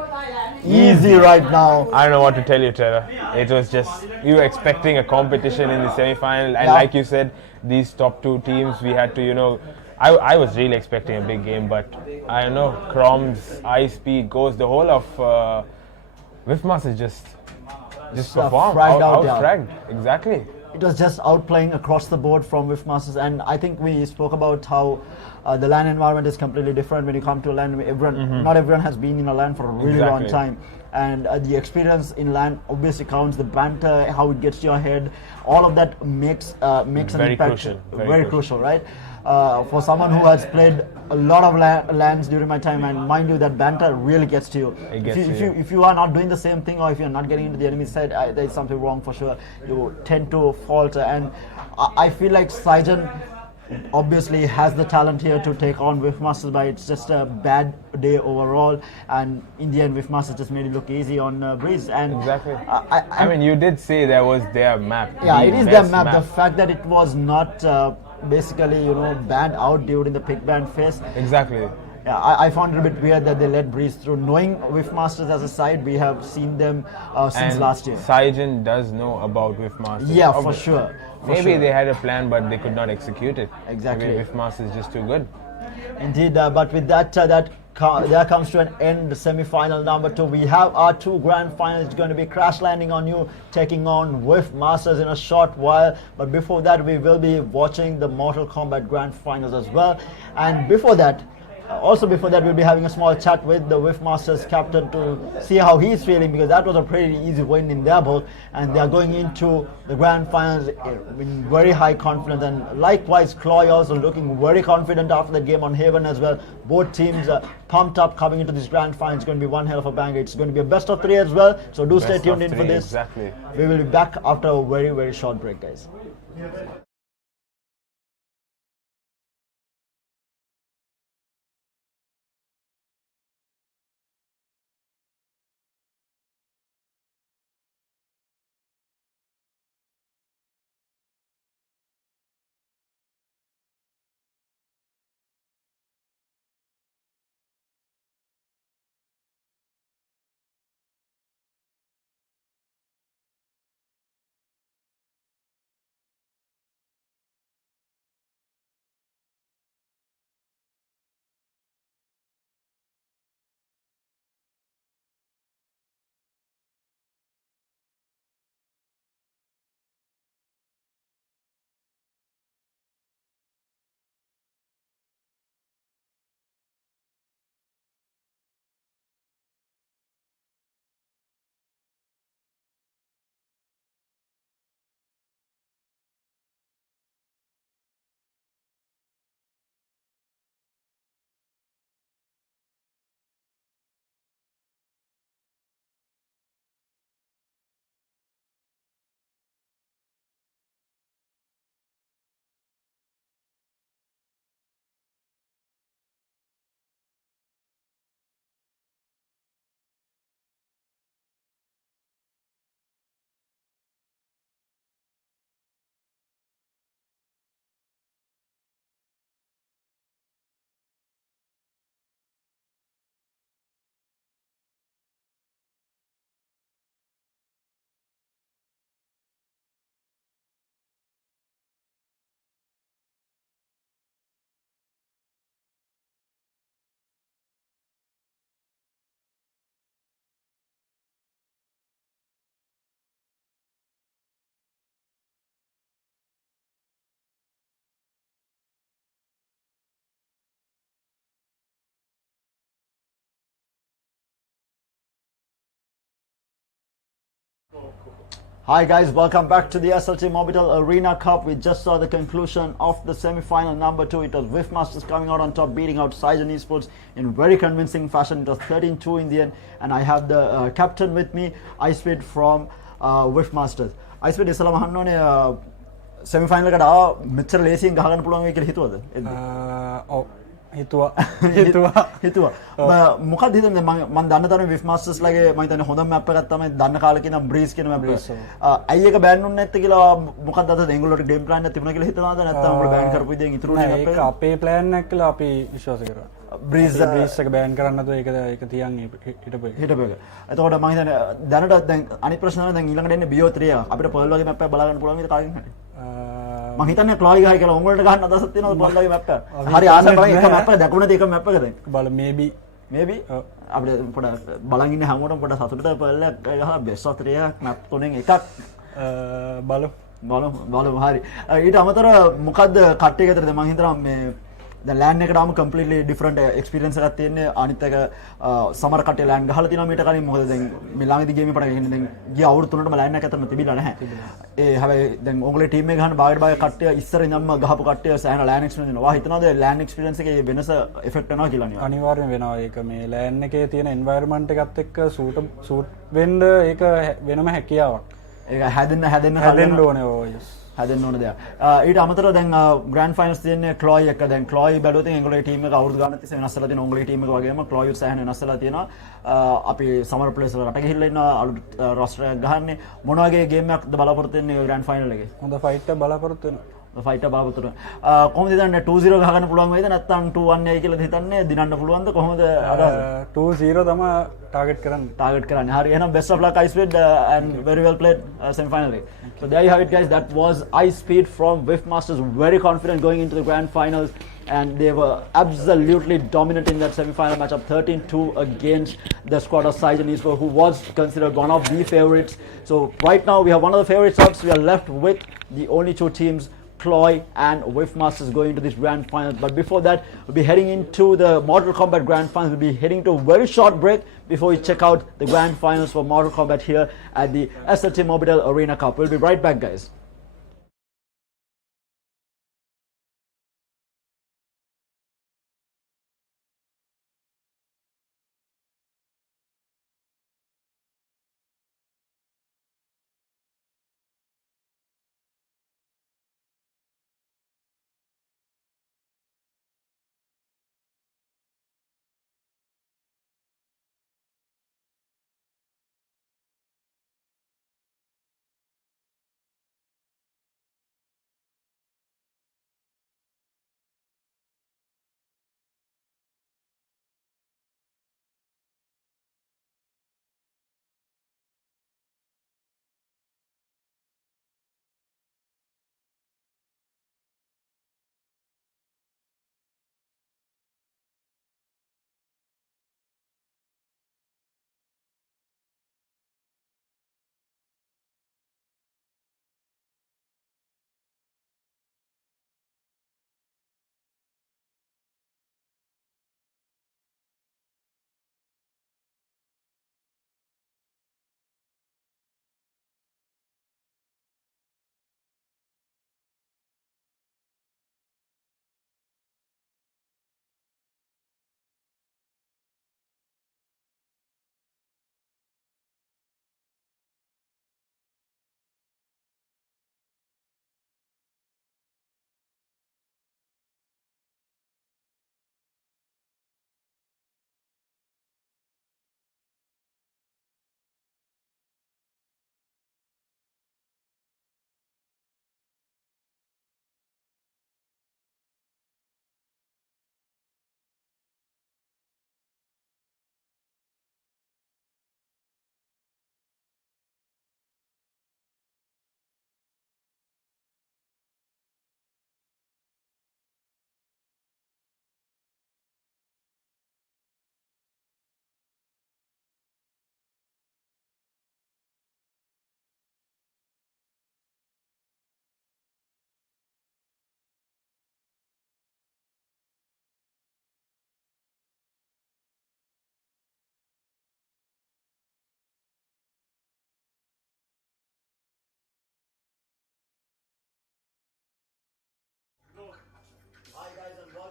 easy right now. I don't know what to tell you, Trevor. It was just, you were expecting a competition in the semi-final, and Yeah. like you said, these top two teams, we had to, I was really expecting a big game, but I don't know, Crumbs, Ice Speed, Ghost, the whole of Whiffmasters just performed, fragged out, yeah. fragged, exactly. It was just outplaying across the board from Whiffmasters, and I think we spoke about how the LAN environment is completely different when you come to LAN. Not everyone has been in a LAN for a really long time, and the experience in LAN obviously counts. The banter, how it gets to your head, all of that makes an impact. Crucial, very crucial, right? For someone who has played a lot of LANs during my time, and mind you, that banter really gets to you. If you are not doing the same thing, or if you're not getting into the enemy side, there is something wrong for sure. You tend to falter, and I feel like Saijan obviously has the talent here to take on Whiffmasters, but it's just a bad day overall, and in the end Whiffmasters just made it look easy on Breeze. And exactly. I mean, you did say that was their map. Yeah, it is their map. The fact that it was not basically banned out during the pick ban phase. Exactly. Yeah, I found it a bit weird that they let Breeze through. Knowing Whiffmasters as a side, we have seen them since last year. Saijan does know about Whiffmasters. Yeah, for sure. Maybe they had a plan, but they could not execute it. Exactly. Maybe Whiffmasters is just too good. Indeed, but with that there comes to an end the semi-final number 2. We have our 2 grand finals. It's going to be Crash Landing on You taking on with Masters in a short while. But before that, we will be watching the Mortal Kombat grand finals as well. And before that, we'll be having a small chat with the WIF Masters captain to see how he's feeling, because that was a pretty easy win in their book, and they are going into the grand finals in very high confidence. And likewise, Chloe also looking very confident after the game on Haven as well. Both teams are pumped up coming into this grand final. It's going to be one hell of a banger. It's going to be a best of 3 as well, so do stay tuned in for this. Exactly. We will be back after a very, very short break, guys. Hi guys, welcome back to the SLTMobitel Arena Cup. We just saw the conclusion of the semi-final number 2. It was WIF Masters coming out on top, beating out Sigen eSports in very convincing fashion. It was 13-2 in the end, and I have the captain with me, Iceweed from WIF Masters. Iceweed, ඉස්සලා මහන්න ඕනේ semi-final එකට ආව මෙච්චර ලේසියෙන් ගහගන්න පුළුවන් වෙයි කියලා හිතුවද? ඔව් හිතුවා මොකක්ද හිතන්නේ? මම දන්න තරම් WIF Masters ලගේ මම හිතන්නේ හොඳම මැප් එකක් තමයි දන්න කාලේ කියන බ්‍රීස් කියන මැප් එක. අයි එක බෑන් වුනේ නැත්තේ කියලා මොකක්ද අද ඒගොල්ලෝට ගේම් ප්ලෑන් එකක් තිබුණා කියලා හිතනවාද? නැත්නම් උඹලා බෑන් කරපු විදිහෙන් ඉතුරුනේ මැප් එක? ඒක අපේ ප්ලෑන් එක කියලා අපි විශ්වාස කරා. බ්‍රීස් එක බෑන් කරන්න නැතුව ඒක තියන් හිටපු එක. එතකොට මම හිතන්නේ දැනට දැන් අනිත් ප්‍රශ්න තමයි දැන් ඊළඟට එන්නේ BO3 එක. අපිට පර්ල් වගේ මැප් එකක් බලා ගන්න පුළුවන් වේද කාගෙන් හරි? මම හිතන්නේ ක්ලෝයි ගහයි කියලා උඹලට ගන්න අදහසක් තියෙනවද පර්ල් වගේ මැප් එක? හරි ආසයි බලන්න එක මැප් එක දැකුණාද ඒක මැප් එක දැන්? බල මේබි අපිට පොඩ බලන් ඉන්න හැමෝටම පොඩ සතුටට පර්ල් එක ගහලා බෙස්ට් ඔෆ් 3 එකක් මැප් තුනෙන් එකක් බලමු හරි. ඊට අමතරව මොකද්ද කට්ටිය අතරද මම හිතනවා මේ දැන් ලෑන් එකට ආවම කම්ප්ලීට්ලි ඩිෆරන්ට් එක්ස්පීරියන්ස් එකක් තියෙන්නේ. අනිත් එක සමහර කට්ටිය ලෑන් ගහලා තියෙනවා මීට කලින්. මොකද දැන් මේ ළඟදී ගේම් එක පටන් ගන්න දැන් ගිය අවුරුදු 3කටම ලෑන් එක අතරම තිබිලා නැහැ. හැබැයි දැන් ඔයගොල්ලෝ ටීම් එක ගහන භාගයට කට්ටිය ඉස්සර ඉඳන්ම ගහපු කට්ටිය සෑහෙන ලෑන් එක්ස්පීරියන්ස් දෙනවා. හිතනවාද ලෑන් එක්ස්පීරියන්ස් එකේ වෙනස ඉෆෙක්ට් වෙනවා කියලා නේ? අනිවාර්යෙන් වෙනවා. ඒක මේ ලෑන් එකේ තියෙන එන්වයරන්මන්ට් එකත් එක්ක සූට් වෙන්න ඒක වෙනම හැකියාවක්. ඒක හැදෙන්න ඕනේ. හැදෙන්න ඕන දෙයක්. ඊට අමතරව දැන් ග්‍රෑන්ඩ් ෆයිනල්ස් තියෙන්නේ ක්ලෝයි එක. දැන් ක්ලෝයි බැලුවොත් ඒගොල්ලෝ ටීම් එක අවුරුදු ගානක් තිස්සේ වෙනස් වෙලා තියෙන ඕගොල්ලෝ ටීම් එක වගේම ක්ලෝයි සෑහෙන වෙනස් වෙලා තියෙනවා. අපි සමහර ප්ලේස් වල රට ගිහිල්ලා ඉන්නවා අලුත් රොස්ටර් එකක් ගහන්නේ. මොන වගේ ගේම් එකක්ද බලාපොරොත්තු වෙන්නේ ග්‍රෑන්ඩ් ෆයිනල් එකේ? හොඳ ෆයිට් එකක් බලාපොරොත්තු වෙනවා. ෆයිට් එක බලාපොරොත්තු වෙනවා. කොහොමද හිතන්නේ 2-0 ගහගන්න පුළුවන් වේද නැත්නම් 2-1 යයි කියලාද හිතන්නේ? දිනන්න පුළුවන්ද? කොහොමද අදහස? 2-0 තමයි ටාගට් කරන්නේ. හරි. එහෙනම් best of luck Iceweed and very well played semi final. So there you have it guys. That was Iceweed from WIF Masters, very confident going into the grand finals. and they were absolutely dominant in that semi-final matchup, 13-2 against the squad of Saijan eSports, who was considered one of the favorites. So right now we have one of the favorites up, so we are left with the only two teams, Ploy and Whiffmasters, going to this grand final. But before that, we'll be heading into the Mortal Kombat grand finals. We'll be heading to a very short break before we check out the grand finals for Mortal Kombat here at the SLTMobitel Arena Cup. We'll be right back, guys.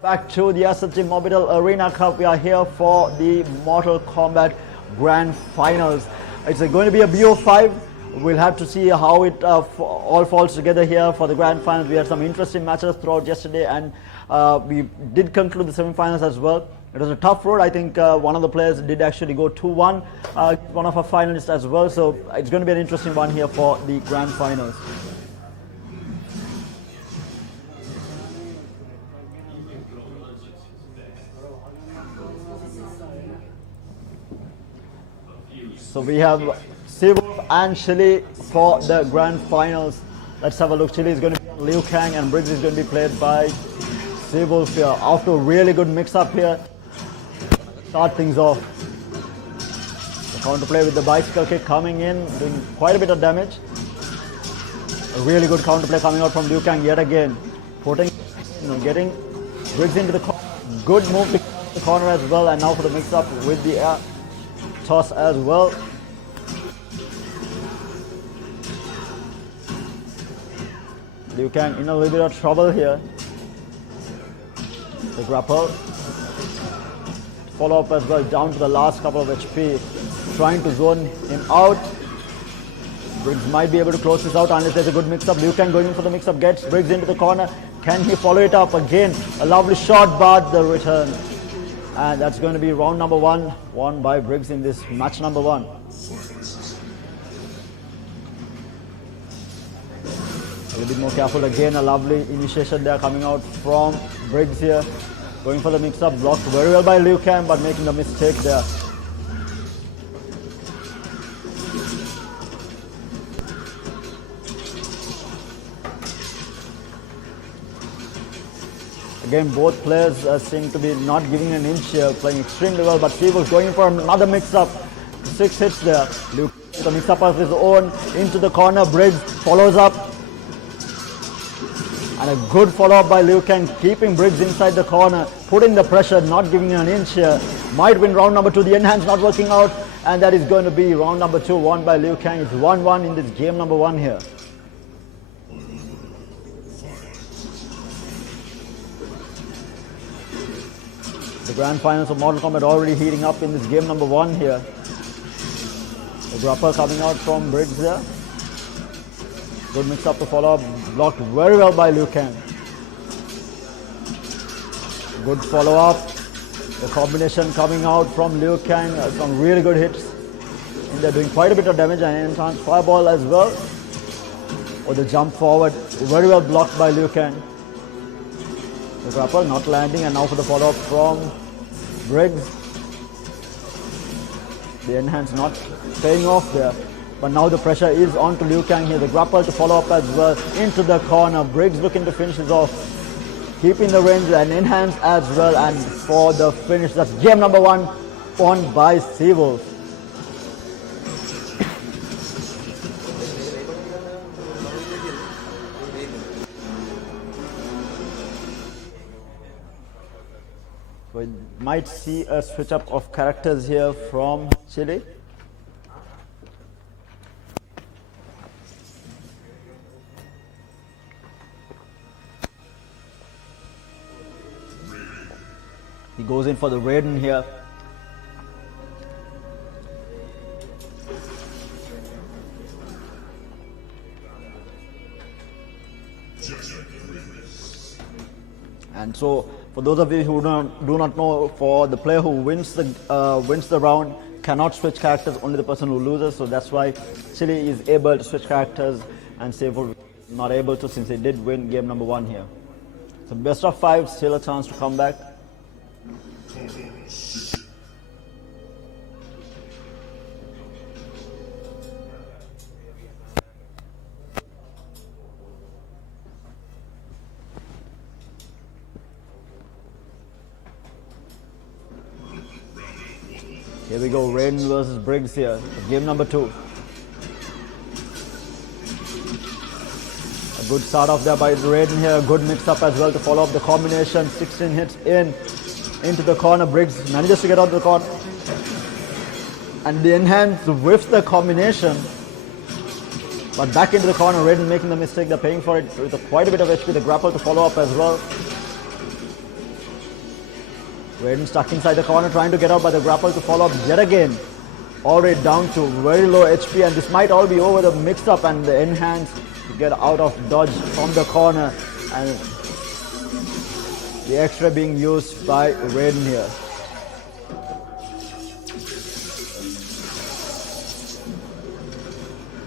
Back to the SLTMobitel Arena Cup. We are here for the Mortal Kombat Grand Finals. It's going to be a BO5. We'll have to see how it all falls together here for the Grand Finals. We had some interesting matches throughout yesterday, and we did conclude the semi-finals as well. It was a tough road. I think one of the players did actually go 2-1, one of our finalists as well. So it's going to be an interesting one here for the Grand Finals. So we have Seawolf and Chili for the grand finals. Let's have a look. Chili is going to be Liu Kang and Briggs is going to be played by Seawolf here. After a really good mix-up here, start things off. The counterplay with the bicycle kick coming in, doing quite a bit of damage. A really good counterplay coming out from Liu Kang yet again. Putting, getting Briggs into the corner. Good move to the corner as well, and now for the mix-up with the air toss as well. Liu Kang in a little bit of trouble here. The grapple. Follow up as well, down to the last couple of HP. Trying to zone him out. Briggs might be able to close this out unless there's a good mix-up. Liu Kang going in for the mix-up, gets Briggs into the corner. Can he follow it up again? A lovely shot, but the return. And that's going to be round number 1, won by Briggs in this match number 1. A little bit more careful again. A lovely initiation there coming out from Briggs here. Going for the mix-up, blocked very well by Liu Kang, but making a mistake there. Again, both players seem to be not giving an inch here, playing extremely well, but Seabull going for another mix-up. 6 hits there. Luke, the mix-up of his own into the corner. Briggs follows up. And a good follow-up by Liu Kang, keeping Briggs inside the corner, putting the pressure, not giving an inch here. Might win round number 2. The enhance not working out, and that is going to be round number 2 won by Liu Kang. It's 1-1 in this game number 1 here. The grand finals of Mortal Kombat already heating up in this game number 1 here. The grapple coming out from Briggs there. Good mix up to follow up, blocked very well by Liu Kang. Good follow up. The combination coming out from Liu Kang, some really good hits. And they're doing quite a bit of damage, and enhanced fireball as well. Or the jump forward, very well blocked by Liu Kang. The grapple not landing, and now for the follow up from Briggs. The enhance not paying off there. But now the pressure is on to Liu Kang here. The grapple to follow up as well into the corner. Briggs looking to finish this off. Keeping the range and enhance as well. And for the finish, that's game number 1 won by Seawolf. We might see a switch up of characters here from Chile. He goes in for the Raiden here. And so, for those of you who do not know, for the player who wins the round cannot switch characters, only the person who loses. So that's why Chile is able to switch characters and Sable not able to, since he did win game number 1 here. So best of 5, still a chance to come back. Here we go, Raiden versus Briggs here, game number 2. A good start off there by Raiden here, good mix up as well to follow up the combination. 16 hits into the corner. Briggs manages to get out of the corner. And the enhance with the combination. But back into the corner, Raiden making the mistake, they're paying for it with quite a bit of HP. The grapple to follow up as well. Raiden stuck inside the corner trying to get out, by the grapple to follow up yet again. Already down to very low HP, and this might all be over. The mix up and the enhance to get out of dodge from the corner, and the extra being used by Raiden here.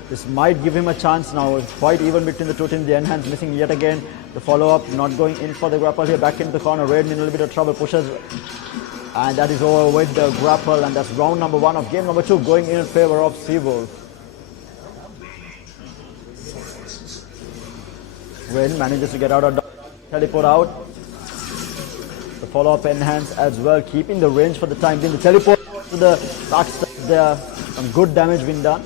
This might give him a chance now. It's quite even between the two teams. The enhance missing yet again. The follow-up not going in for the grapple here. Back into the corner. Raiden in a little bit of trouble. Pushes. And that is over with the grapple. And that's round number 1 of game number 2 going in favor of Seawolf. Raiden manages to get out of teleport out. The follow-up enhance as well. Keeping the range for the time being. The teleport to the backstab there. Some good damage being done.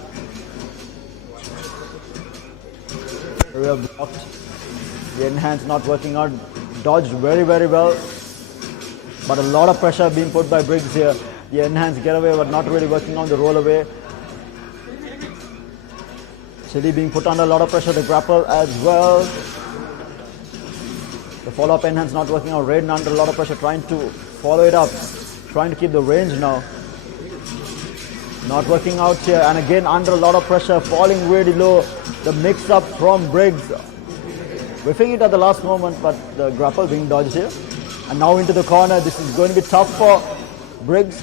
Rear blocked. The enhance not working out. Dodged very well. But a lot of pressure being put by Briggs here. The enhance get away, but not really working on the roll away. Chili being put under a lot of pressure. The grapple as well. The follow-up enhance not working out. Raiden under a lot of pressure, trying to follow it up. Trying to keep the range now. Not working out here, and again under a lot of pressure, falling really low. The mix-up from Briggs, whiffing it at the last moment, but the grapple being dodged here. And now into the corner. This is going to be tough for Briggs.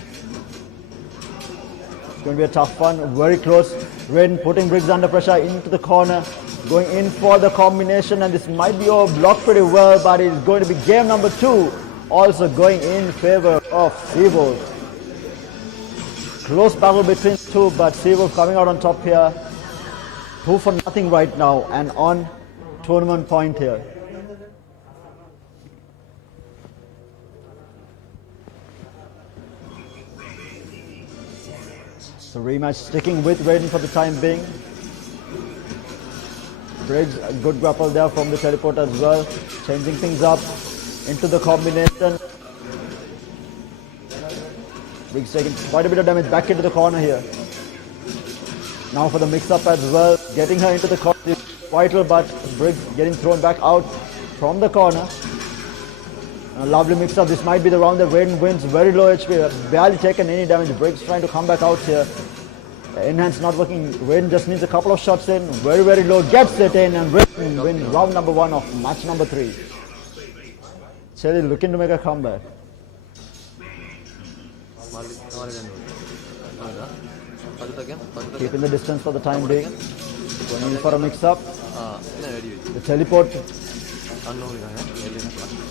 It's going to be a tough one, very close. Raiden putting Briggs under pressure into the corner, going in for the combination, and this might be all blocked pretty well, but it's going to be game number 2, also going in favor of Seawolf. Close battle between two, but Seawolf coming out on top here. 2 for nothing right now, and on tournament point here. So rematch sticking with Raiden for the time being. Briggs, a good grapple there from the teleport as well. Changing things up into the combination. Briggs taking quite a bit of damage back into the corner here. Now for the mix-up as well. Getting her into the corner is vital, but Briggs getting thrown back out from the corner. A lovely mix-up. This might be the round that Raiden wins. Very low HP. Barely taken any damage. Briggs trying to come back out here. Enhance not working. Raiden just needs a couple of shots in. Very, very low. Gets it in, and Raiden wins round number 1 of match number 3. Chile looking to make a comeback. Keeping the distance for the time being. Going in for a mix-up. The teleport.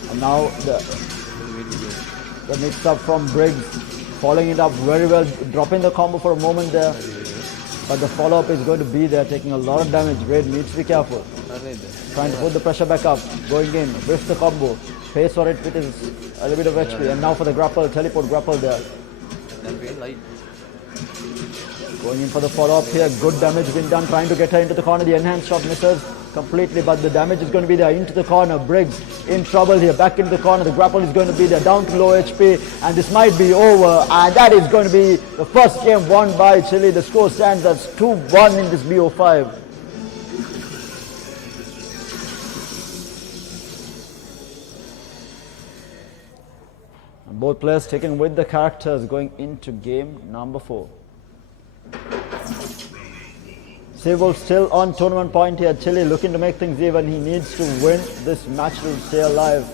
And now the mix-up from Briggs. Following it up very well. Dropping the combo for a moment there. But the follow-up is going to be there. Taking a lot of damage. Raiden needs to be careful. Trying to put the pressure back up. Going in. Whiffs the combo. Pays for it with his a little bit of HP. And now for the grapple. Teleport grapple there. Going in for the follow-up here. Good damage being done. Trying to get her into the corner. The enhanced shot misses completely, but the damage is going to be there into the corner. Briggs in trouble here. Back into the corner. The grapple is going to be there. Down to low HP. And this might be over. And that is going to be the first game won by Chile. The score stands as 2-1 in this BO5. And both players taken with the characters going into game number 4. Seawolf still on tournament point here. Chile looking to make things even. He needs to win this match to stay alive.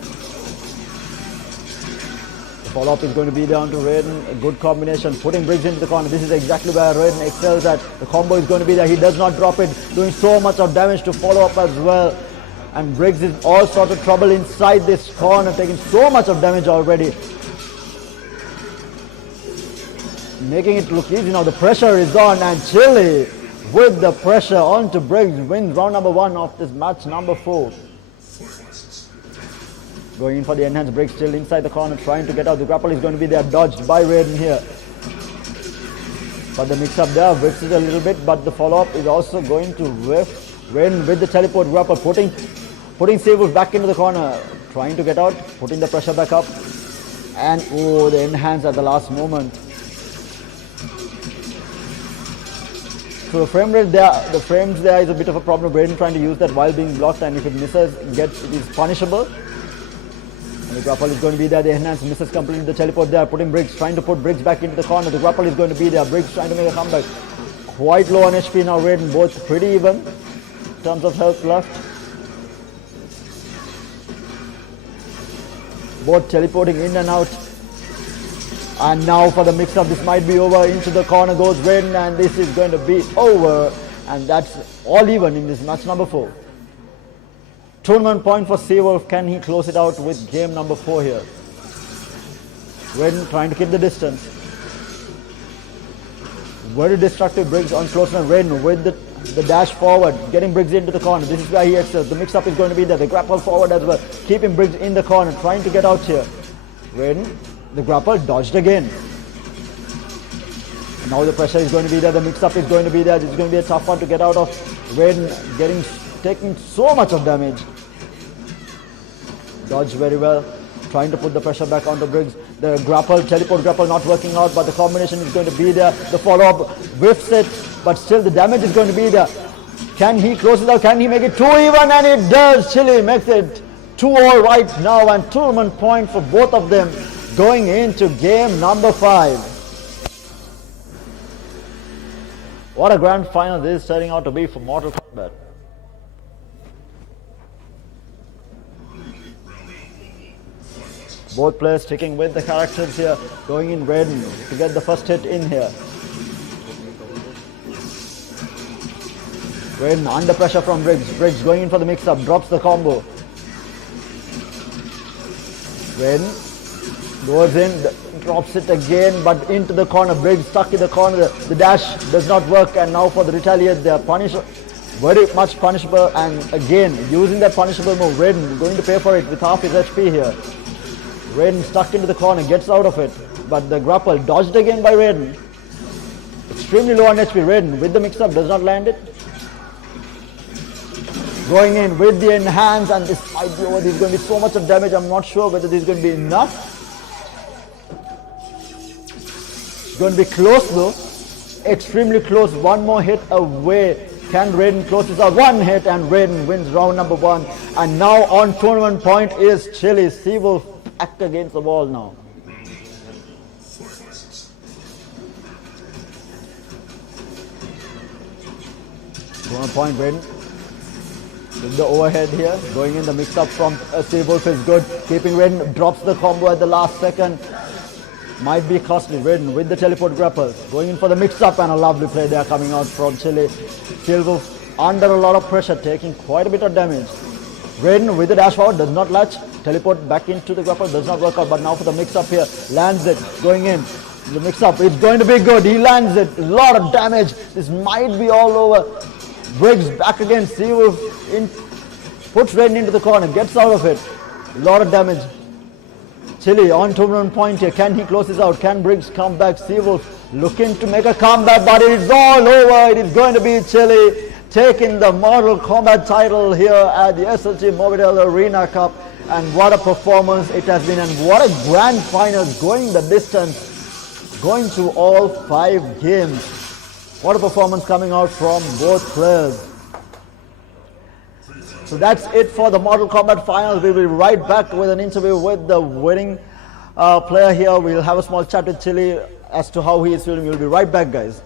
The follow-up is going to be down to Raiden. A good combination. Putting Briggs into the corner. This is exactly where Raiden excels at. The combo is going to be there. He does not drop it. Doing so much of damage to follow up as well. And Briggs is all sort of trouble inside this corner. Taking so much of damage already. Making it look easy now. The pressure is on, and Chile with the pressure onto Briggs wins round number 1 of this match number 4. Going in for the enhanced. Briggs still inside the corner trying to get out. The grapple is going to be there, dodged by Raiden here. But the mix-up there whiffs it a little bit, but the follow-up is also going to whiff. Raiden with the teleport grapple, putting Seawolf back into the corner, trying to get out, putting the pressure back up. And oh, the enhance at the last moment. So the frame rate there, the frames there is a bit of a problem. Raiden trying to use that while being blocked, and if it misses, it is punishable. And the grapple is going to be there. The enhance misses completely. The teleport there, putting Briggs, trying to put Briggs back into the corner. The grapple is going to be there. Briggs trying to make a comeback. Quite low on HP now. Raiden both pretty even in terms of health left. Both teleporting in and out. And now for the mix-up, this might be over. Into the corner goes Raiden, and this is going to be over. And that's all even in this match number 4. Tournament point for Seawolf. Can he close it out with game number 4 here? Raiden trying to keep the distance. Very destructive Briggs on closeness. Raiden with the dash forward, getting Briggs into the corner. This is where he excels. The mix-up is going to be there. The grapple forward as well. Keeping Briggs in the corner, trying to get out here. Raiden. The grapple dodged again. And now the pressure is going to be there. The mix-up is going to be there. This is going to be a tough one to get out of. Raiden taking so much of damage. Dodged very well. Trying to put the pressure back onto Briggs. The grapple, teleport grapple not working out, but the combination is going to be there. The follow-up whiffs it, but still the damage is going to be there. Can he close it out? Can he make it 2 even? And it does. Chile makes it 2-all right now, and tournament point for both of them. Going into game number 5. What a grand final this is turning out to be for Mortal Kombat. Both players sticking with the characters here. Going in Raiden to get the first hit in here. Raiden under pressure from Briggs. Briggs going in for the mix-up. Drops the combo. Raiden goes in, drops it again, but into the corner. Briggs stuck in the corner. The dash does not work, and now for the retaliate, they are punished, very much punishable. And again, using that punishable move, Raiden going to pay for it with half his HP here. Raiden stuck into the corner, gets out of it, but the grapple dodged again by Raiden. extremely low on HP. Raiden with the mix-up does not land it. Going in with the enhance, and this might be over. There's going to be so much of damage. I'm not sure whether this is going to be enough. It's going to be close though. Extremely close. One more hit away. Can Raiden close this out? One hit and Raiden wins round number 1. And now on tournament point is Chile. Seawolf back against the wall now. Tournament point Raiden. With the overhead here. Going in the mix up from Seawolf is good. Keeping Raiden. Drops the combo at the last second. Might be costly. Raiden with the teleport grapple. Going in for the mix-up, and a lovely play there coming out from Chile. Seawolf under a lot of pressure, taking quite a bit of damage. Raiden with the dash forward, does not latch. Teleport back into the grapple, does not work out. But now for the mix-up here, lands it. Going in. The mix-up, it's going to be good. He lands it. A lot of damage. This might be all over. Briggs back again. Seawolf in, puts Raiden into the corner, gets out of it. A lot of damage. Chile on tournament point here. Can he close this out? Can Briggs come back? Seawolf looking to make a comeback, but it is all over. It is going to be Chile taking the Mortal Kombat title here at the SLTMobitel Arena Cup. And what a performance it has been, and what a grand final, going the distance, going through all 5 games. What a performance coming out from both players. So that's it for the Mortal Kombat finals. We'll be right back with an interview with the winning player here. We'll have a small chat with Chile as to how he is feeling. We'll be right back, guys.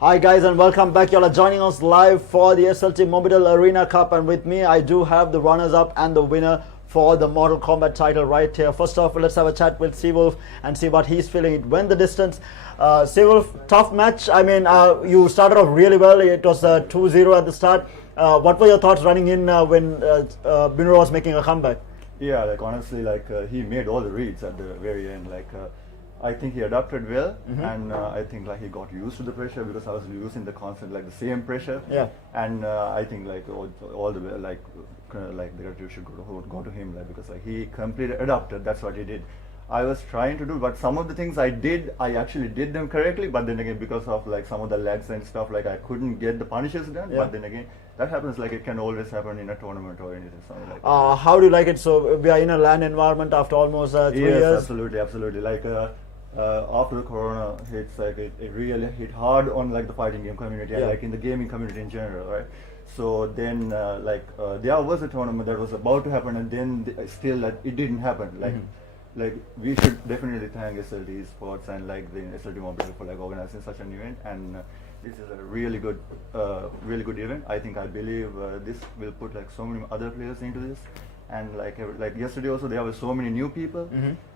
Hi guys and welcome back. Y'all are joining us live for the SLTMobitel Arena Cup, and with me I do have the runners-up and the winner for the Mortal Kombat title right here. First off, let's have a chat with Seawolf and see what he's feeling. It went the distance. Seawolf, tough match. I mean, you started off really well. It was 2-0 at the start. What were your thoughts running in when Binro was making a comeback? Yeah, like honestly, like he made all the reads at the very end. Like I think he adapted well, and I think like he got used to the pressure because I was using the constant like the same pressure. Yeah. And I think like all the way like the gratitude should go to him, like because like he completely adapted. That's what he did. I was trying to do, but some of the things I actually did them correctly. But then again, because of like some of the lags and stuff, like I couldn't get the punishes done. Yeah. But then again, that happens. Like it can always happen in a tournament or anything. Something like how do you like it? So we are in a LAN environment after almost 3 years. Yes, absolutely. Like after the corona hits, like it really hit hard on like the fighting game community and like in the gaming community in general, right? So then there was a tournament that was about to happen, and then still it didn't happen. Like we should definitely thank SLT eSports and like the SLTMobitel for like organizing such an event, and this is a really good event. I believe this will put like so many other players into this, and like yesterday also there were so many new people.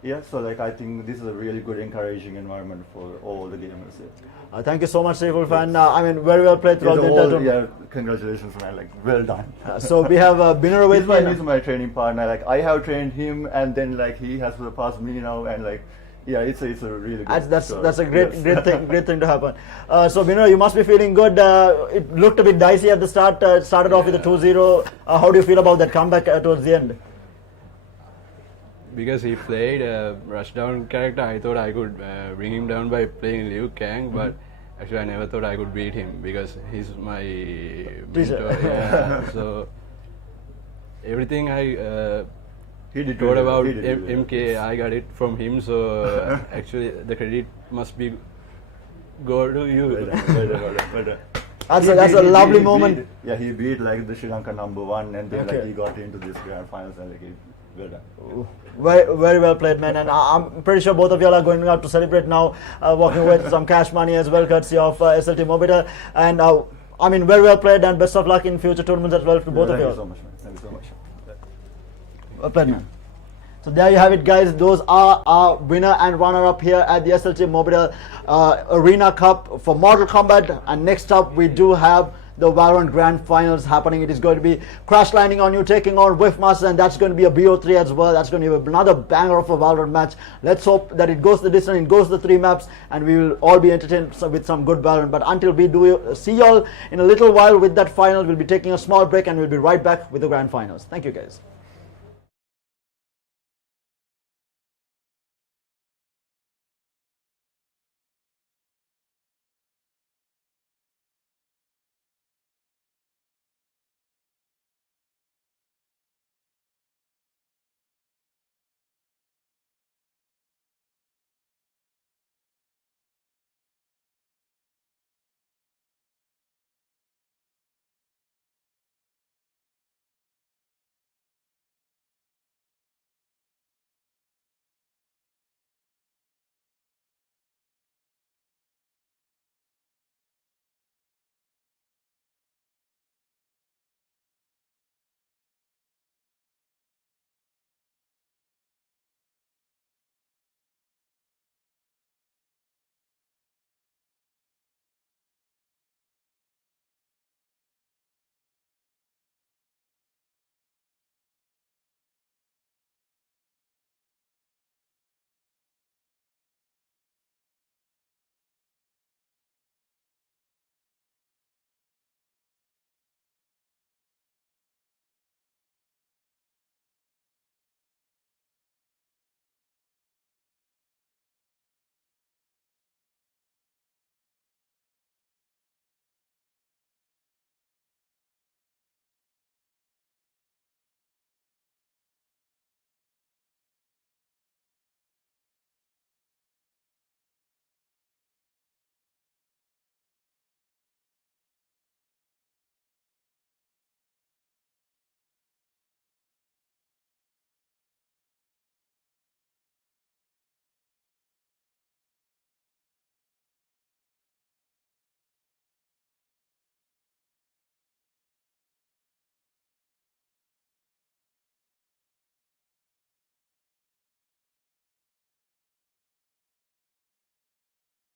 Yeah, so like I think this is a really good encouraging environment for all the gamers. Thank you so much, Seawolf, and I mean very well played throughout the entire tournament. Yeah, congratulations, man! Like well done. So we have Binner with me. He's my training partner. Like I have trained him, and then like he has surpassed me now, and like yeah, it's a really good. That's a great thing to happen. So Binner, you must be feeling good. It looked a bit dicey at the start. Started off with a 2-0. How do you feel about that comeback towards the end? Because he played a rushdown character, I thought I could bring him down by playing Liu Kang, but actually I never thought I could beat him because he's my mentor. Yeah. So everything I thought about MK, I got it from him. So actually the credit must be go to you. That's a lovely moment. He beat like the Sri Lanka #1, and then like he got into this grand finals, and like well done. Very well played, man, and I'm pretty sure both of y'all are going out to celebrate now, walking with some cash money as well, courtesy of SLTMobitel. And I mean, very well played, and best of luck in future tournaments as well to both of you. Thank you so much, man. Thank you so much. Well played, man. So there you have it, guys. Those are our winner and runner-up here at the SLTMobitel Arena Cup for Mortal Kombat. And next up, we do have the Valorant Grand Finals happening. It is going to be Crash Landing on You taking on Whiffmaster, and that's going to be a BO3 as well. That's going to be another banger of a Valorant match. Let's hope that it goes the distance, it goes the 3 maps, and we will all be entertained with some good Valorant. But until we do see y'all in a little while with that final, we'll be taking a small break, and we'll be right back with the Grand Finals. Thank you, guys.